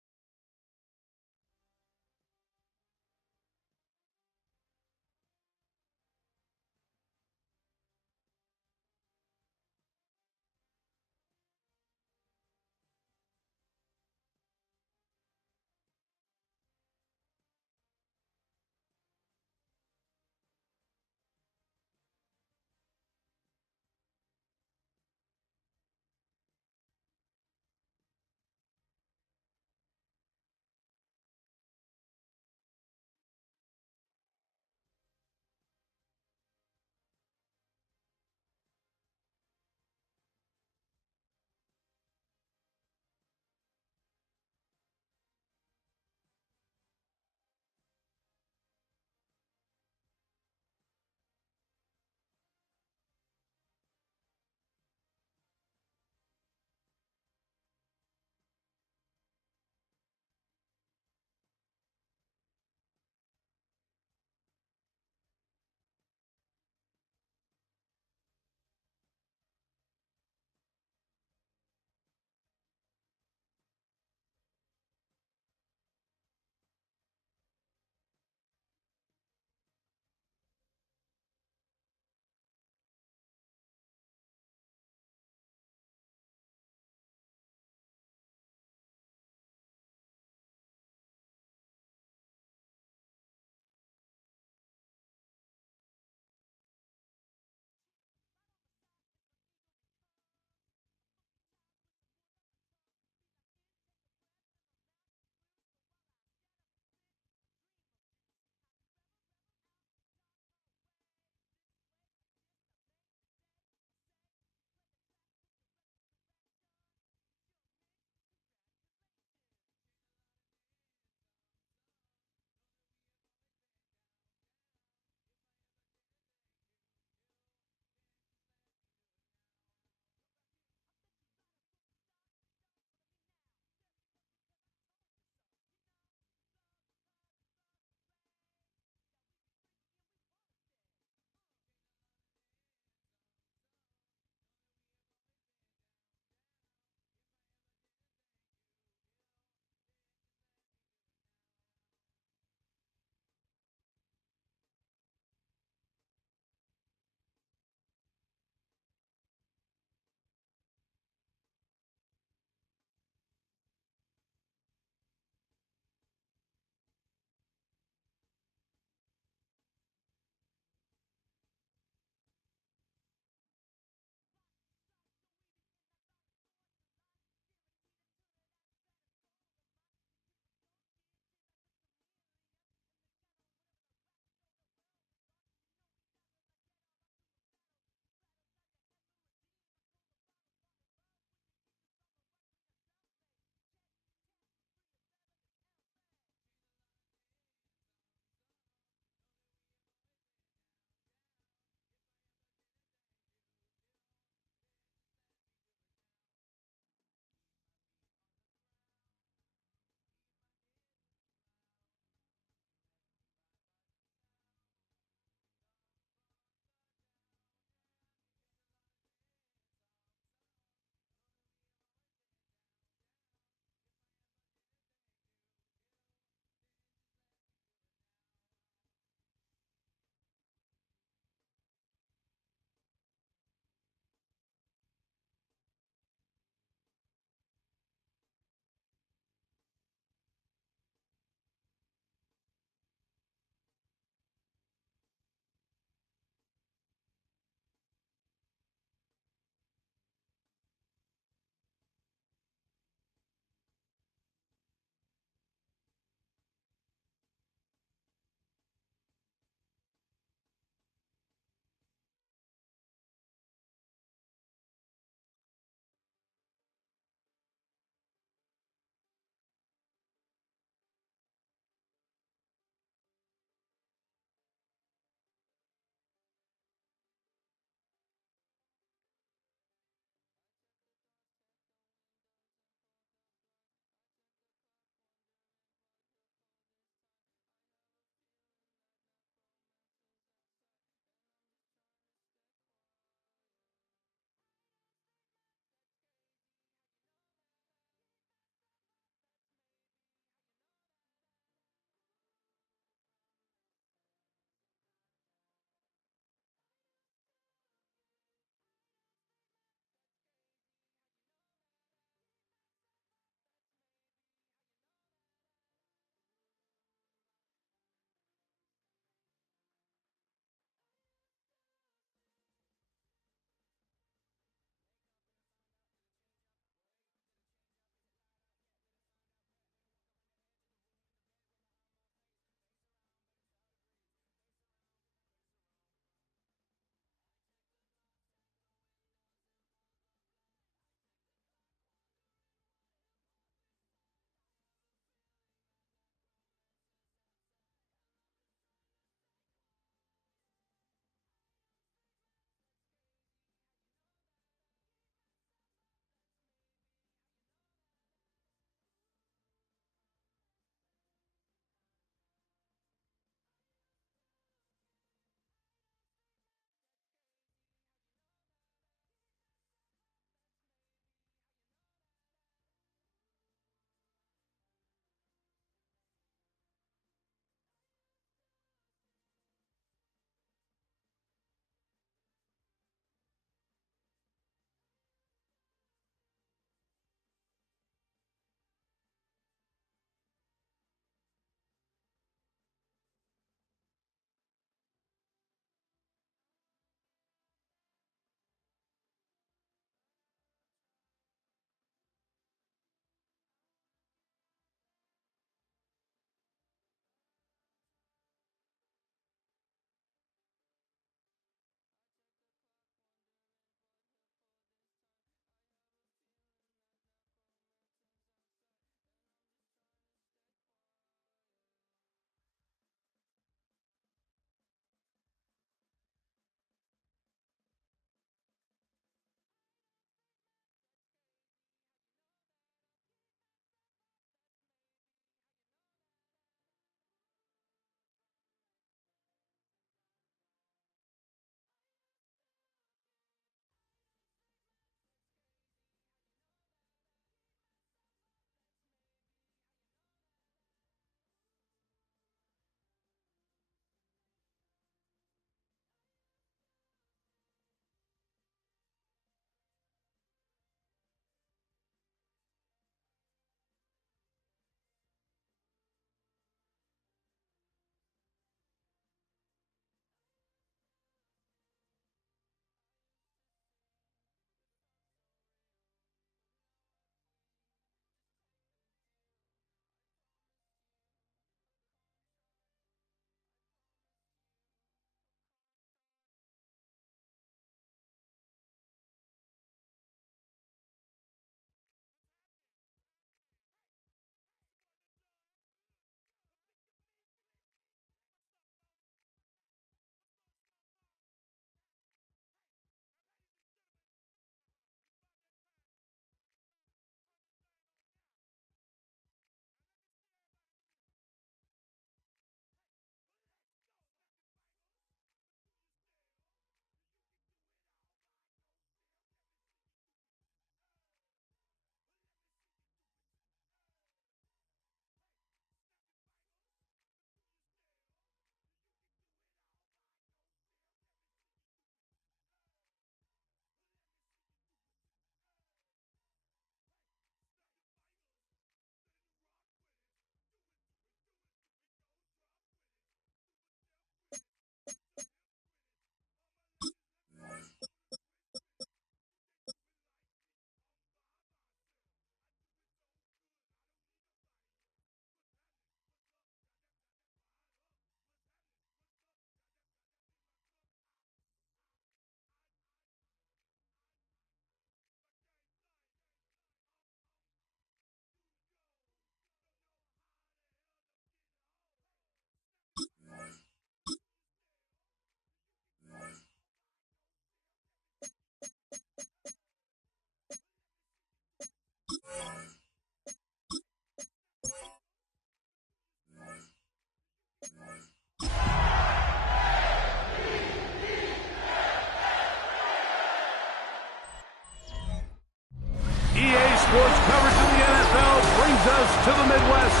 to the Midwest.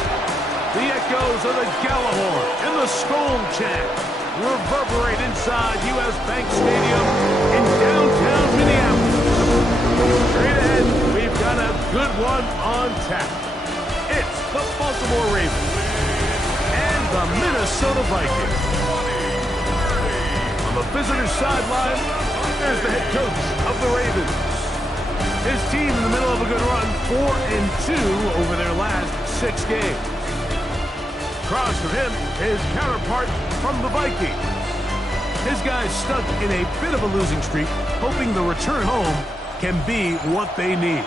The echoes of the Gallahorn and the Skol chant reverberate inside U.S. Bank Stadium in downtown Minneapolis. Straight ahead, we've got a good one on tap. It's the Baltimore Ravens and the Minnesota Vikings. On the visitor's sideline, there's the head coach of the Ravens. His team in the middle of a good run, 4-2 over their last 6 games. Across from him, his counterpart from the Vikings. His guys stuck in a bit of a losing streak, hoping the return home can be what they need.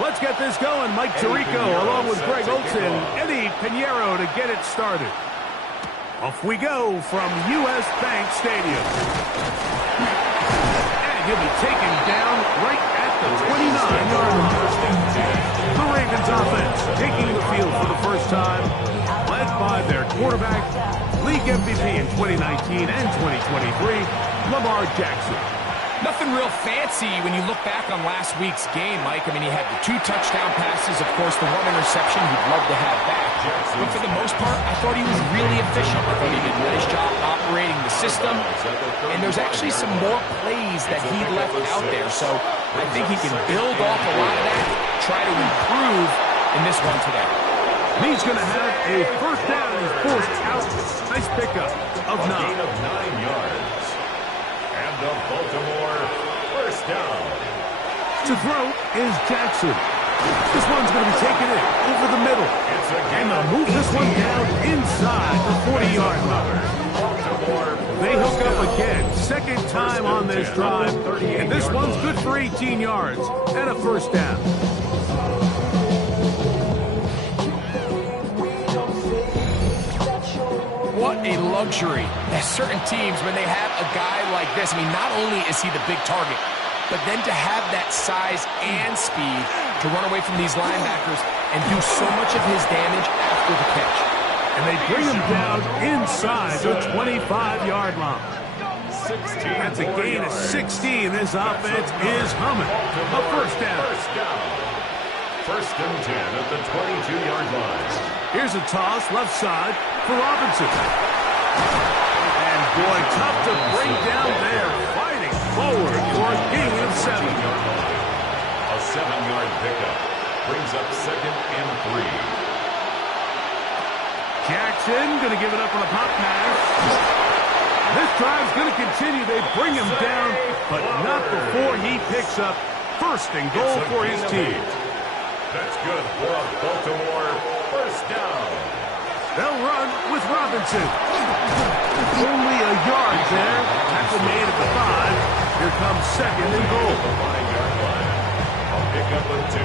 Let's get this going. Mike Tirico along with Greg Olson, Eddie Pinheiro to get it started. Off we go from U.S. Bank Stadium. And he'll be taken down right at the 29-yard line. The Ravens offense taking the field for the first time, led by their quarterback, league MVP in 2019 and 2023, Lamar Jackson. Nothing real fancy when you look back on last week's game, Mike. I mean, he had the 2 touchdown passes, of course, the 1 interception he'd love to have back. But for the most part, I thought he was really efficient. I thought he did a nice job operating the system. And there's actually some more plays that he left out there. So I think he can build off a lot of that, try to improve in this one today. And he's going to have a first down. He's forced out. Nice pickup of 9. Gain of 9 yards. And the Baltimore first down. To throw is Jackson. This one's going to be taken in over the middle. And they'll move this one down inside the 40-yard line. They hook up again. Second time on this drive. And this one's good for 18 yards and a first down. What a luxury. There's certain teams, when they have a guy like this, I mean, not only is he the big target, but then to have that size and speed to run away from these linebackers and do so much of his damage after the catch. And they bring him down inside the 25-yard line. That's a gain of 16. This offense is humming. A first down. First and 10 at the 22-yard line. Here's a toss left side for Robinson. And boy, tough to bring down there. Fighting forward for a gain of 7. A 7-yard pickup brings up second and 3. Jackson going to give it up on a pop pass. This drive's going to continue. They bring him down, but not before he picks up first and goal for his team. That's good for a Baltimore first down. They'll run with Robinson. Only a yard there. Tackle made at the 5. Here comes second and goal. The 5-yard line. A pickup of 2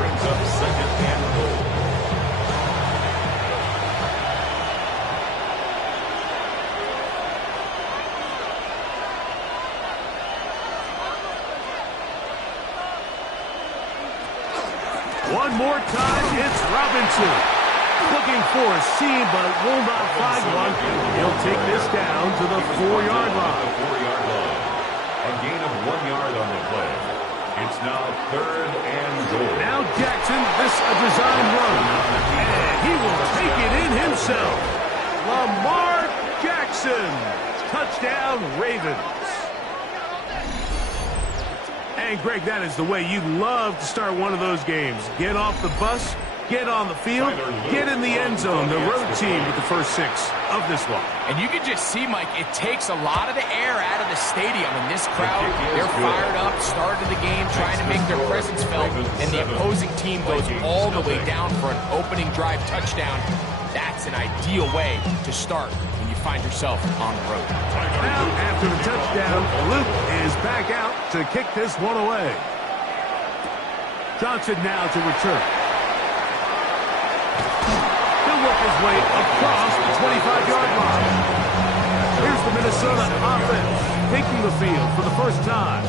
brings up second and goal. One more time, it's Robinson. Looking for a seam, but will not find one. He'll take this down to the 4-yard line. A gain of 1 yard on the play. It's now third and goal. Now Jackson, this a design run. And he will take it in himself. Lamar Jackson. Touchdown, Ravens. And, Greg, that is the way you love to start one of those games. Get off the bus, get on the field, get in the end zone. The road team with the first 6 of this one. And you can just see, Mike, it takes a lot of the air out of the stadium. And this crowd, they're fired up, started the game, trying to make their presence felt. And the opposing team goes all the way down for an opening drive touchdown. That's an ideal way to start when you find yourself on the road. Now, after the touchdown, Luke is back out to kick this one away. Johnson now to return. He'll work his way across the 25-yard line. Here's the Minnesota offense taking the field for the first time.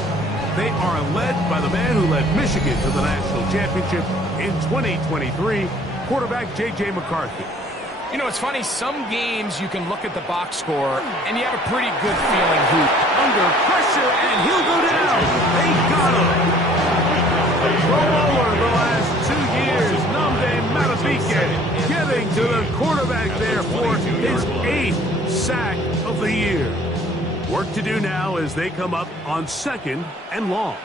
They are led by the man who led Michigan to the national championship in 2023, quarterback J.J. McCarthy. You know, it's funny, some games you can look at the box score and you have a pretty good feeling who... Under pressure, and he'll go down. They got him. Pro Bowler the last 2 years, Nnamdi Madubuike, getting to the quarterback there for his 8th sack of the year. Work to do now as they come up on 2nd and long.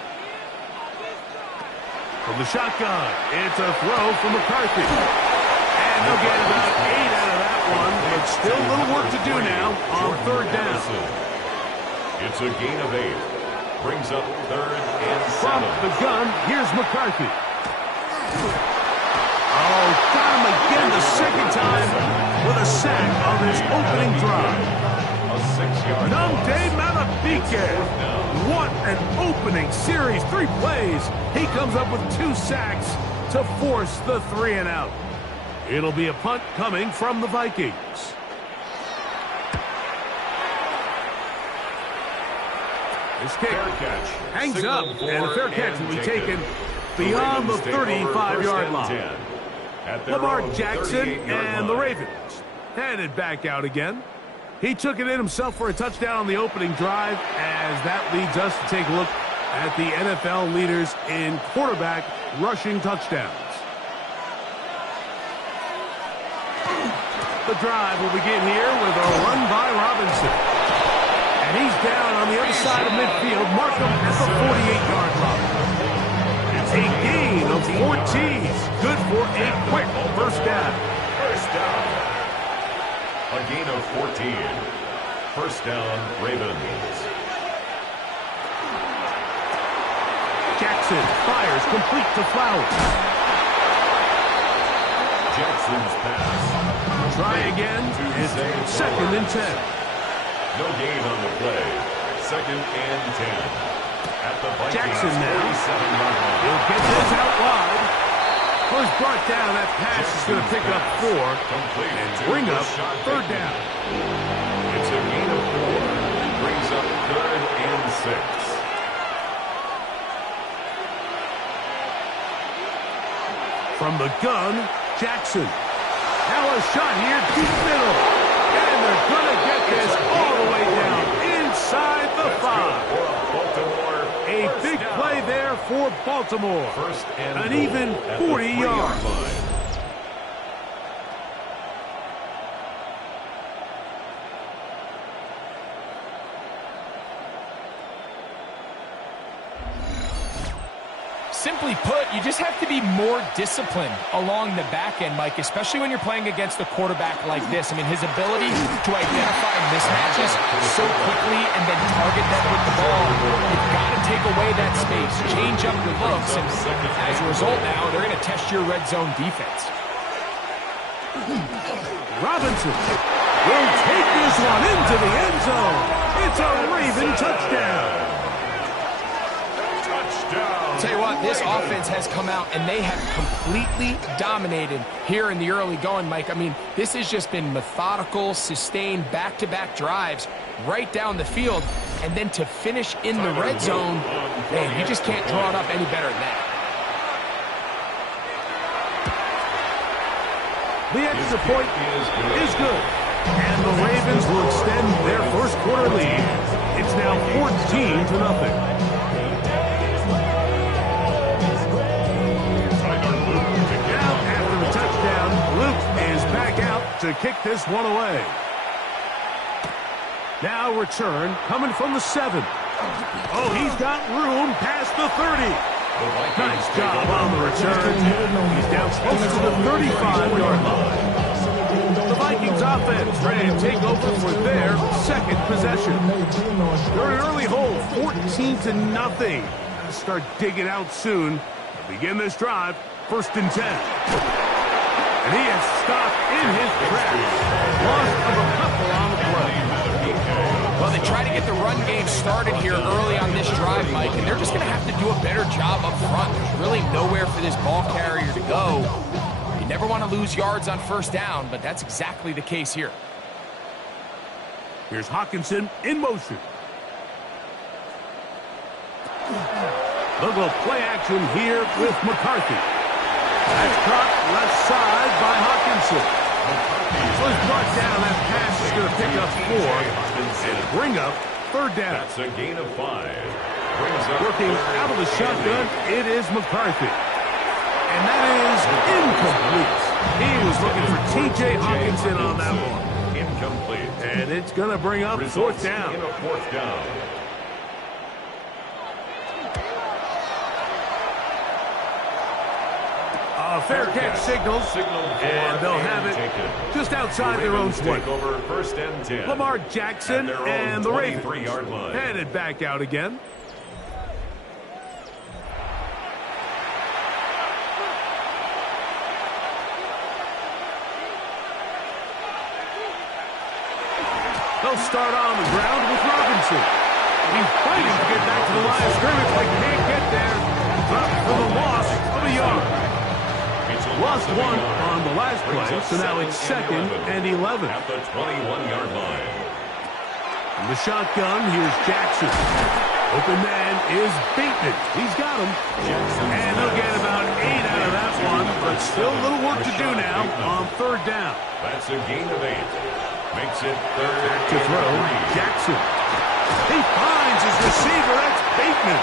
From the shotgun, it's a throw from McCarthy. And they'll get about 8 out of that one, but still a little work to do now on 3rd down. It's a gain of 8. Brings up 3rd and 7. From the gun, here's McCarthy. Oh, got him again the 2nd time with a sack on this opening drive. A 6-yard Nnamdi Madubuike. What an opening series. 3 plays. He comes up with 2 sacks to force the 3 and out. It'll be a punt coming from the Vikings. This kick hangs up, and a fair catch will be taken beyond the 35-yard line. Lamar Jackson and the Ravens headed back out again. He took it in himself for a touchdown on the opening drive, as that leads us to take a look at the NFL leaders in quarterback rushing touchdowns. The drive will begin here with a run by Robinson. And he's down on the other side of midfield. Mark him at the 48-yard line. A gain of 14. Good for a quick first down. First down. A gain of 14. First down, Ravens. Jackson fires complete to Flowers. Jackson's pass. Try again. It's 2nd and 10. No gain on the play. 2nd and 10. At the Vikings, Jackson now. 47-yard line. He'll get this out wide. Was brought down. That pass is going to pick up 4 and bring up 3rd down. It's a gain of 4. Brings up 3rd and 6. From the gun, Jackson. Now a shot here, deep middle. And they're going to get this all the way down inside the 5. A big play there for Baltimore. First and an even 40 yards. Simply put, you just have to be more disciplined along the back end, Mike, especially when you're playing against a quarterback like this. I mean, his ability to identify mismatches so quickly and then target them with the ball. You've got to take away that space, change up your looks, and as a result now, they're going to test your red zone defense. Robinson will take this one into the end zone. It's a Raven touchdown. Tell you what, this offense has come out and they have completely dominated here in the early going, Mike. I mean, this has just been methodical, sustained, back-to-back drives right down the field. And then to finish in the red zone, man, you just can't draw it up any better than that. The extra point is good. And the Ravens will extend their first quarter lead. It's now 14-0. To kick this one away. Now return coming from the 7. Oh, he's got room past the 30. Nice job on the return. He's down close to the 35-yard line. The Vikings offense ready to take over for their 2nd possession. They're an early hold, 14-0. Gotta start digging out soon. Begin this drive, 1st and 10. And he is stopped in his tracks. Loss of a couple on the play. Well, they try to get the run game started here early on this drive, Mike, and they're just going to have to do a better job up front. There's really nowhere for this ball carrier to go. You never want to lose yards on 1st down, but that's exactly the case here. Here's Hawkinson in motion. Look at play action here with McCarthy. That's caught left side by Hawkinson. So he's brought down. That pass is going to pick up 4 and bring up third down. That's a gain of 5. Working out of the shotgun, it is McCarthy. And that is incomplete. He was looking for T.J. Hawkinson on that one. Incomplete. And it's going to bring up fourth down. In a fourth down. Fair catch signals, and they'll have it just outside their own 20. Over first and 10. Lamar Jackson and the Ravens line. headed back out again. They'll start on the ground with Robinson. He's fighting to get back to the line of scrimmage, but can't get there. Dropped for the loss of a yard. Lost 1 on the last play, so now it's 2nd and 11. At the 21-yard line. From the shotgun, here's Jackson. Open man is Bateman. He's got him. And they'll get about 8 out of that one, but still a little work to do now on third down. That's a gain of 8. Makes it third to throw. Jackson. He finds his receiver. That's Bateman.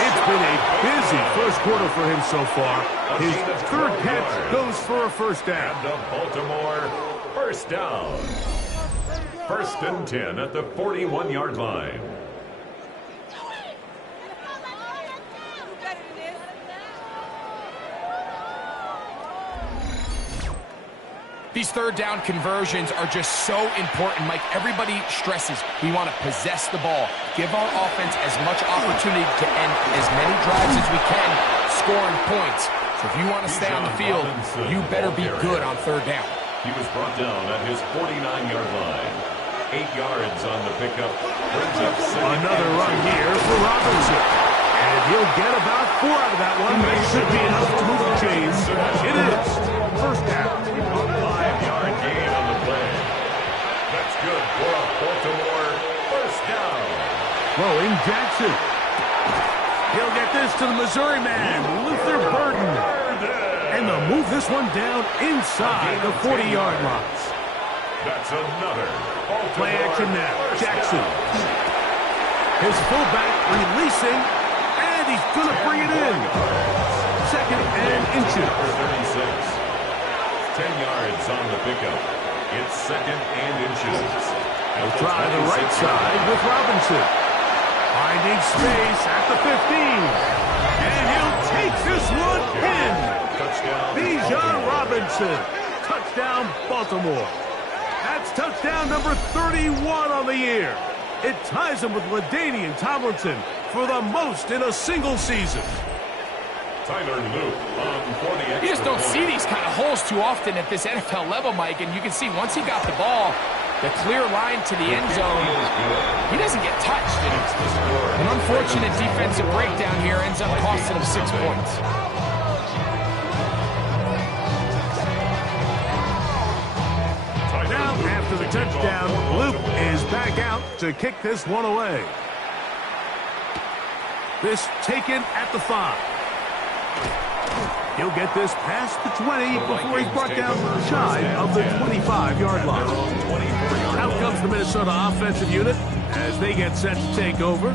It's been a busy first quarter for him so far. His third catch goes for a first down. And the Baltimore first down. First and 10 at the 41-yard line. These third down conversions are just so important, Mike. Everybody stresses we want to possess the ball, give our offense as much opportunity to end as many drives as we can, scoring points. So if you want to stay on the field, you better be good on third down. He was brought down at his 49-yard line. 8 yards on the pickup. Brings up another run here for Robinson. And he'll get about 4 out of that one. That should be enough to move the chains. It is. First down. 5-yard gain on the play. That's good for a Baltimore first down. Throwing Jackson. He'll get this to the Missouri man, Luther Burden. And they'll move this one down inside the 40-yard line. That's another Baltimore play action now. Jackson. His fullback releasing, and he's going to bring it in. Second and inches. 36. 10 yards on the pickup. It's second and inches. He'll try the right side with Robinson. Finding space at the 15. And he'll take this one in. Touchdown. Bijan Robinson. Touchdown, Baltimore. That's touchdown number 31 on the year. It ties him with LaDainian Tomlinson for the most in a single season. Tyler Luke on for the extra You just don't point. see these kind of holes too often at this NFL level, Mike, and you can see once he got the ball, the clear line to the end zone, he doesn't get touched. And an unfortunate defensive breakdown here ends up costing him 6 points. Now, after the touchdown, Luke is back out to kick this one away. This taken at the 5. He'll get this past the 20 before he's brought down shy of the 25-yard line. Out comes the Minnesota offensive unit as they get set to take over.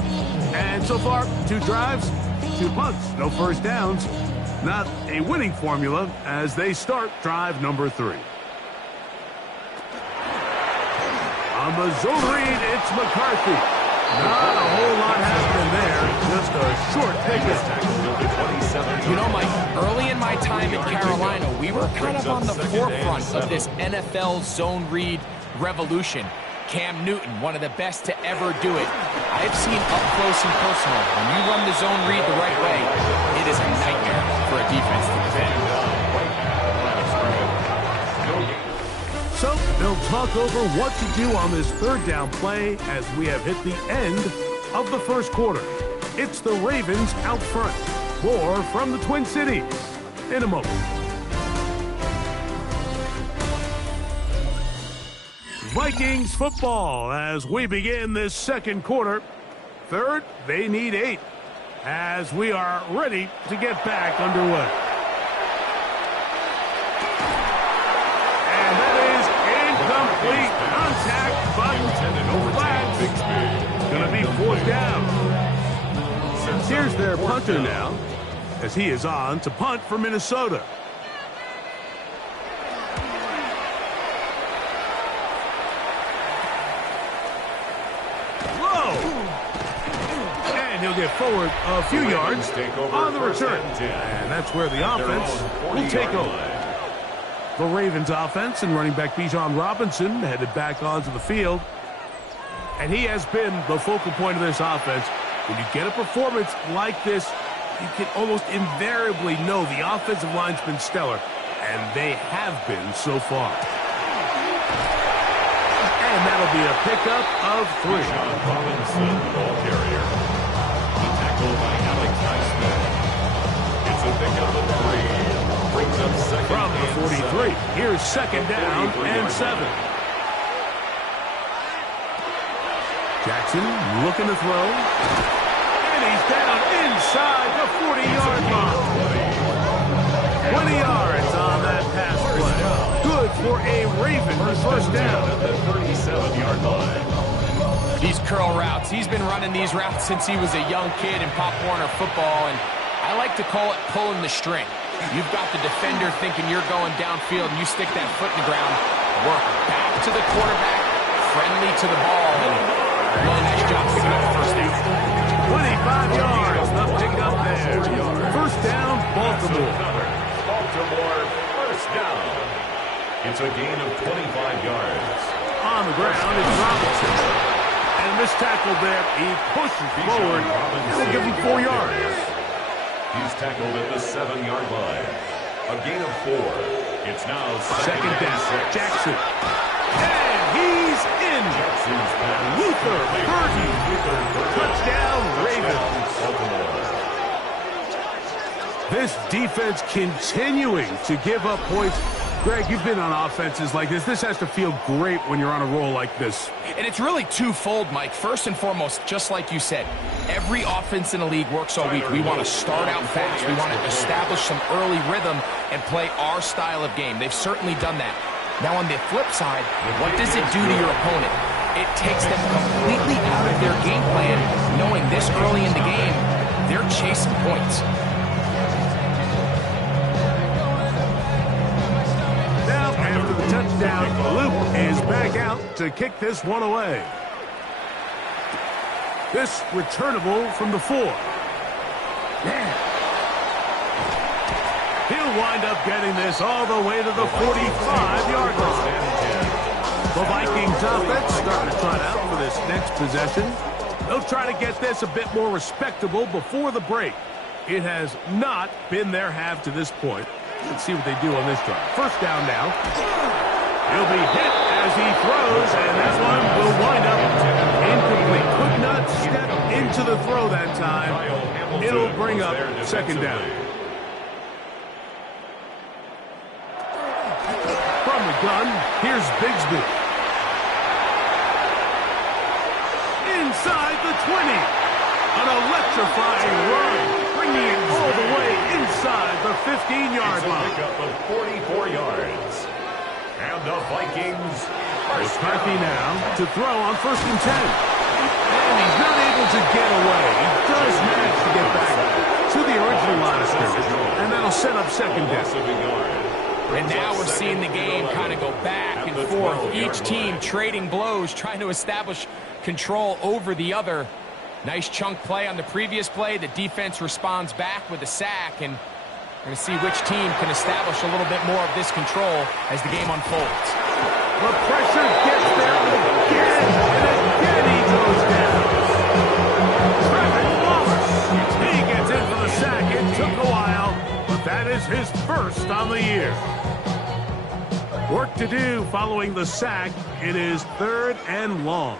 And so far, 2 drives, 2 punts, no first downs. Not a winning formula as they start drive number 3. On the zone read, it's McCarthy. Not a whole lot happening there. Just a short pickup. You know, Mike, early in my time in Carolina, we were kind of on the forefront of this NFL zone read revolution. Cam Newton, one of the best to ever do it. I've seen up close and personal. When you run the zone read the right way, it is a nightmare for a defense to defend. So they'll talk over what to do on this third down play as we have hit the end of the first quarter. It's the Ravens out front. More from the Twin Cities in a moment. Vikings football as we begin this second quarter. Third, they need 8 as we are ready to get back underway. down. Here's their punter now, as he is on to punt for Minnesota. And he'll get forward a few yards on the return. And that's where the offense will take over. The Ravens offense and running back Bijan Robinson headed back onto the field. And he has been the focal point of this offense. When you get a performance like this, you can almost invariably know the offensive line's been stellar. And they have been so far. And that'll be a pickup of 3. Bijan Robinson, ball carrier. He tackled by Alex Highsmith. It's a pickup of 3. Brings up second from the 43. Here's second down and 7. Jackson looking to throw. And he's down inside the 40-yard line. 20 yards on that pass play. Good for a Ravens first down at the 37-yard line. These curl routes, he's been running these routes since he was a young kid in Pop Warner football, and I like to call it pulling the string. You've got the defender thinking you're going downfield, and you stick that foot in the ground, work back to the quarterback, friendly to the ball, and really nice job picking up the first down. 25 yards, the pickup there. First down, Baltimore. Baltimore, first down. It's a gain of 25 yards. On the ground is Robinson. And this tackle there, he pushes forward, and they give him 4 yards. He's tackled at the 7-yard line. A gain of 4. It's now second down. Jackson. And he's in. Luther Burden. Touchdown, Ravens. This defense continuing to give up points. Greg, you've been on offenses like this. This has to feel great when you're on a roll like this. And it's really twofold, Mike. First and foremost, just like you said, every offense in the league works all week. We want to start out fast. We want to establish some early rhythm and play our style of game. They've certainly done that. Now, on the flip side, what does it do to your opponent? It takes them completely out of their game plan, knowing this early in the game, they're chasing points. Touchdown. Luke is back out to kick this one away. This returnable from the 4. He'll wind up getting this all the way to the 45-yard line. The Vikings offense starting to trot out for this next possession. They'll try to get this a bit more respectable before the break. It has not been their half to this point. Let's see what they do on this drive. First down now. He'll be hit as he throws, and that one will wind up incomplete. Could not step into the throw that time. It'll bring up second down. From the gun, here's Bigsby. Inside the 20. An electrifying run. Bringing it all the way inside the 15-yard line. Pick up of 44 yards. And the Vikings are McCarthy now to throw on 1st and 10. And he's not able to get away. He does manage to get back to the original line of scrimmage. And that'll set up second down. And now we're seeing the game kind of go back and forth. Each team trading blows, trying to establish control over the other. Nice chunk play on the previous play. The defense responds back with a sack, and we're going to see which team can establish a little bit more of this control as the game unfolds. The pressure gets there again, and again he goes down. Trevor Wallace, he gets in for the sack. It took a while, but that is his first on the year. Work to do following the sack. It is 3rd and long.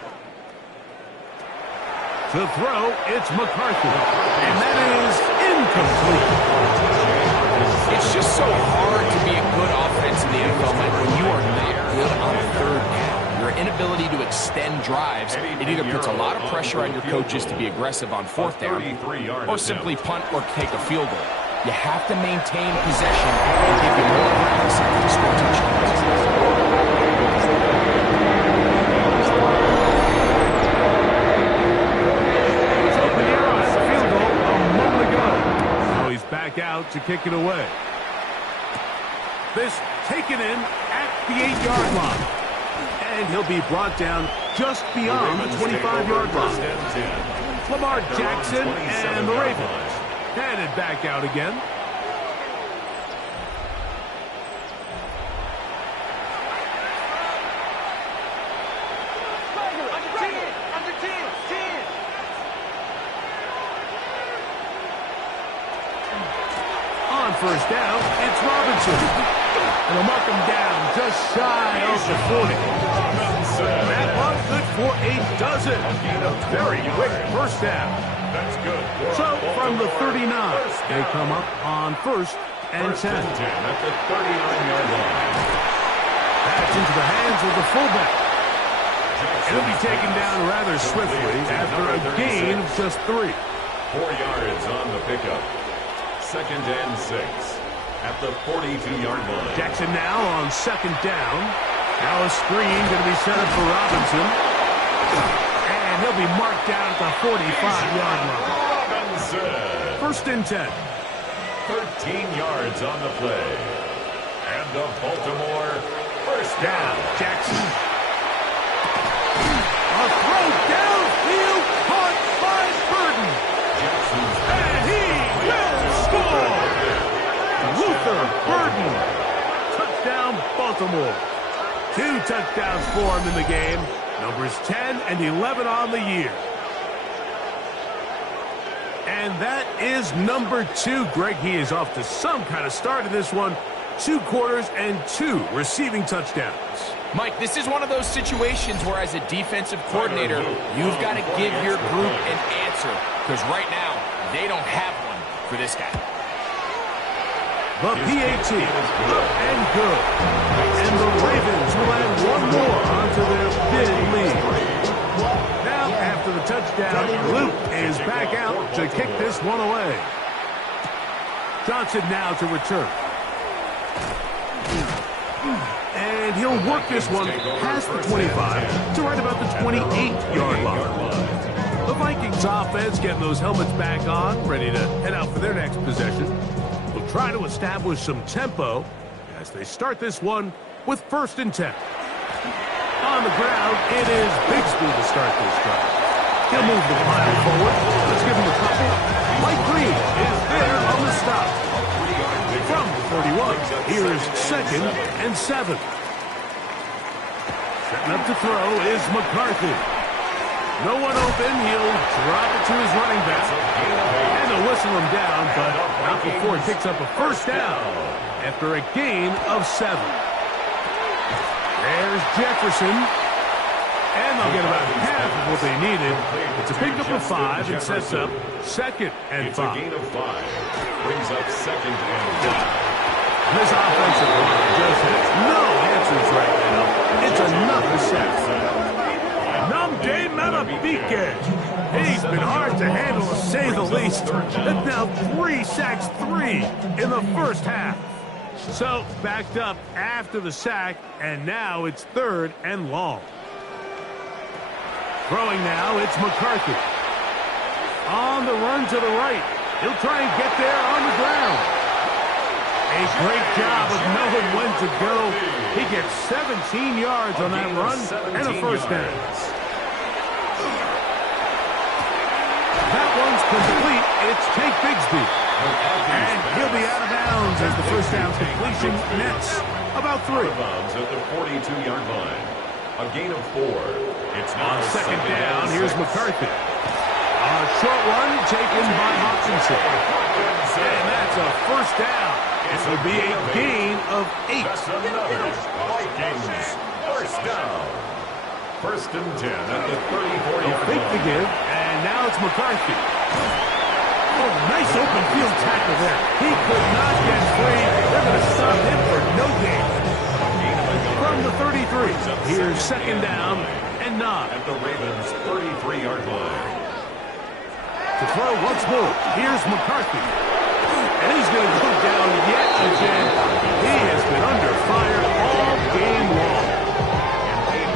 To throw, it's McCarthy. And that is incomplete. It's just so hard to be a good offense in the NFL, Mike, when you are not good on 3rd down. Your inability to extend drives, it either puts a lot of pressure on your coaches to be aggressive on 4th down, or simply punt or take a field goal. You have to maintain possession and give you more practice to score touchdowns. to kick it away. This taken in at the 8-yard line. And he'll be brought down just beyond the 25-yard line. Lamar Jackson and the Ravens headed back out again. On first down, it's Robinson. And they'll mark him down just shy of the 40. That was good for a dozen. A very quick first down. That's good. So from the 39, they come up on first and 10. First and 10 at the 39-yard line. That's into the hands of the fullback. It'll be taken down rather swiftly after a gain of just 3. 4 yards on the pickup. Second and 6 at the 42-yard line. Jackson now on second down. Now a screen going to be set up for Robinson. And he'll be marked down at the 45-yard line. Robinson. First and 10. 13 yards on the play. And the Baltimore first down. Jackson. A throw downfield caught by Burton. Jackson's And he will score. Luther Burton. Touchdown, Baltimore. 2 touchdowns for him in the game. Numbers 10 and 11 on the year. And that is number 2. Greg, he is off to some kind of start in this one. 2 quarters and 2 receiving touchdowns. Mike, this is one of those situations where as a defensive coordinator, you've got to give your group an answer. Because right now, they don't have one for this guy. The PAT, up and good. And the Ravens will add one more onto their big lead. Now, after the touchdown, Luke is back out to kick this one away. Johnson now to return. And he'll work this one past the 25 to right about the 28-yard line. The Vikings offense getting those helmets back on, ready to head out for their next possession. Will try to establish some tempo as they start this one with first and 10. On the ground, it is Bigsby to start this drive. He'll move the pile forward. Let's give him a couple. Mike Green is there on the stop. From the 31, here's second and 7. Setting up to throw is McCarthy. No one open. He'll drop it to his running back. And they'll whistle him down, but not before he picks up a first down after a gain of 7. There's Jefferson. And they'll get about half of what they needed. It's a pickup of 5 and sets up second and 5. It's a gain of 5. Brings up second and 5. This offensive line just has no answers right now. It's another sack. Namde Malabike. He's been hard to handle, to say the least. It's now 3 sacks, 3 in the first half. So, backed up after the sack, and now it's third and long. Throwing now, it's McCarthy. On the run to the right. He'll try and get there on the ground. A great job of knowing when to go. He gets 17 yards on that run and a first down. That one's complete. It's Tate Bigsby. And he'll be out of bounds as the first down completion nets about 3. At the 42-yard line. A gain of 4. It's now on second down. Here's McCarthy. A short one taken by Hopkinson. And that's a first down. It will be a gain of 8. That's another Vikings first down. First and 10 at the 34-yard fake the give, and now it's McCarthy. Oh, nice open field tackle there. He could not get free. They're going to stop him for no gain. From the 33, here's second down and 9. At the Ravens' 33-yard line. To throw once more, here's McCarthy. And he's going to go down yet again. He has been under fire all game long.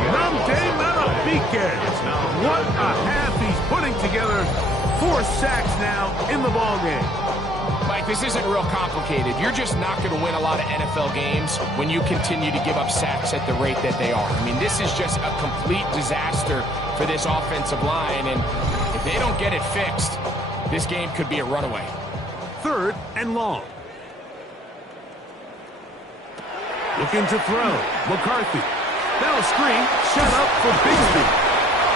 Namde Malabike. What a half he's putting together. 4 sacks now in the ballgame. Mike, this isn't real complicated. You're just not going to win a lot of NFL games when you continue to give up sacks at the rate that they are. I mean, this is just a complete disaster for this offensive line, and if they don't get it fixed, this game could be a runaway. 3rd and long. Looking to throw. McCarthy. Now a screen set up for Bigsby.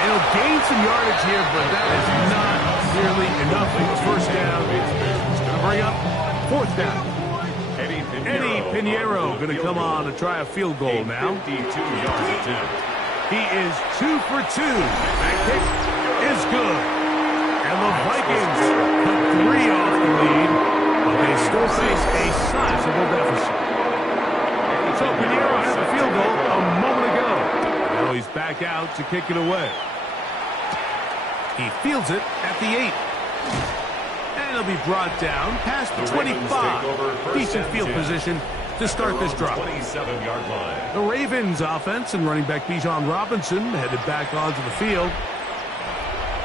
And he'll gain some yardage here, but that is not nearly enough for the first down. It's going to bring up 4th down. Eddie Pinheiro going to come on to try a field goal now. 52-yard attempt. He is 2 for 2. That kick is good. And the Vikings cut 3 off the lead, but they still face a sizable deficit. So Pinheiro had the field goal a moment ago. Now he's back out to kick it away. He fields it at the 8. And he'll be brought down past the 25. Decent field position to start this drive. 27-yard line. The Ravens offense and running back Bijan Robinson headed back onto the field.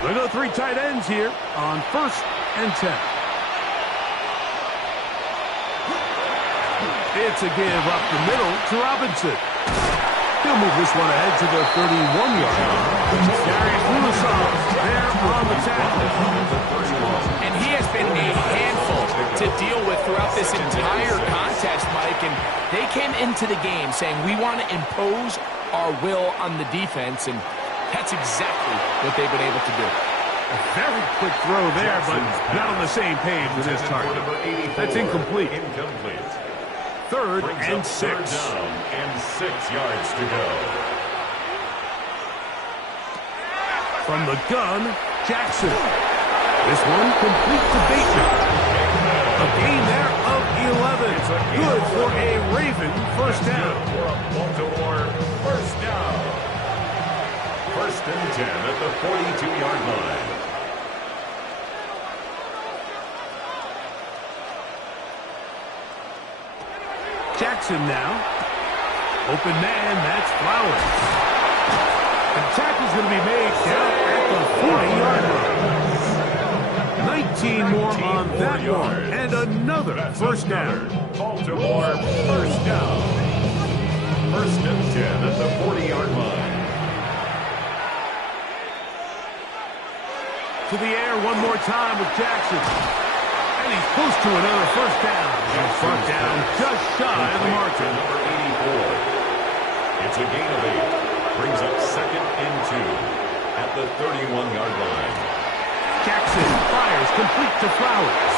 They'll go 3 tight ends here on 1st and 10. It's a give up the middle to Robinson. He'll move this one ahead to the 31-yard line. Darius Lewis there on the tackle. And he has been a handful to deal with throughout this entire contest, Mike. And they came into the game saying, we want to impose our will on the defense. And that's exactly what they've been able to do. A very quick throw there, but not on the same page with his target. That's incomplete. 3rd and 6. 3rd down and 6 yards to go. From the gun, Jackson. This one complete to Bateman. A gain there of 11. Good for a Raven first down. For a Baltimore first down. 1st and 10 at the 42-yard line. Jackson now. Open man, that's Flowers. The tackle's going to be made down at the 40-yard line. 19 more on that one. And another first down. Baltimore first down. 1st and 10 at the 40-yard line. To the air one more time with Jackson. And he's close to another first down. And front down just shy of the marker. Number 84. It's a gain of 8. Brings up 2nd and 2 at the 31-yard line. Jackson fires complete to Flowers.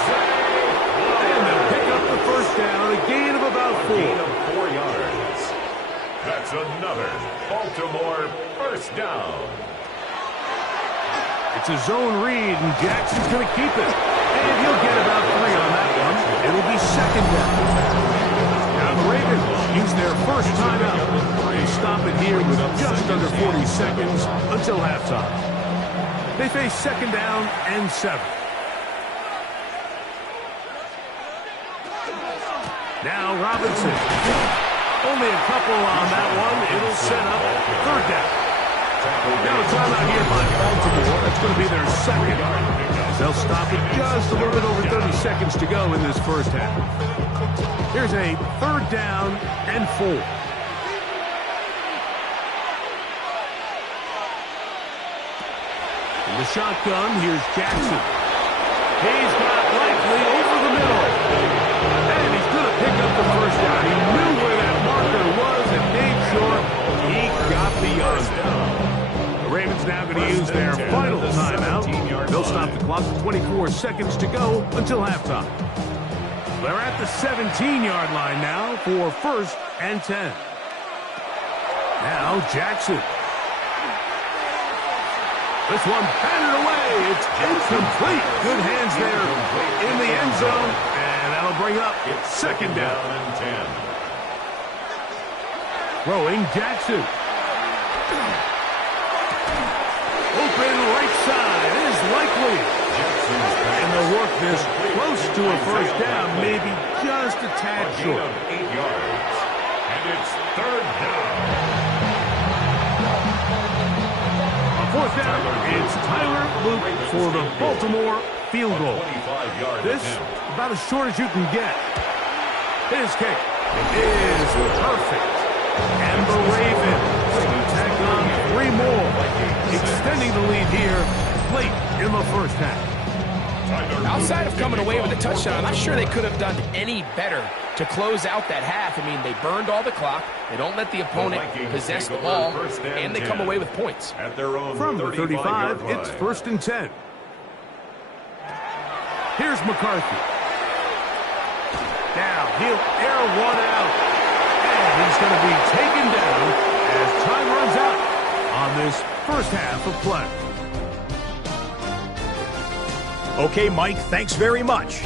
And they'll pick up the first down. A gain of about 4. Gain of 4 yards. That's another Baltimore first down. It's a zone read, and Jackson's going to keep it. And he'll get about 3 on that one. It'll be 2nd down. Now the Ravens use their first timeout. They stop it here with just under 40 seconds until halftime. They face 2nd down and 7. Now Robinson. Only a couple on that one. It'll set up 3rd down. Now a timeout here by Baltimore. That's going to be their 2nd. They'll stop it just a little bit over 30 seconds to go in this first half. Here's a 3rd down and 4. In the shotgun, here's Jackson. He's got Likely over the middle. And he's going to pick up the first down. He knew where that marker was and made sure he got beyond it. The Ravens now going to use their final timeout. They'll stop the clock with 24 seconds to go until halftime. They're at the 17-yard line now for 1st and 10. Now Jackson. This one batted away. It's incomplete. Good hands there in the end zone. And that'll bring up 2nd down and 10. Throwing Jackson. Open right side is Likely. And they'll work this close to a first down, maybe just a tad short. 8 yards. And it's 3rd down. On 4th down, it's Tyler Luke for the Baltimore field goal. 25-yard This, attempt. about as short as you can get. His kick is perfect. And the Ravens tack on 3 more, extending the lead here late in the first half. Outside of coming away with a touchdown, I'm not sure they could have done any better to close out that half. I mean, they burned all the clock. They don't let the opponent possess the ball, and they come away with points. At their own From the 35, it's line. 1st and 10. Here's McCarthy. Now he'll air one out. And he's going to be taken down as time runs out on this first half of play. Okay, Mike, thanks very much.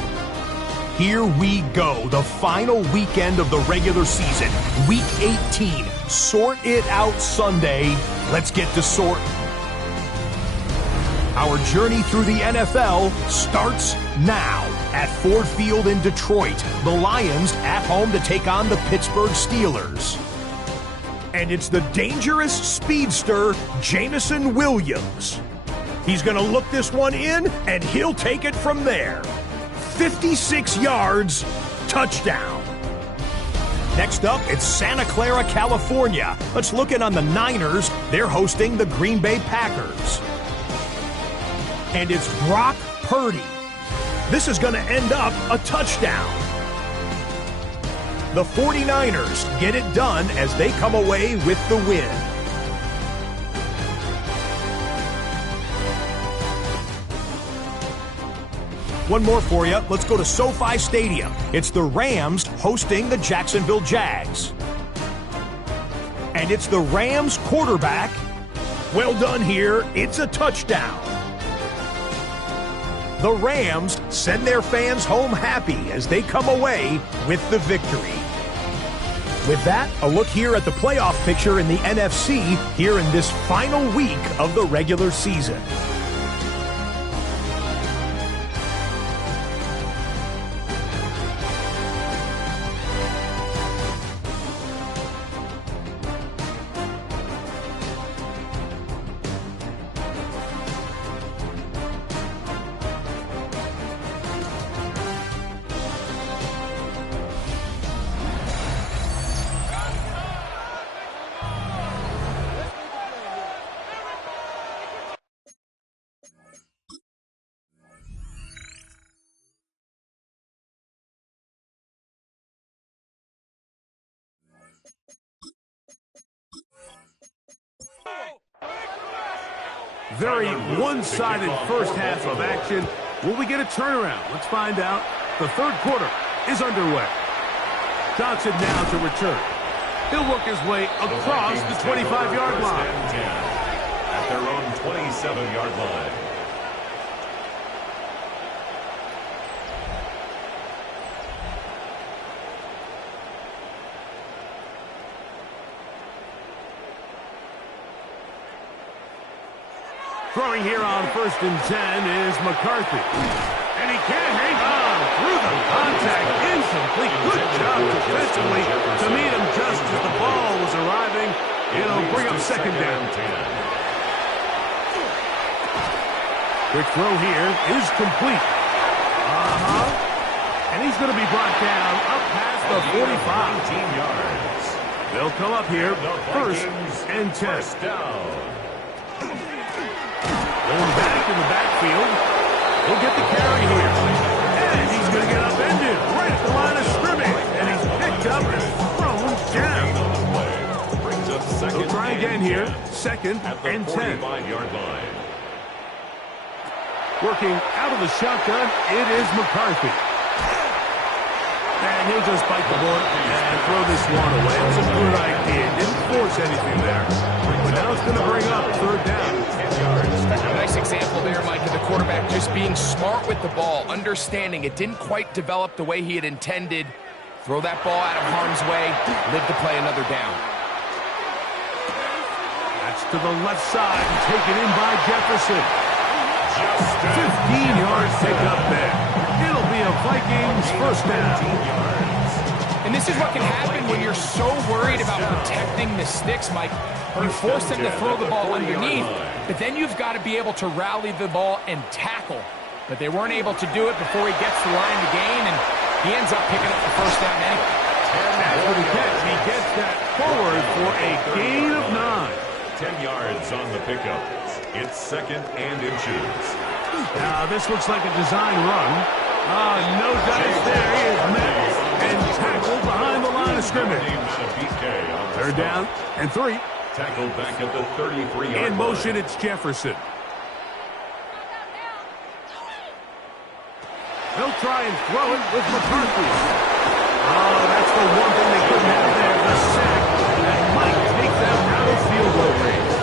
Here we go, the final weekend of the regular season, Week 18. Sort it out Sunday. Let's get to sorting. Our journey through the NFL starts now at Ford Field in Detroit. The Lions at home to take on the Pittsburgh Steelers. And it's the dangerous speedster, Jameson Williams. He's going to look this one in, and he'll take it from there. 56 yards, touchdown. Next up, it's Santa Clara, California. Let's look in on the Niners. They're hosting the Green Bay Packers. And it's Brock Purdy. This is going to end up a touchdown. The 49ers get it done as they come away with the win. One more for you. Let's go to SoFi Stadium. It's the Rams hosting the Jacksonville Jags. And it's the Rams quarterback. Well done here. It's a touchdown. The Rams send their fans home happy as they come away with the victory. With that, a look here at the playoff picture in the NFC here in this final week of the regular season. Very one-sided first half of action. Will we get a turnaround? Let's find out. The third quarter is underway. Johnson now to return. He'll work his way across the 25-yard line. At their own 27-yard line. Throwing here on 1st and 10 is McCarthy. And he can't hang on through the contact. Incomplete. Good job defensively to meet him just as the ball was arriving. It'll bring up 2nd down. Quick throw here is complete. And he's going to be brought down up past the 45. 19 yards. They'll come up here 1st and 10. First down. Going back in the backfield. He'll get the carry here. And he's going to get upended right at the line of scrimmage. And he's picked up and thrown down. Brings up 2nd. He'll try again here. 2nd and 10. 45-yard line. Working out of the shotgun, it is McCarthy. And he'll just bite the bullet and throw this one away. It was a good idea. Didn't force anything there. But now it's going to bring up 3rd down. A nice example there, Mike, of the quarterback just being smart with the ball, understanding it didn't quite develop the way he had intended. Throw that ball out of harm's way, live to play another down. That's to the left side and taken in by Jefferson. 15 yards pick up there. It'll be a Vikings first down. And this is what can happen when you're so worried about protecting the sticks, Mike. You force them to throw the ball underneath, but then you've got to be able to rally the ball and tackle but they weren't able to do it before he gets to the line to gain, and he ends up picking up the first down anyway. After the catch, he gets that forward for a gain of 9. 10 yards on the pickup. It's 2nd and inches. This looks like a design run. No dice there. He is met and tackled behind the line of scrimmage. Madden 3rd down and 3. Tackled back at the 33-yard line. In motion, it's Jefferson. He'll try and throw it with McCarthy. That's the one thing they couldn't have there, the sack that might take them out of field goal range.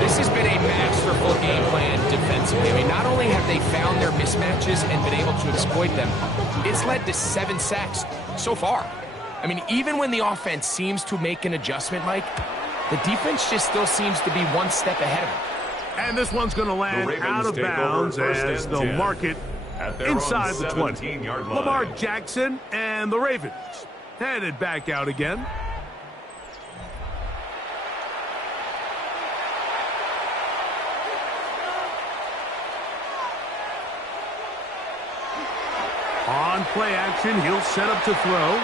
This has been a masterful game plan defensively. I mean, not only have they found their mismatches and been able to exploit them, it's led to 7 sacks so far. I mean, even when the offense seems to make an adjustment, Mike, the defense just still seems to be one step ahead of them. And this one's going to land out of bounds as they'll mark it inside the 20. Lamar Jackson and the Ravens headed back out again. On play action, he'll set up to throw.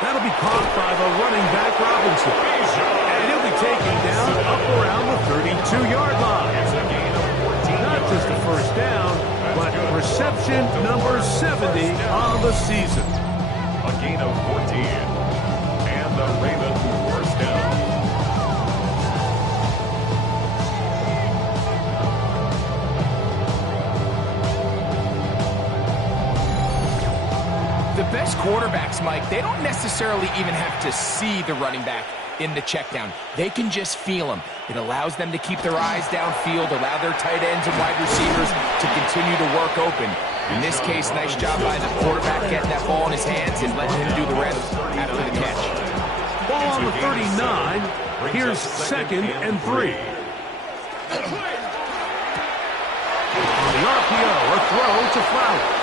That'll be caught by the running back Robinson. And he'll be taken down up around the 32-yard line. Not just a first down, but reception number 70 on the season. A gain of 14. And the Ravens first down. The best quarterbacks, Mike, they don't necessarily even have to see the running back in the check down. They can just feel him. It allows them to keep their eyes downfield, allow their tight ends and wide receivers to continue to work open. In this case, nice job by the quarterback getting that ball in his hands and letting him do the rest after the catch. Ball on the 39. Here's 2nd and 3. On the RPO, a throw to Flowers.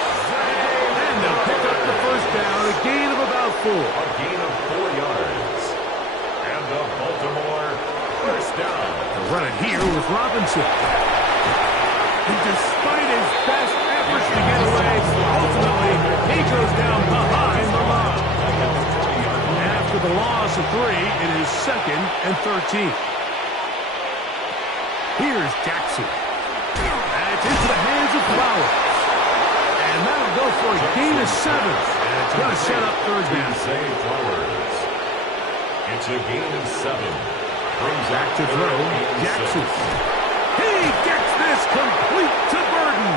And they'll pick up the first down, a gain of about 4. A gain of 4 yards. And the Baltimore first down. They'll run it here with Robinson. And despite his best efforts to get away, ultimately, he goes down behind the line. After the loss of 3, it is 2nd and 13. Here's Jackson. That's into the hands of Flowers. And that'll go for a gain of 7. And it's going to set up 3rd down. Flowers. It's a gain of 7. Brings back To throw, Jackson. He gets this complete to Burden.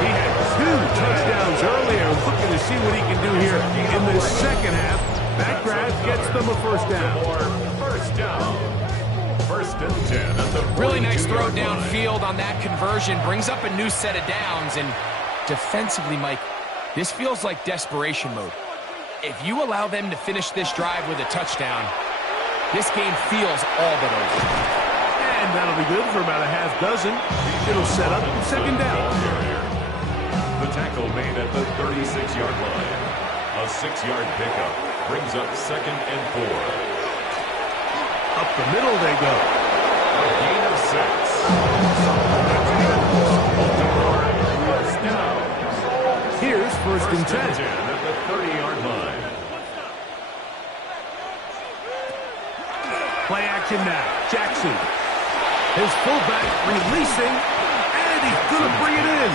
He had 2 touchdowns earlier. Looking to see what he can do here in the second half. That grab gets them a first down. First down. 1st and 10 at the Really nice throw 42-yard line. downfield on that conversion. Brings up a new set of downs. And defensively, Mike, this feels like desperation mode. If you allow them to finish this drive with a touchdown, this game feels all but over. And that'll be good for about a half dozen. It'll set up 2nd down. The tackle made at the 36-yard line. A 6-yard pickup brings up 2nd and 4. Up the middle they go. A gain of 6. First down. Here's 1st and 10. At the 30-yard line. Play action now. Jackson. His fullback releasing. And he's going to bring it in.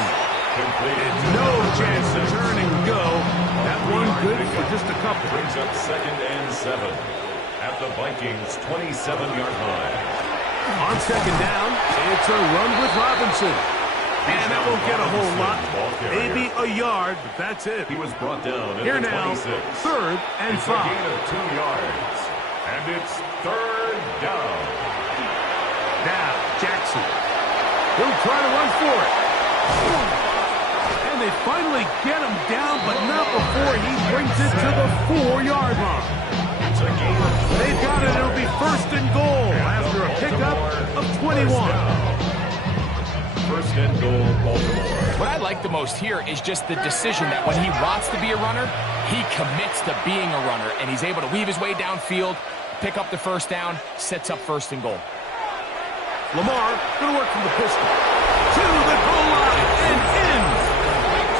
And no chance to turn and go. That one good for just a couple. Brings up 2nd and 7 at the Vikings' 27-yard line. On 2nd down, it's a run with Robinson. And that won't get a whole lot. Maybe a yard, but that's it. He was brought down at Here the now, 26. 3rd and It's 5. a gain of 2 yards. And it's 3rd down. Now, Jackson. He'll try to run for it. And they finally get him down, but not before he brings it to the 4-yard line. It's a gain of 2. They've got it. It'll be 1st and goal after a pickup of 21. 1st and goal, Baltimore. What I like the most here is just the decision that when he wants to be a runner, he commits to being a runner, and he's able to weave his way downfield, pick up the first down, sets up 1st and goal. Lamar going to work from the pistol. To the goal line and in.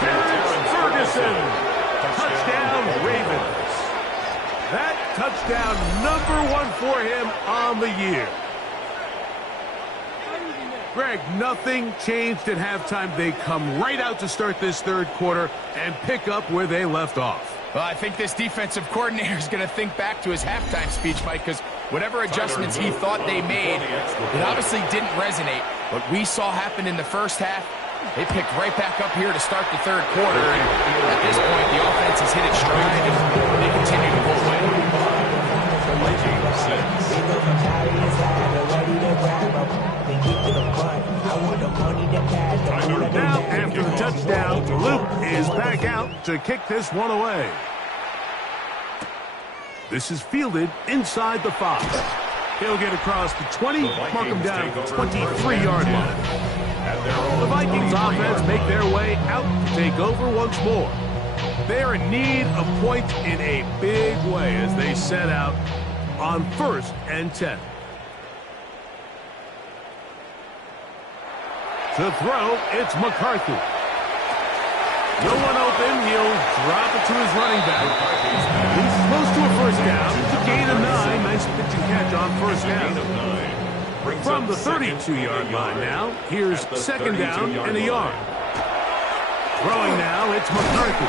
Terrence Ferguson. Touchdown, Ravens. That touchdown #1 for him on the year. Greg, nothing changed at halftime. They come right out to start this third quarter and pick up where they left off. Well, I think this defensive coordinator is going to think back to his halftime speech, Mike, because whatever adjustments he thought they made, it obviously didn't resonate. What we saw happen in the first half, they picked right back up here to start the third quarter. And at this point, the offense has hit its stride, and they continue to pull away. Now, after the touchdown, Luke is back out to kick this one away. This is fielded inside the 5. He'll get across the 20, mark him down at the 23-yard line. The Vikings offense make their way out to take over once more. They're in need of points in a big way as they set out on 1st and 10. To throw, it's McCarthy. No one open. He'll drop it to his running back. He's close to a first down. It's a gain of 9. Nice pitch and catch on first down. From the 32-yard line now, here's second down and a yard. Throwing now, it's McCarthy.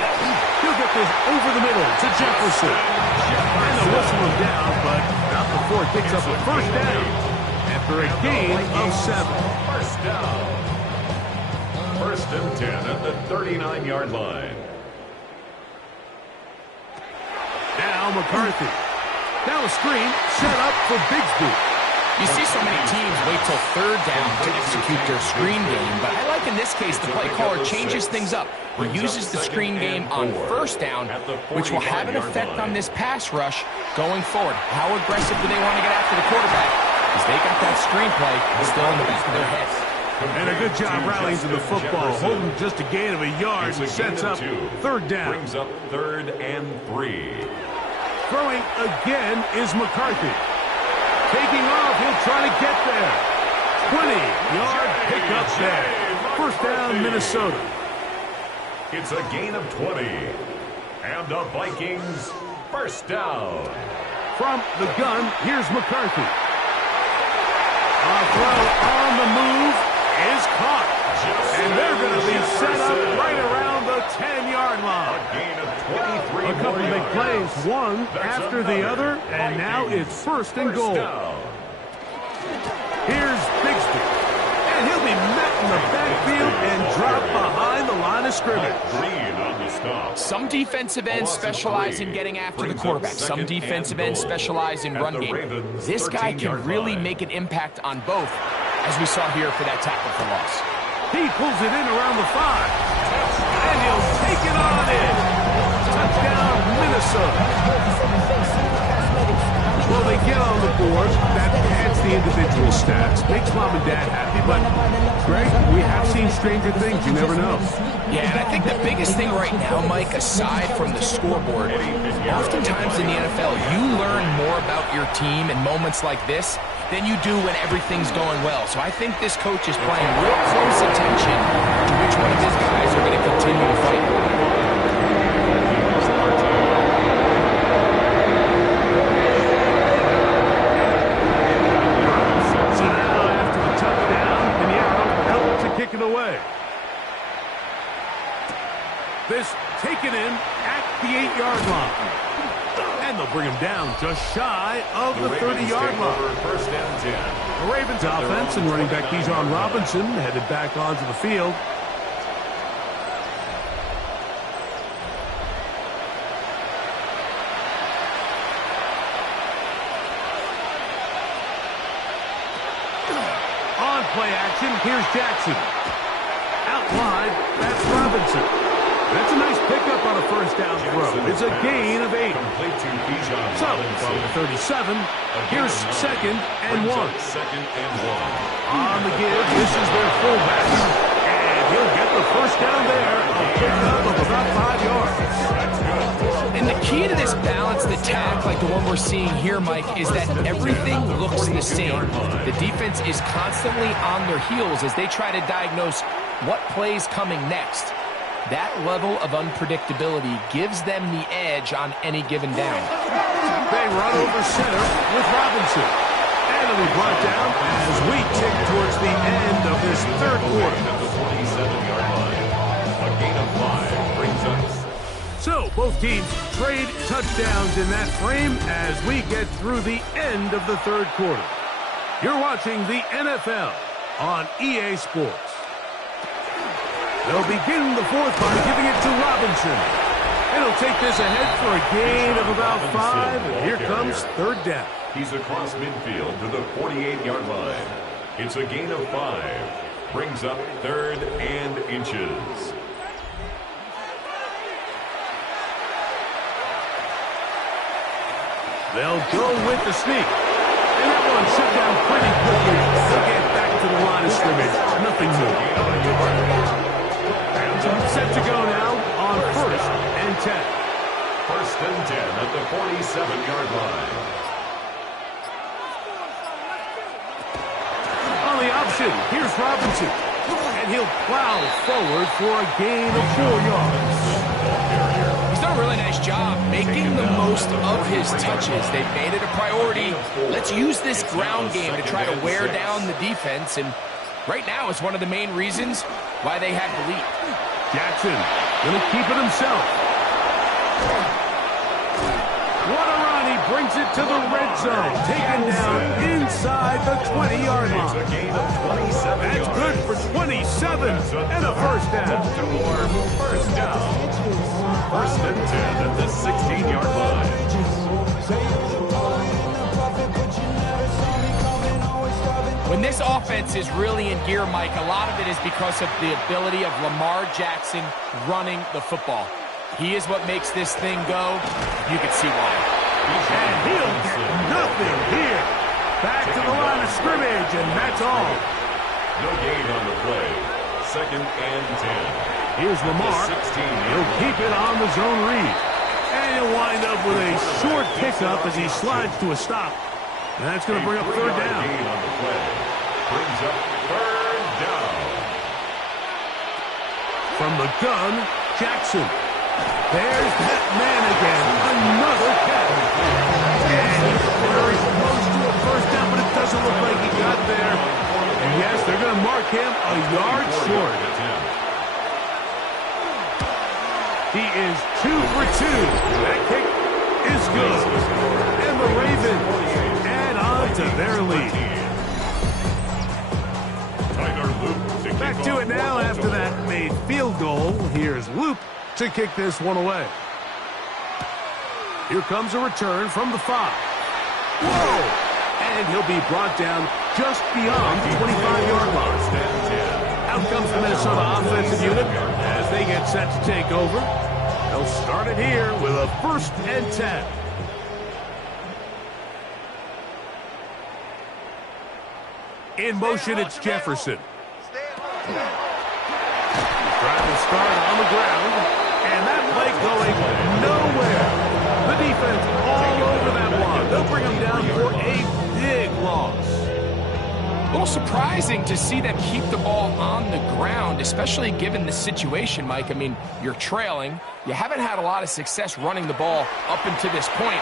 He'll get this over the middle to Jefferson. And they'll whistle him down, but not before it picks up a first down after a gain of 7. First down. 1st and 10 at the 39-yard line. Now McCarthy. Now a screen set up for Bigsby. You see so many teams wait till third down to execute their screen game, but I like in this case the play caller changes things up. He uses the screen game on first down, which will have an effect on this pass rush going forward. How aggressive do they want to get after the quarterback? Because they got that screen play still in the back of their heads. And a good job rallying to the football, holding just a gain of a yard, and sets up third down. Brings up 3rd and 3. Throwing again is McCarthy. Taking off, he'll try to get there. 20-yard pickup there. First down, Minnesota. It's a gain of 20. And the Vikings first down. From the gun, here's McCarthy. A throw on the move is caught. And they're going to be set up right around the 10-yard line. A gain of 23. A couple of big plays, one after the other, and now it's 1st and goal. Here's Bigsby. And he'll be met in the backfield and dropped behind the line of scrimmage. Some defensive ends specialize in getting after the quarterback. Some defensive ends specialize in run game. This guy can really make an impact on both, as we saw here for that tackle for loss. He pulls it in around the 5. And he'll take it on in. Touchdown, Minnesota. Well, they get on the board. That adds the individual stats. Makes mom and dad happy. But, Greg, we have seen stranger things. You never know. Yeah, and I think the biggest thing right now, Mike, aside from the scoreboard, oftentimes in the NFL, you learn more about your team in moments like this than you do when everything's going well. So I think this coach is paying real close attention to which one of his guys are going to continue to fight. So now, after the touchdown, Pinheiro helped to kick it away. This taken in at the 8-yard line. And they'll bring him down just shy of the 30-yard line. First and 10. The Ravens offense and running back Bijan Robinson headed back onto the field. On play action, here's Jackson. Out wide, that's Robinson. That's a nice pickup on a first down throw. It's a gain of 8. So, from the 37, here's 2nd and 1. On the give, this is their fullback. And he'll get the first down there. A pickup of about 5 yards. And the key to this balanced attack, like the one we're seeing here, Mike, is that everything looks the same. The defense is constantly on their heels as they try to diagnose what play's coming next. That level of unpredictability gives them the edge on any given down. They run over center with Robinson. And it'll be brought down as we tick towards the end of this third quarter. At the 27-yard line. A gain of 5 brings us. So both teams trade touchdowns in that frame as we get through the end of the third quarter. You're watching the NFL on EA Sports. They'll begin the fourth by giving it to Robinson. And he'll take this ahead for a gain of about 5. And here comes third down. He's across midfield to the 48-yard line. It's a gain of 5. Brings up 3rd and inches. They'll go with the sneak. And that one shut down pretty quickly. They'll get back to the line of scrimmage. Nothing more. Set to go now on 1st and 10. 1st and 10 at the 47-yard line. On the option, here's Robinson. And he'll plow forward for a gain of 4 yards. He's done a really nice job making the most of his touches. They've made it a priority. Let's use this ground game to try to wear down the defense. And right now, it's one of the main reasons why they have the lead. Jackson going to keep it himself. What a run. He brings it to the red zone. Taken down inside the 20-yard line. It's a gain of 27 That's yards. good for 27 and a first down. First down. 1st and 10 at the 16-yard line. When this offense is really in gear, Mike, a lot of it is because of the ability of Lamar Jackson running the football. He is what makes this thing go. You can see why. And he'll get nothing here. Back to the line of scrimmage, and that's all. No gain on the play. 2nd and 10. Here's Lamar. He'll keep it on the zone read. And he'll wind up with a short pickup as he slides to a stop. And that's going to bring up 3rd down. Gain on the play. Brings up 3rd down. From the gun, Jackson. There's that man again. Another catch. And he's very close to a first down, but it doesn't look like he got there. And yes, they're going to mark him a yard short. He is 2 for 2. That kick is good. And the Ravens add on to their lead. Back to it now after that made field goal. Here's Loop to kick this one away. Here comes a return from the 5. Whoa! And he'll be brought down just beyond the 25-yard line. Out comes the Minnesota offensive unit as they get set to take over. They'll start it here with a 1st and 10. In motion, it's Jefferson. Trying to start on the ground, and that play going nowhere. The defense all over that one. They'll bring him down for a big loss. A little surprising to see them keep the ball on the ground, especially given the situation, Mike. I mean, you're trailing. You haven't had a lot of success running the ball up until this point.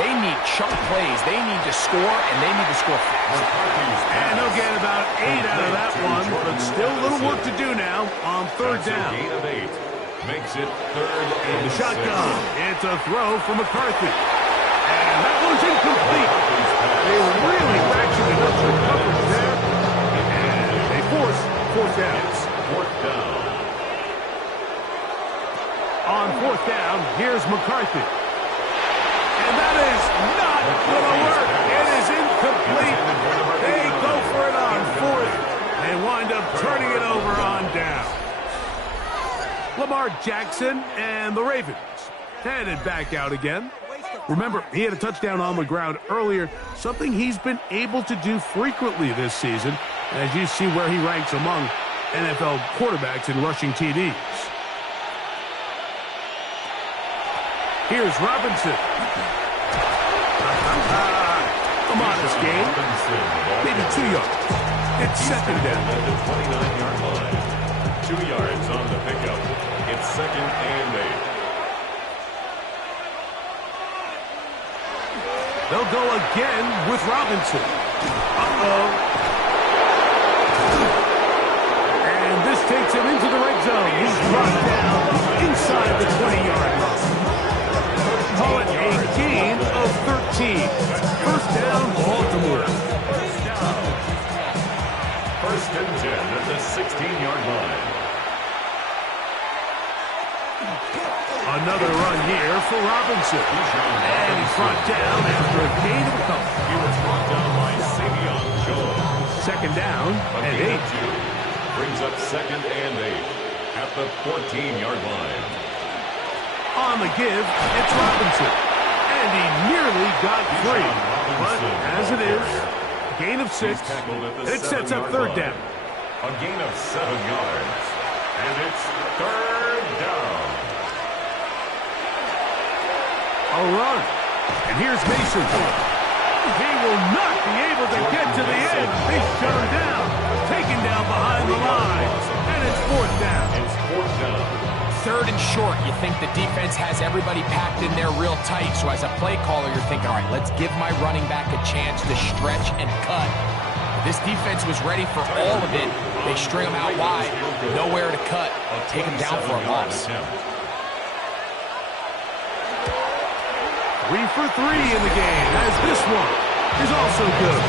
They need chunk plays. They need to score, and they need to score fast. And they'll get about 8 out of that one, but still a little work to do now on 3rd down. Gain of 8 makes it 3rd and The shotgun. It's a throw for McCarthy. And that one's incomplete. They really ratcheted up the coverage there. And they force 4th down. It's 4th down. On 4th down, here's McCarthy. And that is not going to work. It is incomplete. They go for it on 4th. They wind up turning it over on down. Lamar Jackson and the Ravens headed back out again. Remember, he had a touchdown on the ground earlier, something he's been able to do frequently this season, as you see where he ranks among NFL quarterbacks in rushing TDs. Here's Robinson. A modest gain. Maybe 2 yards. It's 2nd down. At the 29-yard line. 2 yards on the pickup. It's 2nd and 8. They'll go again with Robinson. And this takes him into the red zone. He's brought down inside the 20-yard line. Call it a gain of 13. First down, Baltimore. First and 10 at the 16-yard line. Another run here for Robinson. And he's brought down after a gain of a couple. He was brought down by Savion Jones. Second down and 8. Brings up 2nd and 8 at the 14-yard line. On the give, it's Robinson. And he nearly got free. But as it is, gain of 6. It sets up third down. A gain of 7 yards. And it's third down. A run. And here's Mason. He will not be able to get to the end. They shut him down. Taken down behind the line. And it's fourth down. It's fourth down. Third and short. You think the defense has everybody packed in there real tight. So as a play caller, you're thinking, all right, let's give my running back a chance to stretch and cut. This defense was ready for all of it. They string him out wide. Nowhere to cut. Take him down for a loss. 3 for 3 in the game, as this one is also good.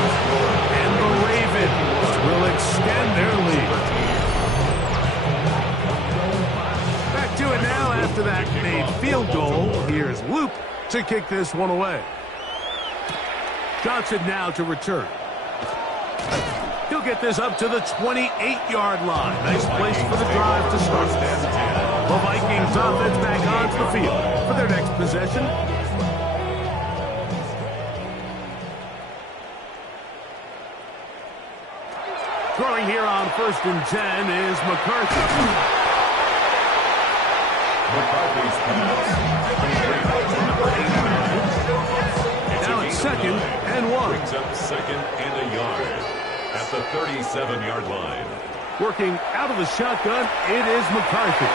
And the Ravens will extend their lead. Back to it now after that made field goal. Here's Loop to kick this one away. Johnson now to return. He'll get this up to the 28-yard line. Nice place for the drive to start. The Vikings offense back onto the field for their next possession. Throwing here on 1st and 10 is McCarthy. McCarthy's pass. Now it's 2nd and 1. Brings up 2nd and a yard at the 37-yard line. Working out of the shotgun, it is McCarthy.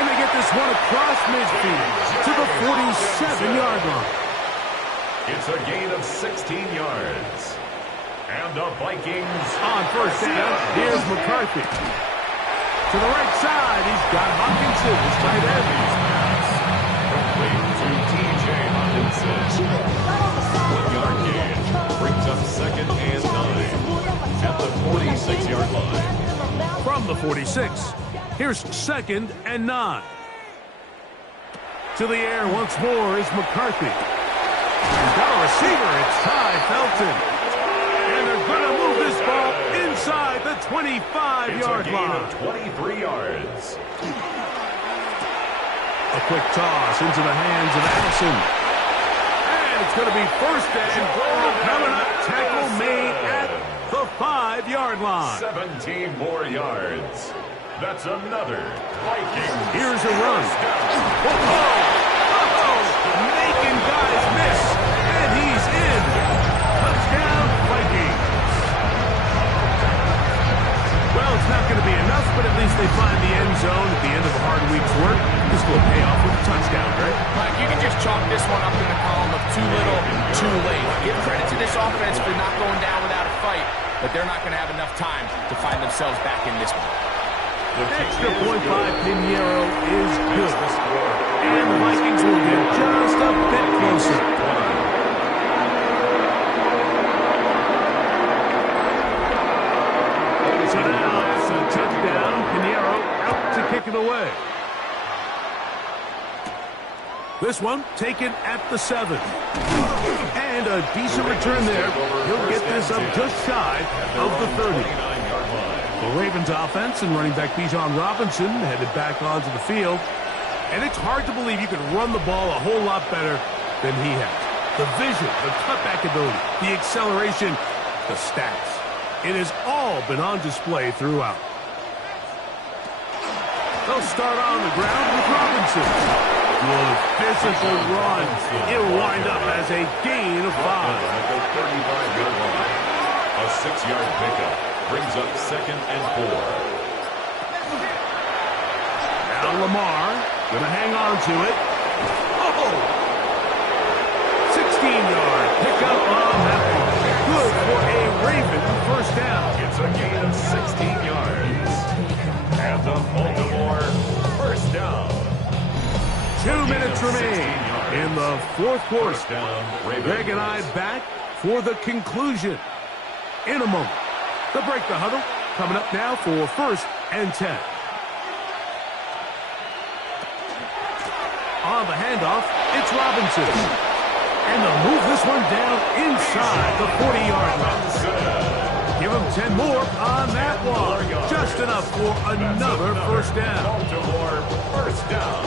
And they get this one across midfield to the 47-yard line. It's a gain of 16 yards. And the Vikings on 1st down, here's McCarthy. To the right side, he's got Hawkinson, his tight end. Complete to TJ Hawkinson. 1 yard gain. Brings up 2nd and 9 at the 46-yard line. From the 46, here's 2nd and 9. To the air once more is McCarthy. He's got a receiver, it's Ty Felton. And they're going to move this ball inside the 25-yard line. 23 yards. A quick toss into the hands of Allison. And it's going to be 1st and goal coming up. Tackle made at the 5-yard line. 17 more yards. That's another Vikings. Here's a run. Making guys miss. And he's in. Touchdown, Vikings. Well, it's not going to be enough, but at least they find the end zone at the end of a hard week's work. This will pay off with a touchdown, right? Mike, you can just chalk this one up in the column of too little, too late. Give credit to this offense for not going down without a fight, but they're not going to have enough time to find themselves back in this one. Extra point by Pinheiro is good. And the Vikings will get just a bit closer. So now it's a touchdown. Pinheiro out to kick it away. This one taken at the 7. And a decent return there. He'll get this up just shy of the 30. The Ravens offense and running back Bijan Robinson headed back onto the field. And it's hard to believe you can run the ball a whole lot better than he has. The vision, the cutback ability, the acceleration, the stats. It has all been on display throughout. They'll start on the ground with Robinson. Good physical run. It'll wind up as a gain of 5. A 6-yard pickup brings up 2nd and 4. Now Lamar going to hang on to it. Oh! 16-yard pickup on that one. Good for a Raven first down. It's a gain of 16 yards. And the Baltimore first down. 2 minutes remain in the fourth quarter. First down, Ravens. Greg and I back for the conclusion in a moment. The break the huddle coming up now for 1st and 10. On the handoff, it's Robinson. And they'll move this one down inside the 40-yard line. Give him 10 more on that one. Just enough for another first down. Baltimore first down.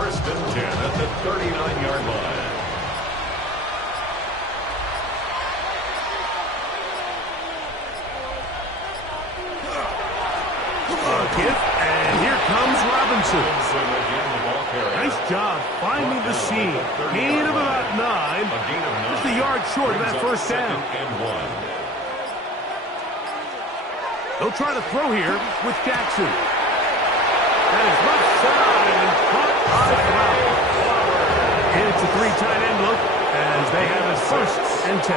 1st and 10 at the 39-yard line. Give, and here comes Robinson. Nice job finding the seam. Gain of about 9. Just a yard short of that first down. They'll try to throw here with Jackson. And it's left side and caught by Flower. It's a 3 tight end look as they have it 1st and 10.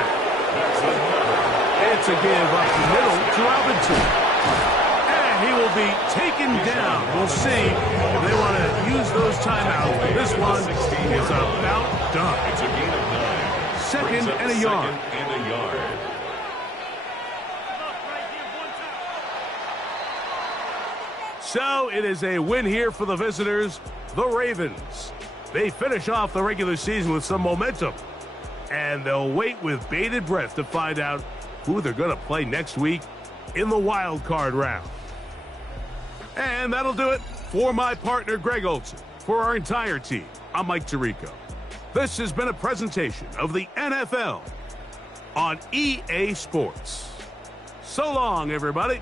It's a give up the middle to Robinson. He will be taken down. We'll see if they want to use those timeouts. This one is about done. It's a gain of 9. 2nd and a yard. So it is a win here for the visitors, the Ravens. They finish off the regular season with some momentum. And they'll wait with bated breath to find out who they're going to play next week in the wild card round. And that'll do it for my partner, Greg Olson. For our entire team, I'm Mike Tirico. This has been a presentation of the NFL on EA Sports. So long, everybody.